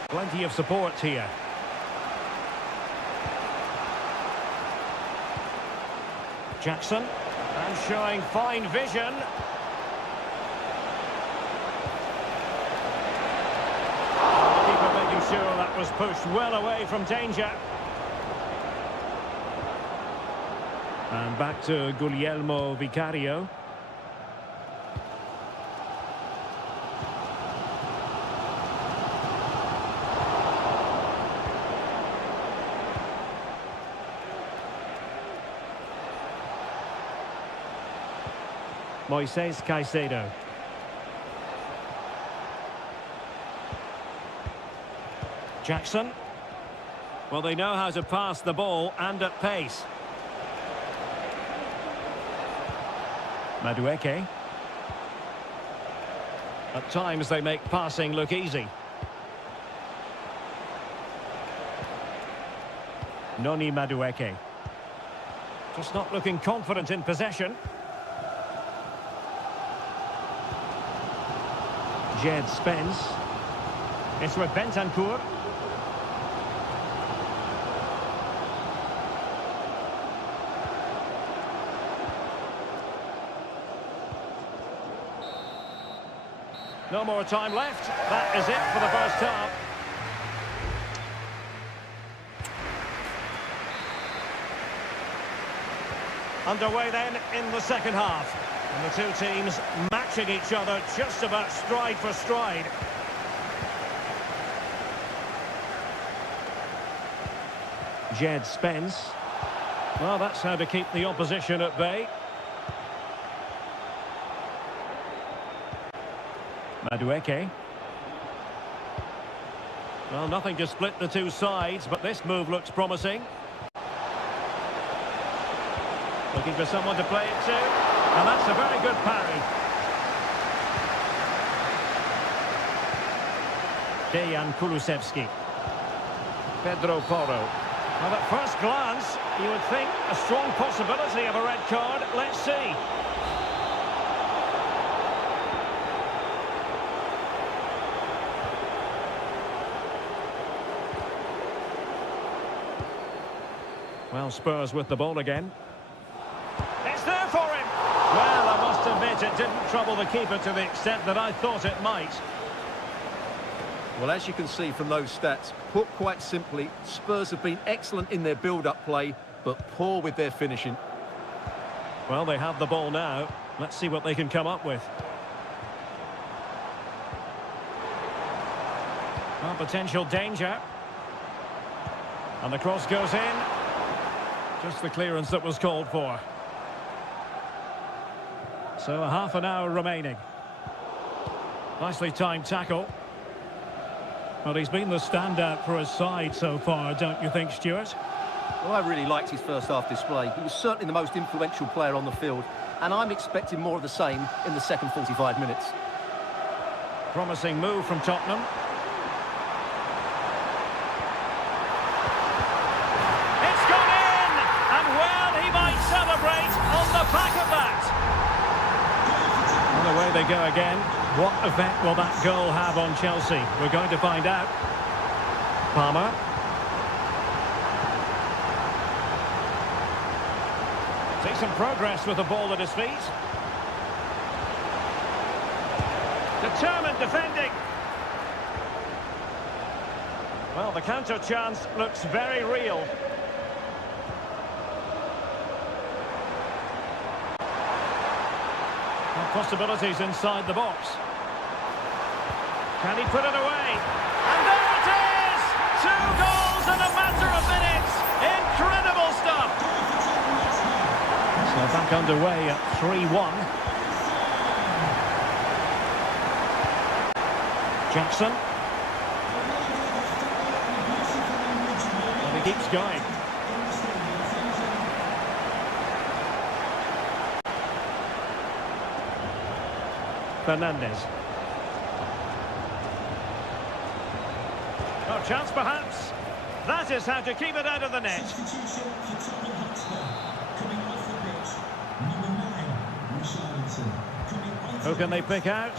Plenty of support here. Jackson, and showing fine vision. Keeper making sure that was pushed well away from danger. And back to Guglielmo Vicario. Moises Caicedo. Jackson. Well, they know how to pass the ball and at pace. Madueke. At times they make passing look easy. Noni Madueke. Just not looking confident in possession. Jed Spence. It's with Bentancur. No more time left. That is it for the first half. Underway then in the second half. And the two teams matching each other just about stride for stride. Jed Spence. Well, that's how to keep the opposition at bay. Madueke. Well, nothing to split the two sides, but this move looks promising. Looking for someone to play it to. And that's a very good parry. Dejan Kulusevski. Pedro Porro. Well, at first glance, you would think a strong possibility of a red card. Let's see. Well, Spurs with the ball again. It's there for him! Well, I must admit it didn't trouble the keeper to the extent that I thought it might. Well, as you can see from those stats, put quite simply, Spurs have been excellent in their build-up play, but poor with their finishing. Well, they have the ball now. Let's see what they can come up with. Well, potential danger. And the cross goes in. Just the clearance that was called for. So a half an hour remaining. Nicely timed tackle. Well, he's been the standout for his side so far, don't you think, Stuart? Well, I really liked his first half display. He was certainly the most influential player on the field, and I'm expecting more of the same in the second 45 minutes. Promising move from Tottenham. It's gone in! And well, he might celebrate on the back of that. And away they go again. What effect will that goal have on Chelsea? We're going to find out. Palmer. See some progress with the ball at his feet. Determined defending. Well, the counter chance looks very real. And possibilities inside the box. Can he put it away? And there it is! 2 goals in a matter of minutes! Incredible stuff! So back underway at 3-1. Jackson. And he keeps going. Fernandez. Oh, chance perhaps. That is how to keep it out of the net. Substitution for Tottenham Hotspur. Coming off the pitch, number 9, Richarlison. Who can they pick out?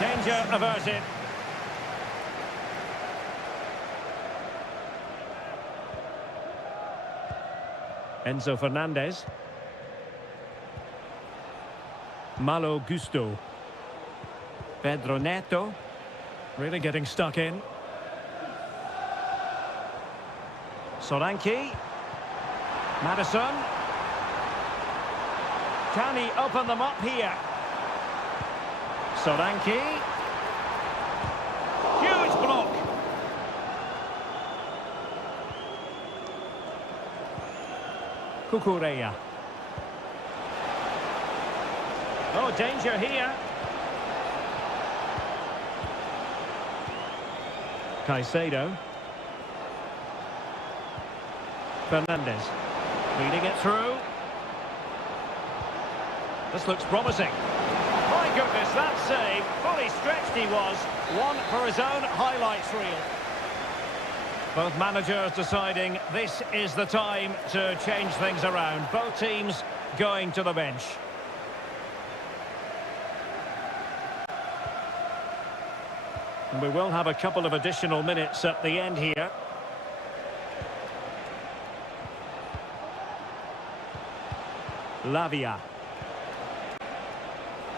Danger averted. Enzo Fernandez. Malo Gusto. Pedro Neto. Really getting stuck in. Solanke. Madison. Can he open them up here? Solanke. Huge block. Kukureya. Oh, danger here. Caicedo. Fernandez. Feeding it through. This looks promising. My goodness, that save. Fully stretched he was. One for his own highlights reel. Both managers deciding this is the time to change things around. Both teams going to the bench. And we will have a couple of additional minutes at the end here. Lavia.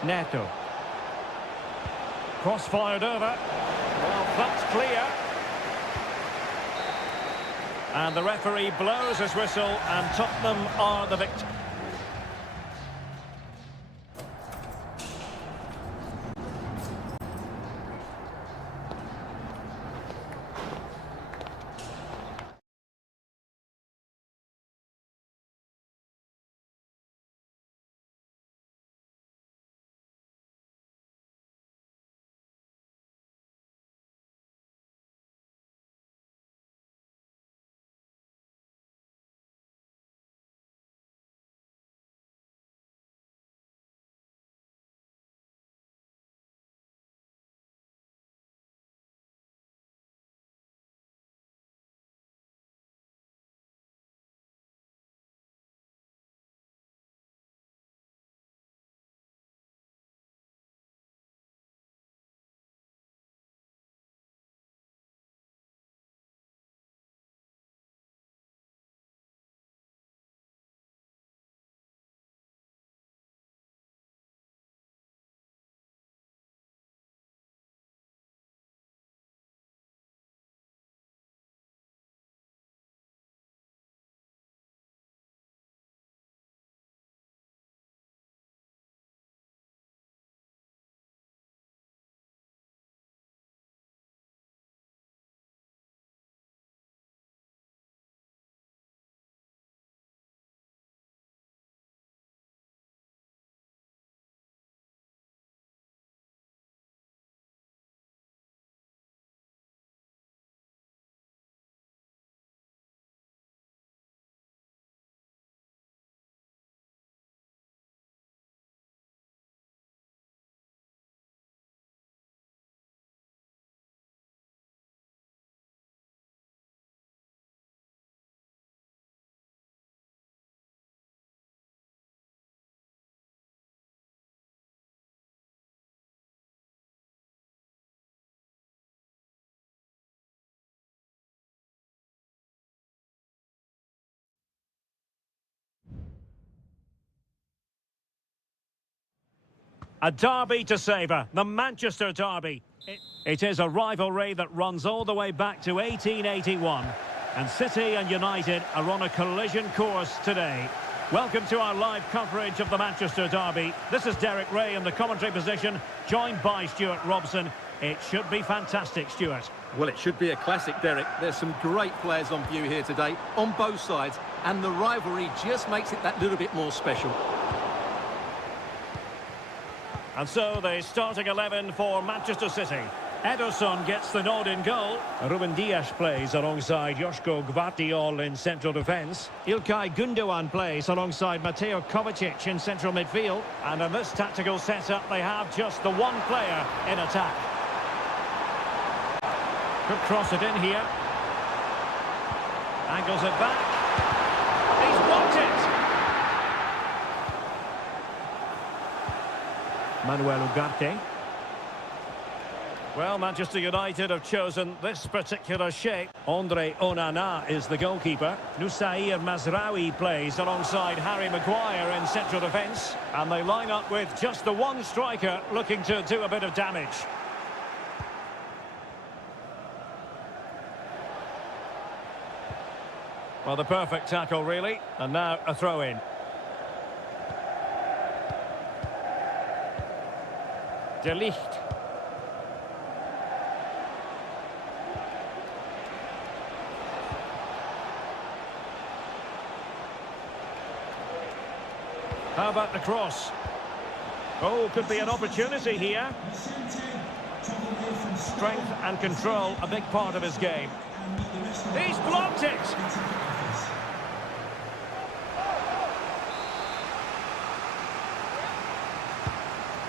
Neto. Cross fired over. Well, that's clear. And the referee blows his whistle and Tottenham are the victor. A derby to savour, the Manchester derby. It is a rivalry that runs all the way back to 1881. And City and United are on a collision course today. Welcome to our live coverage of the Manchester derby. This is Derek Ray in the commentary position, joined by Stuart Robson. It should be fantastic, Stuart. Well, it should be a classic, Derek. There's some great players on view here today, on both sides, and the rivalry just makes it that little bit more special. And so the starting 11 for Manchester City. Ederson gets the nod in goal. Ruben Dias plays alongside Joško Gvardiol in central defence. Ilkay Gundogan plays alongside Mateo Kovacic in central midfield. And in this tactical setup, they have just the one player in attack. Could cross it in here. Angles it back. He's blocked it. Manuel Ugarte. Well, Manchester United have chosen this particular shape. Andre Onana is the goalkeeper. Nusair Mazraoui plays alongside Harry Maguire in central defence. And they line up with just the one striker looking to do a bit of damage. Well, the perfect tackle, really. And now a throw-in. De Ligt. How about the cross? Oh, could be an opportunity here. Strength and control, a big part of his game. He's blocked it!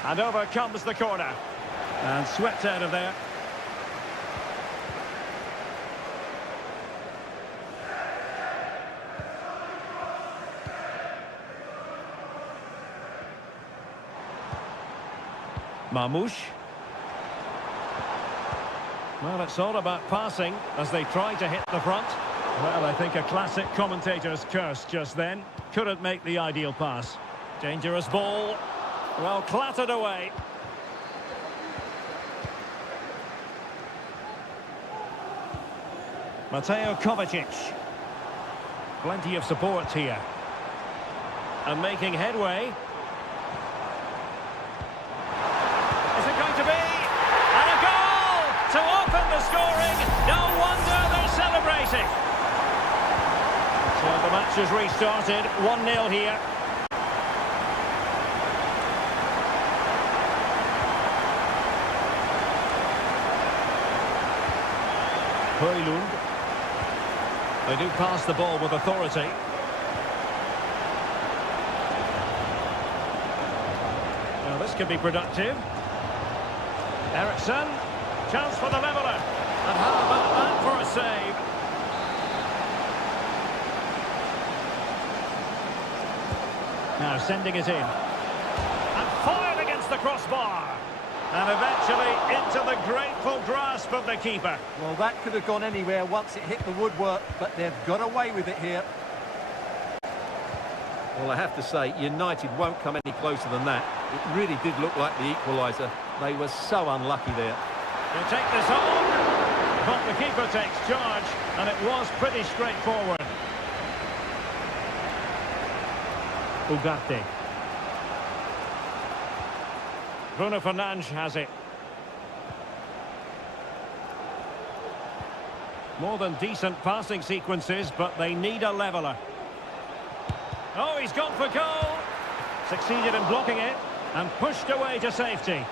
And over comes the corner. And swept out of there. Mamouche. Well, it's all about passing as they try to hit the front. Well, I think a classic commentator's curse just then. Couldn't make the ideal pass. Dangerous ball. Well, clattered away. Mateo Kovacic. Plenty of support here. And making headway. Is it going to be? And a goal to open the scoring. No wonder they're celebrating. So the match has restarted. 1-0 here. Højlund. They do pass the ball with authority. Now this could be productive. Eriksson, chance for the leveller. And how about that for a save? Now sending it in. And fired against the crossbar. And eventually into the grateful grasp of the keeper. Well, that could have gone anywhere once it hit the woodwork, but they've got away with it here. Well, I have to say, United won't come any closer than that. It really did look like the equaliser. They were so unlucky there. They'll take this on. But the keeper takes charge, and it was pretty straightforward. Ugarte. Bruno Fernandes has it. More than decent passing sequences, but they need a leveller. Oh, he's gone for goal. Succeeded in blocking it and pushed away to safety.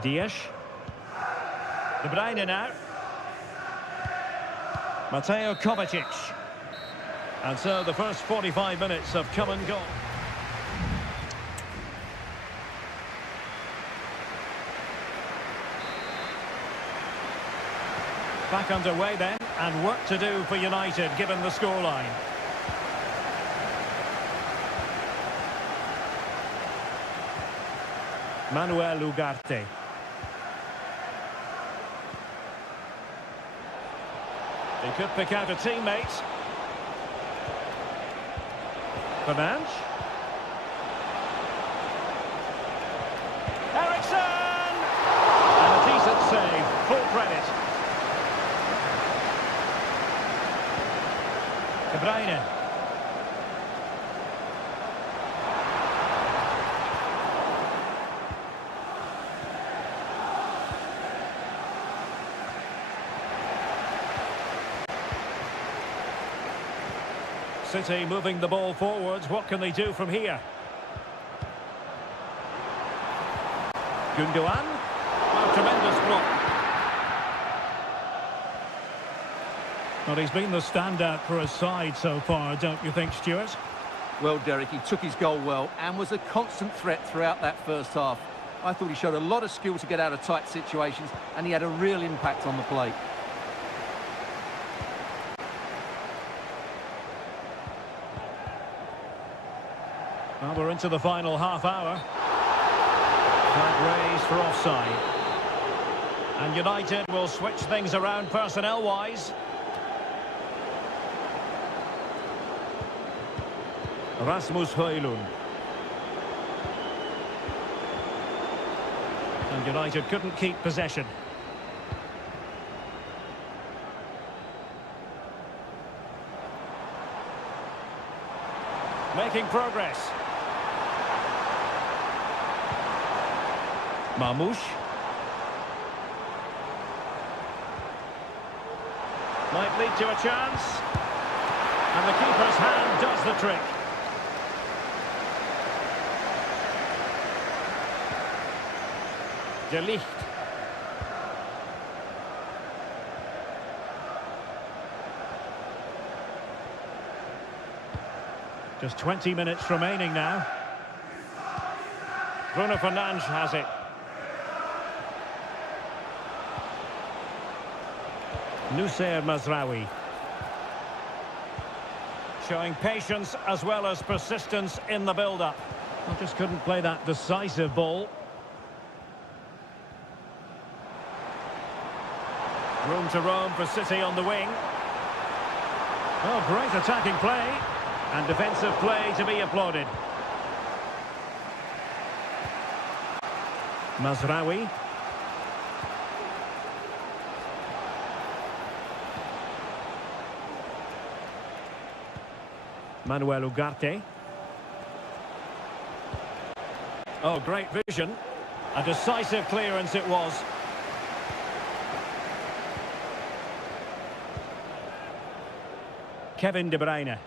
Dias. De Bruyne now. Mateo Kovacic. And so the first 45 minutes have come and gone. Back underway then, and work to do for United given the scoreline. Manuel Ugarte. He could pick out a teammate. Fernandes. Bruyne. City moving the ball forwards. What can they do from here? Gundogan. Oh, tremendous block. Well, he's been the standout for his side so far, don't you think, Stuart? Well, Derek, he took his goal well and was a constant threat throughout that first half. I thought he showed a lot of skill to get out of tight situations, and he had a real impact on the plate. Well, we're into the final half hour. Flag raised for offside. And United will switch things around personnel-wise. Rasmus Højlund. And United couldn't keep possession. Making progress. Marmoush. Might lead to a chance. And the keeper's hand does the trick. De Ligt. Just 20 minutes remaining now. Bruno Fernandes has it. Nusayr Mazraoui. Showing patience as well as persistence in the build-up. Well, just couldn't play that decisive ball. Room to roam for City on the wing. Oh, great attacking play. And defensive play to be applauded. Mazraoui. Manuel Ugarte. Oh, great vision. A decisive clearance it was. Kevin De Bruyne.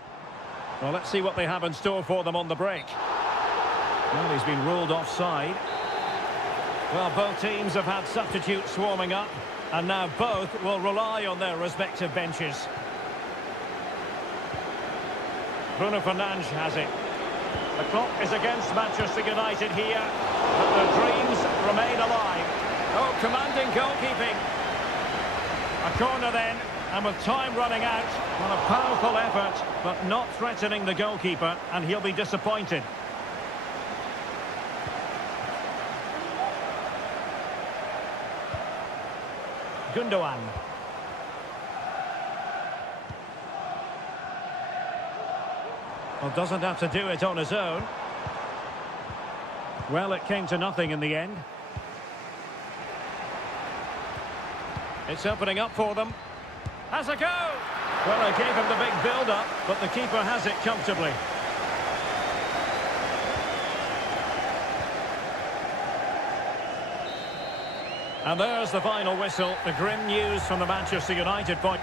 Well, let's see what they have in store for them on the break. Well, he's been ruled offside. Well, both teams have had substitutes warming up, and now both will rely on their respective benches. Bruno Fernandes has it. The clock is against Manchester United here, but their dreams remain alive. Oh, commanding goalkeeping. A corner then, and with time running out, well, a powerful effort, but not threatening the goalkeeper, and he'll be disappointed. Gundogan. Well, doesn't have to do it on his own. Well, it came to nothing in the end. It's opening up for them. Has a go! Well, I gave him the big build-up, but the keeper has it comfortably. And there's the final whistle, the grim news from the Manchester United point.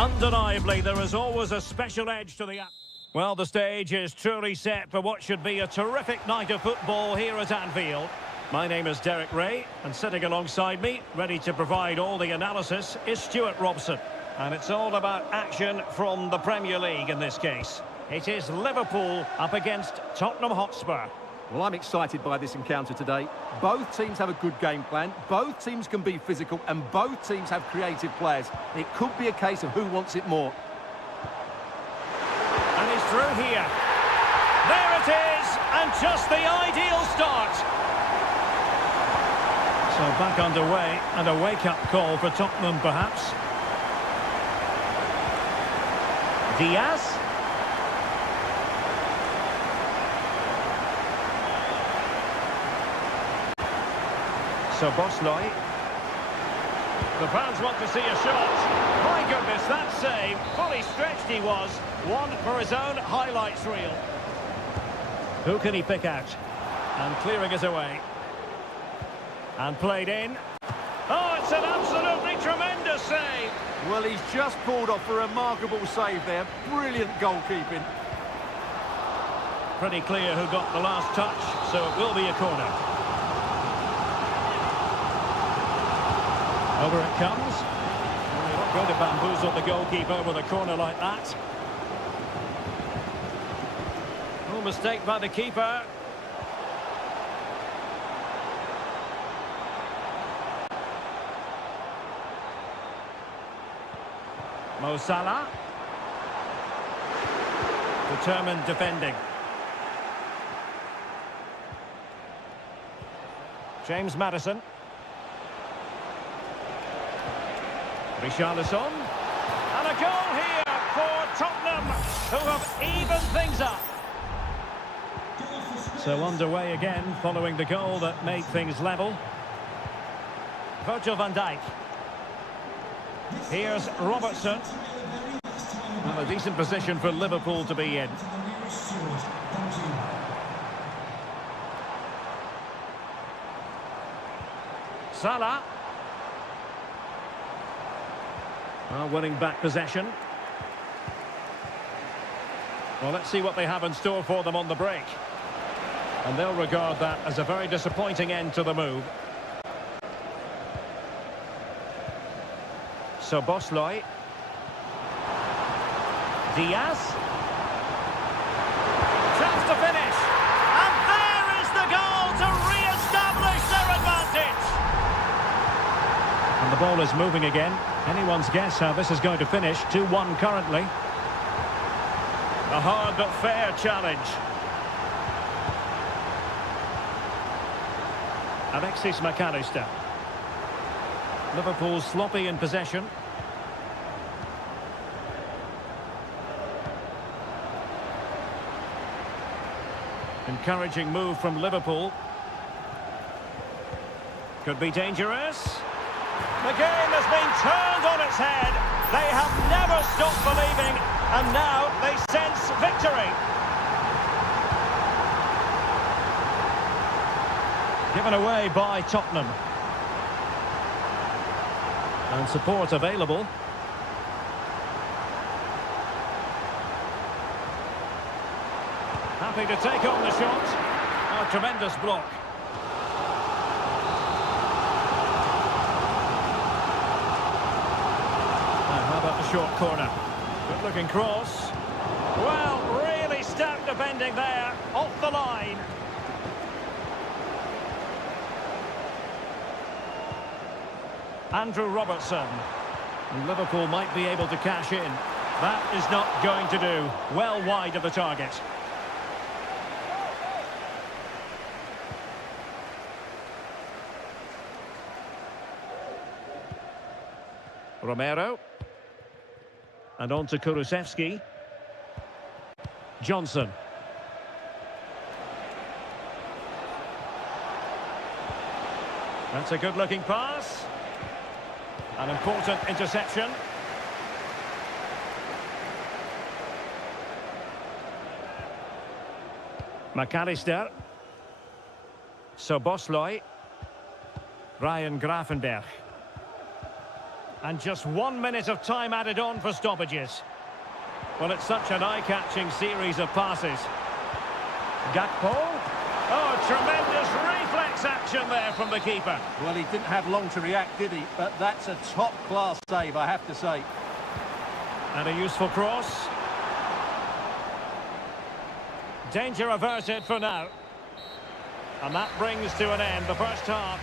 Undeniably, there is always a special edge to the... Well, the stage is truly set for what should be a terrific night of football here at Anfield. My name is Derek Ray, and sitting alongside me, ready to provide all the analysis, is Stuart Robson. And it's all about action from the Premier League in this case. It is Liverpool up against Tottenham Hotspur. Well, I'm excited by this encounter today. Both teams have a good game plan, both teams can be physical, and both teams have creative players. It could be a case of who wants it more. And he's through here. There it is, and just the ideal start. So back underway, and a wake-up call for Tottenham, perhaps. Diaz. So Bosley. The fans want to see a shot. My goodness, that save. Fully stretched he was. One for his own highlights reel. Who can he pick out? And clearing it away. And played in. Oh, it's an absolutely tremendous save. Well, he's just pulled off a remarkable save there. Brilliant goalkeeping. Pretty clear who got the last touch, so it will be a corner. Over it comes. Well, you're not going to bamboozle the goalkeeper with a corner like that. No mistake by the keeper. Mo Salah. Determined defending. James Maddison. Richarlison. And a goal here for Tottenham, who have evened things up. So underway again, following the goal that made things level. Virgil van Dijk. Here's Robertson. Well, a decent position for Liverpool to be in. Salah. Well, winning back possession. Well, let's see what they have in store for them on the break. And they'll regard that as a very disappointing end to the move. So Bosley. Diaz. Chance to finish. And there is the goal to re-establish their advantage. And the ball is moving again. Anyone's guess how this is going to finish. 2-1 currently. A hard but fair challenge. Alexis McAllister. Liverpool sloppy in possession. Encouraging move from Liverpool. Could be dangerous. The game has been turned on its head. They have never stopped believing, and now they sense victory. Given away by Tottenham. And support available. Happy to take on the shot. A tremendous block. How about the short corner? Good looking cross. Well, really stout defending there. Off the line. Andrew Robertson. Liverpool might be able to cash in. That is not going to do. Well wide of the target. Romero. And on to Kulusevski. Johnson. That's a good-looking pass. An important interception. McAllister. So Bosley. Ryan Gravenberch. And just 1 minute of time added on for stoppages. Well, it's such an eye-catching series of passes. Gakpo. Oh, tremendous reflex action there from the keeper. Well, he didn't have long to react, did he? But that's a top-class save, I have to say. And a useful cross. Danger averted for now. And that brings to an end the first half.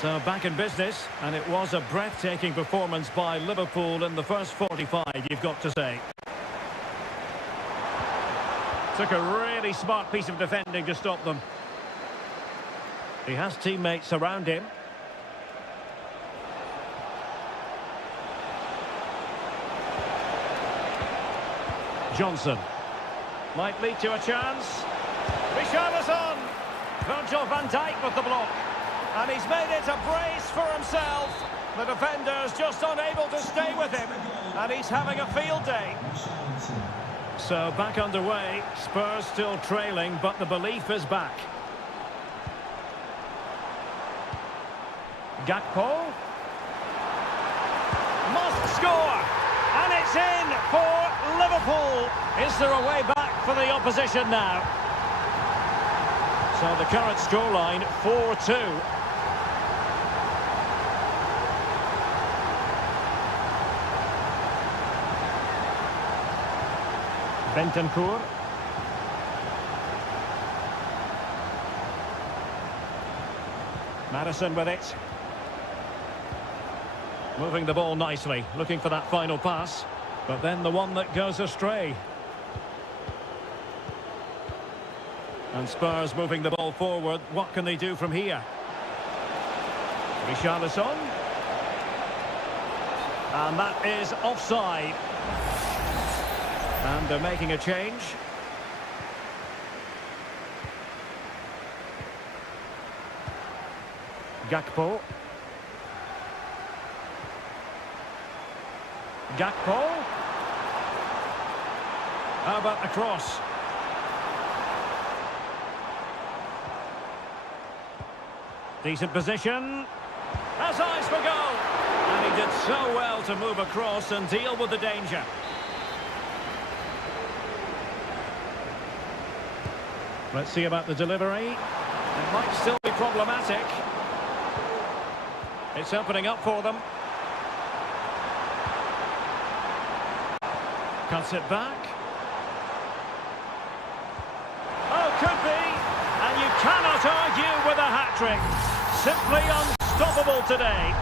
So back in business, and it was a breathtaking performance by Liverpool in the first 45, you've got to say. Took a really smart piece of defending to stop them. He has teammates around him. Johnson. Might lead to a chance. Richarlison. Virgil van Dijk with the block. And he's made it a brace for himself. The defender's just unable to stay with him. And he's having a field day. So back underway. Spurs still trailing, but the belief is back. Gakpo. Must score. And it's in for Liverpool. Is there a way back for the opposition now? So the current scoreline, 4-2. Bentancur. Madison with it. Moving the ball nicely, looking for that final pass. But then the one that goes astray. And Spurs moving the ball forward. What can they do from here? Richarlison. And that is offside. And they're making a change. Gakpo. Gakpo. How about the cross? Decent position. Has eyes for goal. And he did so well to move across and deal with the danger. Let's see about the delivery. It might still be problematic. It's opening up for them. Cuts it back. Oh, could be. And you cannot argue with a hat-trick. Simply unstoppable today.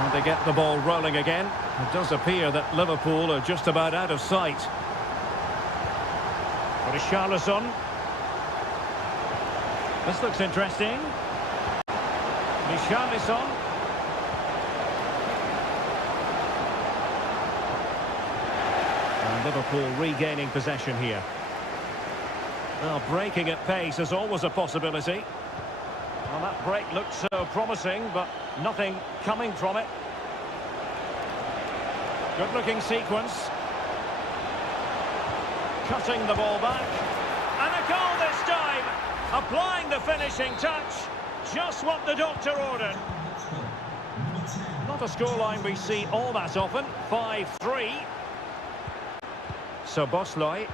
And they get the ball rolling again. It does appear that Liverpool are just about out of sight. Richarlison. This looks interesting. Richarlison. And Liverpool regaining possession here. Well, breaking at pace is always a possibility. Well, that break looked so promising, but nothing coming from it. Good-looking sequence. Cutting the ball back. And a goal this time. Applying the finishing touch. Just what the doctor ordered. Not a scoreline we see all that often. 5-3. So Bosloy.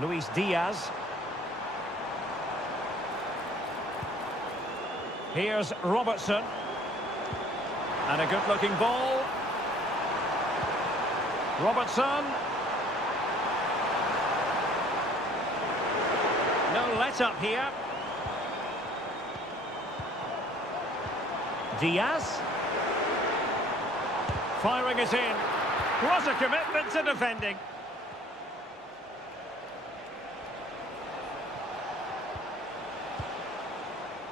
Luis Diaz. Here's Robertson. And a good-looking ball. Robertson. No let-up here. Diaz. Firing it in. What a commitment to defending.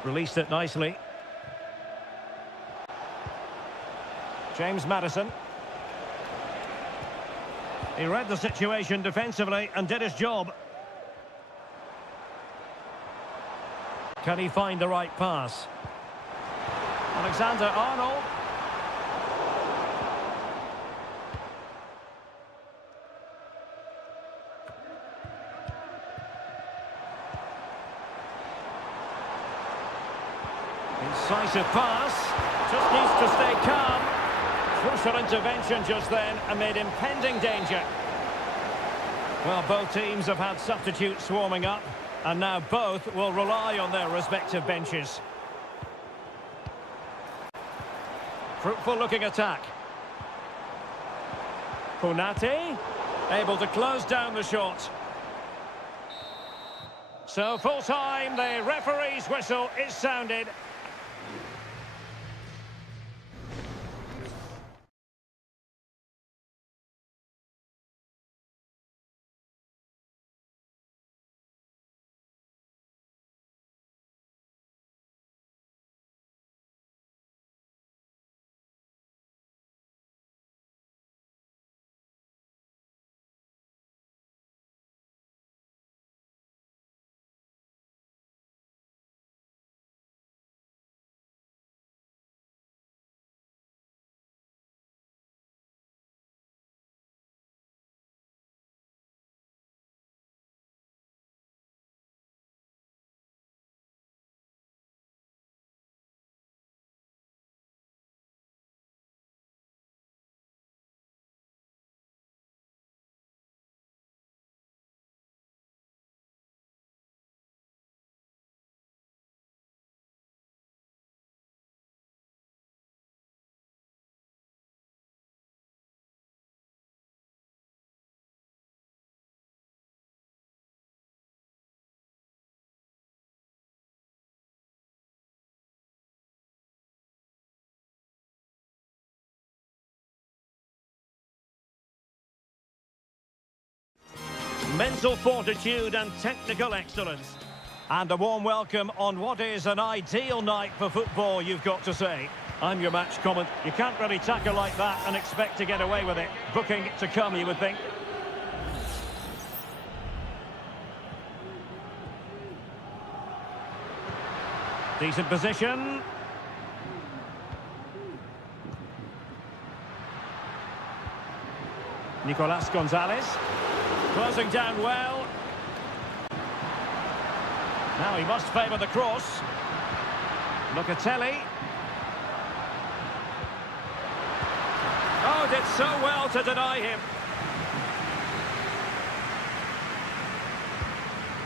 Released it nicely. James Maddison. He read the situation defensively and did his job. Can he find the right pass? Alexander-Arnold. Decisive pass. Just needs to stay calm. Crucial intervention just then amid impending danger. Well, both teams have had substitutes swarming up, and now both will rely on their respective benches. Fruitful looking attack. Konate, able to close down the shot. So full time, the referee's whistle is sounded. Mental fortitude and technical excellence. And a warm welcome on what is an ideal night for football, you've got to say. I'm your match comment. You can't really tackle like that and expect to get away with it. Booking to come, you would think. Decent position. Nicolas Gonzalez. Closing down well. Now he must favour the cross. Locatelli. Oh, did so well to deny him.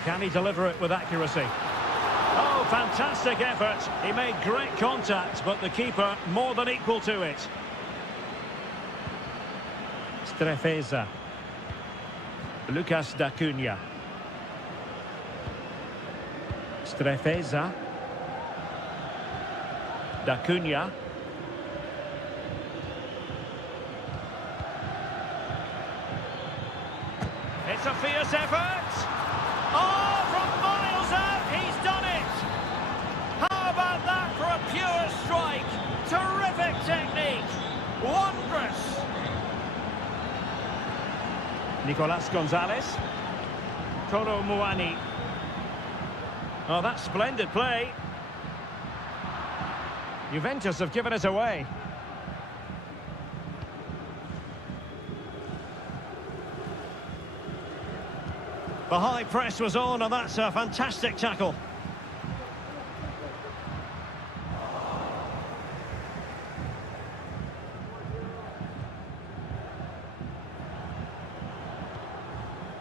Can he deliver it with accuracy? Oh, fantastic effort. He made great contact, but the keeper more than equal to it. Strefeza. Lucas da Cunha. Strefeza. Da Cunha. It's a fierce effort. Oh, from miles out, he's done it. How about that for a pure strike? Terrific technique. Wondrous. Nicolas Gonzalez. Kolo Muani. Oh, that's splendid play. Juventus have given it away. The high press was on, and that's a fantastic tackle.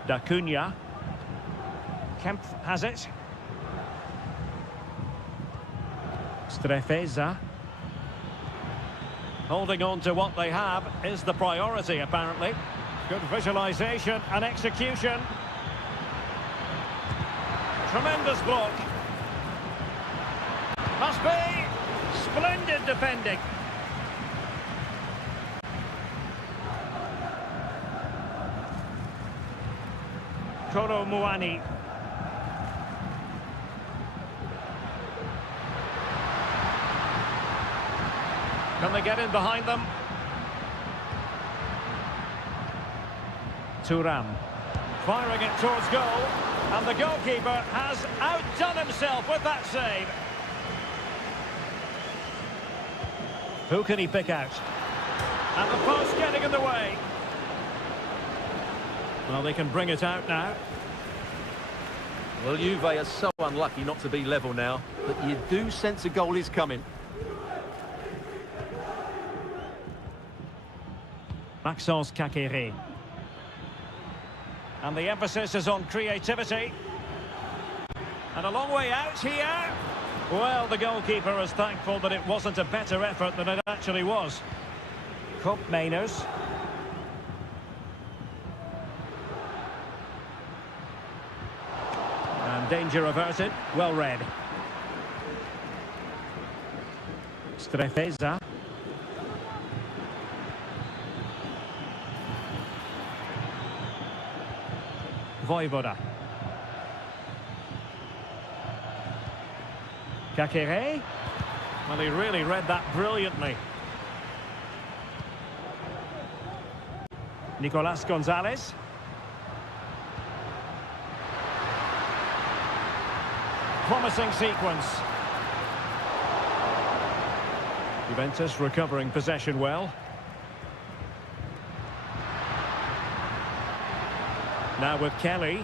Da Cunha. Kemp has it. Strefeza. Holding on to what they have is the priority, apparently. Good visualisation and execution. Tremendous block. Must be. Splendid defending. Kolo Muani. Can they get in behind them? Thuram. Firing it towards goal. And the goalkeeper has outdone himself with that save. Who can he pick out? And the post getting in the way. Well, they can bring it out now. Well, Juve are so unlucky not to be level now, but you do sense a goal is coming. Maxence Kakere. And the emphasis is on creativity. And a long way out here. Well, the goalkeeper is thankful that it wasn't a better effort than it actually was. Kopp Mainers. And danger averted. Well read. Strefeza. Vojvoda. Kakere. Well, he really read that brilliantly. Nicolas Gonzalez. Promising sequence. Juventus recovering possession well. Now with Kelly.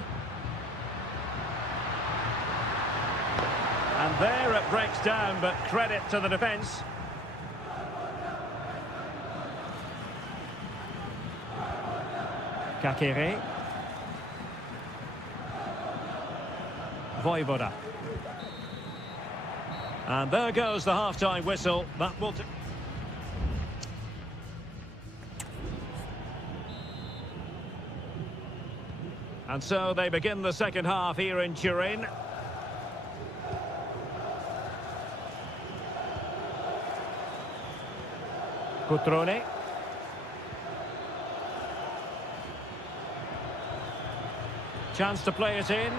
And there it breaks down, but credit to the defence. Kakere. Vojvoda. And there goes the half-time whistle. That will... And so they begin the second half here in Turin. Cutrone. Chance to play it in.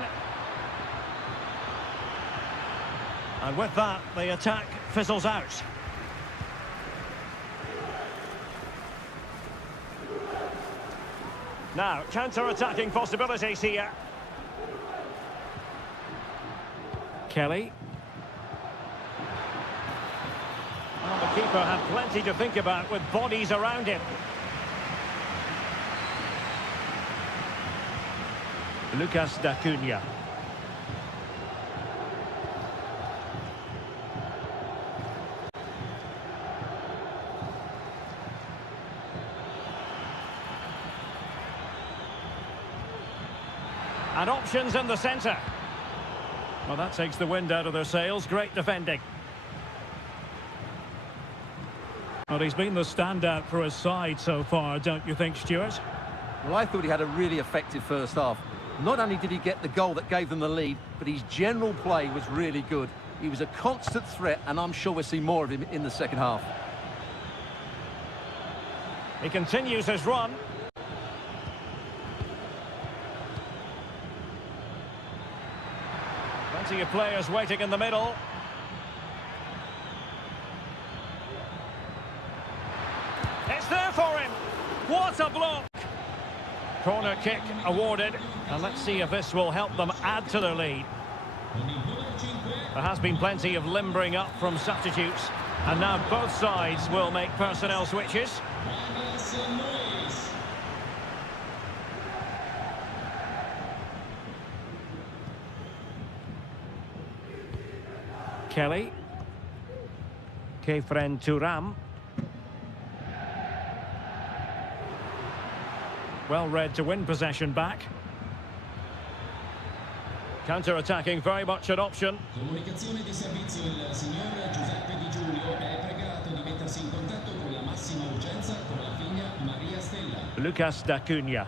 And with that, the attack fizzles out. Now, counter-attacking possibilities here. Kelly. Well, the keeper had plenty to think about with bodies around him. Lucas D'Acunha. And options in the centre. Well, that takes the wind out of their sails. Great defending. Well, he's been the standout for his side so far, don't you think, Stuart? Well, I thought he had a really effective first half. Not only did he get the goal that gave them the lead, but his general play was really good. He was a constant threat, and I'm sure we'll see more of him in the second half. He continues his run. Plenty of players waiting in the middle. It's there for him. What a block. Corner kick awarded. And let's see if this will help them add to their lead. There has been plenty of limbering up from substitutes. And now both sides will make personnel switches. Kelly. Kefren Turam. Well read to win possession back. Counter-attacking, very much an option. Comunicazione di servizio, il signor Giuseppe Di Giulio è pregato di mettersi in contatto con la massima urgenza con la figlia Maria Stella. Lucas D'Acunha.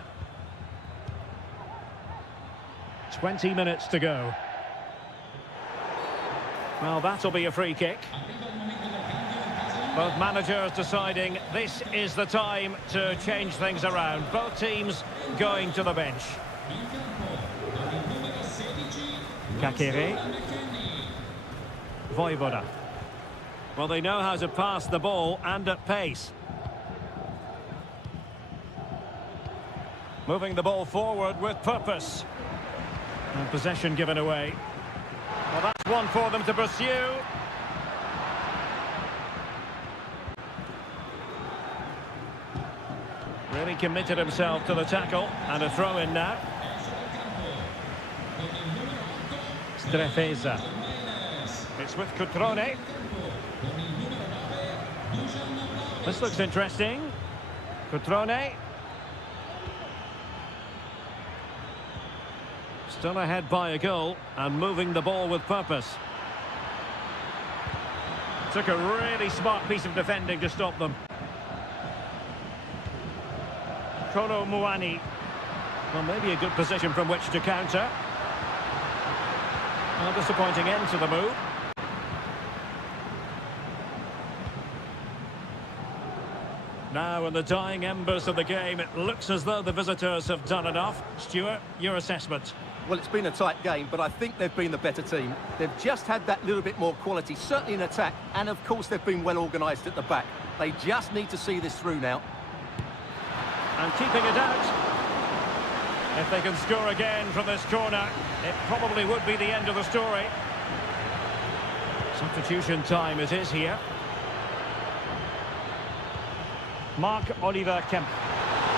20 minutes to go. Well, that'll be a free kick. Both managers deciding this is the time to change things around. Both teams going to the bench. Kakere. Vojvoda. Well, they know how to pass the ball and at pace. Moving the ball forward with purpose. And possession given away. Well, that's one for them to pursue. Really committed himself to the tackle. And a throw in now. Strefeza. It's with Cutrone. This looks interesting. Cutrone. Still ahead by a goal and moving the ball with purpose. Took a really smart piece of defending to stop them. Kolo Muani. Well, maybe a good position from which to counter. A disappointing end to the move. Now in the dying embers of the game, it looks as though the visitors have done enough. Stuart, your assessment? Well, it's been a tight game, but I think they've been the better team. They've just had that little bit more quality, certainly in attack, and of course they've been well organised at the back. They just need to see this through now. And keeping it out. If they can score again from this corner, it probably would be the end of the story. Substitution time it is here. Mark Oliver Kemp.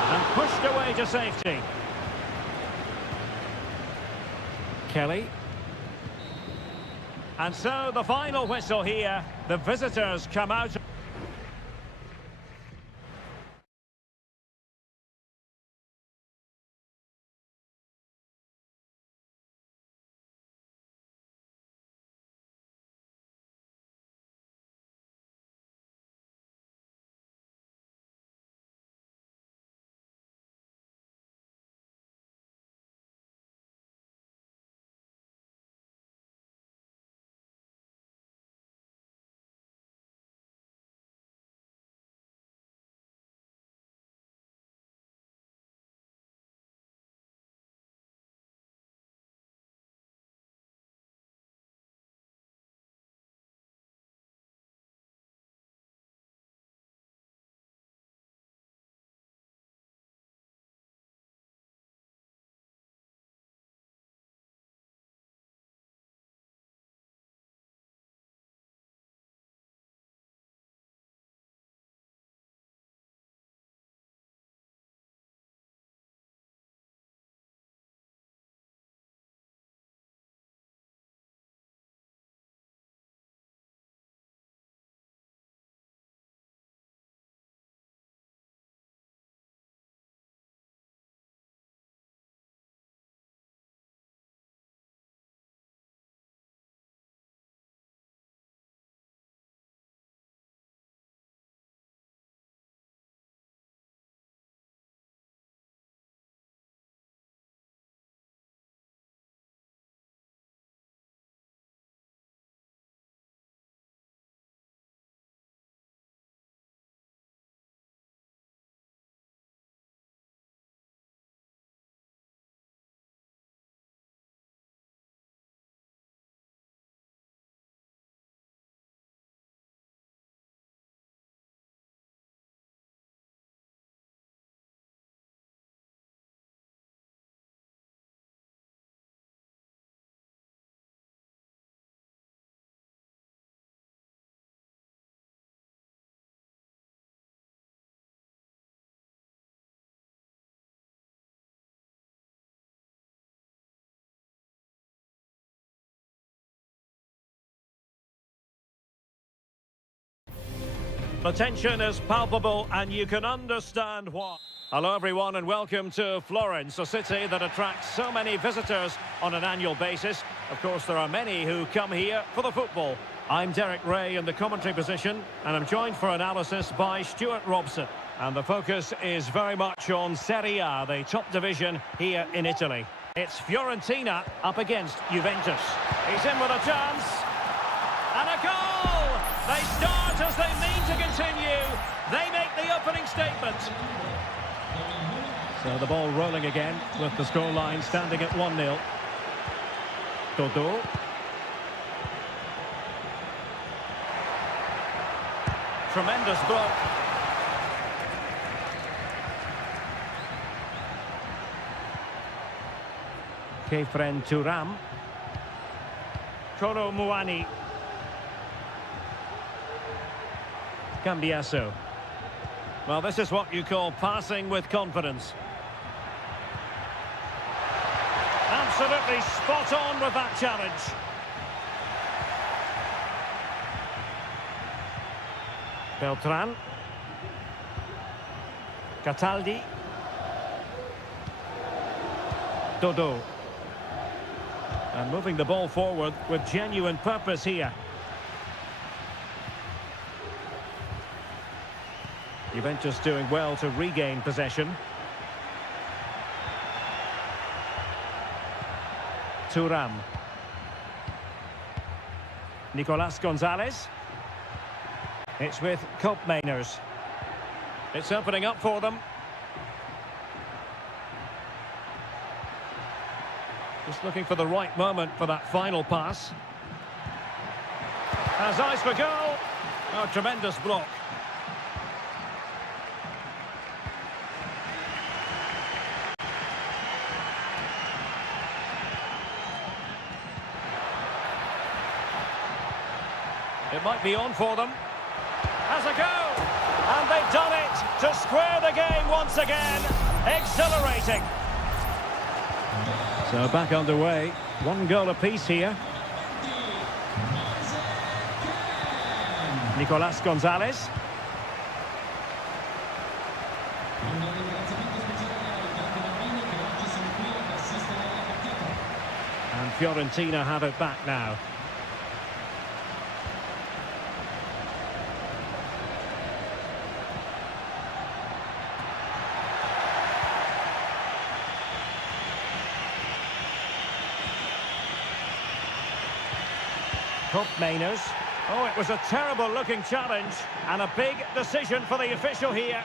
And pushed away to safety. Kelly. And so the final whistle here. The visitors come out. The tension is palpable and you can understand why. Hello everyone and welcome to Florence, a city that attracts so many visitors on an annual basis. Of course there are many who come here for the football. I'm Derek Ray in the commentary position and I'm joined for analysis by Stuart Robson. And the focus is very much on Seria, the top division here in Italy. It's Fiorentina up against Juventus. He's in with a chance. And a goal! They start as they mean to continue. They make the opening statement. So the ball rolling again with the scoreline standing at 1-0. Dodo. Tremendous block. Kefren Turam. Kolo Muani. Cambiaso. Well, this is what you call passing with confidence. Absolutely spot on with that challenge. Beltran. Cataldi. Dodo. And moving the ball forward with genuine purpose here. Juventus doing well to regain possession. Thuram. Nicolas Gonzalez. It's with Koopmeiners. It's opening up for them. Just looking for the right moment for that final pass. Has eyes for goal. Oh, tremendous block. It might be on for them. Has a go! And they've done it to square the game once again. Exhilarating. So back underway. One goal apiece here. Nicolas Gonzalez. And Fiorentina have it back now. Koopmeiners. Oh, it was a terrible-looking challenge and a big decision for the official here.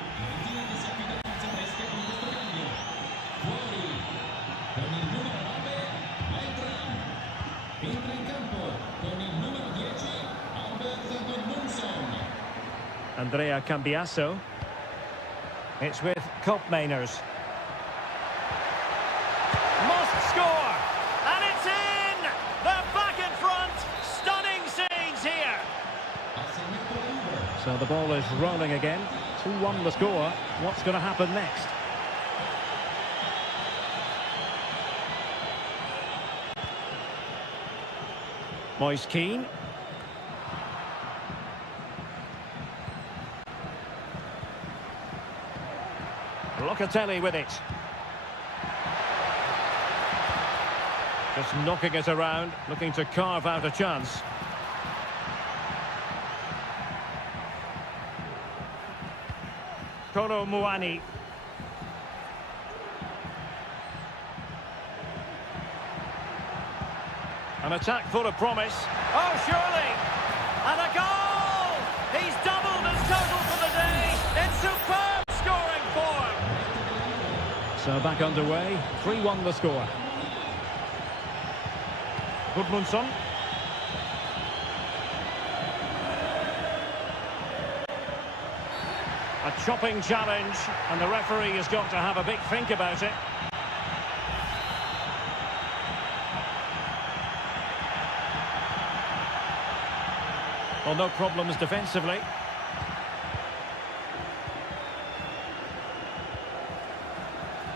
Andrea Cambiasso. It's with Koopmeiners. Must score! And it's in! They're back in front! Stunning scenes here! So the ball is rolling again. 2-1 the score. What's going to happen next? Moise Keane. Locatelli with it. Just knocking it around, looking to carve out a chance. Kolo Muani. An attack full of promise. Oh, surely! And a goal! He's doubled his total for the day. It's superb scoring form. So back underway, 3-1 the score. Gudmundsson. A chopping challenge, and the referee has got to have a big think about it. Well, no problems defensively.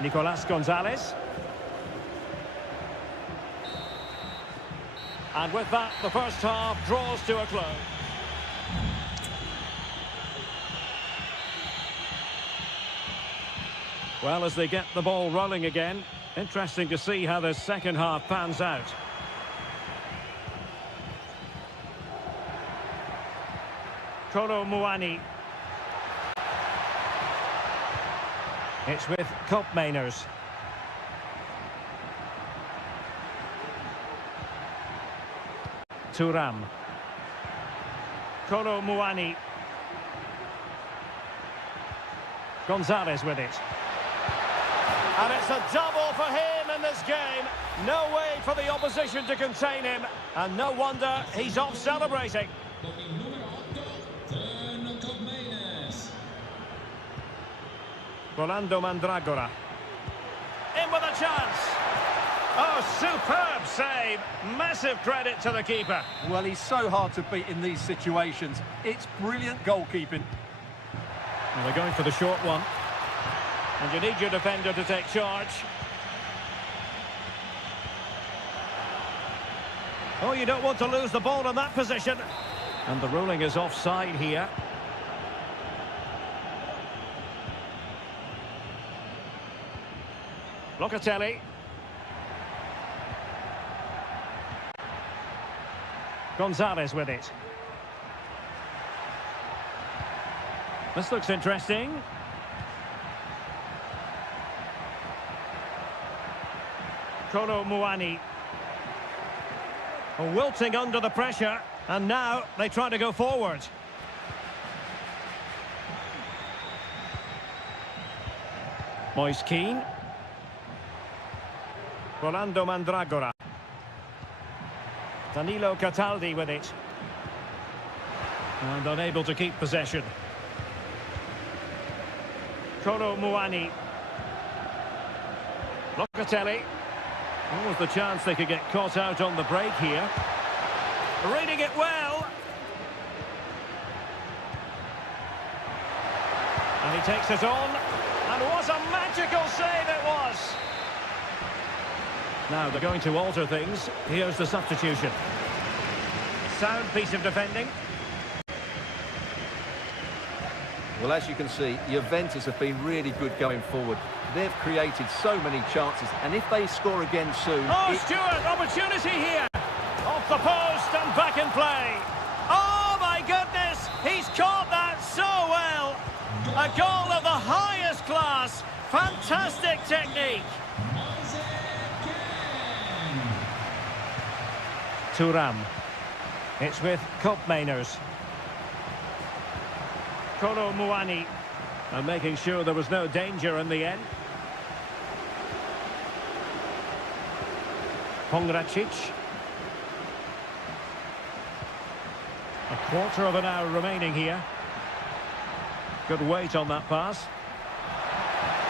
Nicolas Gonzalez. And with that, the first half draws to a close. Well, as they get the ball rolling again, interesting to see how this second half pans out. Kolo Muani. It's with Koopmeiners. Thuram. Kolo Muani. Gonzalez with it. And it's a double for him in this game. No way for the opposition to contain him. And no wonder he's off celebrating. Rolando Mandragora. In with a chance. Oh, superb save. Massive credit to the keeper. Well, he's so hard to beat in these situations. It's brilliant goalkeeping. Well, they're going for the short one. And you need your defender to take charge. Oh, you don't want to lose the ball in that position. And the ruling is offside here. Locatelli. Gonzalez with it. This looks interesting. Kolo Muani. Wilting under the pressure, and now they try to go forward. Moise Keane. Rolando Mandragora. Danilo Cataldi with it. And unable to keep possession. Kolo Muani. Locatelli. What was the chance they could get caught out on the break here? Reading it well. And he takes it on. And what a magical save it was! Now they're going to alter things. Here's the substitution. Sound piece of defending. Well, as you can see, Juventus have been really good going forward. They've created so many chances, and if they score again soon... Oh, Stuart, opportunity here! Off the post and back in play. Oh, my goodness! He's caught that so well! A goal of the highest class. Fantastic technique. Thuram. It's with Kopmeiners. Kolo Muani. And making sure there was no danger in the end. Pongracic. A quarter of an hour remaining here. Good weight on that pass.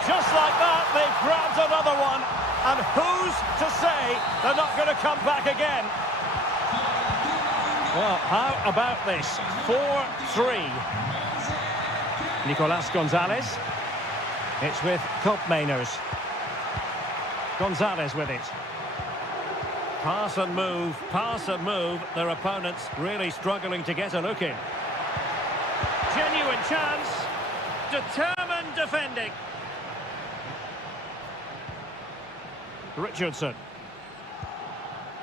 Just like that, they've grabbed another one. And who's to say they're not going to come back again? Well, how about this? 4-3. Nicolas Gonzalez. It's with Kopmeiners. Gonzalez with it. Pass and move, pass and move. Their opponents really struggling to get a look in. Genuine chance. Determined defending. Richardson.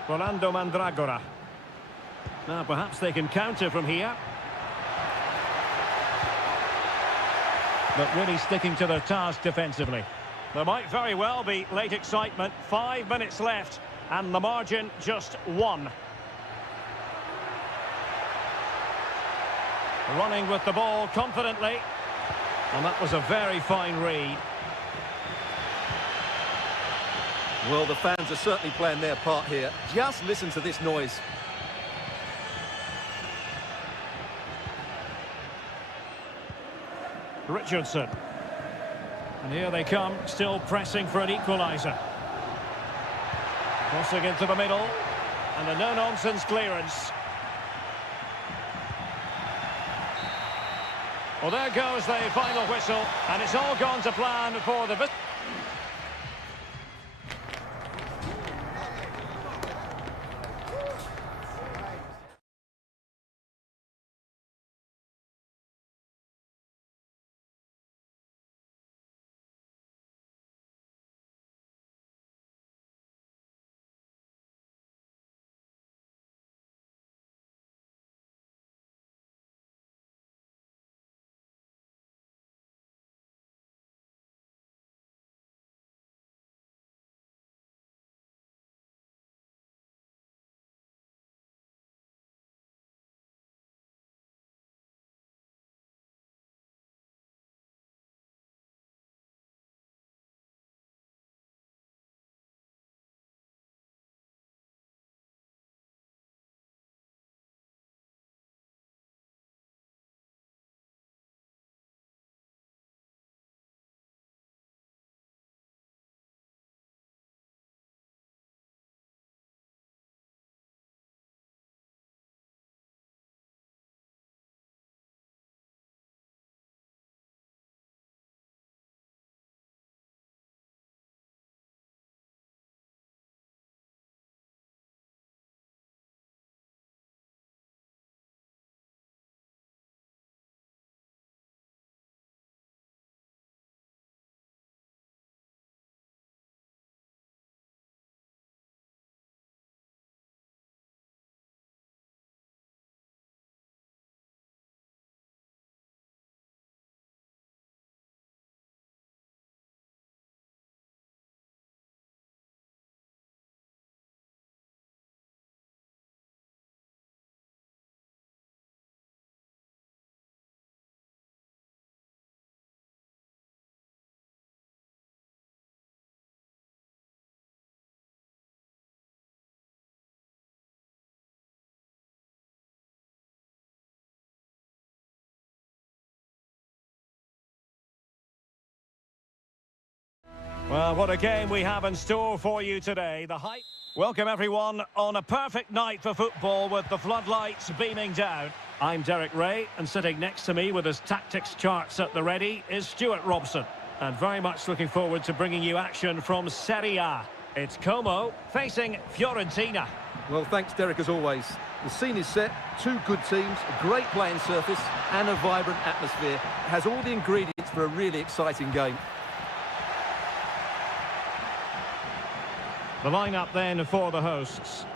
Rolando Mandragora. Now perhaps they can counter from here. But really sticking to their task defensively. There might very well be late excitement. 5 minutes left and the margin just 1. Running with the ball confidently. And that was a very fine read. Well, the fans are certainly playing their part here. Just listen to this noise. Richardson. And here they come, still pressing for an equaliser. Crossing into the middle. And a no-nonsense clearance. Well, there goes the final whistle. And it's all gone to plan for the... Well, what a game we have in store for you today. The hype. Welcome everyone on a perfect night for football with the floodlights beaming down. I'm Derek Ray, and sitting next to me with his tactics charts at the ready is Stuart Robson. And very much looking forward to bringing you action from Seria. It's Como facing Fiorentina. Well, thanks, Derek, as always. The scene is set, two good teams, a great playing surface and a vibrant atmosphere. It has all the ingredients for a really exciting game. The lineup then for the hosts.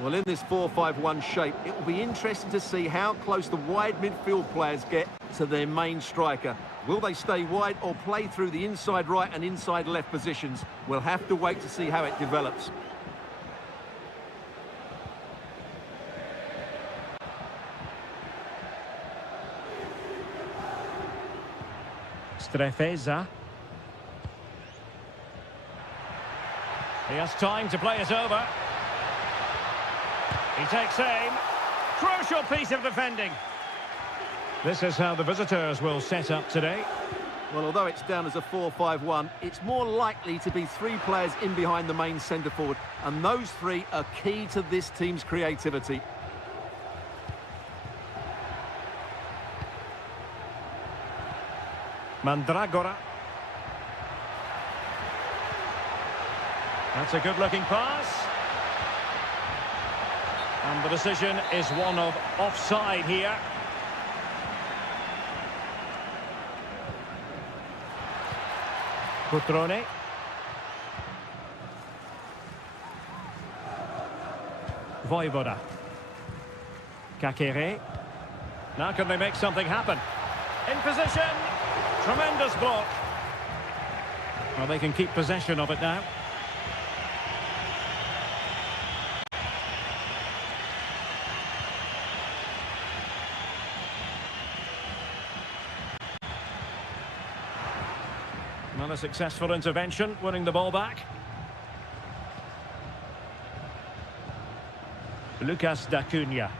Well, in this 4-5-1 shape, it will be interesting to see how close the wide midfield players get to their main striker. Will they stay wide or play through the inside right and inside left positions? We'll have to wait to see how it develops. Strefeza. He has time to play it over. He takes aim. Crucial piece of defending. This is how the visitors will set up today. Well, although it's down as a 4-5-1, it's more likely to be three players in behind the main centre forward, and those three are key to this team's creativity. Mandragora. That's a good-looking pass. And the decision is one of offside here. Cutrone. Voivoda. Kakere. Now can they make something happen? In position. Tremendous block. Well, they can keep possession of it now. Not a successful intervention, winning the ball back. Lucas D'Acunha.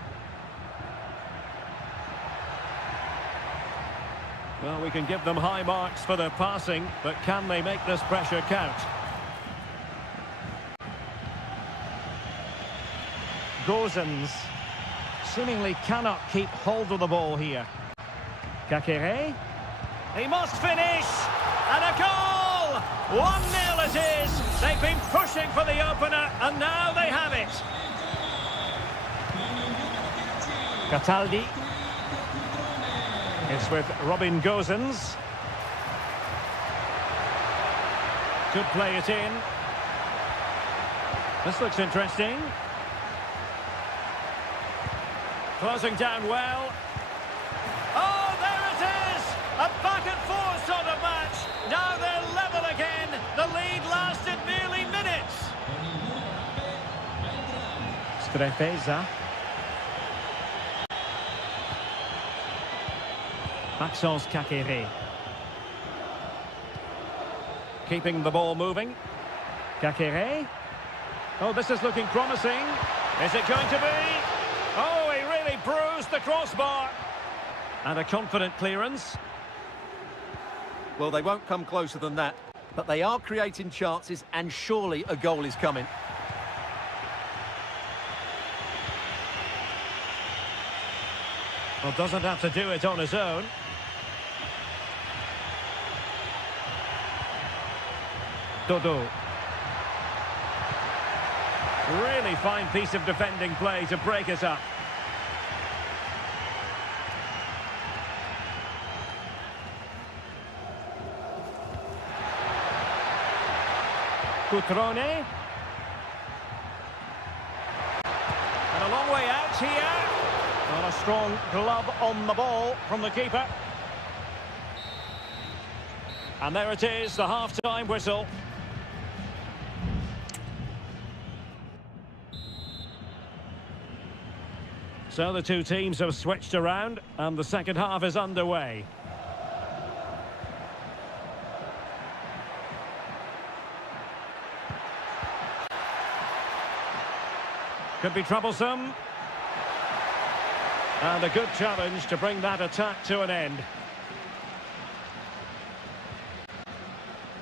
Well, we can give them high marks for their passing, but can they make this pressure count? Gozens seemingly cannot keep hold of the ball here. Kakere. He must finish! And a goal! 1-0 it is! They've been pushing for the opener, and now they have it! Cataldi. It's with Robin Gozens. Could play it in. This looks interesting. Closing down well. Oh, there it is! A back-and-forth sort of match. Now they're level again. The lead lasted nearly minutes. Strefeza. Maxence Kakere. Keeping the ball moving. Kakere. Oh, this is looking promising. Is it going to be? Oh, he really bruised the crossbar. And a confident clearance. Well, they won't come closer than that, but they are creating chances, and surely a goal is coming. Well, doesn't have to do it on his own. Dodo. Really fine piece of defending play to break it up. Cutrone. And a long way out here. Not a strong glove on the ball from the keeper. And there it is, the half-time whistle. So the two teams have switched around, and the second half is underway. Could be troublesome. And a good challenge to bring that attack to an end.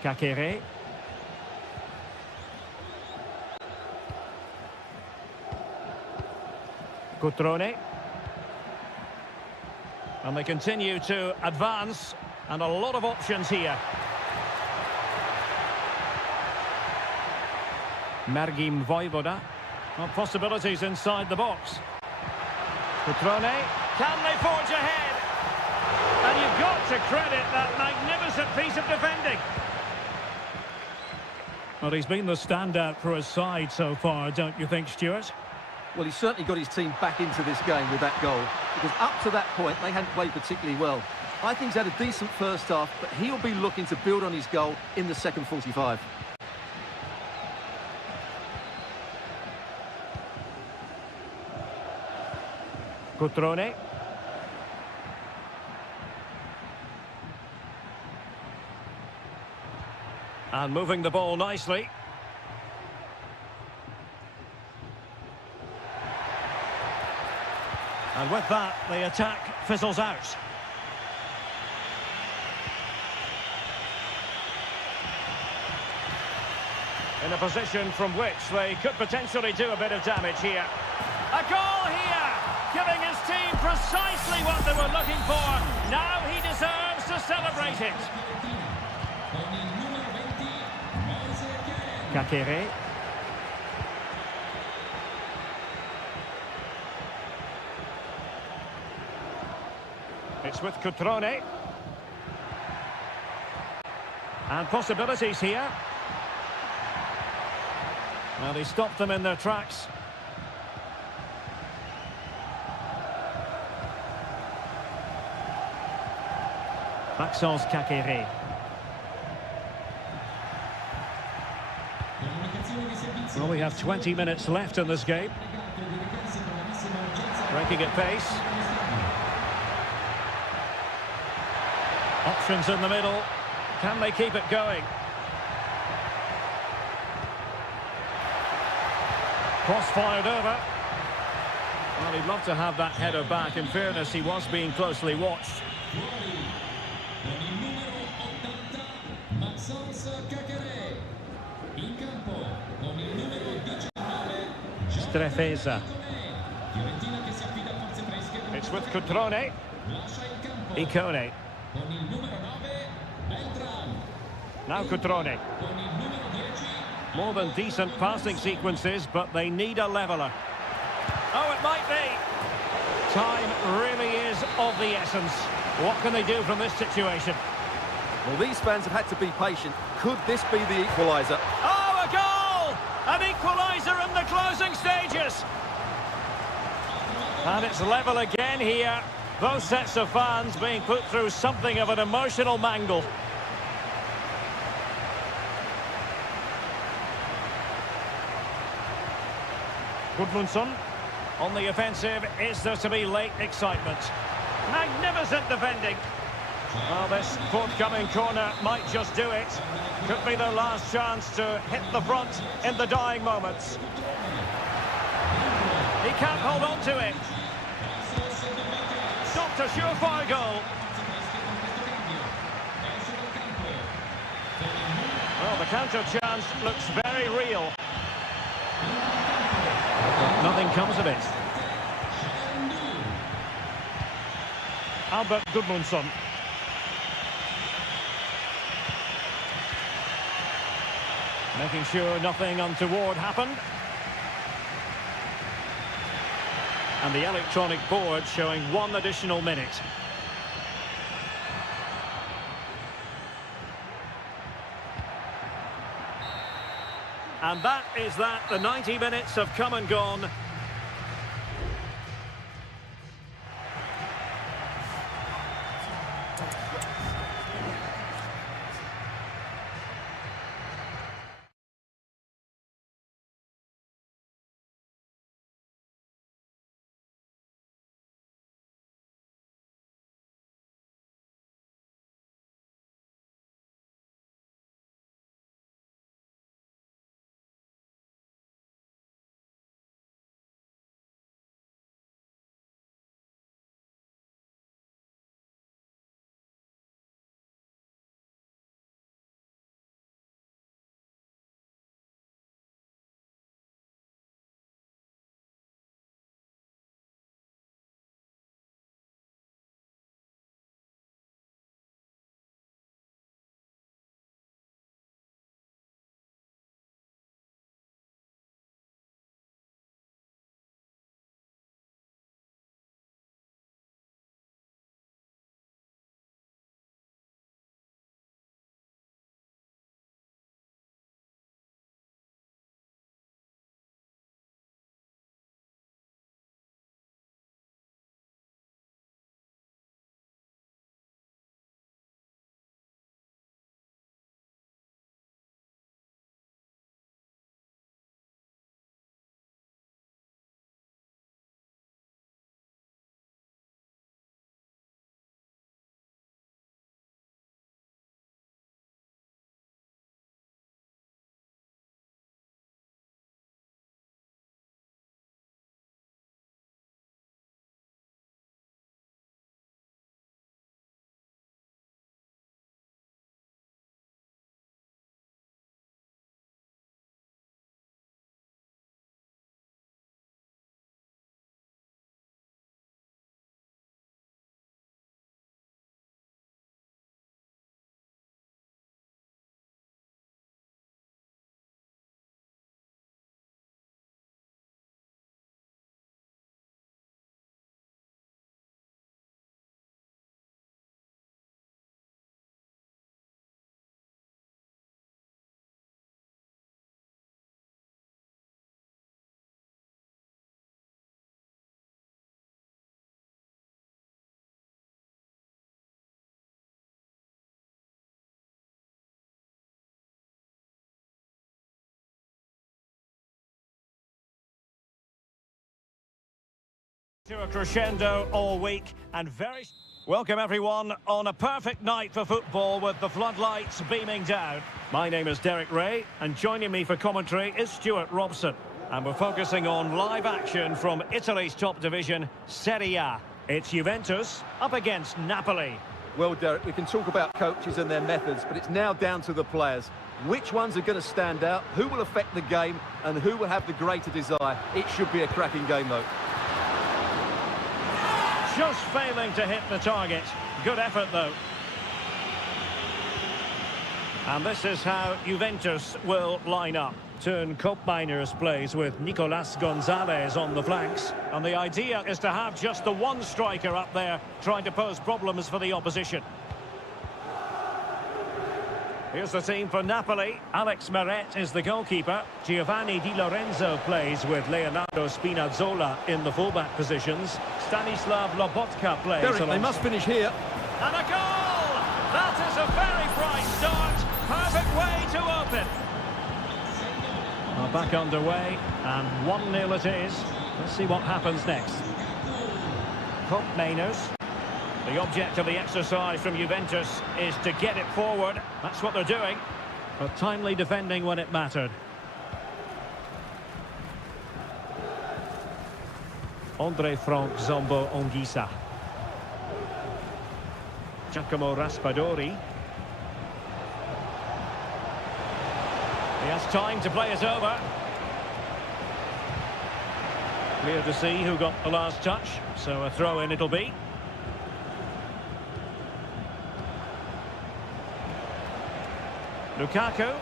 Kakere. Cutrone. And they continue to advance, and a lot of options here. Mergim Vojvoda. Well, possibilities inside the box. Cutrone. Can they forge ahead? And you've got to credit that magnificent piece of defending. Well, he's been the standout for his side so far, don't you think, Stuart? Well, he's certainly got his team back into this game with that goal, because up to that point, they hadn't played particularly well. I think he's had a decent first half, but he'll be looking to build on his goal in the second 45. Cutrone. And moving the ball nicely. And with that, the attack fizzles out. In a position from which they could potentially do a bit of damage here. A goal here, giving his team precisely what they were looking for. Now he deserves to celebrate it. Kakere. It's with Cutrone. And possibilities here. Well, he stopped them in their tracks. Maxence Kakere. Well, we have 20 minutes left in this game. Breaking at pace. Options in the middle. Can they keep it going? Cross fired over. Well, he'd love to have that header back. In fairness, he was being closely watched. Strefeza. It's with Cutrone. Icone. Now Cutrone. More than decent passing sequences, but they need a leveller. Oh, it might be. Time really is of the essence. What can they do from this situation? Well, these fans have had to be patient. Could this be the equaliser? Oh, a goal! An equaliser in the closing stages. And it's level again here. Both sets of fans being put through something of an emotional mangle. Gudmundsson on the offensive. Is there to be late excitement? Magnificent defending. Well, this forthcoming corner might just do it. Could be their last chance to hit the front in the dying moments. He can't hold on to it. Stopped a surefire goal. Well, the counter chance looks very real. Nothing comes of it. Albert Gudmundsson. Making sure nothing untoward happened. And the electronic board showing 1 additional minute. And that is that. The 90 minutes have come and gone. To a crescendo all week and very... Welcome everyone on a perfect night for football with the floodlights beaming down. My name is Derek Ray and joining me for commentary is Stuart Robson. And we're focusing on live action from Italy's top division, Seria. It's Juventus up against Napoli. Well, Derek, we can talk about coaches and their methods, but it's now down to the players. Which ones are going to stand out, who will affect the game, and who will have the greater desire? It should be a cracking game, though. Just failing to hit the target. Good effort, though. And this is how Juventus will line up. Turn Koopmeiners plays with Nicolas Gonzalez on the flanks. And the idea is to have just the one striker up there trying to pose problems for the opposition. Here's the team for Napoli. Alex Meret is the goalkeeper. Giovanni Di Lorenzo plays with Leonardo Spinazzola in the fullback positions. Stanislav Lobotka plays Derek, they must finish here. And a goal! That is a very bright start. Perfect way to open. Well, back underway, and 1-0 it is. Let's see what happens next. Koopmeiners. The object of the exercise from Juventus is to get it forward. That's what they're doing. But timely defending when it mattered. Andre Frank Zombo Ongisa. Giacomo Raspadori. He has time to play it over. Clear to see who got the last touch. So a throw-in it'll be. Lukaku.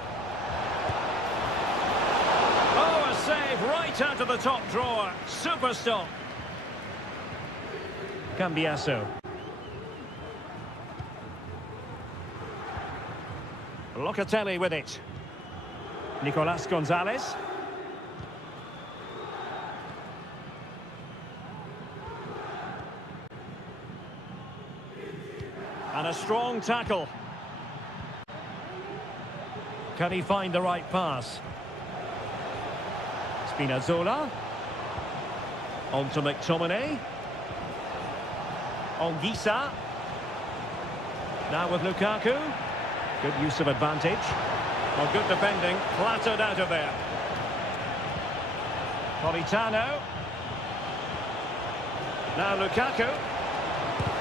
Oh, a save right out of the top drawer. Super stop. Cambiasso. Locatelli with it. Nicolas Gonzalez. And a strong tackle. Can he find the right pass? Spinazzola. On to McTominay. Ongisa. Now with Lukaku. Good use of advantage. Well, good defending. Flattered out of there. Politano. Now Lukaku.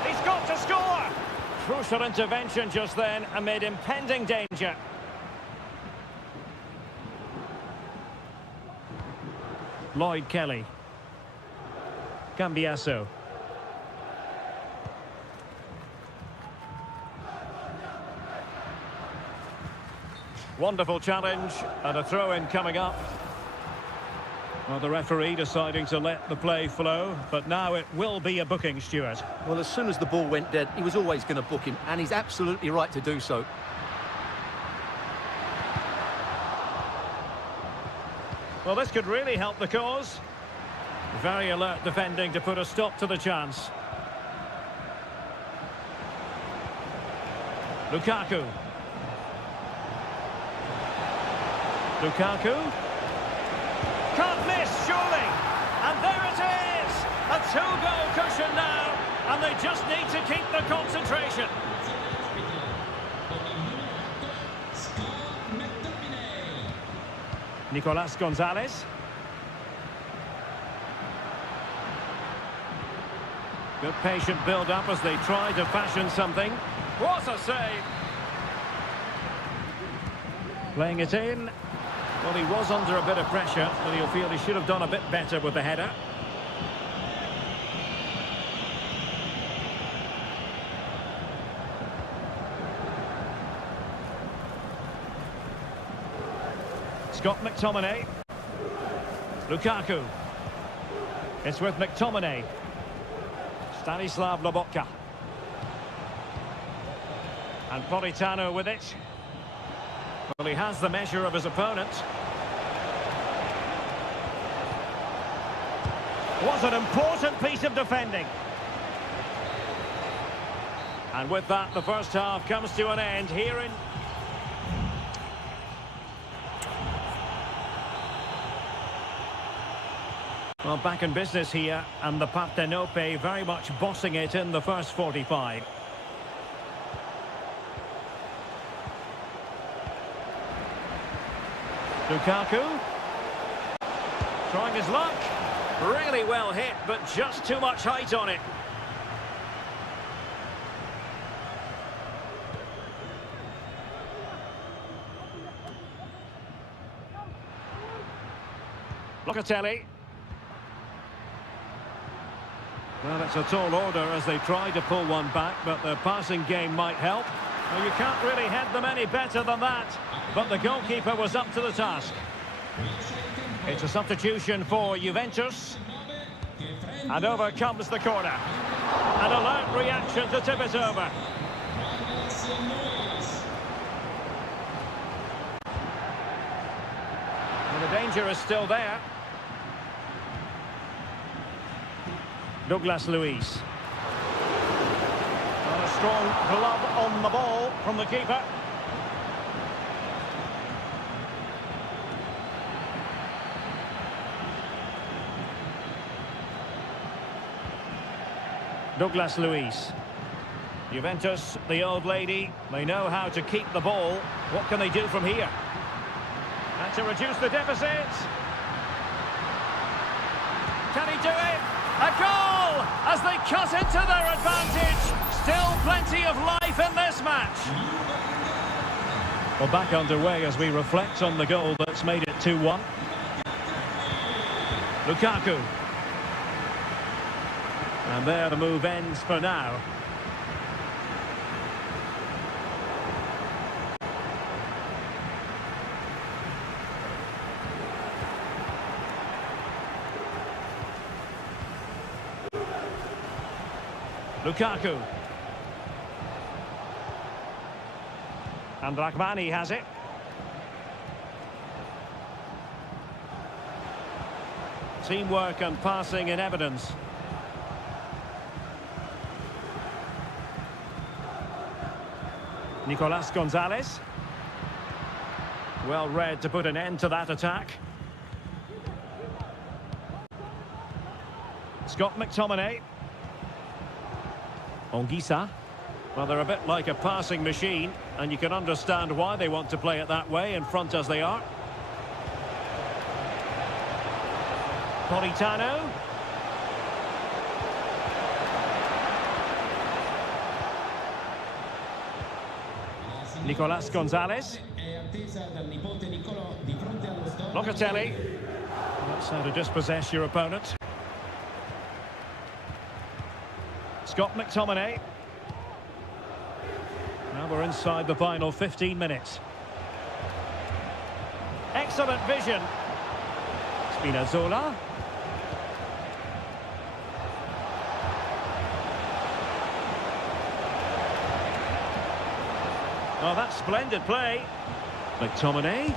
He's got to score! Crucial intervention just then amid impending danger. Lloyd Kelly. Cambiasso. Wonderful challenge and a throw-in coming up. Well, the referee deciding to let the play flow, but now it will be a booking, Stuart. Well, as soon as the ball went dead, he was always going to book him, and he's absolutely right to do so. Well, this could really help the cause. Very alert defending to put a stop to the chance. Lukaku. Lukaku. Can't miss, surely. And there it is! A two-goal cushion now. And they just need to keep the concentration. Nicolas Gonzalez. Good patient build-up as they try to fashion something. What a save! Playing it in. Well, he was under a bit of pressure, but he'll feel he should have done a bit better with the header. Scott McTominay. Lukaku. It's with McTominay. Stanislav Lobotka. And Politano with it. Well, he has the measure of his opponent. What an important piece of defending. And with that, the first half comes to an end here in... Well, back in business here, and the Partenope very much bossing it in the first 45. Lukaku. Trying his luck. Really well hit, but just too much height on it. Locatelli. Well, it's a tall order as they try to pull one back, but the passing game might help. Well, you can't really head them any better than that, but the goalkeeper was up to the task. It's a substitution for Juventus. And over comes the corner. An alert reaction to tip it over. And the danger is still there. Douglas Luiz. And a strong glove on the ball from the keeper. Douglas Luiz. Juventus, the old lady, they know how to keep the ball. What can they do from here? And to reduce the deficit. Can he do it? A goal as they cut into their advantage. Still plenty of life in this match. Well, back underway as we reflect on the goal that's made it 2-1. Lukaku. And there the move ends for now. Lukaku. And Rahmani has it. Teamwork and passing in evidence. Nicolas Gonzalez. Well read to put an end to that attack. Scott McTominay. Ongisa. Well, they're a bit like a passing machine, and you can understand why they want to play it that way, in front as they are. Politano. Nicolas Gonzalez. Locatelli. That's how to dispossess your opponent. Scott McTominay. Now we're inside the final 15 minutes. Excellent vision. Spinazzola. Oh, that's splendid play. McTominay.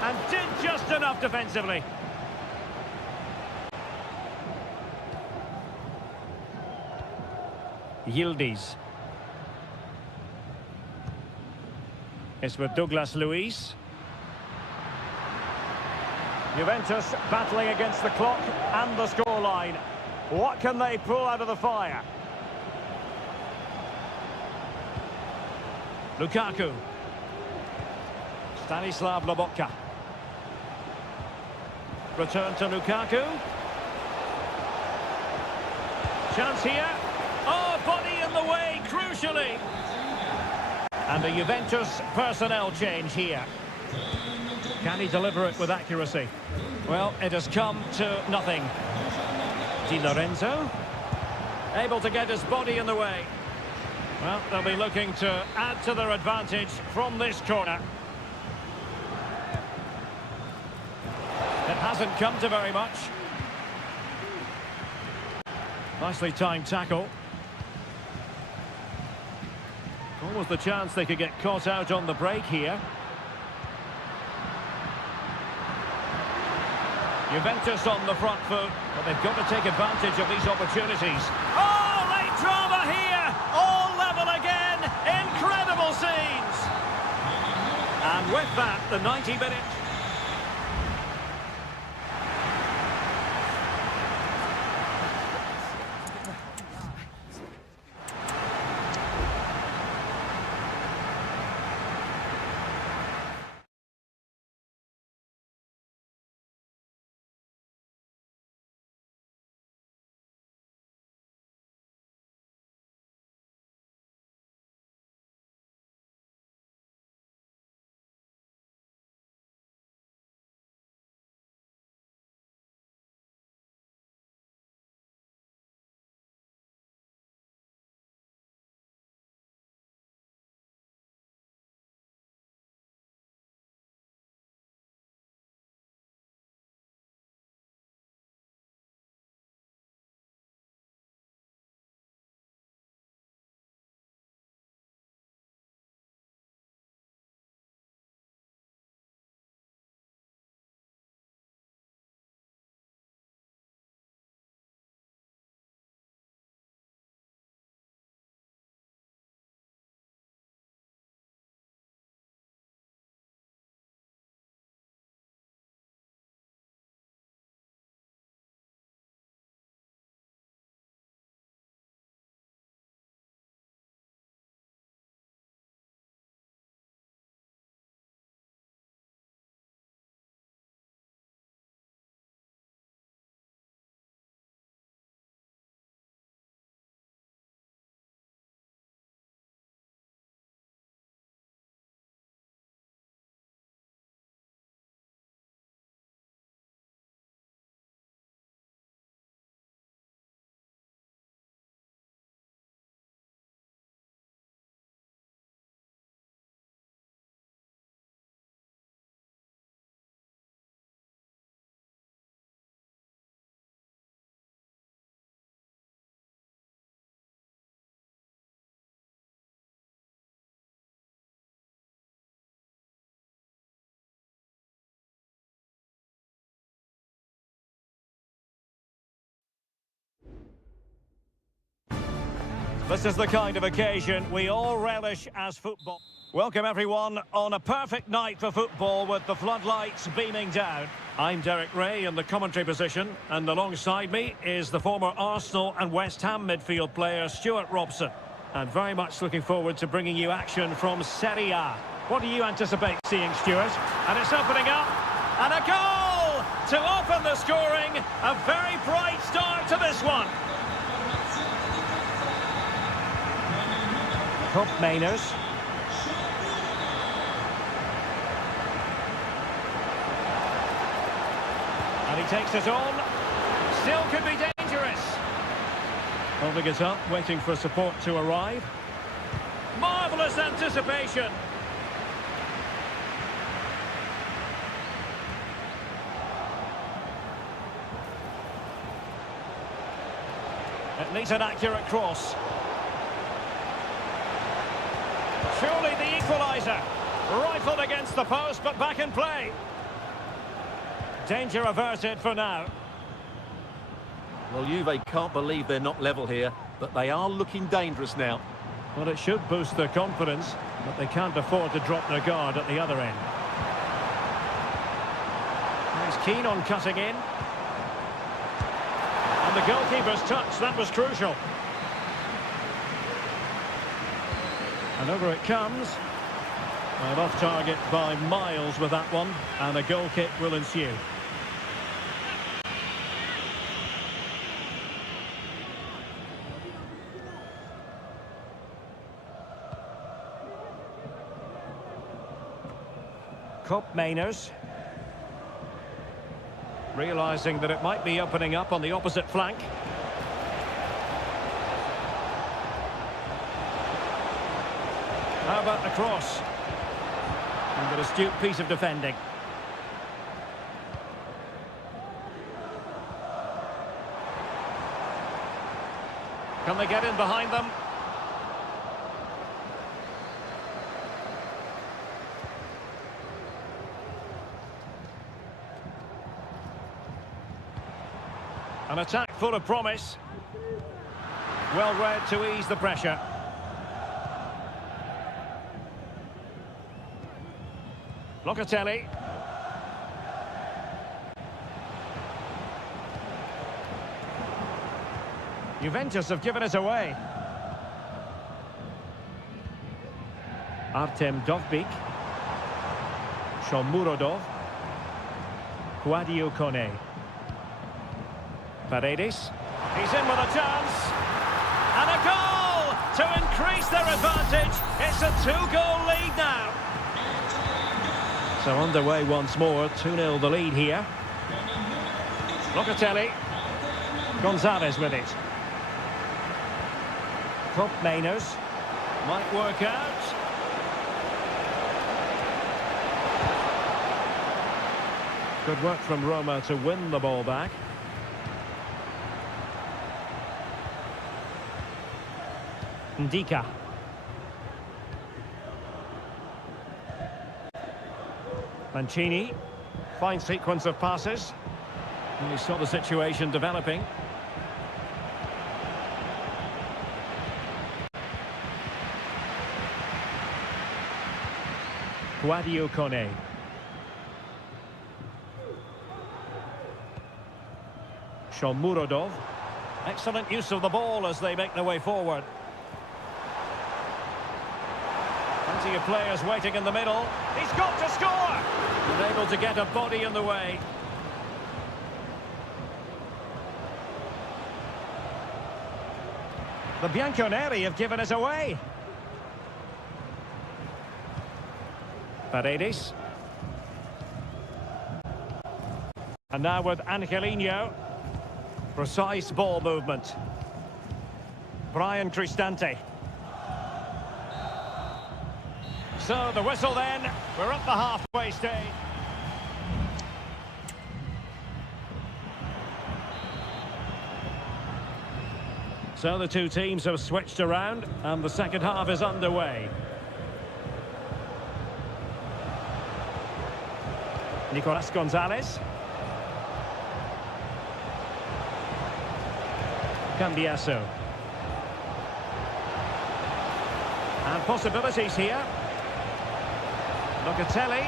And did just enough defensively. Yildiz. It's with Douglas Luiz. Juventus battling against the clock and the scoreline. What can they pull out of the fire? Lukaku. Stanislav Lobotka. Return to Lukaku. Chance here. Oh, body in the way, crucially. And a Juventus personnel change here. Can he deliver it with accuracy? Well, it has come to nothing. Di Lorenzo. Able to get his body in the way. Well, they'll be looking to add to their advantage from this corner. It hasn't come to very much. Nicely timed tackle. Almost the chance they could get caught out on the break here. Juventus on the front foot, but they've got to take advantage of these opportunities. Oh, late drama here! All level again! Incredible scenes! And with that, the 90 minutes. This is the kind of occasion we all relish as football. Welcome everyone on a perfect night for football with the floodlights beaming down. I'm Derek Ray in the commentary position, and alongside me is the former Arsenal and West Ham midfield player Stuart Robson. And very much looking forward to bringing you action from Seria. What do you anticipate seeing, Stuart? And it's opening up, and a goal to open the scoring. A very bright start to this one. Cup Mainers. And he takes it on. Still could be dangerous. Holding it up, waiting for support to arrive. Marvellous anticipation. It needs an accurate cross. Surely the equaliser. Rifled against the post, but back in play. Danger averted for now. Well, Juve can't believe they're not level here, but they are looking dangerous now. Well, it should boost their confidence, but they can't afford to drop their guard at the other end. He's keen on cutting in. And the goalkeeper's touch, that was crucial. And over it comes. And off target by miles with that one, and a goal kick will ensue. Cup Mainers. Realising that it might be opening up on the opposite flank. How about the cross? And an astute piece of defending. Can they get in behind them? An attack full of promise. Well read to ease the pressure. Locatelli. Juventus have given it away. Artem Dovbyk. Shomurodov. Guadio Kone. Paredes. He's in with a chance. And a goal to increase their advantage. It's a 2-goal lead now. So underway once more, 2-0 the lead here. Locatelli. Gonzalez with it. Cup Mainers. Might work out. Good work from Roma to win the ball back. Ndika. Mancini. Fine sequence of passes. And you saw the situation developing. Guadio Kone. Shomurodov. Excellent use of the ball as they make their way forward. Plenty of players waiting in the middle. He's got to score! And able to get a body in the way. The Bianconeri have given it away. Paredes. And now with Angelino. Precise ball movement. Brian Cristante. So the whistle then. We're at the halfway stage. So the two teams have switched around and the second half is underway. Nicolas Gonzalez. Cambiasso. And possibilities here. Locatelli.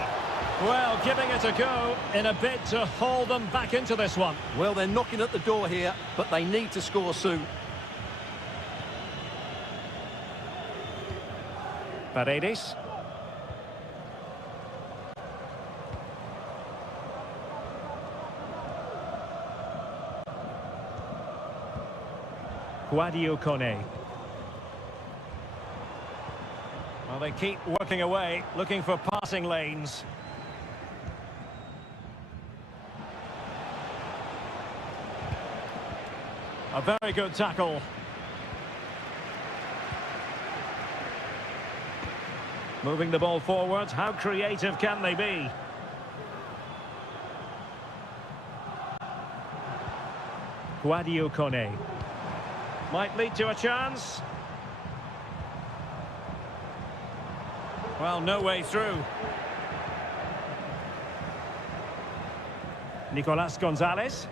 Well, giving it a go in a bid to haul them back into this one. Well, they're knocking at the door here, but they need to score soon. Paredes. Guadio Kone. Well, they keep working away, looking for passing lanes. A very good tackle. Moving the ball forward, how creative can they be? Guadio Kone. Might lead to a chance. Well, no way through. Nicolas Gonzalez.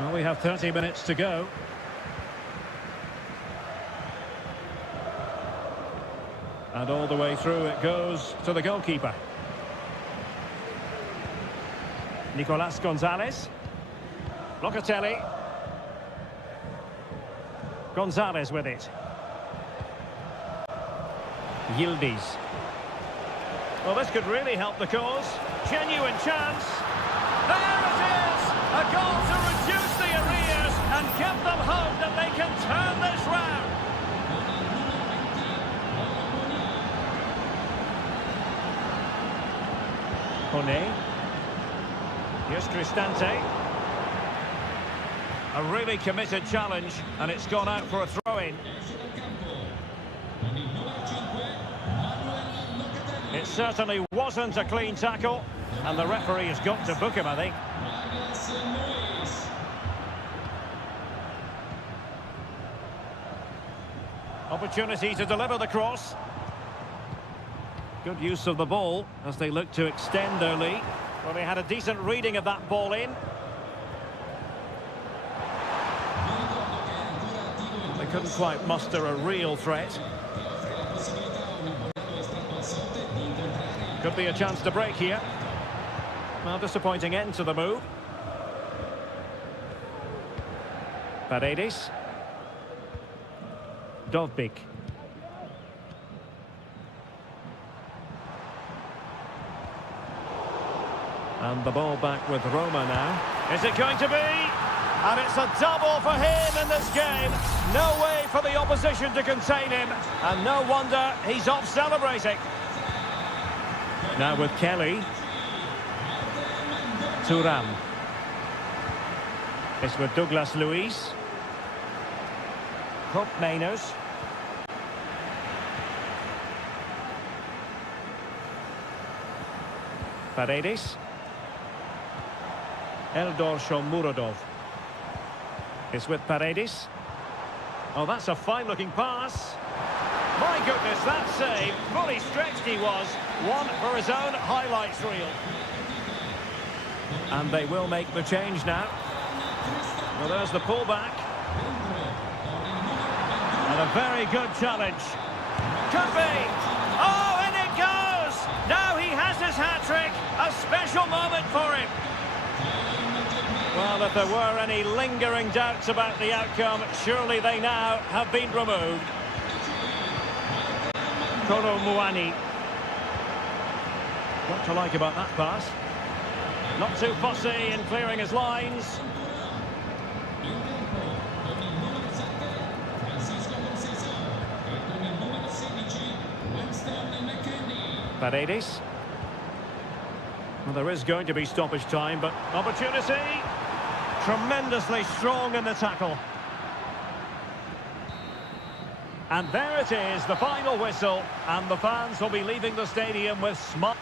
Well, we have 30 minutes to go. And all the way through it goes to the goalkeeper. Nicolas Gonzalez. Locatelli. Gonzalez with it. Yildiz. Well, this could really help the cause. Genuine chance. There it is! A goal to reduce the arrears and give them hope that they can turn this round. Kone. Here's Cristante. A really committed challenge, and it's gone out for a throw-in. It certainly wasn't a clean tackle, and the referee has got to book him, I think. Opportunity to deliver the cross. Good use of the ball as they look to extend their lead. Well, they had a decent reading of that ball in. They couldn't quite muster a real threat. Could be a chance to break here. Well, disappointing end to the move. Paredes. Dovbik. And the ball back with Roma now. Is it going to be? And it's a double for him in this game. No way for the opposition to contain him. And no wonder he's off celebrating. Now with Kelly. Thuram. It's with Douglas Luiz. Hope Mainers. Paredes. Eldor Shomurodov. It's with Paredes. Oh, that's a fine-looking pass. My goodness, that save. Fully stretched he was. One for his own highlights reel. And they will make the change now. Well, there's the pullback. And a very good challenge. Could be. Oh, and it goes! Now he has his hat-trick. A special moment for him. Well, if there were any lingering doubts about the outcome, surely they now have been removed. Kolo Muani. What to like about that pass? Not too fussy in clearing his lines. Paredes. Well, there is going to be stoppage time, but opportunity. Tremendously strong in the tackle. And there it is, the final whistle, and the fans will be leaving the stadium with smile.